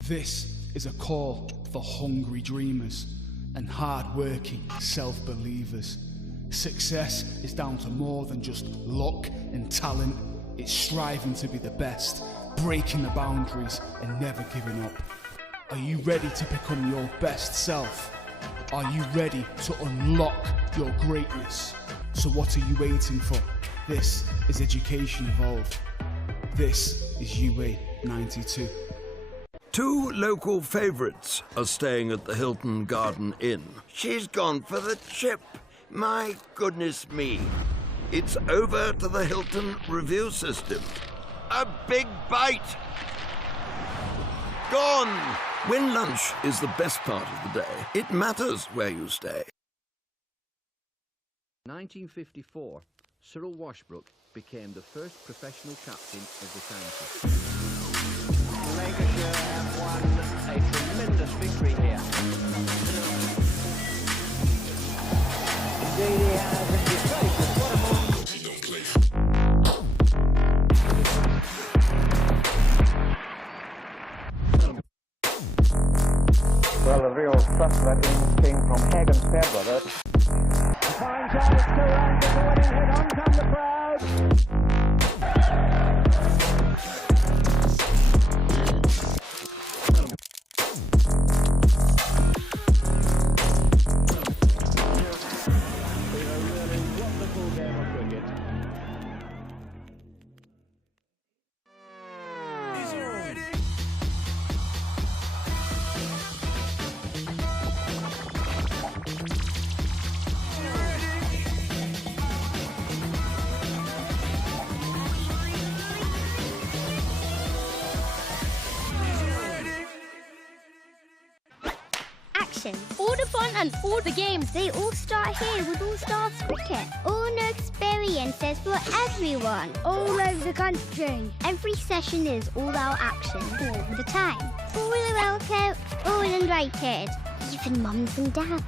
This is a call for hungry dreamers and hard-working self-believers. Success is down to more than just luck and talent. It's striving to be the best, breaking the boundaries and never giving up. Are you ready to become your best self? Are you ready to unlock your greatness? So what are you waiting for? This is Education Evolved. This is UA 92. Two local favourites are staying at the Hilton Garden Inn. She's gone for the chip. My goodness me. It's over to the Hilton review system. A big bite. Gone. When lunch is the best part of the day, it matters where you stay. 1954, Cyril Washbrook became the first professional captain of the county. Lancashire have won a tremendous victory here. Indeed he has, and he's played what a moment. He don't play. Well, the real thrust that came from Hagen's Fair Brothers. Fine chance to run the winning hit, on come the crowd. All the fun and all the games, they all start here with All Stars Cricket. All new experiences for everyone, all over the country. Every session is all-out action all the time. All welcome, all invited, even mums and dads.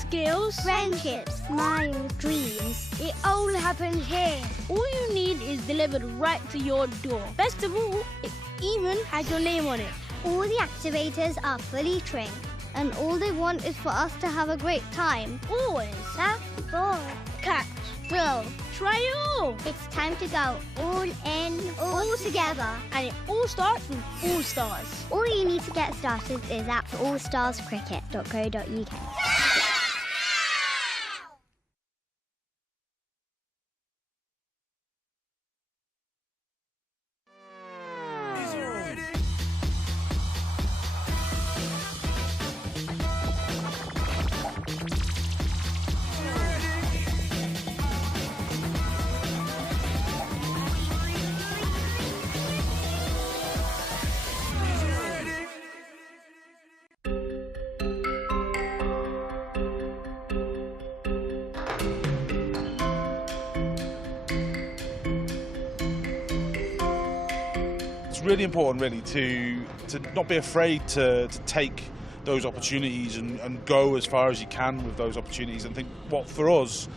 Skills, friendships, smiles, dreams, it all happens here. All you need is delivered right to your door. Best of all, it even has your name on it. All the activators are fully trained, and all they want is for us to have a great time. Always. Tap, ball, catch, throw, try it all. It's time to go all in, all together. And it all starts with All Stars. All you need to get started is at allstarscricket.co.uk. Really important really to not be afraid to take those opportunities and go as far as you can with those opportunities. And I think what for us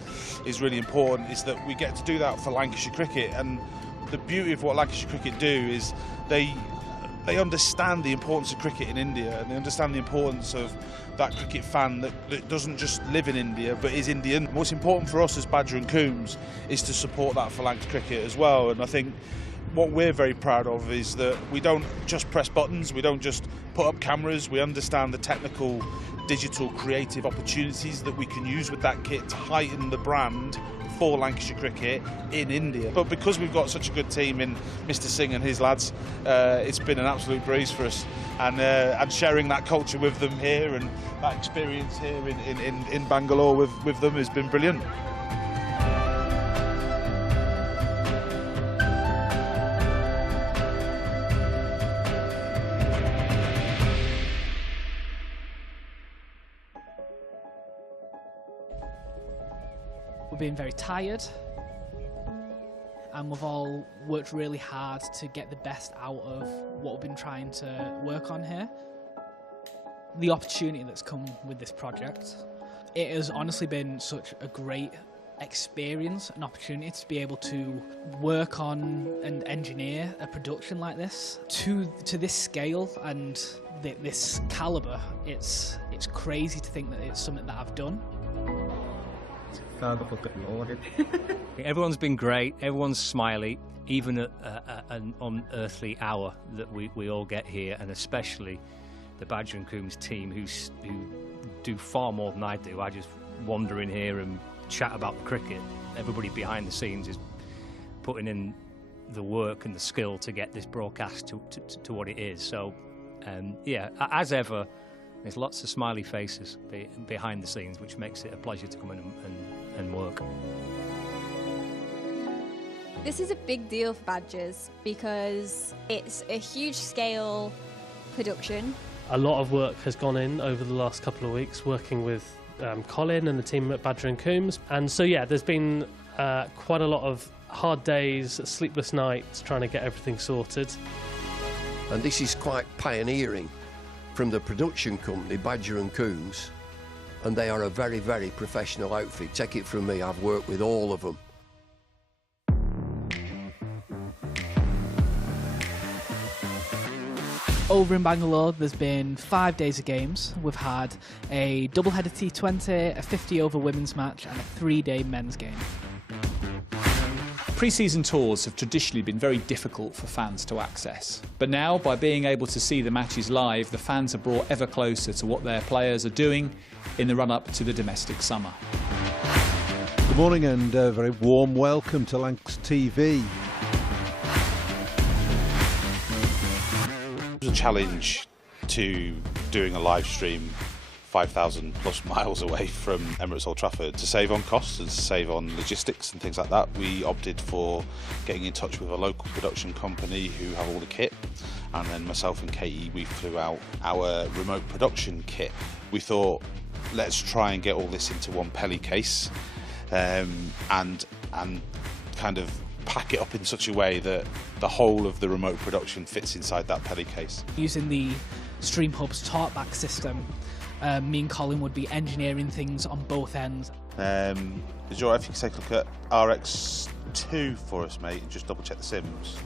is really important is that we get to do that for Lancashire cricket. And the beauty of what Lancashire cricket do is they they understand the importance of cricket in India, and they understand the importance of that cricket fan that doesn't just live in India but is Indian. What's important for us as Badger and Coombs is to support that for Lancs cricket as well, and I think what we're very proud of is that we don't just press buttons, we don't just put up cameras, we understand the technical, digital, creative opportunities that we can use with that kit to heighten the brand for Lancashire cricket in India. But because we've got such a good team in Mr. Singh and his lads, it's been an absolute breeze for us, and sharing that culture with them here and that experience here in Bangalore with them has been brilliant. We've been very tired, and we've all worked really hard to get the best out of what we've been trying to work on here. The opportunity that's come with this project, it has honestly been such a great experience, an opportunity to be able to work on and engineer a production like this to this scale and this calibre. It's crazy to think that it's something that I've done. Everyone's been great, everyone's smiley, even at an unearthly hour that we all get here, and especially the Badger and Coombs team who do far more than I do. I just wander in here and chat about cricket. Everybody behind the scenes is putting in the work and the skill to get this broadcast to what it is. So, yeah, as ever, there's lots of smiley faces behind the scenes, which makes it a pleasure to come in and work. This is a big deal for Badgers because it's a huge scale production. A lot of work has gone in over the last couple of weeks working with Colin and the team at Badger and Coombs, and so yeah, there's been quite a lot of hard days, sleepless nights trying to get everything sorted. And this is quite pioneering from the production company Badger and Coombs, and they are a very, very professional outfit. Take it from me, I've worked with all of them. Over in Bangalore, there's been 5 days of games. We've had a double-header T20, a 50-over women's match, and a 3-day men's game. Pre-season tours have traditionally been very difficult for fans to access. But now, by being able to see the matches live, the fans are brought ever closer to what their players are doing in the run-up to the domestic summer. Good morning and a very warm welcome to Lancs TV. It was a challenge to doing a live stream 5,000 plus miles away from Emirates Old Trafford. To save on costs and to save on logistics and things like that, we opted for getting in touch with a local production company who have all the kit, and then myself and Katie, we flew out our remote production kit. We thought, let's try and get all this into one Pelly case and kind of pack it up in such a way that the whole of the remote production fits inside that Pelly case. Using the Stream Hub's talkback system, me and Colin would be engineering things on both ends. Is your if you can take a look at RX2 for us, mate, and just double check the sims?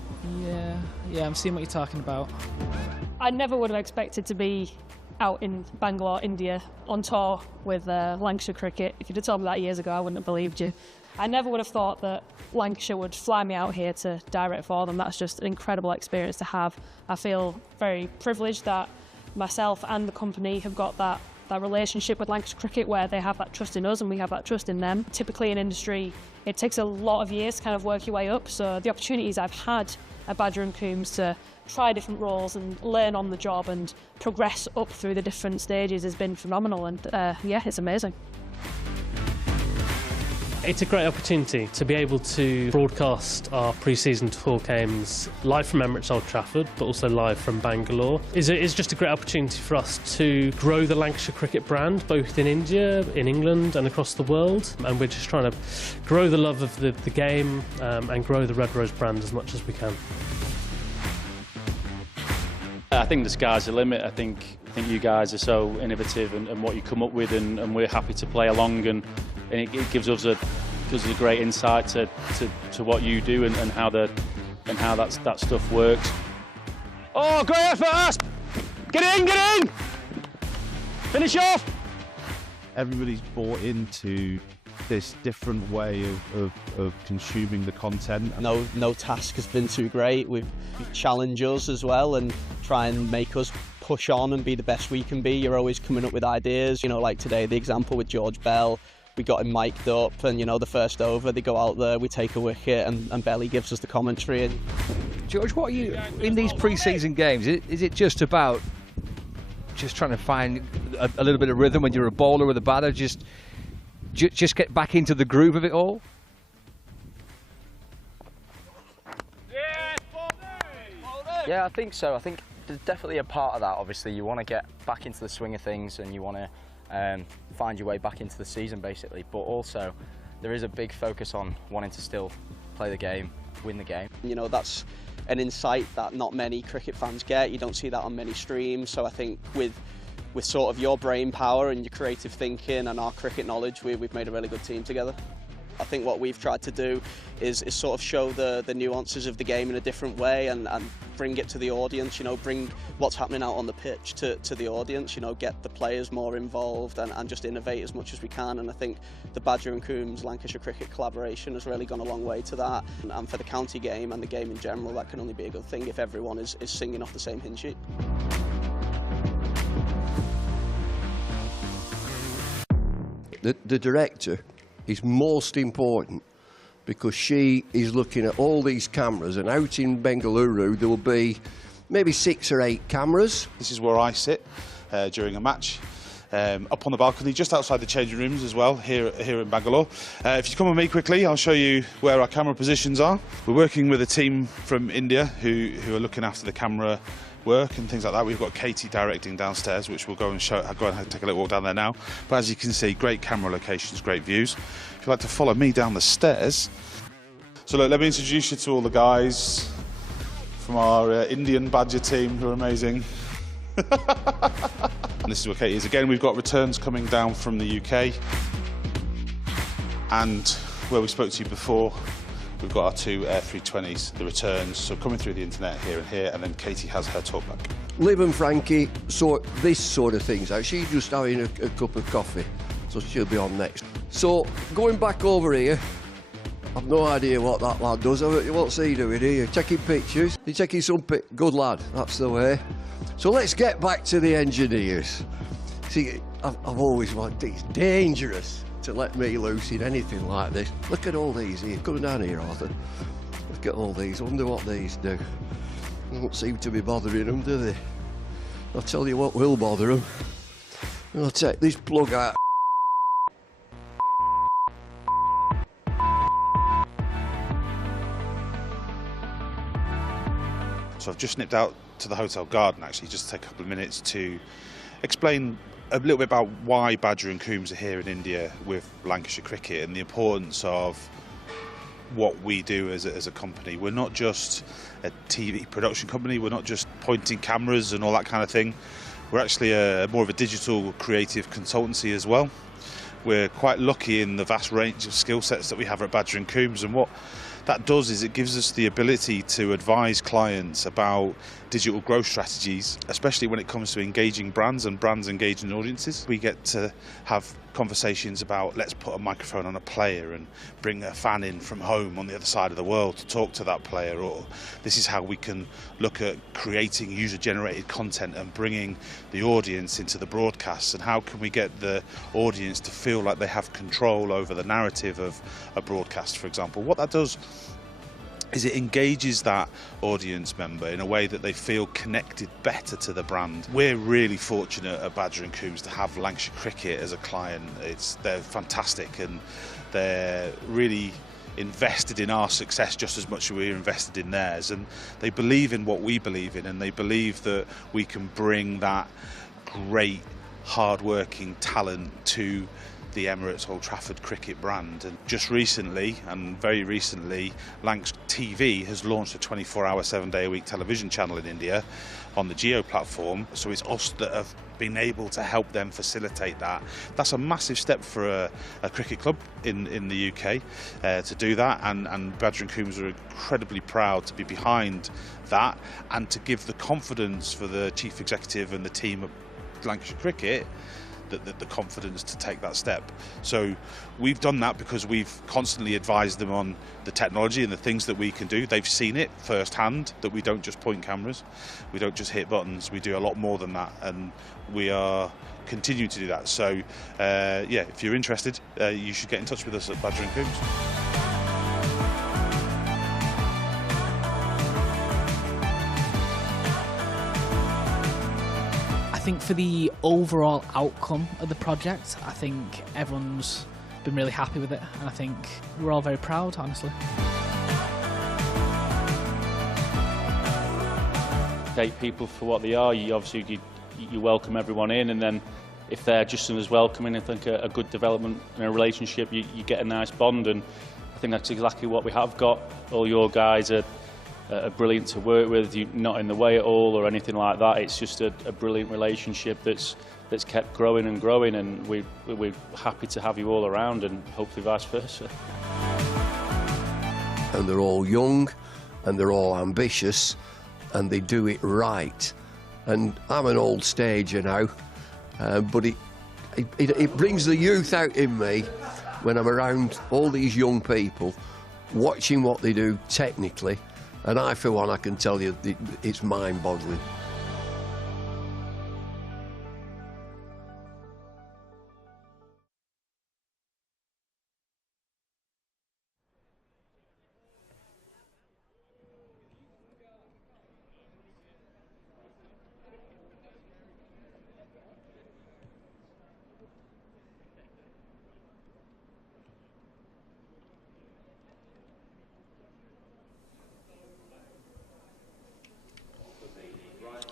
Yeah, I'm seeing what you're talking about. I never would have expected to be out in Bangalore, India, on tour with Lancashire Cricket. If you'd have told me that years ago, I wouldn't have believed you. I never would have thought that Lancashire would fly me out here to direct for them. That's just an incredible experience to have. I feel very privileged that myself and the company have got that relationship with Lancashire Cricket, where they have that trust in us and we have that trust in them. Typically in industry, it takes a lot of years to kind of work your way up, so the opportunities I've had at Badger and Coombs to try different roles and learn on the job and progress up through the different stages has been phenomenal, and yeah, it's amazing. It's a great opportunity to be able to broadcast our pre-season tour games live from Emirates Old Trafford, but also live from Bangalore. It's just a great opportunity for us to grow the Lancashire cricket brand, both in India, in England and across the world. And we're just trying to grow the love of the game and grow the Red Rose brand as much as we can. I think the sky's the limit. I think you guys are so innovative and what you come up with, and we're happy to play along, and it gives us a great insight to what you do and how that stuff works. Oh, great effort! Get in! Finish off! Everybody's bought into this different way of consuming the content. No task has been too great. We've challenged us as well and try and make us push on and be the best we can be. You're always coming up with ideas, you know, like today, the example with George Bell. We got him mic'd up and, you know, the first over, they go out there, we take a wicket and Belly gives us the commentary. And George, what are you, in these pre-season games, is it just about just trying to find a little bit of rhythm when you're a bowler or the batter, just get back into the groove of it all? Yeah, I think so. I think there's definitely a part of that. Obviously, you want to get back into the swing of things and you want to find your way back into the season, basically. But also, there is a big focus on wanting to still play the game, win the game. You know, that's an insight that not many cricket fans get. You don't see that on many streams. So I think with sort of your brain power and your creative thinking and our cricket knowledge, we've made a really good team together. I think what we've tried to do is sort of show the nuances of the game in a different way and bring it to the audience, you know, bring what's happening out on the pitch to the audience, you know, get the players more involved and just innovate as much as we can. And I think the Badger and Coombs Lancashire cricket collaboration has really gone a long way to that. And for the county game and the game in general, that can only be a good thing if everyone is singing off the same hymn sheet. The director is most important because she is looking at all these cameras, and out in Bengaluru there will be maybe 6 or 8 cameras. This is where I sit during a match, up on the balcony just outside the changing rooms as well, here in Bangalore. If you come with me quickly, I'll show you where our camera positions are. We're working with a team from India who are looking after the camera work and things like that. We've got Katie directing downstairs, which we'll go and take a little walk down there now. But as you can see, great camera locations, great views. If you'd like to follow me down the stairs. So look, let me introduce you to all the guys from our Indian Badger team who are amazing. And this is where Katie is. Again, we've got returns coming down from the UK. And where we spoke to you before, we've got our 2 Air 320s, the returns, so coming through the internet here and here, and then Katie has her talk back. Liv and Frankie sort this sort of things out. She's just having a cup of coffee, so she'll be on next. So, going back over here, I've no idea what that lad does. What's he doing here? Taking pictures? He's taking some good lad, that's the way. So let's get back to the engineers. See, I've always wanted, it's dangerous to let me loose in anything like this. Look at all these here. Come down here, Arthur. Look at all these. I wonder what these do. Don't seem to be bothering them, do they? I'll tell you what will bother them. I'll take this plug out. So I've just nipped out to the hotel garden, actually, just to take a couple of minutes to explain a little bit about why Badger and Coombs are here in India with Lancashire Cricket and the importance of what we do as a company. We're not just a TV production company, we're not just pointing cameras and all that kind of thing. We're actually more of a digital creative consultancy as well. We're quite lucky in the vast range of skill sets that we have at Badger and Coombs, and what that does is it gives us the ability to advise clients about digital growth strategies, especially when it comes to engaging brands and brands engaging audiences. We get to have conversations about, let's put a microphone on a player and bring a fan in from home on the other side of the world to talk to that player, or this is how we can look at creating user-generated content and bringing the audience into the broadcasts, and how can we get the audience to feel like they have control over the narrative of a broadcast, for example. What that does is it engages that audience member in a way that they feel connected better to the brand. We're really fortunate at Badger and Coombs to have Lancashire Cricket as a client. They're fantastic, and they're really invested in our success just as much as we're invested in theirs, and they believe in what we believe in, and they believe that we can bring that great hard-working talent to the Emirates Old Trafford cricket brand. And just recently, and very recently, Lancs TV has launched a 24-hour, 7-day-a-week television channel in India on the Geo platform. So it's us that have been able to help them facilitate that. That's a massive step for a cricket club in the UK to do that, and Badger and Coombs are incredibly proud to be behind that and to give the confidence for the chief executive and the team at Lancashire Cricket the confidence to take that step. So we've done that because we've constantly advised them on the technology and the things that we can do. They've seen it firsthand, that we don't just point cameras, we don't just hit buttons, we do a lot more than that, and we are continuing to do that. So yeah, if you're interested, you should get in touch with us at Badger and Coombs. I think for the overall outcome of the project, I think everyone's been really happy with it, and I think we're all very proud, honestly. Take people for what they are. You obviously you welcome everyone in, and then if they're just as welcoming, I think a good development in a relationship, you get a nice bond, and I think that's exactly what we have got. All your guys are brilliant to work with. You're not in the way at all or anything like that. It's just a brilliant relationship that's kept growing and growing, and we're happy to have you all around, and hopefully vice versa. And they're all young, and they're all ambitious, and they do it right. And I'm an old stager now, but it brings the youth out in me when I'm around all these young people, watching what they do technically. And I, for one, I can tell you, it's mind-boggling.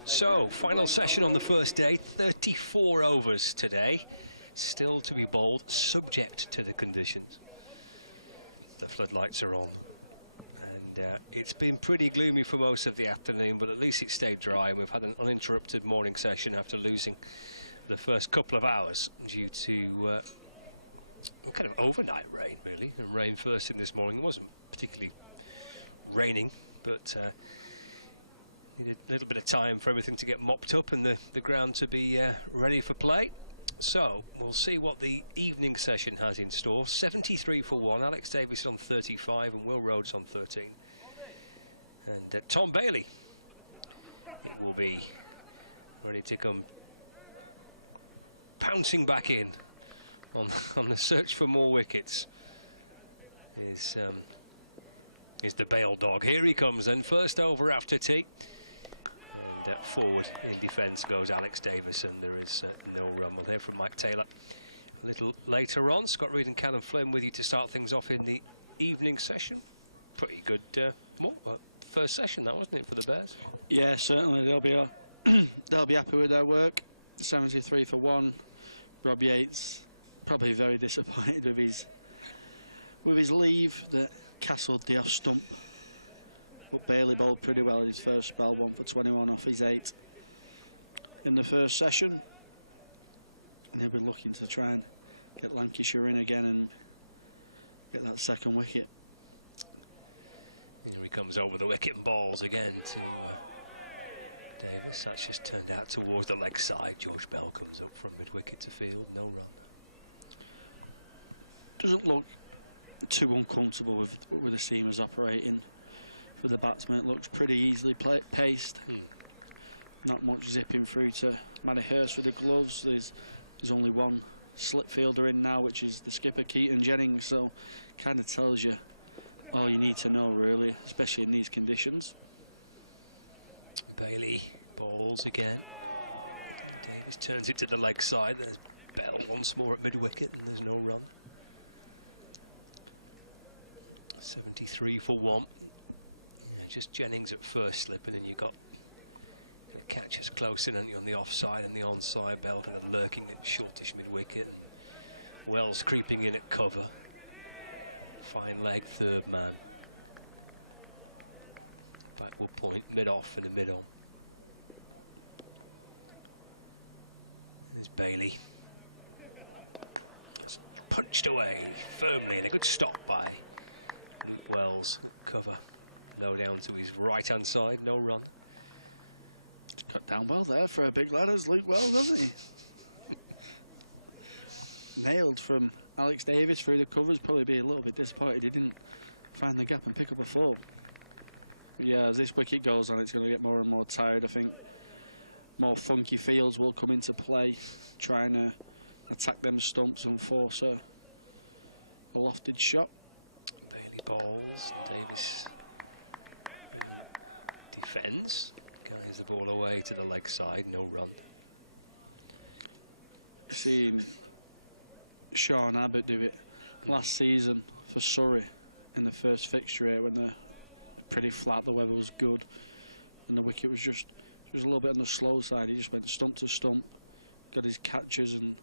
So, final session on the first day, 34 overs today, still to be bowled, subject to the conditions. The floodlights are on, and it's been pretty gloomy for most of the afternoon, but at least it stayed dry, and we've had an uninterrupted morning session after losing the first couple of hours due to kind of overnight rain, really, and rain first thing this morning. It wasn't particularly raining, but needed a little bit of time for everything to get mopped up and the ground to be ready for play. So we'll see what the evening session has in store. 73 for 1, Alex Davis on 35 and Will Rhodes on 13. And Tom Bailey, it will be ready to come pouncing back in on the search for more wickets. Is the bail dog. Here he comes then, first over after tea. And forward in defence goes Alex Davis, and there is no run. We'll hear from Mike Taylor a little later on. Scott Reed and Callum Flynn with you to start things off in the evening session. Pretty good first session, that wasn't it, for the Bears? Yeah, certainly they'll be they'll be happy with their work. 73 for 1. Rob Yates probably very disappointed with his leave that castled the off stump. But Bailey bowled pretty well in his first spell, 1 for 21 off his 8 in the first session. And he'll be looking to try and get Lancashire in again and get that second wicket. Here he comes over the wicket and bowls again to Davis. That's just turned out towards the leg side. George Bell comes up from mid-wicket to field, no run. Doesn't look too uncomfortable with the seamers operating. For the batsman, it looks pretty easily paced. Not much zipping through to Matty Hurst with the gloves. There's only one slip fielder in now, which is the skipper, Keaton Jennings. So kind of tells you all you need to know, really, especially in these conditions. Bailey bowls again. Davis turns it to the leg side. There's Bell once more at mid-wicket, and there's no run. 73 for 1. Yeah, just Jennings at first slip, and then you've got the catchers close in on the offside and the onside. Bell kind of lurking at shortish mid-wicket, and Wells creeping in at cover. Fine leg, third man. Backward point, mid-off and a mid-on. There's Bailey. It's punched away firmly, and a good stop by Luke Wells at cover. Low down to his right-hand side, no run. Cut down well there for a big lad as Luke Wells, hasn't he? Nailed from Alex Davis through the covers. Probably be a little bit disappointed he didn't find the gap and pick up a 4. But yeah, as this wicket goes on, it's going to get more and more tired. I think more funky fields will come into play, trying to attack them stumps and force a lofted shot. Bailey bowls, and Davis defends. Guides the ball away to the leg side, no run. Seen Sean Abbott do it last season for Surrey in the first fixture when they're pretty flat, the weather was good, and the wicket was just a little bit on the slow side. He just went stump to stump, got his catches and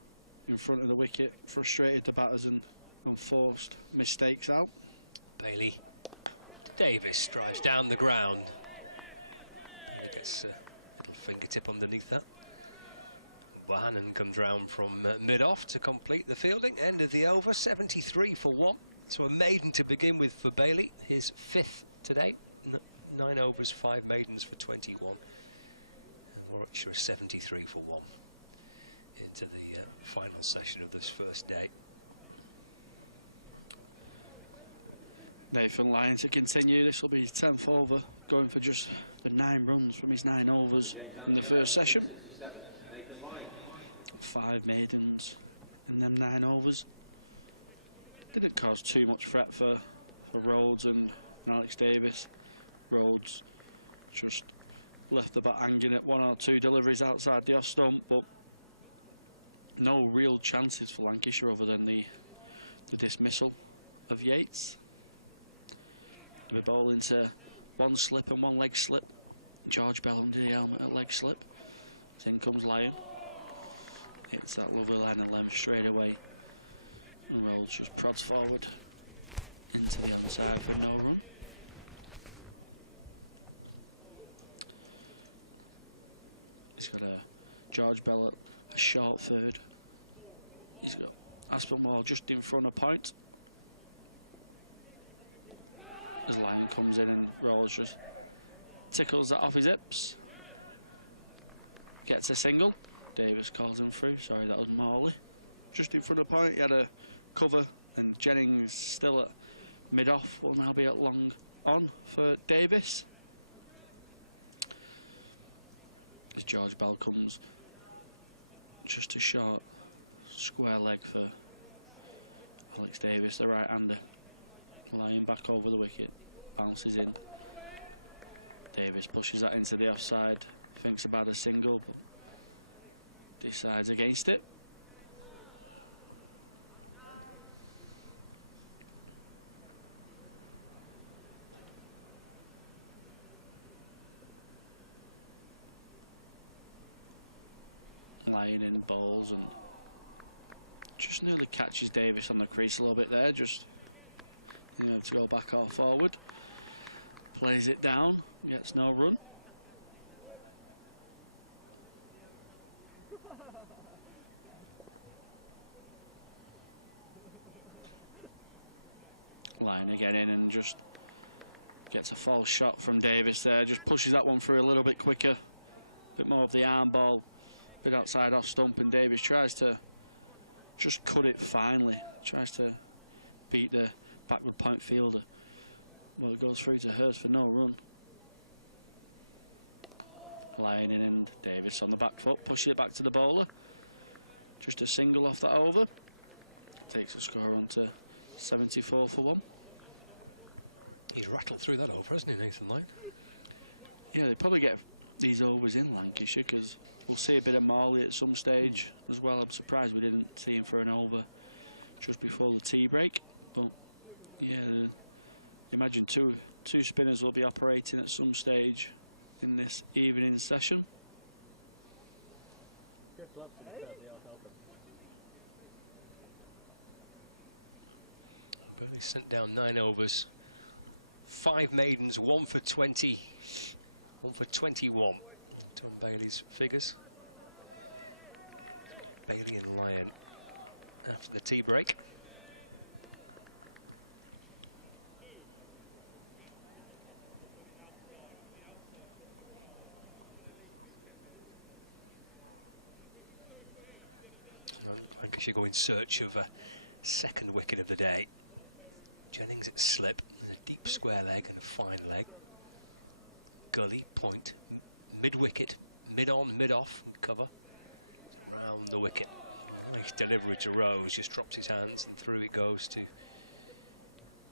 in front of the wicket, frustrated the batters and forced mistakes out. Bailey to Davis, drives down the ground. Bailey gets a little fingertip underneath that. Bohannon comes round from mid-off to complete the fielding. End of the over, 73 for 1. So a maiden to begin with for Bailey, his 5th today. 9 overs, 5 maidens for 21. And Warwickshire is 73 for 1 into the final session of this first day. Nathan Lyon to continue. This will be his 10th over, going for just the 9 runs from his 9 overs in the first session. 5 maidens in them 9 overs. Didn't cause too much threat for Rhodes and Alex Davis. Rhodes just left the bat hanging at 1 or 2 deliveries outside the off stump, but no real chances for Lancashire other than the dismissal of Yates. They'll be bowling to 1 slip and 1 leg slip. George Bell under the helmet at leg slip. In comes Lyon. It's that lovely line of length straight away. And Rhodes just prods forward into the onside for no run. He's got a George Bell at a short third. He's got Aspinwall just in front of point. As Lyon comes in and Rhodes just tickles that off his hips. Gets a single. Davis calls him through. Sorry, that was Morley. Just in front of point, he had a cover, and Jennings still at mid-off, will now be at long on for Davis. As George Bell comes just a short square leg for Alex Davis, the right-hander. Lying back over the wicket, bounces in. Davis pushes that into the offside, thinks about a single, but decides against it. Lyon in bowls and just nearly catches Davis on the crease a little bit there, just to go back or forward. Plays it down, gets no run. Lyon again in and just gets a false shot from Davis there, just pushes that one through a little bit quicker. A bit more of the arm ball, a bit outside off stump, and Davis tries to just cut it finely, tries to beat the backward point fielder. Well, it goes through to Hurst for no run. Lyon in and Davis on the back foot, pushes it back to the bowler. Just a single off that over. Takes the score on to 74 for 1. He's rattled through that over, hasn't he, Nathan Lyon? Yeah, they probably get these overs in Lancashire because we'll see a bit of Morley at some stage as well. I'm surprised we didn't see him for an over just before the tea break. But yeah, imagine two spinners will be operating at some stage in this evening session. Bailey sent down 9 overs, 5 maidens, 1 for 20, 1 for 21. Tom Bailey's figures. Bailey and Lyon after the tea break. Lancashire go in search of a second wicket of the day. Jennings at slip, there's a deep square leg and a fine leg. Gully, point, mid-wicket, mid-on, mid-off, and cover. Around the wicket. Nice delivery to Rose, just drops his hands and through it goes to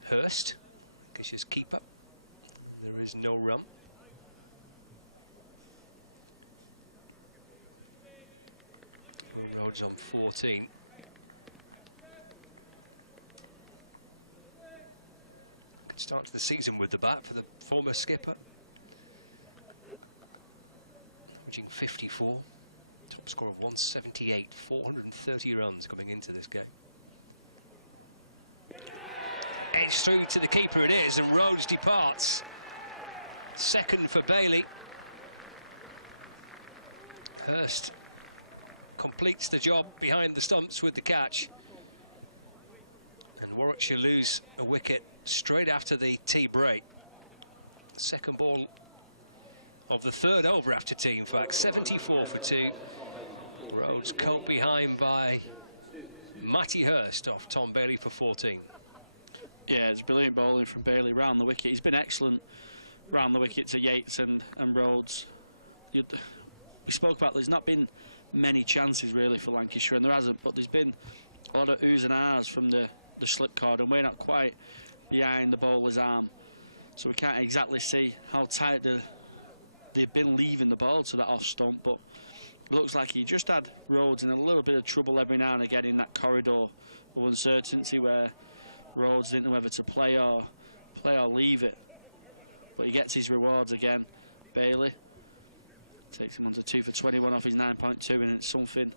Hurst, Lancashire's keeper. And there is no run. Will Rhodes on 14. Good start to the season with the bat for the former skipper. Averaging 54. Top score of 178. 430 runs coming into this game. Edge through to the keeper it is, and Rhodes departs. Second for Bailey. Hurst completes the job behind the stumps with the catch. And Warwickshire lose a wicket straight after the tea break. Second ball of the third over after tea, in fact. 74 for 2. Rhodes caught behind by Matty Hurst off Tom Bailey for 14. Yeah, it's brilliant bowling from Bailey round the wicket. He's been excellent round the wicket to Yates and Rhodes. We spoke about there's not been many chances really for Lancashire, and there hasn't, but there's been a lot of oohs and ahs from the slip cord, and we're not quite behind the bowler's arm, so we can't exactly see how tight they've been leaving the ball to that off stump. But it looks like he just had Rhodes in a little bit of trouble every now and again in that corridor of uncertainty where Rhodes didn't know whether to play or leave it. But he gets his rewards again. Bailey takes him on to 2 for 21 off his 9.2, and it's something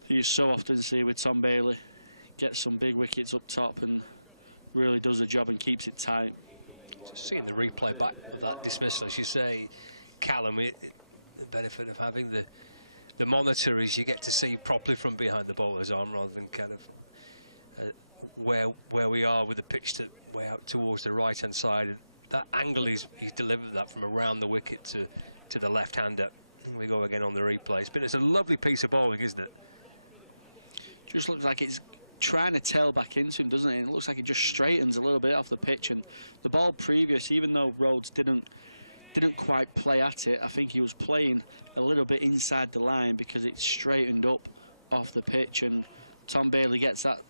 that you so often see with Tom Bailey. Gets some big wickets up top and really does the job and keeps it tight. Just seeing the replay back of that dismissal, as you say, Callum, the benefit of having the monitor is you get to see properly from behind the bowler's arm rather than kind of where we are with the pitch way out towards the right hand side. And that angle he's delivered that from around the wicket to the left-hander. Here we go again on the replay. It's a lovely piece of bowling, isn't it? Just looks like it's trying to tail back into him, doesn't it? And it looks like it just straightens a little bit off the pitch. And the ball previous, even though Rhodes didn't quite play at it, I think he was playing a little bit inside the line because it straightened up off the pitch. And Tom Bailey gets that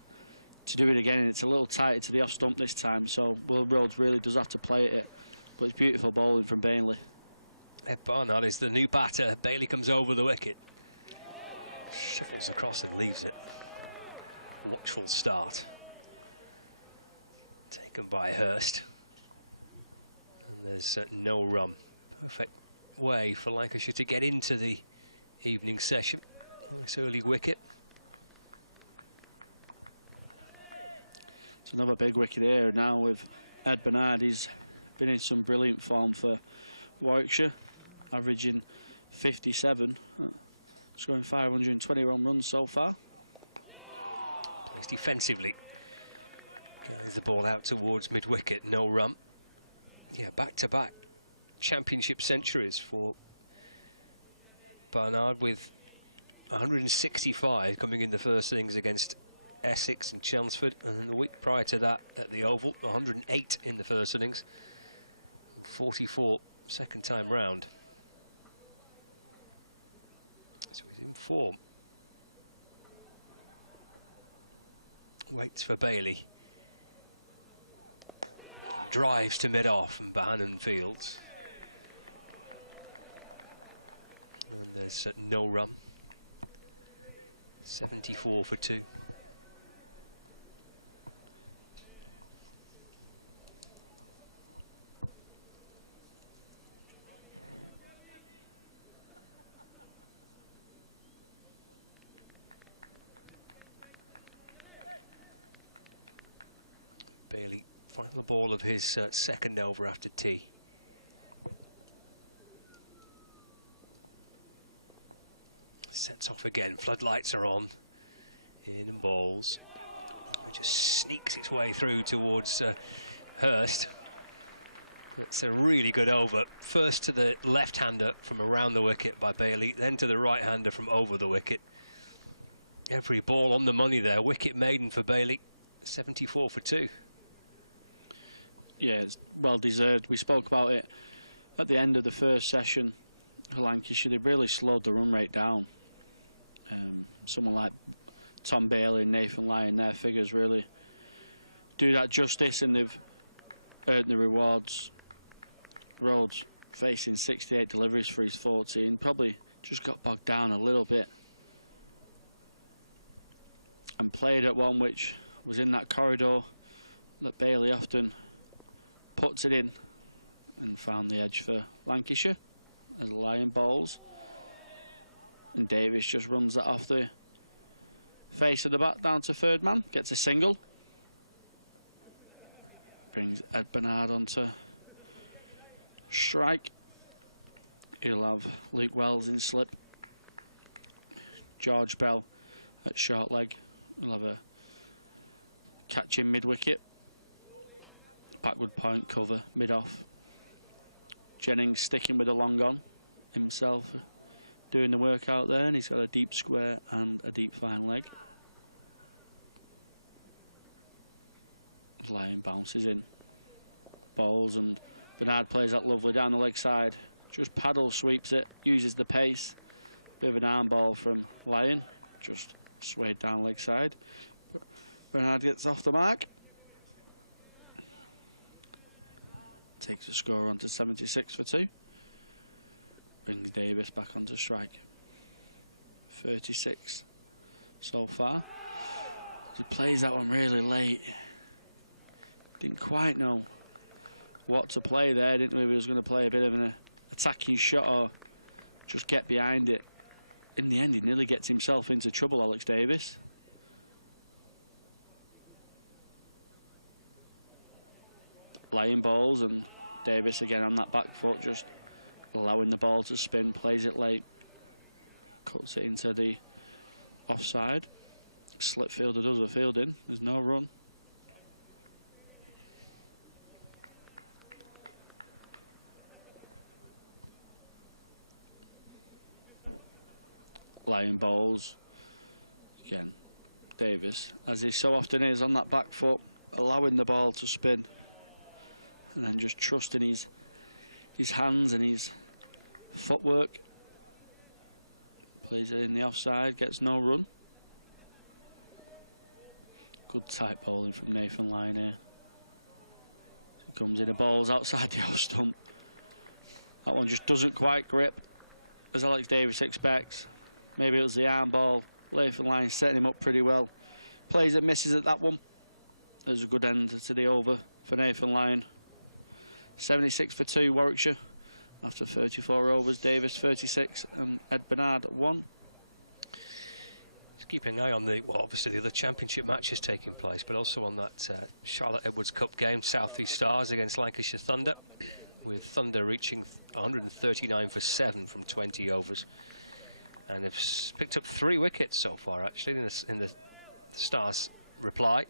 to do it again, and it's a little tighter to the off stump this time. So Will Rhodes really does have to play at it. But it's beautiful bowling from Bailey. Ed Barnard is the new batter. Bailey comes over the wicket. Shuffles across and leaves it. Watchful start. Taken by Hurst. And there's no run. Perfect way for Lancashire to get into the evening session. Nice early wicket. It's another big wicket here now with Ed Barnard. He's been in some brilliant form for Warwickshire, averaging 57, scoring 521 runs so far. Plays defensively. Carries the ball out towards mid-wicket, no run. Yeah, back-to-back championship centuries for Barnard, with 165 coming in the first innings against Essex and Chelmsford, and then the week prior to that at the Oval, 108 in the first innings, and 44 second time round. So he's in form. Waits for Bailey. Drives to mid-off and Bohannon fields. And there's no run. 74 for 2. Bailey, final ball of his second over after tea. Sets off again, floodlights are on. In and balls. It just sneaks its way through towards Hurst. It's a really good over. First to the left-hander from around the wicket by Bailey, then to the right-hander from over the wicket. Every ball on the money there. Wicket maiden for Bailey. 74 for 2. Yeah, it's well deserved. We spoke about it at the end of the first session. Lancashire, they really slowed the run rate down. Someone like Tom Bailey and Nathan Lyon, their figures really do that justice, and they've earned the rewards. Rhodes facing 68 deliveries for his 14, probably just got bogged down a little bit and played at one which was in that corridor that Bailey often puts it in, and found the edge for Lancashire as Lyon bowls, and Davis just runs that off the face of the bat down to third man, gets a single, brings Ed Bernard onto strike. He'll have Luke Wells in slip, George Bell at short leg. He'll have a catch in mid wicket, backward point cover mid off. Jennings sticking with a long on himself, doing the work out there, and he's got a deep square and a deep fine leg. Lyon bounces in, bowls, and Bernard plays that lovely down the leg side. Just paddle sweeps it, uses the pace. Bit of an arm ball from Lyon, just swayed down leg side. Bernard gets off the mark. Takes the score on to 76 for 2. Brings Davis back onto strike. 36 so far. He plays that one really late. Didn't quite know what to play there, didn't we? He was going to play a bit of an attacking shot or just get behind it. In the end, he nearly gets himself into trouble, Alex Davis. Lyon bowls, and Davis again on that back foot, just allowing the ball to spin, plays it late, cuts it into the offside. Slip fielder does the fielding, there's no run. Lyon bowls again. Davis, as he so often is, on that back foot, allowing the ball to spin, and then just trusting his hands and his footwork. Plays it in the offside, gets no run. Good tight bowling from Nathan Lyon here. He comes in, a bowls outside the off stump. That one just doesn't quite grip as Alex Davis expects. Maybe it was the arm ball. Nathan Lyon setting him up pretty well. Plays it, misses at that one. There's a good end to the over for Nathan Lyon. 76 for 2, Warwickshire. After 34 overs, Davis 36 and Ed Bernard 1. Just keeping an eye on the, well, obviously the other championship matches taking place, but also on that Charlotte Edwards Cup game, South East Stars against Lancashire Thunder, with Thunder reaching 139 for 7 from 20 overs. And they've picked up 3 wickets so far, actually, in the Stars reply.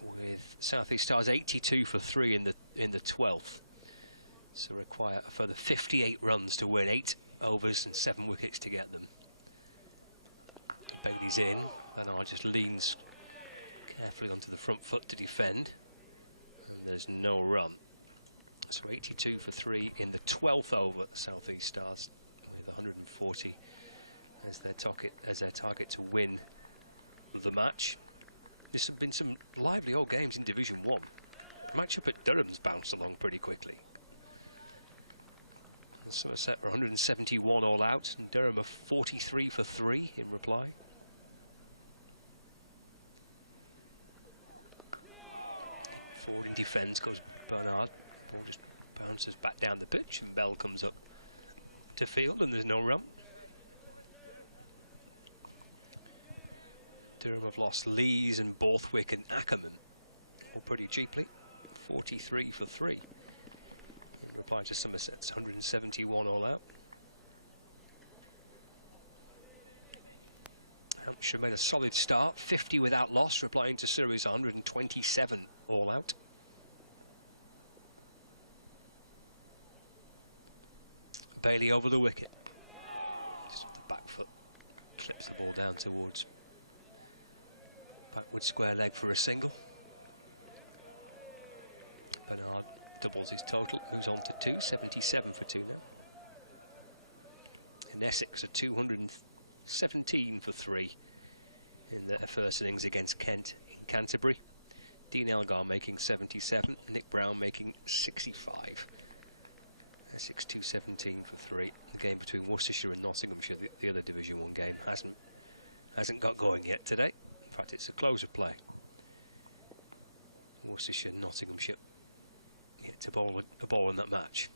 With South East Stars 82 for 3 in the 12th. So require a further 58 runs to win, 8 overs and 7 wickets to get them. Bailey's in, and just leans carefully onto the front foot to defend. And there's no run. So 82 for 3 in the 12th over, South East Stars, with 140 as their target to win the match. There's been some lively old games in Division 1. Match up at Durham's bounced along pretty quickly. And Somerset are 171 all out, and Durham are 43 for 3 in reply. Forward in defence goes Bernard. Ball just bounces back down the pitch, and Bell comes up to field, and there's no run. Durham have lost Lees and Borthwick and Ackerman all pretty cheaply. 43 for 3 in reply to Somerset's 171 all out. Hampshire made a solid start, 50 without loss, replying to Surrey's 127 all out. Bailey over the wicket. Just off the back foot, clips the ball down towards backward square leg for a single. Bernard doubles his total, moves on to 2, 77 for 2 now. In Essex, a 217 for 3 in their first innings against Kent in Canterbury. Dean Elgar making 77, Nick Brown making 65. Essex 217 for 3. The game between Worcestershire and Nottinghamshire, the other Division 1 game, hasn't got going yet today. In fact, it's a close of play. Worcestershire, Nottinghamshire yet to bowl a ball in that match.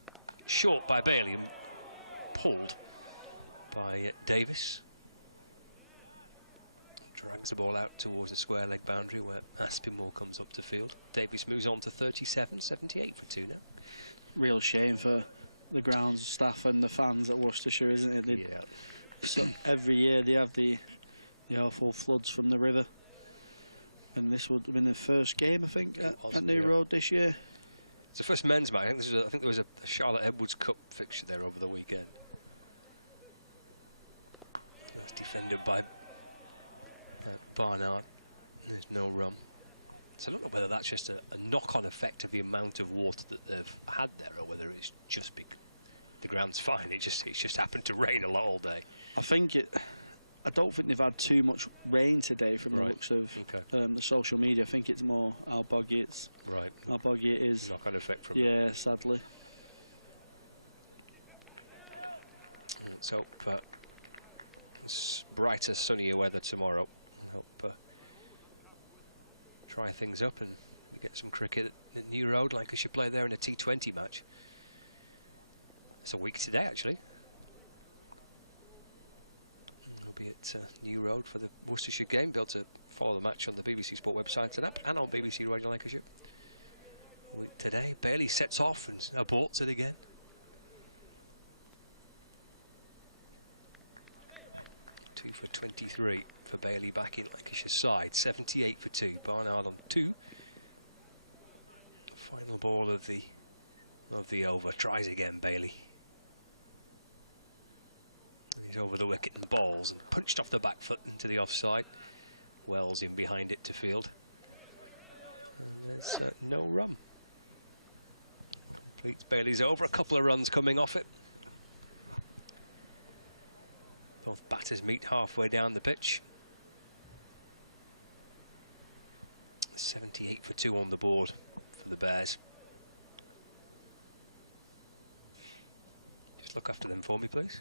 Short by Bailey and pulled by Davis. Drags the ball out towards the square leg boundary where Aspinwall comes up to field. Davis moves on to 37, 78 for 2 now. Real shame for the grounds staff and the fans at Worcestershire, isn't it? Yeah. So every year they have the awful floods from the river, and this would have been the first game, I think, at New Road this year. It's the first men's match. I think there was a Charlotte Edwards Cup fixture there over the weekend. That's defended by Barnard. There's no run. So I don't know whether that's just a knock-on effect of the amount of water that they've had there, or whether it's just because the ground's fine. It's just happened to rain a lot all day. I don't think they've had too much rain today from the looks of the social media. I think it's more how boggy it's. Right. How boggy it is. Knock-on effect from it. Yeah, sadly. Let's hope it's brighter, sunnier weather tomorrow. And hope try things up and we get some cricket at New Road. Lancashire play there in a T20 match. It's a week today, actually. We'll be at New Road for the Worcestershire game. Be able to follow the match on the BBC Sport website and app, and on BBC Radio Lancashire. A week today. Bailey sets off and aborts it again. Two for 23 for Bailey back in Lancashire's side. 78 for 2. Barnard on 2. Final ball of the over. Tries again, Bailey. And he's over the wicket and bowls and punched off the back foot into the offside. Wells in behind it to field. And there's no run. Completes Bailey's over. A couple of runs coming off it. Both batters meet halfway down the pitch. 78 for 2 on the board for the Bears. Just look after them for me, please.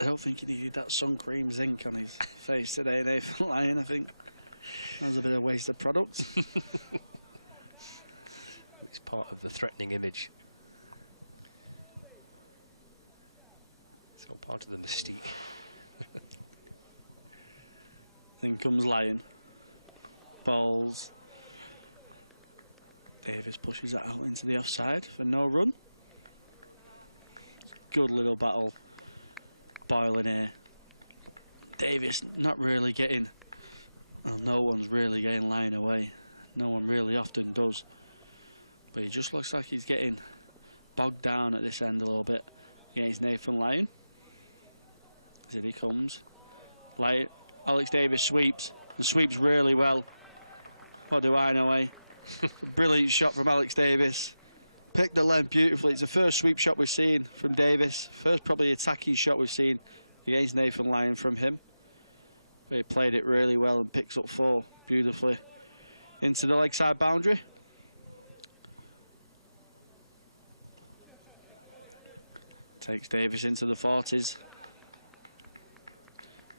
I don't think he needed that sun cream zinc on his face today, Nathan Lyon. I think that was a bit of wasted product. It's part of the threatening image. It's all part of the mystique. Then comes Lyon. Balls. Davis pushes it out into the offside for no run. Good little battle boiling here. Davis not really getting, well, no one's really getting Lyon away. No one really often does. But he just looks like he's getting bogged down at this end a little bit against Nathan Lyon. As he comes. Alex Davis sweeps, and sweeps really well. What do I know, eh? A brilliant shot from Alex Davis. Picked the length beautifully. It's the first sweep shot we've seen from Davis. First probably attacking shot we've seen against Nathan Lyon from him. But he played it really well and picks up 4 beautifully into the leg side boundary. Takes Davis into the 40s.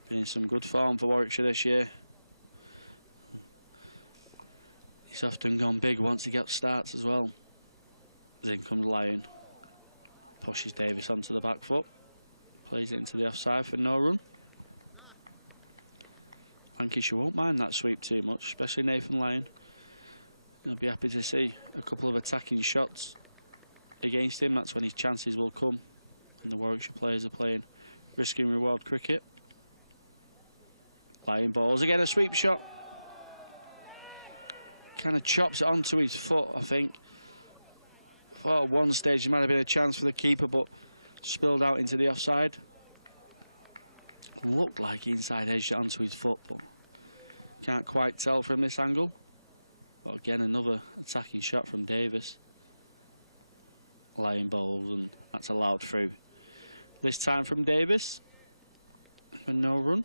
Been in some good form for Warwickshire this year. He's often gone big once he gets starts as well. Then comes Lyon. Pushes Davis onto the back foot. Plays it into the offside for no run. Lancashire won't mind that sweep too much, especially Nathan Lyon. He'll be happy to see a couple of attacking shots against him. That's when his chances will come. And the Warwickshire players are playing risk and reward cricket. Lyon balls again, a sweep shot. Kind of chops it onto his foot, I think. Thought at one stage there might have been a chance for the keeper, but spilled out into the offside. Looked like he inside edged it onto his foot, but can't quite tell from this angle. But again, another attacking shot from Davis. Lyon bowls, and that's allowed through. This time from Davis, and no run.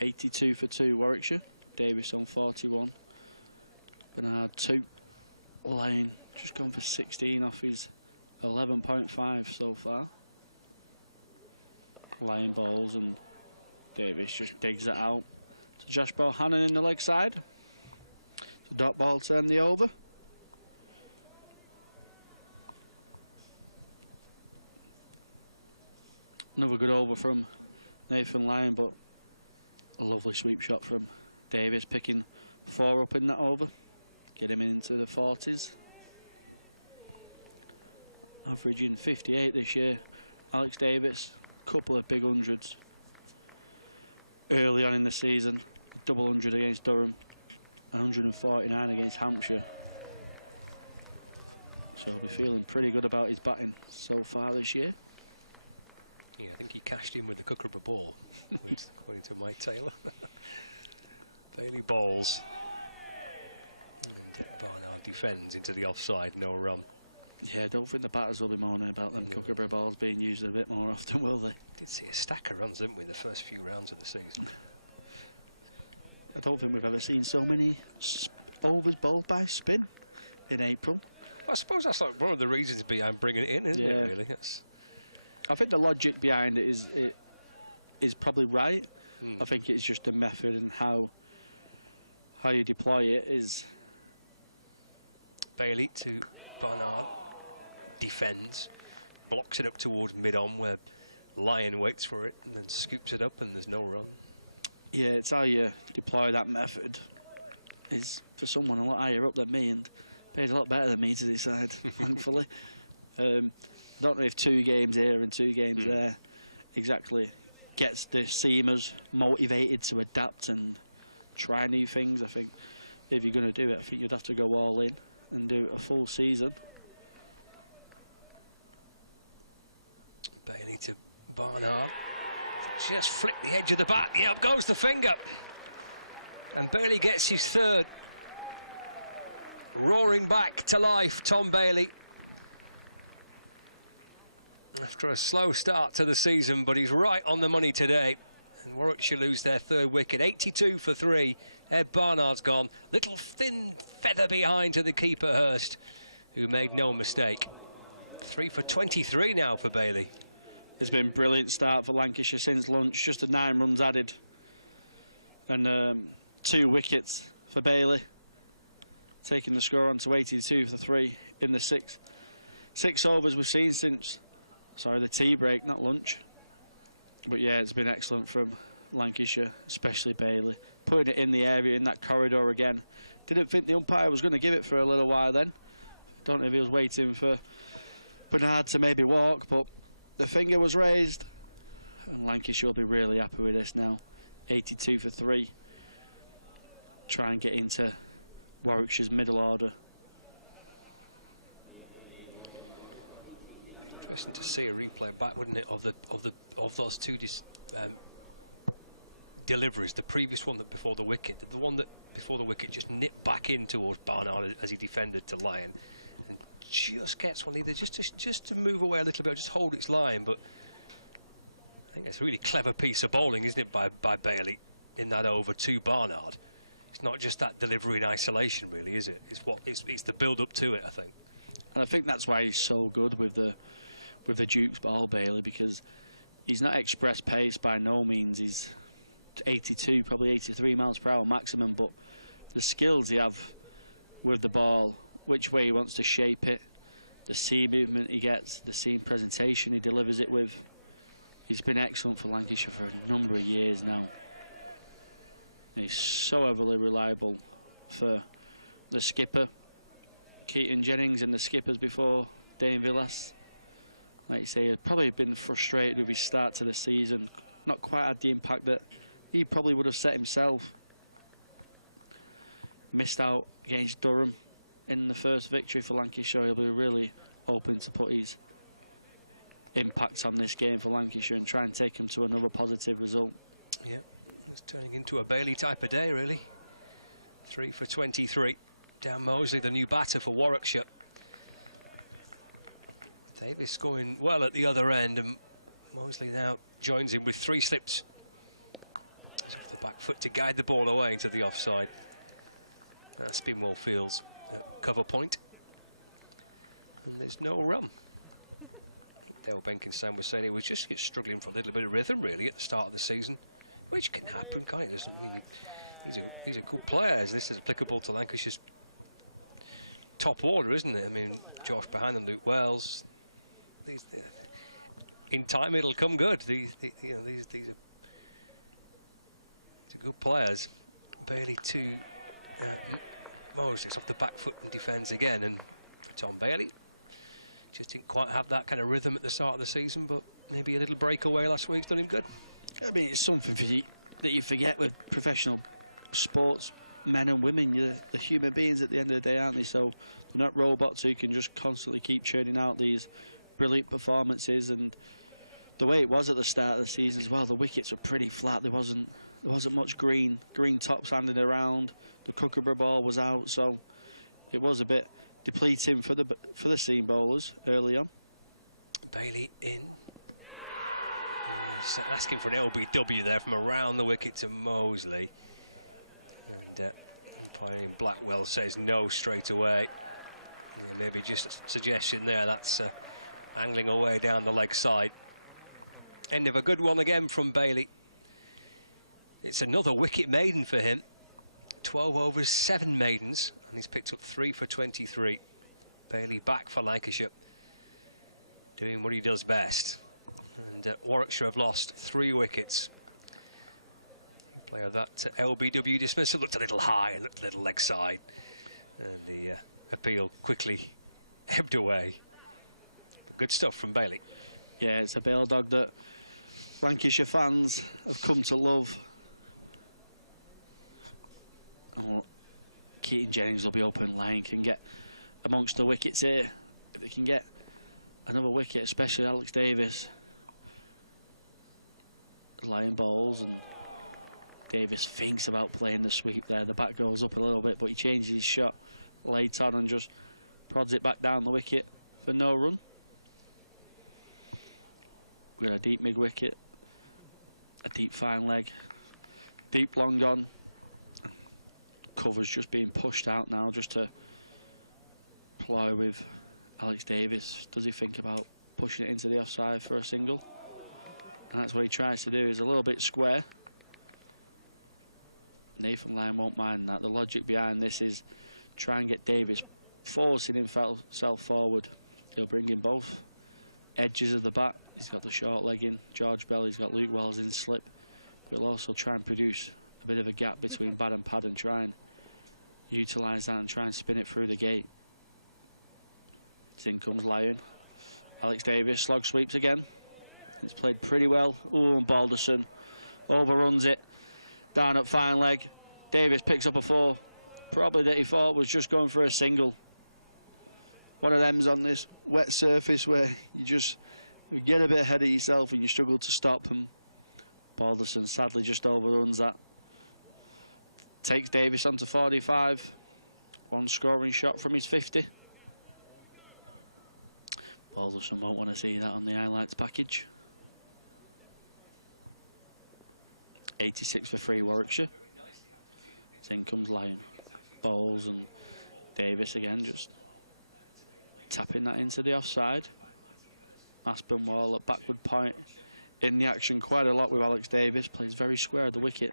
82 for 2 Warwickshire. Davis on 41. Bernard 2. Lyon just gone for 16 off his 11.5 so far. Lyon balls and Davis just digs it out to Josh Bohannon in the leg side. So dot ball to end the over. Another good over from Nathan Lyon, but a lovely sweep shot from Davis, picking 4 up in that over. Get him into the 40s. Averaging 58 this year. Alex Davis, couple of big hundreds early on in the season. A double 100 against Durham, 149 against Hampshire. So he'll be feeling pretty good about his batting so far this year. Yeah, I think he cashed in with the Kookaburra ball, according to Mike Taylor. Bailey bowls. And Barnard defends into the offside, no run. Yeah, I don't think the batters will be moaning about them Kookaburra balls being used a bit more often, will they? Did see a stack of runs, didn't we, in the first few rounds of the season? I don't think we've ever seen so many overs bowled by spin in April. I suppose that's like one of the reasons behind bringing it in, isn't it, really? I think the logic behind it is probably right. I think it's just the method and how you deploy it is. Bailey to Barnard, defends, blocks it up towards mid-on where Lyon waits for it and then scoops it up and there's no run. Yeah, it's how you deploy that method. Is for someone a lot higher up than me and paid a lot better than me to decide, thankfully. Don't know if 2 games here and 2 games there exactly gets the seamers motivated to adapt and try new things. I think if you're going to do it, I think you'd have to go all in and do a full season. Bailey to Barnard. Just flicked the edge of the bat. Yeah, up goes the finger. And Bailey gets his 3rd. Roaring back to life, Tom Bailey. After a slow start to the season, but he's right on the money today. And Warwickshire lose their 3rd wicket, 82 for 3. Ed Barnard's gone. Little thin feather behind to the keeper Hurst, who made no mistake. 3 for 23 now for Bailey. It's been a brilliant start for Lancashire since lunch. Just 9 runs added. And 2 wickets for Bailey. Taking the score on to 82 for 3 in the 6 overs we've seen since... Sorry, the tea break, not lunch. But yeah, it's been excellent from Lancashire, especially Bailey. Putting it in the area, in that corridor again. Didn't think the umpire was going to give it for a little while then. Don't know if he was waiting for Bernard to maybe walk, but the finger was raised. And Lancashire will be really happy with this now. 82 for 3. Try and get into Warwickshire's middle order. Interesting to see a replay back, wouldn't it, of those 2 deliveries. The previous one that before the wicket, the one that before the wicket just nipped back in towards Barnard as he defended to Lyon, and just gets one either just to move away a little bit, or just hold its line. But I think it's a really clever piece of bowling, isn't it, by Bailey in that over to Barnard. It's not just that delivery in isolation, really, is it? It's the build up to it, I think. And I think that's why he's so good with the Duke's ball, Bailey, because he's not express pace by no means. He's 82, probably 83 miles per hour maximum, but the skills he have with the ball, which way he wants to shape it, the seam movement he gets, the seam presentation he delivers it with. He's been excellent for Lancashire for a number of years now. He's so heavily reliable for the skipper. Keaton Jennings and the skippers before Dane Villas. Like you say, he'd probably been frustrated with his start to the season. Not quite had the impact that he probably would have set himself. Missed out against Durham in the first victory for Lancashire. He'll be really hoping to put his impact on this game for Lancashire and try and take him to another positive result. Yeah, it's turning into a Bailey type of day, really. 3 for 23. Dan Mosley, the new batter for Warwickshire. Davis going well at the other end, and Mosley now joins him with 3 slips. He's off the back foot to guide the ball away into the offside. Spinwell Fields cover point. And there's no run. Dale Benkinson was saying he was just struggling for a little bit of rhythm, really, at the start of the season, which can happen, can't it? Doesn't mean these are good players. This is applicable to Lancashire's top order, isn't it? I mean, Josh behind and Luke Wells. In time, it'll come good. These are good players. Bailey to Moses off the back foot and defends again, and for Tom Bailey, just didn't quite have that kind of rhythm at the start of the season, but maybe a little breakaway last week's done him good. I mean, it's something that you forget with professional sports, men and women. They're human beings at the end of the day, aren't they? So they're not robots who can just constantly keep churning out these brilliant performances. And the way it was at the start of the season as well, the wickets were pretty flat. There wasn't much green tops handing around. The Kookaburra ball was out, so it was a bit depleting for the seam bowlers early on. Bailey in. He's asking for an LBW there from around the wicket to Mosley. And umpire in Blackwell says no straight away. Yeah, maybe just a suggestion there. That's angling away down the leg side. End of a good one again from Bailey. It's another wicket maiden for him. 12 overs, 7 maidens, and he's picked up 3 for 23. Bailey back for Lancashire, doing what he does best. And Warwickshire have lost 3 wickets. Replay of that LBW dismissal looked a little high and looked a little leg side, and the appeal quickly ebbed away. But good stuff from Bailey. Yeah, it's a bail dog that Lancashire fans have come to love. Oh, Keaton Jennings will be open line, can get amongst the wickets here. If they can get another wicket, especially Alex Davis. Lion balls, and Davis thinks about playing the sweep there. The bat goes up a little bit, but he changes his shot late on and just prods it back down the wicket for no run. We've got a deep mid-wicket, a deep fine leg, deep long on. Cover's just being pushed out now just to ploy with Alex Davis. Does he think about pushing it into the offside for a single? And that's what he tries to do, is a little bit square. Nathan Lyon won't mind that. The logic behind this is try and get Davis forcing himself forward. He'll bring in both edges of the bat. He's got the short leg in George Bell, he's got Luke Wells in slip. But he'll also try and produce a bit of a gap between bat and pad and try and utilise that and try and spin it through the gate. In comes Lyon. Alex Davis slog sweeps again. It's played pretty well. Oh, and Balderson overruns it. Down at fine leg. Davis picks up a 4. Probably that he thought was just going for a single. One of them's on this wet surface where you get a bit ahead of yourself and you struggle to stop him. Balderson sadly just overruns that. Takes Davis on to 45. One scoring shot from his 50. Balderson won't want to see that on the highlights package. 86 for 3 Warwickshire. In comes Lyon. Bowles, and Davis again just tapping that into the offside. Aspinwall at backward point in the action quite a lot with Alex Davis. Plays very square at the wicket.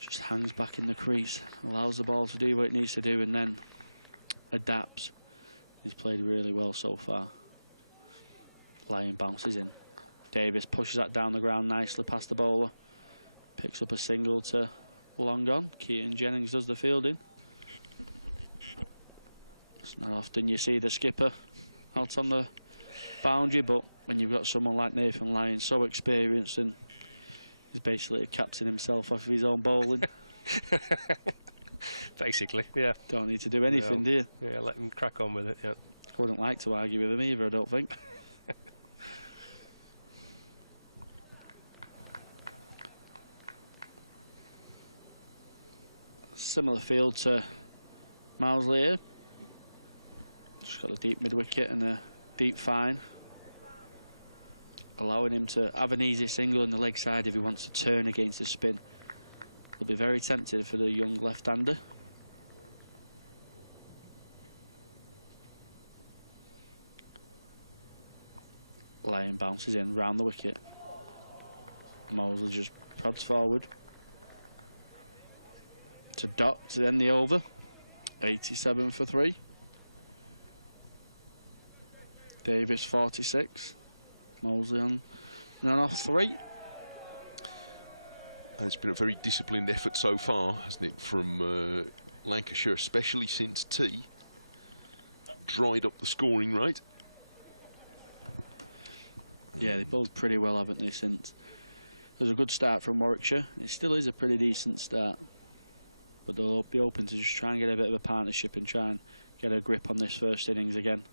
Just hangs back in the crease. Allows the ball to do what it needs to do and then adapts. He's played really well so far. Lyon bounces in. Davis pushes that down the ground nicely past the bowler. Picks up a single to long on. Keaton Jennings does the fielding. It's not often you see the skipper out on the boundary, but when you've got someone like Nathan Lyon, so experienced, and he's basically a captain himself off of his own bowling. Basically, yeah. Don't need to do anything, do you? Yeah, let him crack on with it, yeah. I wouldn't like to argue with him either, I don't think. Similar field to Mousley here. Just got a deep mid-wicket and a deep fine, allowing him to have an easy single on the leg side if he wants to turn against the spin. Will be very tempted for the young left-hander. Lyon bounces in round the wicket. Mosley just prods forward to Dot to end the over. 87 for 3. Davis 46. Mosley on and off 3. And it's been a very disciplined effort so far, hasn't it, from Lancashire, especially since tea dried up the scoring rate. Yeah, they bowled pretty well, haven't they, since. It was a good start from Warwickshire. It still is a pretty decent start. But they'll be open to just try and get a bit of a partnership and try and get a grip on this first innings again.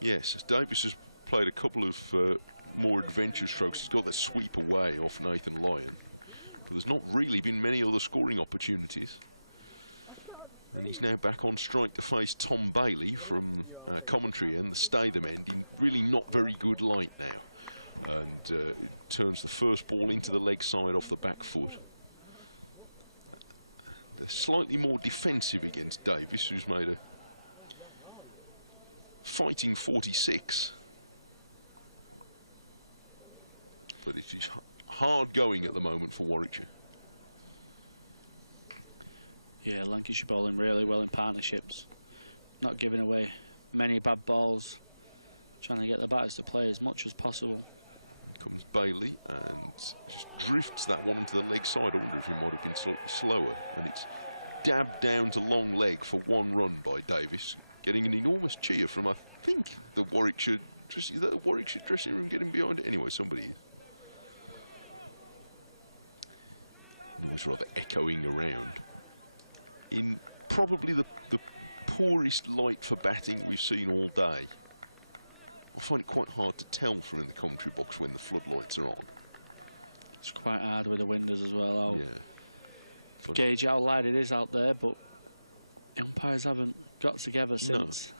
Yes, Davis has played a couple of more adventurous strokes. He's got that sweep away off Nathan Lyon. But there's not really been many other scoring opportunities. And he's now back on strike to face Tom Bailey from commentary and the Statham end in really not very good light now. And it turns the first ball into the leg side off the back foot. They're slightly more defensive against Davis, who's made a fighting 46. But it is hard going at the moment for Warwickshire. Yeah, Lancashire bowling really well in partnerships. Not giving away many bad balls. Trying to get the batters to play as much as possible. Comes Bailey and just drifts that one onto the leg side. I wonder if he might have been slightly slower. And it's dabbed down to long leg for 1 run by Davis, getting an enormous cheer from, I think, the Warwickshire dressing room getting behind it. Anyway, somebody is. Noise rather echoing around. In probably the poorest light for batting we've seen all day. I find it quite hard to tell from in the commentary box when the floodlights are on. It's quite hard with the windows as well. Yeah. Gauge how light it is out there, but umpires haven't got together since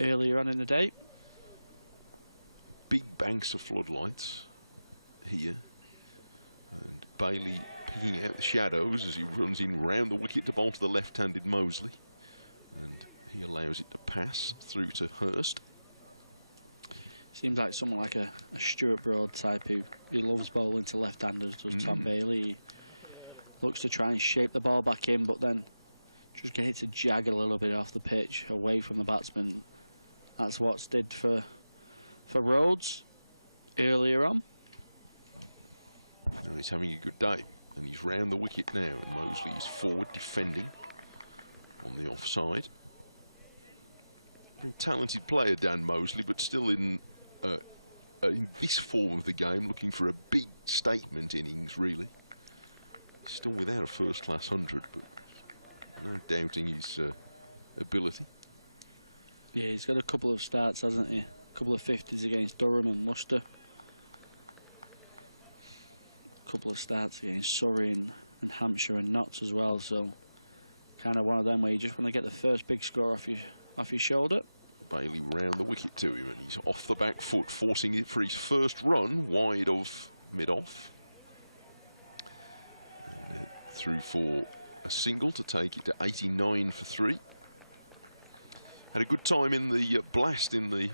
earlier on in the day. Big banks of floodlights here. And Bailey picking out the shadows as he runs in round the wicket to bowl to the left-handed Mosley. And he allows it to pass through to Hurst. Seems like someone like a Stuart Broad type who loves bowling to left-handers, does Tom Bailey. He looks to try and shape the ball back in, but then just get it to jag a little bit off the pitch, away from the batsman. That's what's did for Rhodes earlier on. And he's having a good day, and he's round the wicket now, and Mosley is forward defending on the offside. Very talented player, Dan Mosley, but still in this form of the game, looking for a big statement innings, really. Still without a first-class 100, but no doubting his ability. Yeah, he's got a couple of starts, hasn't he? A couple of 50s against Durham and Worcester. A couple of starts against Surrey and Hampshire and Notts as well, so kind of one of them where you just want to get the first big score off your shoulder. Bailey round the wicket to him, and he's off the back foot, forcing it for his first run, wide of mid-off. And through for a single to take it to 89 for 3. Had a good time in the blast in the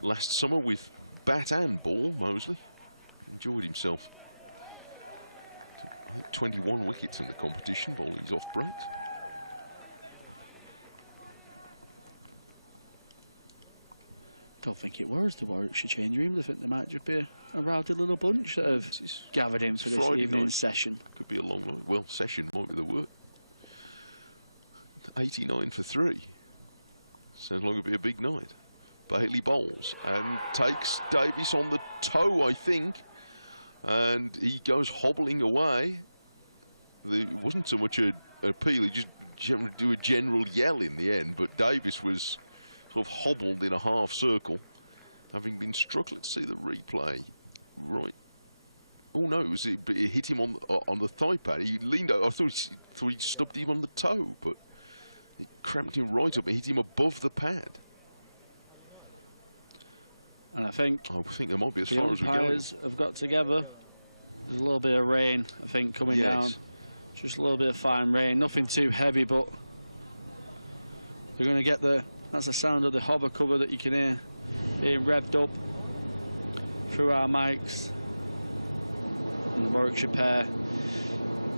last summer with bat and ball, Mosley. Enjoyed himself. I think 21 wickets in the competition, bowling his off breaks. don't think it was the Warwickshire change room. I think there might just be a rowdy little bunch that have gathered in for this Friday evening night. session. Could be a long night. Well, session might be the word. 89 for 3. Sounds like it'll be a big night. Bailey bowls and takes Davis on the toe, I think. And he goes hobbling away. It wasn't so much an appeal, he just do a general yell in the end, but Davis was sort of hobbled in a half circle, having been struck. Let's see the replay. Right. Oh no, it hit him on the thigh pad. He leaned over. I thought he stubbed him on the toe, but it cramped him right up. It hit him above the pad. And I think there might be as the far as we're going. umpires have got together. There's a little bit of rain, I think, coming down. Just a little bit of fine rain, nothing too heavy, but they're going to get that's the sound of the hover cover that you can hear being revved up through our mics. And the Warwickshire pair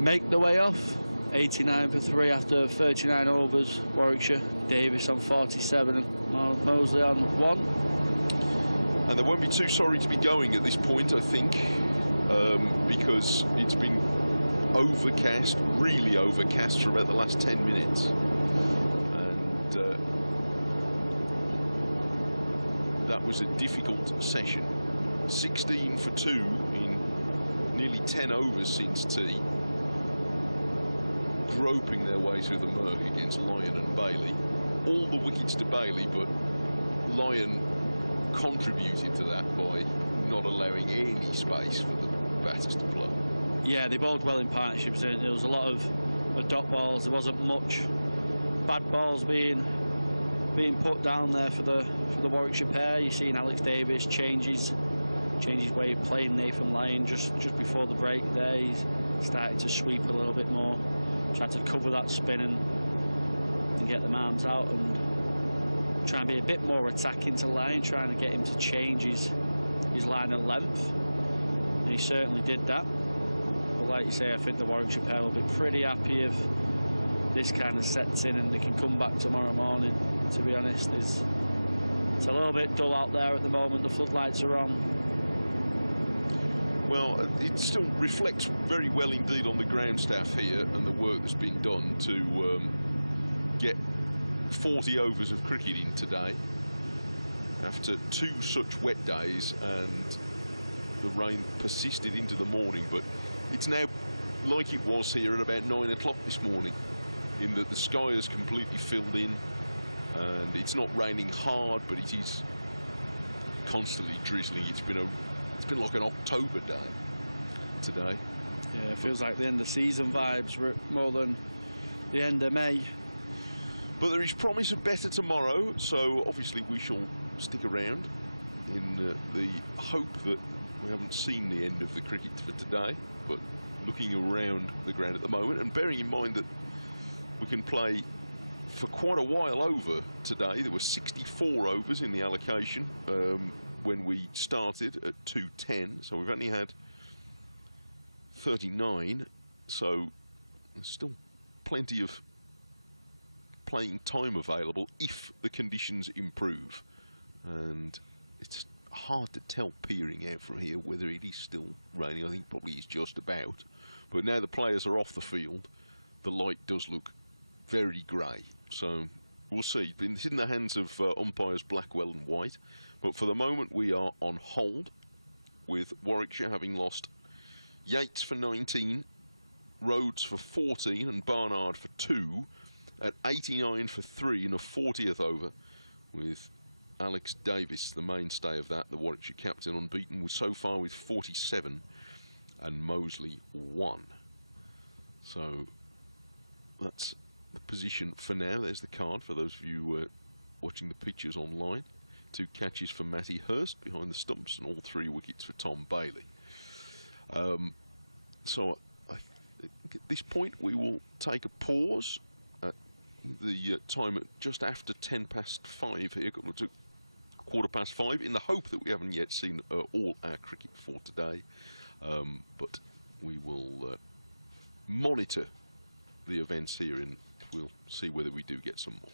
make the way off. 89 for 3 after 39 overs. Warwickshire, Davis on 47 and Mosley on 1. And they won't be too sorry to be going at this point, I think, because it's been overcast, really overcast for about the last 10 minutes. And that was a difficult session. 16 for 2 in nearly 10 overs since tea. Groping their way through the murk against Lyon and Bailey. All the wickets to Bailey, but Lyon contributed to that by not allowing any space for the batters to play. Yeah, they bowled well in partnerships. There was a lot of dot balls. There wasn't much bad balls being put down there for the Warwickshire pair. You've seen Alex Davis change his way of playing Nathan Lyon just before the break there. He's started to sweep a little bit more, tried to cover that spin and get them arms out and try and be a bit more attacking to Lyon, trying to get him to change his line of length. And he certainly did that. But like you say, I think the Warwickshire pair will be pretty happy if this kind of sets in and they can come back tomorrow morning. To be honest, it's a little bit dull out there at the moment. The floodlights are on. Well, it still reflects very well indeed on the ground staff here and the work that's been done to get 40 overs of cricket in today after 2 such wet days, and the rain persisted into the morning. But it's now like it was here at about 9 o'clock this morning, in that the sky is completely filled in and it's not raining hard, but it is constantly drizzling. It's been like an October day today. Yeah, it feels like the end of season vibes more than the end of May. But there is promise of better tomorrow, so obviously we shall stick around in the hope that we haven't seen the end of the cricket for today, but looking around the ground at the moment and bearing in mind that we can play for quite a while over today. There were 64 overs in the allocation when we started at 2:10, so we've only had 39, so there's still plenty of playing time available if the conditions improve. And it's hard to tell peering out from here whether it is still raining. I think probably it's just about. But now the players are off the field, the light does look very grey. So we'll see. It's in the hands of umpires Blackwell and White. But for the moment we are on hold, with Warwickshire having lost Yates for 19, Rhodes for 14 and Barnard for 2 at 89 for 3 in a 40th over, with Alex Davis, the mainstay of that, the Warwickshire captain, unbeaten so far with 47 and Mosley 1. So that's the position for now. There's the card for those of you watching the pictures online. 2 catches for Matty Hurst behind the stumps and all 3 wickets for Tom Bailey. So I think at this point we will take a pause at the time at just after 5:10 here, to 5:15, in the hope that we haven't yet seen all our cricket for today. But we will monitor the events here and we'll see whether we do get some more.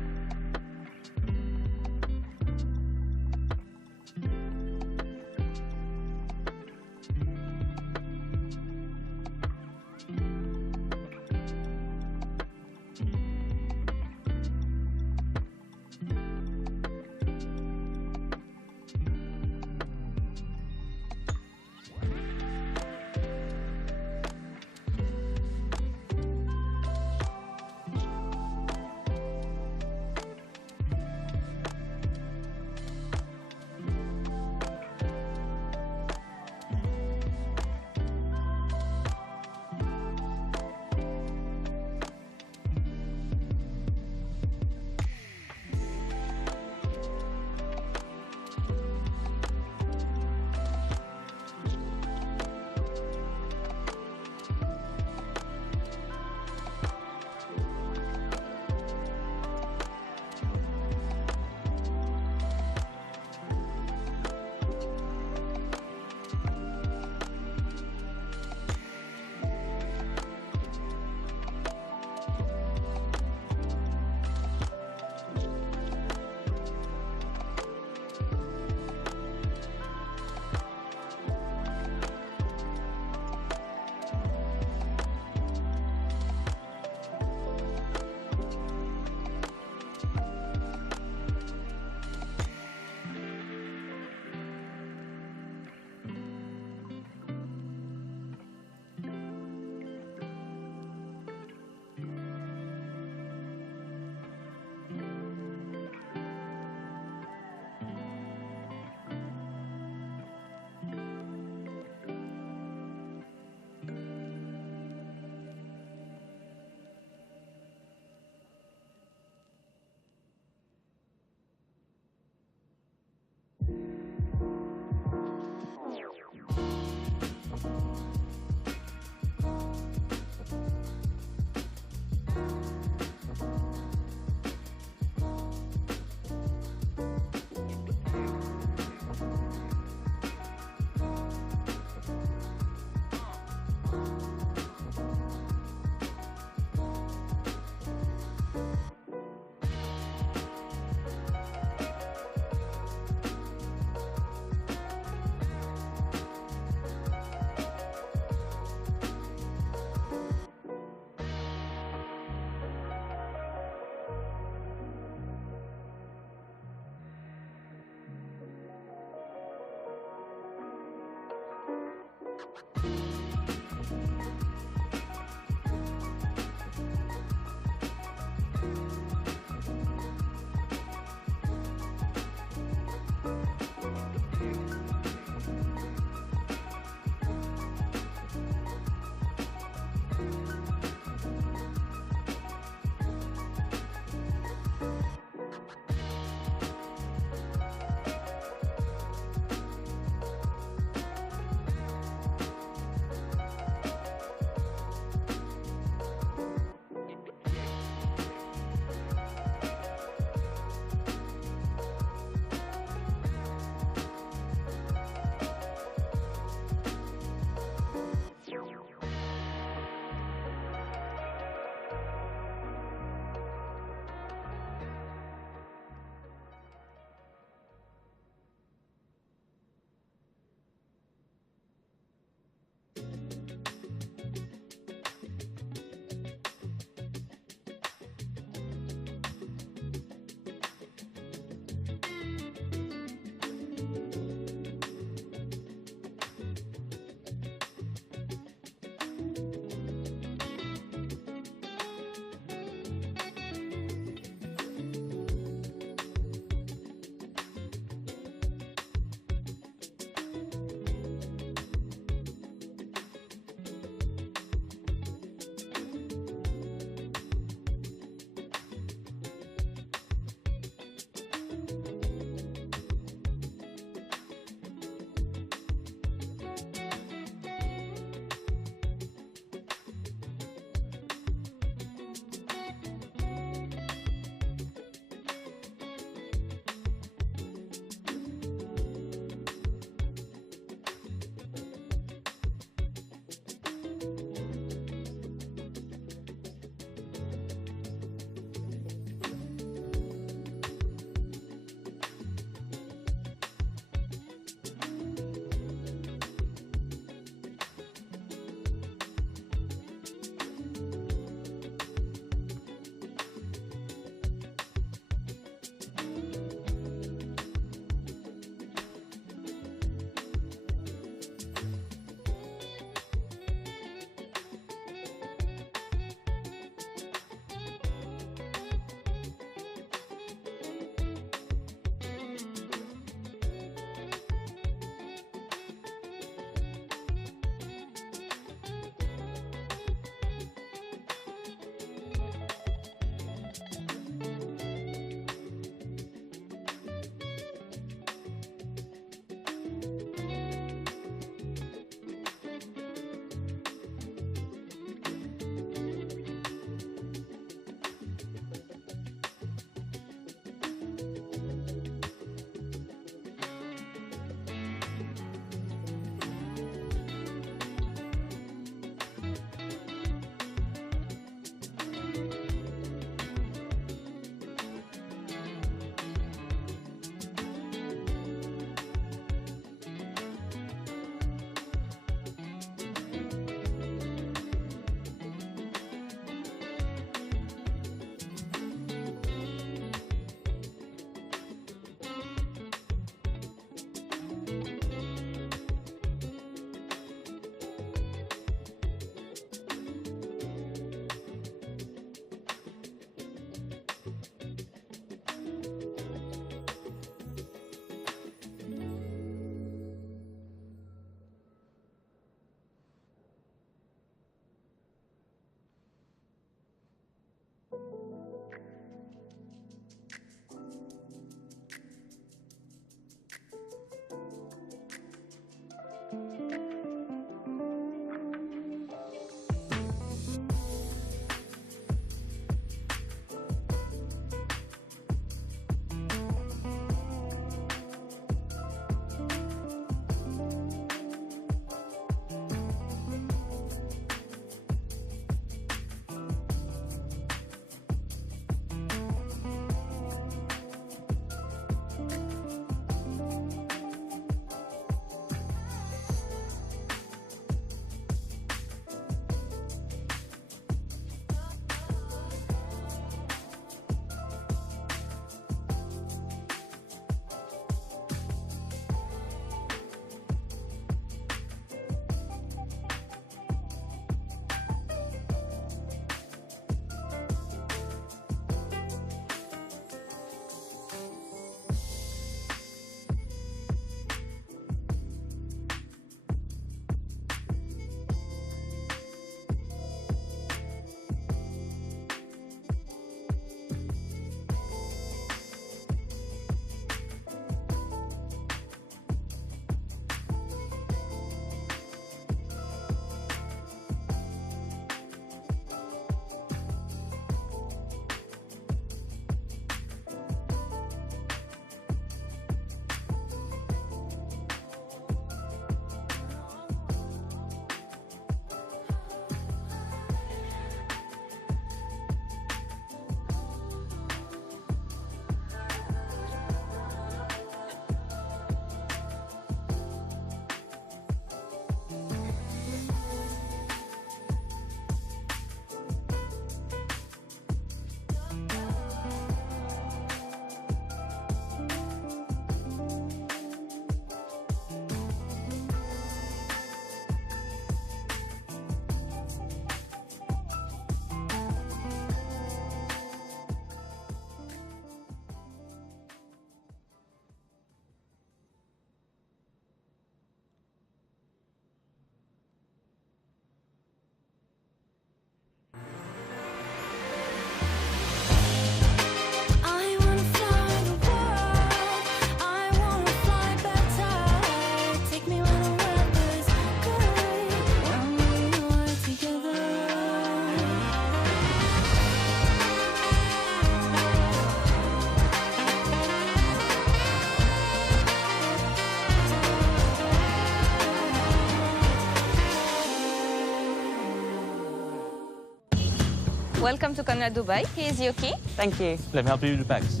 Welcome to Conrad Dubai. Here's your key. Thank you. Let me help you with the bags.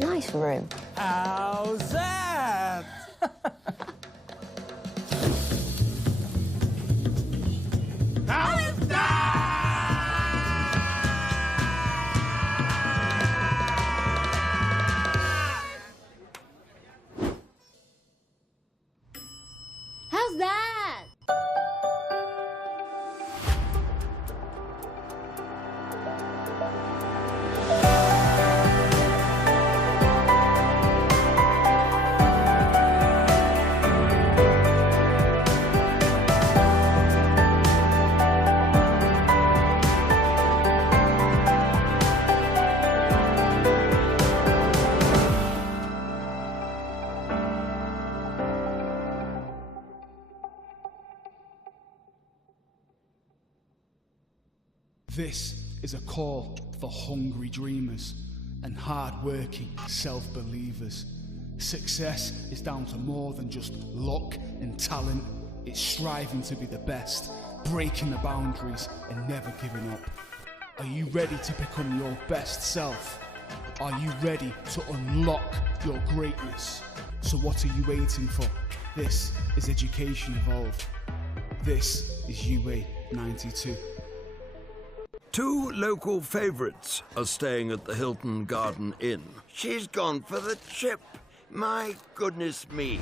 Nice room. How's that? How's that? How's that? This is a call for hungry dreamers and hard-working self-believers. Success is down to more than just luck and talent. It's striving to be the best, breaking the boundaries and never giving up. Are you ready to become your best self? Are you ready to unlock your greatness? So what are you waiting for? This is Education Evolved. This is UA 92. Two local favourites are staying at the Hilton Garden Inn. She's gone for the chip. My goodness me.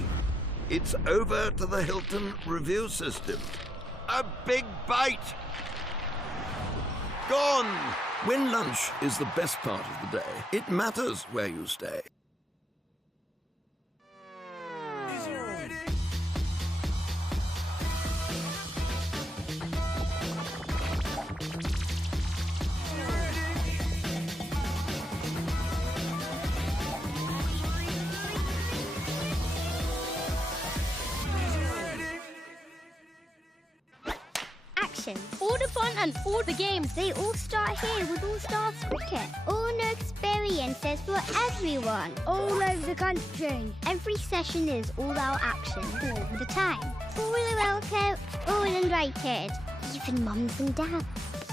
It's over to the Hilton review system. A big bite. Gone. When lunch is the best part of the day, it matters where you stay. Is he ready? Action. All the fun and all the games, they all start here with All Stars Cricket. All new experiences for everyone, all over the country. Every session is all-out action all the time. Fully well coached, all invited. Even mums and dads.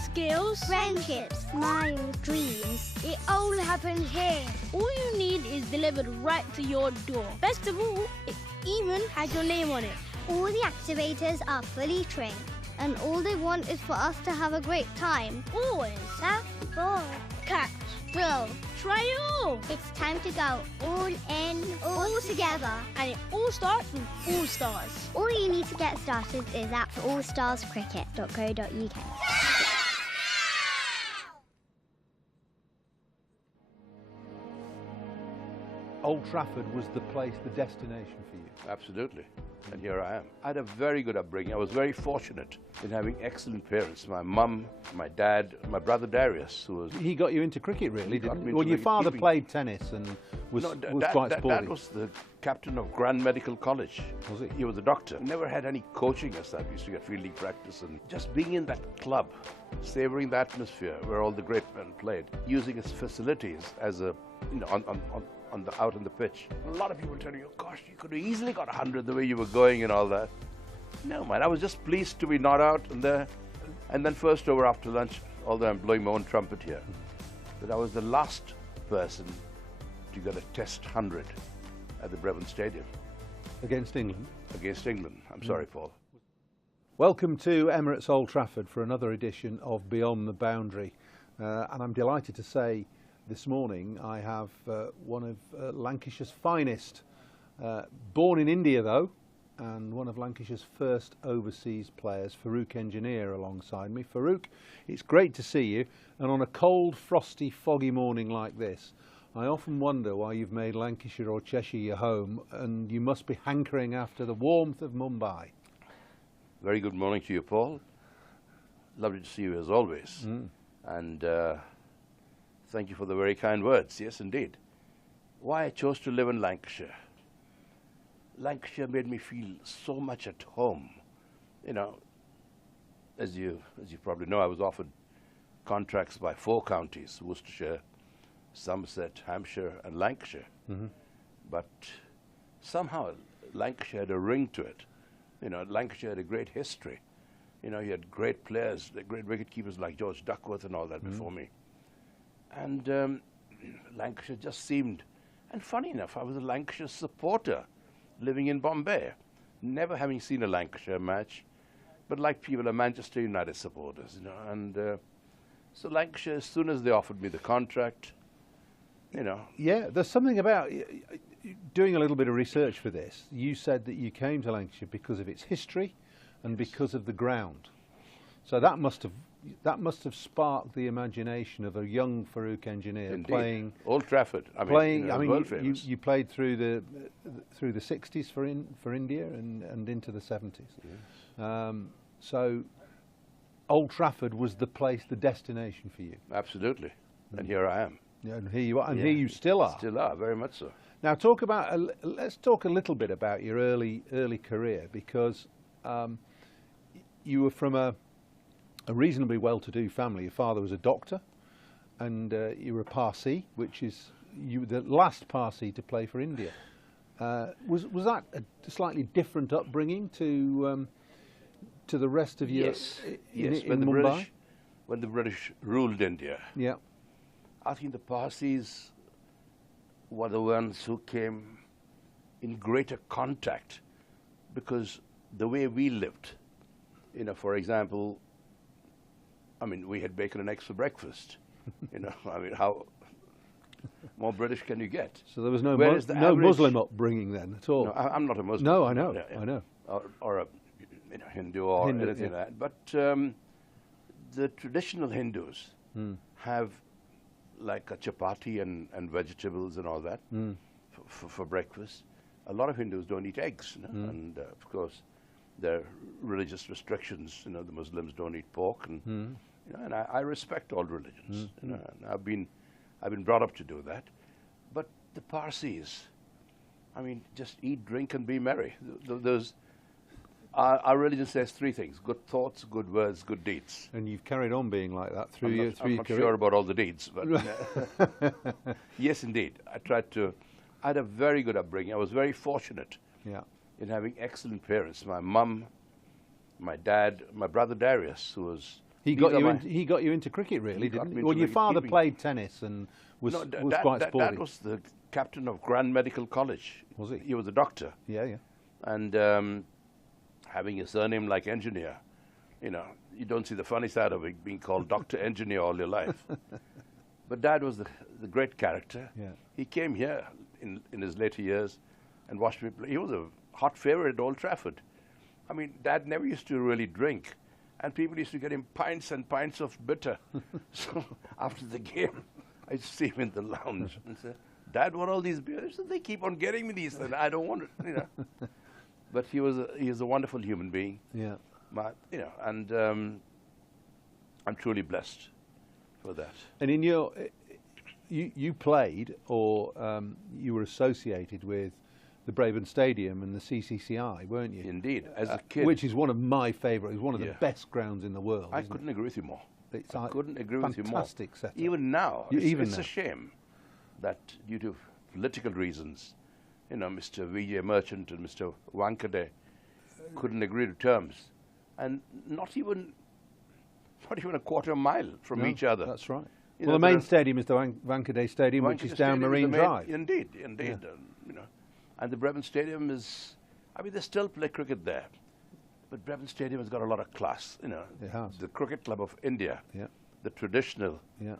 Skills, friendships, smiles, dreams. It all happens here. All you need is delivered right to your door. Best of all, it even has your name on it. All the activators are fully trained. And all they want is for us to have a great time. Always. Have ball, catch, throw, try it all. It's time to go all in, all together. And it all starts with All Stars. All you need to get started is at allstarscricket.co.uk. Old Trafford was the place, the destination for you. Absolutely. And here I am. I had a very good upbringing. I was very fortunate in having excellent parents. My mum, my dad, my brother Darius, who was... He got you into cricket, really, didn't he? Well, your the father keeping. played tennis and was quite sporty. Dad was the captain of Grand Medical College. Was he? He was a doctor. Never had any coaching as such. Used to get fielding practice and just being in that club, savouring the atmosphere where all the great men played, using its facilities as a, you know, out on the pitch. A lot of people tell you, gosh, you could have easily got 100 the way you were going and all that. No, man, I was just pleased to be not out and there. And then first over after lunch, although I'm blowing my own trumpet here, that I was the last person to get a test 100 at the Brevin Stadium. Against England? Against England. I'm sorry, Paul. Welcome to Emirates Old Trafford for another edition of Beyond the Boundary. And I'm delighted to say this morning I have one of Lancashire's finest, born in India though, and one of Lancashire's first overseas players, Farouk Engineer, alongside me. Farouk, it's great to see you, and on a cold, frosty, foggy morning like this, I often wonder why you've made Lancashire or Cheshire your home, and you must be hankering after the warmth of Mumbai. Very good morning to you, Paul. Lovely to see you as always. And thank you for the very kind words. Yes, indeed. Why I chose to live in Lancashire. Lancashire made me feel so much at home. You know, as you probably know, I was offered contracts by 4 counties, Worcestershire, Somerset, Hampshire and Lancashire. But somehow Lancashire had a ring to it. You know, Lancashire had a great history. You know, you had great players, the great wicket keepers like George Duckworth and all that before me. And Lancashire just seemed, and funny enough, I was a Lancashire supporter living in Bombay, never having seen a Lancashire match, but like people are Manchester United supporters, you know. And so Lancashire, as soon as they offered me the contract, you know. Yeah, there's something about doing a little bit of research for this. You said that you came to Lancashire because of its history and because of the ground. So that must have sparked the imagination of a young Farouk engineer. Indeed. Playing Old Trafford. I mean, world famous. You played through the 60s for India and into the 70s. So Old Trafford was the place, the destination for you. Absolutely, and here I am. Yeah, and here you are, and here you still are. Still are, very much so. Now, let's talk a little bit about your early career, because you were from a reasonably well-to-do family. Your father was a doctor, and you were a Parsi, which is the last Parsi to play for India. Was that a slightly different upbringing to the rest of your in Mumbai? When the British ruled India, yeah, I think the Parsis were the ones who came in greater contact, because the way we lived, you know, for example, I mean, we had bacon and eggs for breakfast. You know, I mean, how more British can you get? So there was no no Muslim upbringing then at all. No, I'm not a Muslim. No, I know, Yeah. I know. Or a Hindu or anything like that. But the traditional Hindus have like a chapati and vegetables and all that for breakfast. A lot of Hindus don't eat eggs, you know? And of course there are religious restrictions. You know, the Muslims don't eat pork, and you know, and I respect all religions. You know, and I've been brought up to do that. But the Parsis, I mean, just eat, drink, and be merry. Our religion says three things: good thoughts, good words, good deeds. And you've carried on being like that through your career. I'm not sure about all the deeds, but yes, indeed. I had a very good upbringing. I was very fortunate in having excellent parents. My mum, my dad, my brother Darius, who was... He got you into cricket, really, didn't he? Well, your father played tennis and was quite sporty. Dad was the captain of Grand Medical College. Was he? He was a doctor. Yeah, yeah. And having a surname like Engineer, you know, you don't see the funny side of it, being called Dr. Engineer all your life. But Dad was the great character. Yeah. He came here in his later years and watched me play. He was a hot favorite at Old Trafford. I mean, Dad never used to really drink, and people used to get him pints and pints of bitter. So after the game, I'd see him in the lounge and say, "Dad, what are all these beers?" So they keep on getting me these, and I don't want it, you know. But he was a wonderful human being. Yeah. You know, and I'm truly blessed for that. And in you played, or you were associated with the Brabourne Stadium and the CCCI, weren't you? Indeed, as a kid. Which is one of my favourite. It's one of the best grounds in the world. I couldn't agree with you more. I couldn't agree with you more. Fantastic setup. Even now, it's a shame that due to political reasons, you know, Mr. Vijay Merchant and Mr. Wankade couldn't agree to terms, and not even a quarter mile from each other. That's right. You well, know, the main stadium is the Wankade Stadium, which is down Marine Drive. Indeed. Yeah. You know, and the Brabourne Stadium is, I mean, they still play cricket there, but Brabourne Stadium has got a lot of class. You know, it has. The Cricket Club of India, yeah, the traditional, yeah,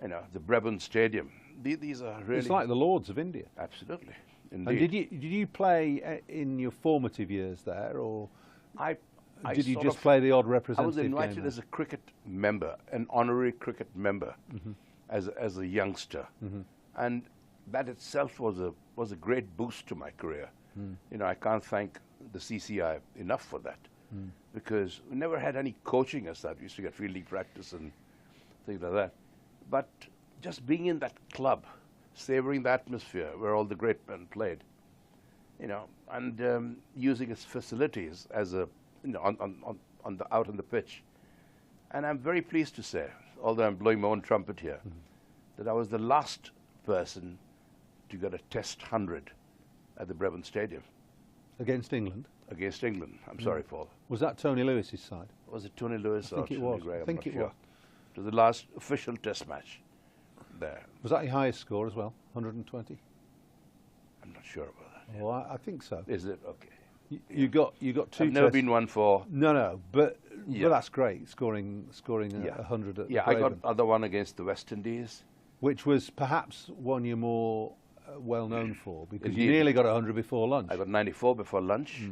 you know, the Brabourne Stadium. These are really. It's like the Lords of India. Absolutely. Indeed. And did you play in your formative years there, or did you just play the odd representative I was invited game as a cricket member, an honorary cricket member, as a youngster, and that itself was a great boost to my career. You know, I can't thank the CCI enough for that, because we never had any coaching as that. We used to get fielding practice and things like that, but just being in that club, savouring the atmosphere where all the great men played, you know, and using its facilities as a, you know, out on the pitch. And I'm very pleased to say, although I'm blowing my own trumpet here, that I was the last person to get a Test 100 at the Brabourne Stadium. Against England? against England. I'm sorry, Paul. Was that Tony Lewis's side? Was it Tony Lewis I or think it Tony was. Gray? I think it was. It was the last official Test match there. Was that your highest score as well? 120? I'm not sure about that. Well, I think so. Is it? Okay. You got two. I've never tests. been one for. No, but Yeah. that's great. Scoring Yeah. 100 at the Yeah, I got Craven, other one against the West Indies. which was perhaps one you're more well known for because you Indeed. nearly got 100 before lunch. I got 94 before lunch,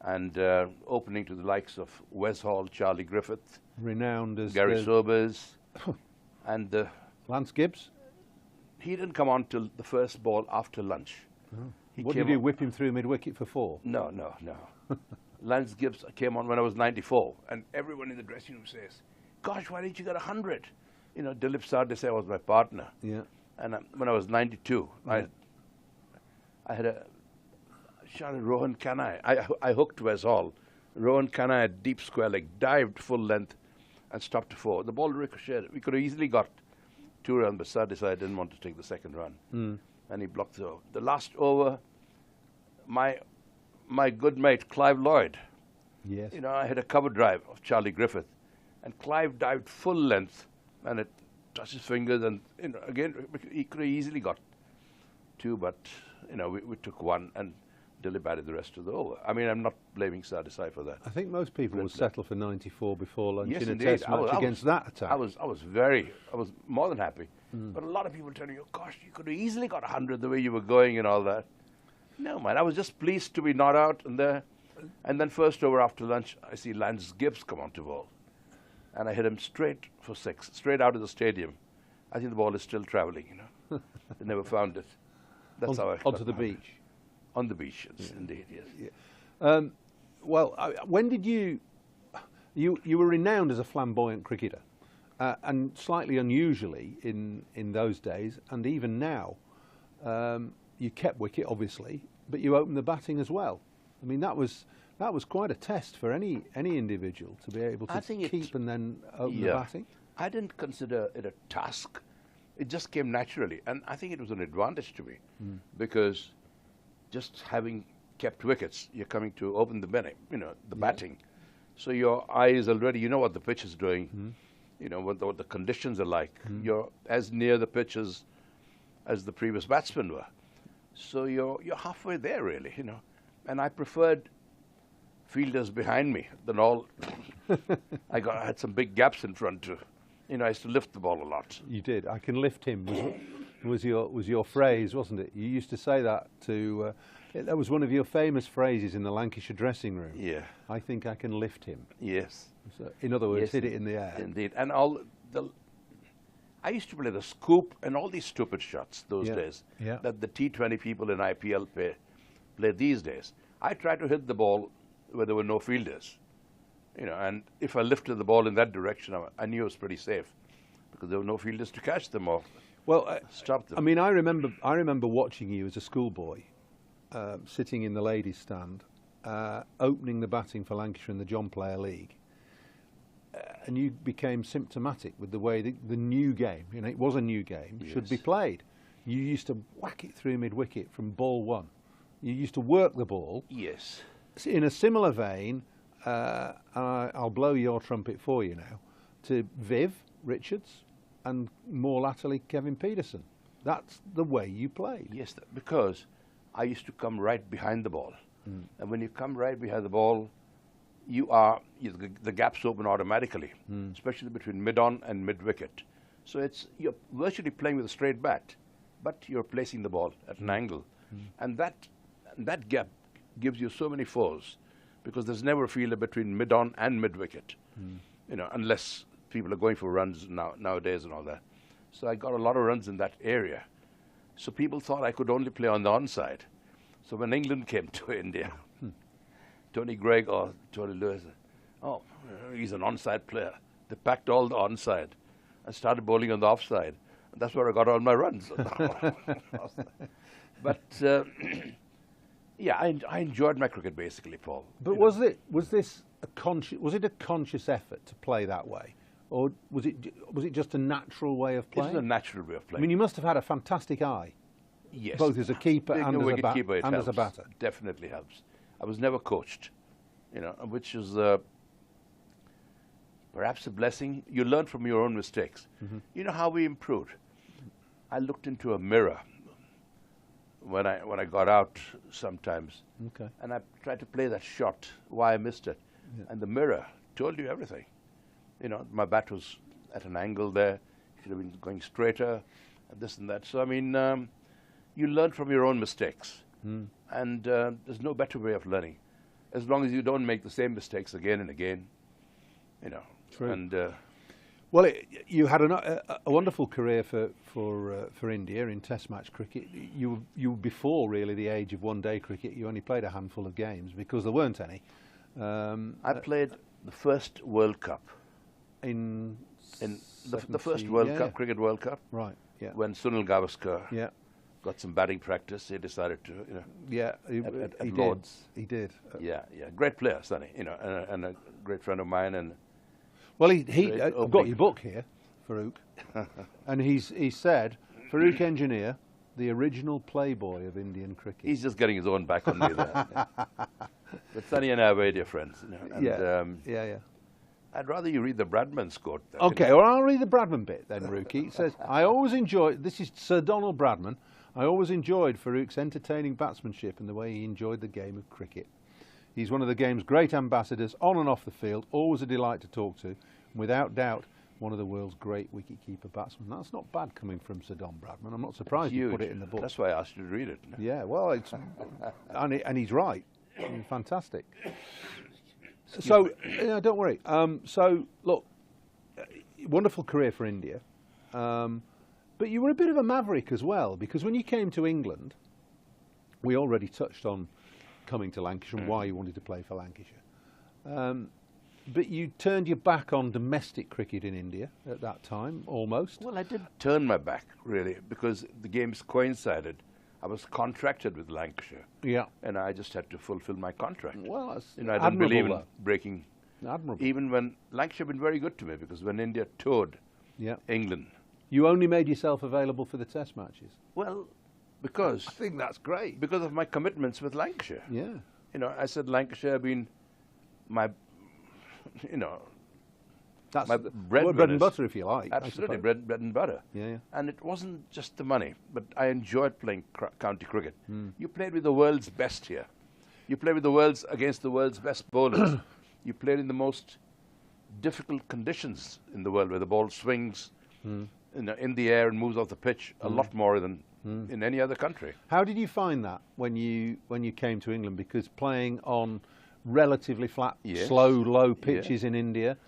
and opening to the likes of Wes Hall, Charlie Griffith, Renowned as Gary the- Sobers, and Lance Gibbs. he didn't come on till the first ball after lunch. He What came did you on- whip him through mid-wicket for 4? No. Lance Gibbs came on when I was 94, and everyone in the dressing room says, "Gosh, why didn't you get 100?" You know, Dilip Sardesai was my partner. Yeah. And when I was 92, I had a shot at Rohan Kanai. I hooked Wes Hall. Rohan Kanai at deep square leg, dived full length and stopped to 4. The ball ricocheted. We could have easily got 2 runs, but Sardesai didn't want to take the second run. And he blocked the last over. My good mate, Clive Lloyd. Yes. You know, I had a cover drive of Charlie Griffith, and Clive dived full length, and it touched his fingers, and you know, again, he could have easily got 2, but you know, we took 1 and Dilip added the rest of the over. I mean, I'm not blaming Sardesai for that. I think most people would settle for 94 before lunch Yes, in a indeed. test match against that attack. I was more than happy. But a lot of people tell me, "Oh gosh, you could have easily got 100 the way you were going and all that." No, man, I was just pleased to be not out and there. And then first over after lunch, I see Lance Gibbs come onto ball, and I hit him straight for 6, straight out of the stadium. I think the ball is still travelling. You know, they never found it. That's how I onto the beach. On the beach, yes, indeed, yes. Yeah. Well, when did you were renowned as a flamboyant cricketer, and slightly unusually in those days, and even now, you kept wicket obviously, but you opened the batting as well. I mean, that was quite a test for any individual to be able to keep and then open the batting. I didn't consider it a task. It just came naturally, and I think it was an advantage to me because just having kept wickets, you're coming to open the batting, batting. So your eye is already, you know what the pitch is doing, you know what the conditions are like. You're as near the pitch as the previous batsmen were. So you're halfway there, really, you know. And I preferred fielders behind me than all. I had some big gaps in front too. You know, I used to lift the ball a lot. You did. I can lift him. Was your phrase, wasn't it? You used to say that to. That was one of your famous phrases in the Lancashire dressing room. Yeah. I think I can lift him. Yes. So, in other words, Yes, hit it in the air. Indeed. And I used to play the scoop and all these stupid shots those days that the T20 people in IPL play these days. I tried to hit the ball where there were no fielders. You know, and if I lifted the ball in that direction, I knew it was pretty safe because there were no fielders to catch them or stop them. I mean, I remember watching you as a schoolboy, sitting in the ladies' stand, opening the batting for Lancashire in the John Player League, and you became symptomatic with the way the new game, you know, it was a new game, should be played. You used to whack it through mid-wicket from ball 1. You used to work the ball. Yes. In a similar vein, I'll blow your trumpet for you now, to Viv Richards and more latterly Kevin Peterson. That's the way you played. Yes, because I used to come right behind the ball. And when you come right behind the ball, the gaps open automatically, especially between mid-on and mid-wicket. So you're virtually playing with a straight bat, but you're placing the ball at an angle. And that gap gives you so many fours because there's never a fielder between mid-on and mid-wicket, you know, unless people are going for runs nowadays and all that. So I got a lot of runs in that area. So people thought I could only play on the onside. So when England came to India, Tony Gregg or Tony Lewis, he's an onside player. They packed all the onside and started bowling on the offside. And that's where I got all my runs. But I enjoyed my cricket basically, Paul. But was it a conscious effort to play that way, or was it just a natural way of playing? It was a natural way of playing. I mean, you must have had a fantastic eye. Yes. Both as a keeper and as a batter. Definitely helps. I was never coached, you know, which is perhaps a blessing. You learn from your own mistakes. You know how we improved? I looked into a mirror when I got out sometimes, and I tried to play that shot, why I missed it. And the mirror told you everything. You know, my bat was at an angle there, should have been going straighter, and this and that. So, I mean, you learn from your own mistakes. And there's no better way of learning, as long as you don't make the same mistakes again and again, you know. True. And well, you had a wonderful career for India in Test match cricket. You were before really the age of one-day cricket. You only played a handful of games because there weren't any. I played the first World Cup in the first World Cup, Cricket World Cup. Right. Yeah. When Sunil Gavaskar got some batting practice, he decided to, you know. Yeah, at Lord's. He did. Yeah, great player, Sonny. You know, and a great friend of mine. And well, I've got your book here, Farouk, and he said Farouk Engineer, the original playboy of Indian cricket. He's just getting his own back on me there. But Sonny and I are very dear friends. You know, and, yeah. I'd rather you read the Bradman's quote. Okay, well, I'll read the Bradman bit then, Rookie. It says, I always enjoyed, this is Sir Donald Bradman, I always enjoyed Farouk's entertaining batsmanship and the way he enjoyed the game of cricket. He's one of the game's great ambassadors, on and off the field, always a delight to talk to, and without doubt, one of the world's great wicket-keeper batsmen. That's not bad coming from Sir Don Bradman. I'm not surprised you put it in the book. That's why I asked you to read it. Yeah, well, it's and he's right. I mean, fantastic. So, don't worry. So, look, wonderful career for India. But you were a bit of a maverick as well, because when you came to England, we already touched on coming to Lancashire and why you wanted to play for Lancashire. But you turned your back on domestic cricket in India at that time, almost. Well, I did turn my back, really, because the games coincided. I was contracted with Lancashire. Yeah. And I just had to fulfill my contract. Well, that's I don't believe in breaking. Admirable. Even when Lancashire have been very good to me, because when India toured England. You only made yourself available for the Test matches? Well, because... I think that's great. Because of my commitments with Lancashire. Yeah. You know, I said Lancashire have been my, you know... That's my bread and butter, if you like. Absolutely, bread and butter. Yeah. And it wasn't just the money, but I enjoyed playing county cricket. You played with the world's best here. You played with against the world's best bowlers. You played in the most difficult conditions in the world, where the ball swings in the air and moves off the pitch a lot more than in any other country. How did you find that when you came to England? Because playing on relatively flat, slow, low pitches in India.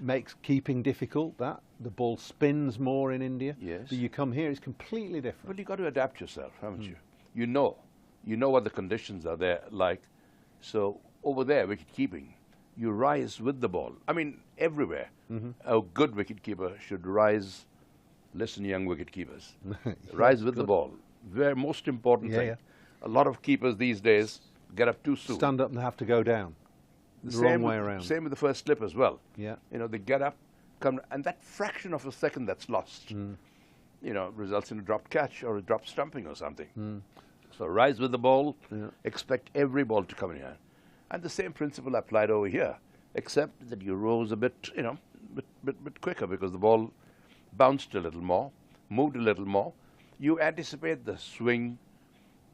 Makes keeping difficult. That the ball spins more in India. Yes. But you come here, it's completely different. Well, you've got to adapt yourself, haven't you? You know what the conditions are there like. So over there, wicket keeping, you rise with the ball. I mean, everywhere. A good wicket keeper should rise. Listen, young wicket keepers, rise with the ball. Very most important thing. A lot of keepers these days get up too soon. Stand up and have to go down. The wrong way around. Same with the first slip as well. Yeah. You know, they get up, come, and that fraction of a second that's lost, you know, results in a dropped catch or a dropped stumping or something. So rise with the ball, expect every ball to come in here. And the same principle applied over here, except that you rose a bit, you know, bit quicker, because the ball bounced a little more, moved a little more. You anticipate the swing,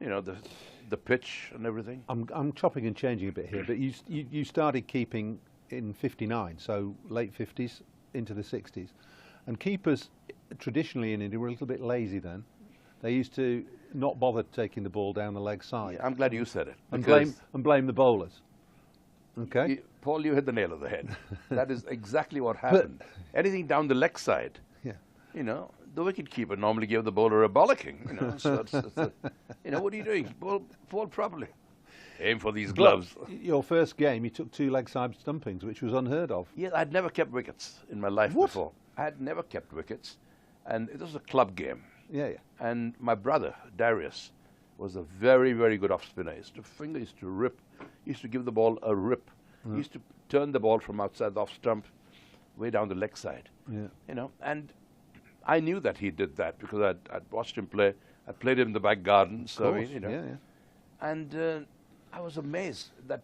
you know, the pitch and everything. I'm chopping and changing a bit here, but you started keeping in '59, so late 50s into the 60s, and keepers traditionally in India were a little bit lazy then. They used to not bother taking the ball down the leg side. Yeah, I'm glad you said it. And blame the bowlers. Okay, Paul, you hit the nail on the head. That is exactly what happened. Anything down the leg side, you know, the wicket-keeper normally gave the bowler a bollocking. You know, so you know, what are you doing? Ball properly. Aim for these gloves. Your first game, you took 2 leg side stumpings, which was unheard of. Yes, I'd never kept wickets in my life before. I had never kept wickets, and it was a club game. Yeah. And my brother Darius was a very, very good off spinner. His finger used to rip. He used to give the ball a rip. He used to turn the ball from outside the off stump, way down the leg side. Yeah. You know, and I knew that he did that because I'd watched him play. I played him in the back garden, so course. you know. Yeah. And I was amazed that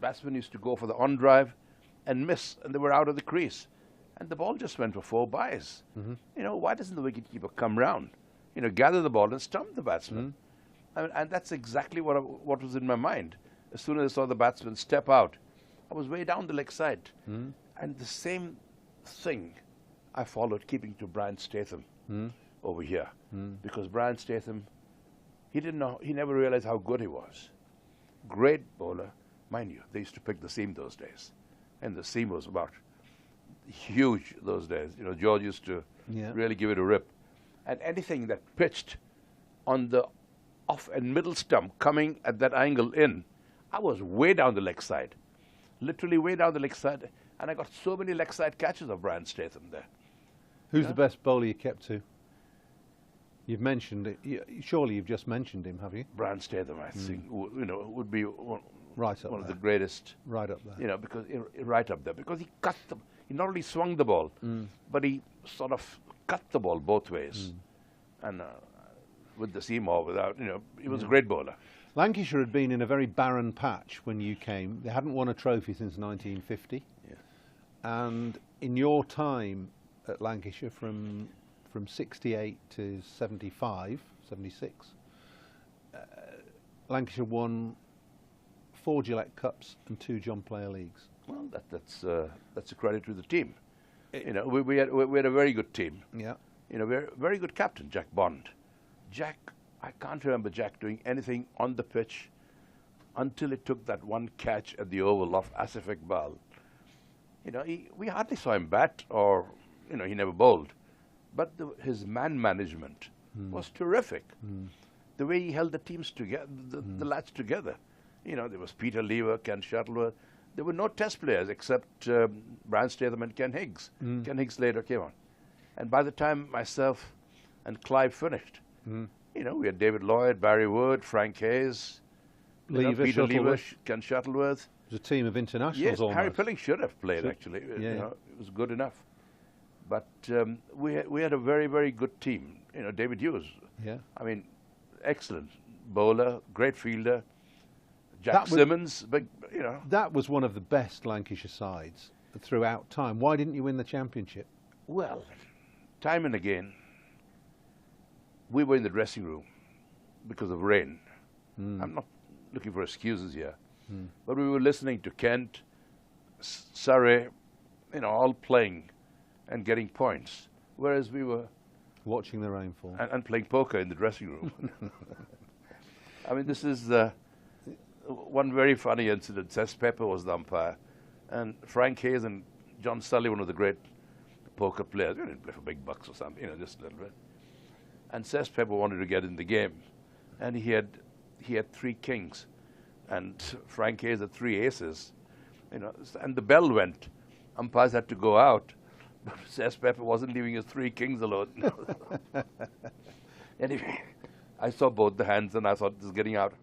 batsmen used to go for the on drive and miss, and they were out of the crease. And the ball just went for 4 byes. You know, why doesn't the wicketkeeper come round? You know, gather the ball and stump the batsman. And that's exactly what was in my mind. As soon as I saw the batsman step out, I was way down the leg side. And the same thing I followed, keeping to Brian Statham over here. Because Brian Statham, he never realized how good he was. Great bowler. Mind you, they used to pick the seam those days. And the seam was about huge those days. You know, George used to really give it a rip. And anything that pitched on the off and middle stump coming at that angle in, I was way down the leg side. Literally way down the leg side. And I got so many leg side catches of Brian Statham there. Who's the best bowler you kept to? You've mentioned it. Surely you've just mentioned him, have you? Brian Statham, I think, you know, would be one of the greatest. Right up there. You know, because right up there. Because he cut them. He not only swung the ball, but he sort of cut the ball both ways. And with the seam or without, you know, he was a great bowler. Lancashire had been in a very barren patch when you came. They hadn't won a trophy since 1950. And in your time at Lancashire, from 68 to 75, 76, Lancashire won 4 Gillette Cups and 2 John Player Leagues. Well, that's a credit to the team. You know, we had a very good team. Yeah. You know, we had a very good captain, Jack Bond. Jack, I can't remember Jack doing anything on the pitch until he took that one catch at the Oval off Asif Iqbal. You know, we hardly saw him bat, or, you know, he never bowled. But his man management was terrific. The way he held the teams together, the lads together. You know, there was Peter Lever, Ken Shuttleworth. There were no test players except Brian Statham and Ken Higgs. Ken Higgs later came on. And by the time myself and Clive finished, you know, we had David Lloyd, Barry Wood, Frank Hayes, Peter Lever, Ken Shuttleworth. It was a team of internationals. Yes, almost. Harry Pilling should have played, actually. You know, it was good enough. But we had a very, very good team. You know, David Hughes. Yeah. I mean, excellent bowler, great fielder. Jack Simmons, but you know. That was one of the best Lancashire sides throughout time. Why didn't you win the championship? Well, time and again, we were in the dressing room because of rain. I'm not looking for excuses here. But we were listening to Kent, Surrey, you know, all playing and getting points, whereas we were watching the rainfall and playing poker in the dressing room. I mean, this is one very funny incident. Cess Pepper was the umpire, and Frank Hayes and John Sullivan were the great poker players. We didn't play for big bucks or something, you know, just a little bit. And Cess Pepper wanted to get in the game, and he had 3 kings, and Frank Hayes had 3 aces, you know. And the bell went. Umpires had to go out, but Cess Pepper wasn't leaving his 3 kings alone. Anyway, I saw both the hands, and I thought, this is getting out.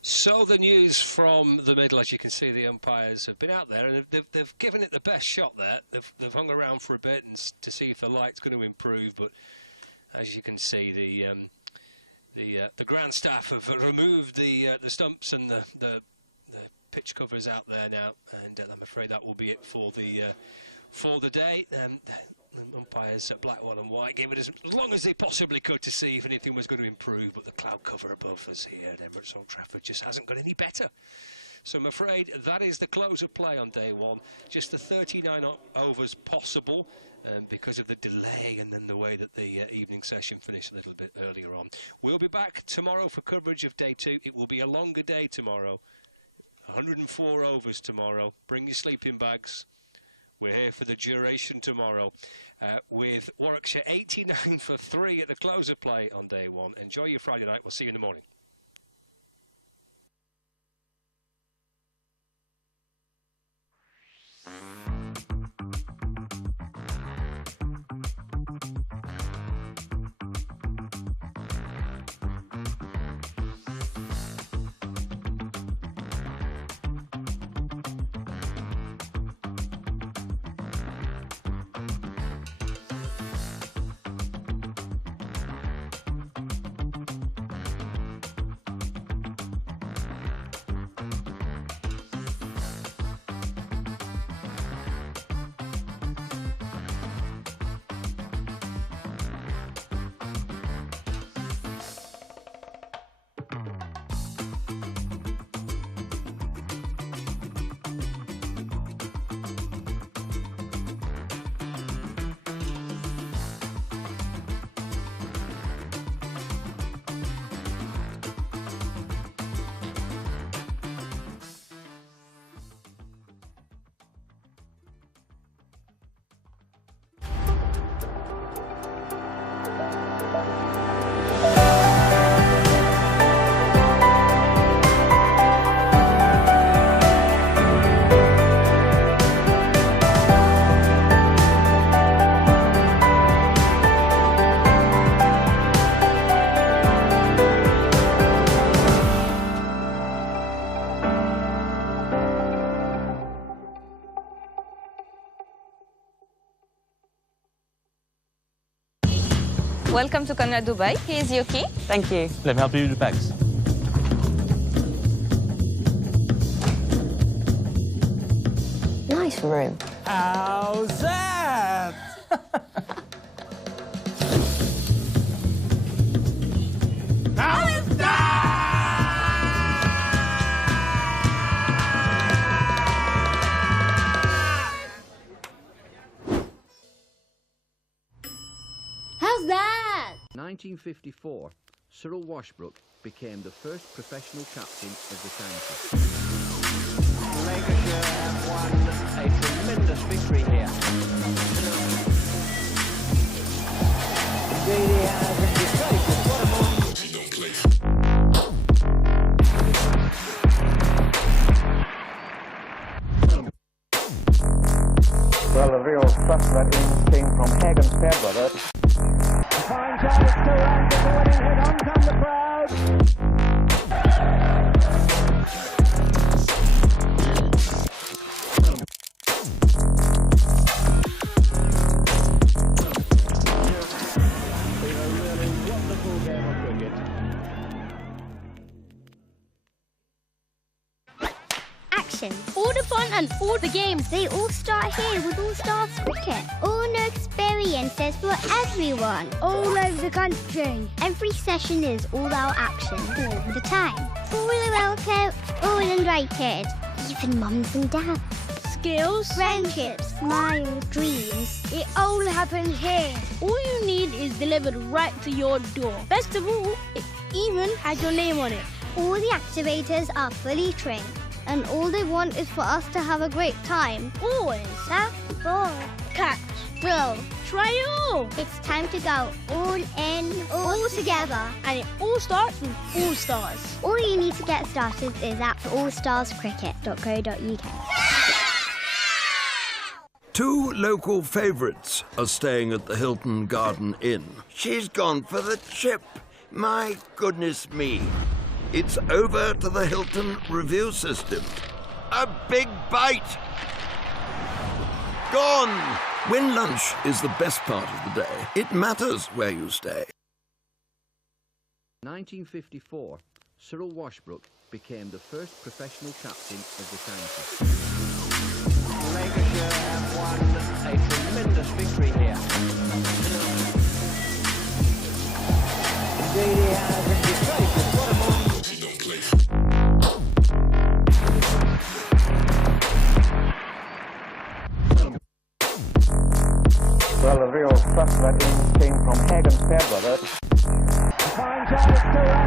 So the news from the middle, as you can see, the umpires have been out there and they've given it the best shot there. They've hung around for a bit and to see if the light's going to improve, but as you can see, the ground staff have removed the stumps and the pitch covers out there now, and I'm afraid that will be it for the day. The umpires at black, white and white gave it as long as they possibly could to see if anything was going to improve, but the cloud cover above us here at Emirates Old Trafford just hasn't got any better. So I'm afraid that is the close of play on day one. Just the 39 overs possible because of the delay and then the way that the evening session finished a little bit earlier on. We'll be back tomorrow for coverage of day two. It will be a longer day tomorrow. 104 overs tomorrow. Bring your sleeping bags. We're here for the duration tomorrow with Warwickshire 89 for 3 at the close of play on day one. Enjoy your Friday night. We'll see you in the morning. Welcome to Conrad Dubai. Here's your key. Thank you. Let me help you with the bags. Nice room. How's that? How's that? How's that? 1954, Cyril Washbrook became the first professional captain of the county. Lancashire have won a tremendous victory here. Indeed he has, and he's played with what a moment. He don't play. Well, the real suspect came from Hagen Fairbrother. Finds out it's 2 runs at the winning hit. On come the crowd. Action. All the fun and all the games, they all start here with All Stars Cricket. All new experiences for everyone, all over the country. Every session is all-out action all the time. Fully welcome, all invited. Even mums and dads. Skills, friendships, smiles, dreams. It all happens here. All you need is delivered right to your door. Best of all, it even has your name on it. All the activators are fully trained, and all they want is for us to have a great time. Always. That's ball, catch, throw, try it all. It's time to go all in, all together. And it all starts with All Stars. All you need to get started is at allstarscricket.co.uk. 2 local favourites are staying at the Hilton Garden Inn. She's gone for the chip. My goodness me. It's over to the Hilton review system. A big bite. Gone. When lunch is the best part of the day, it matters where you stay. 1954, Cyril Washbrook became the first professional captain of the county. Lancashire have won a tremendous victory here. Indeed he has, and he's played with what a moment. He don't play. Fair, brother. Finds out it's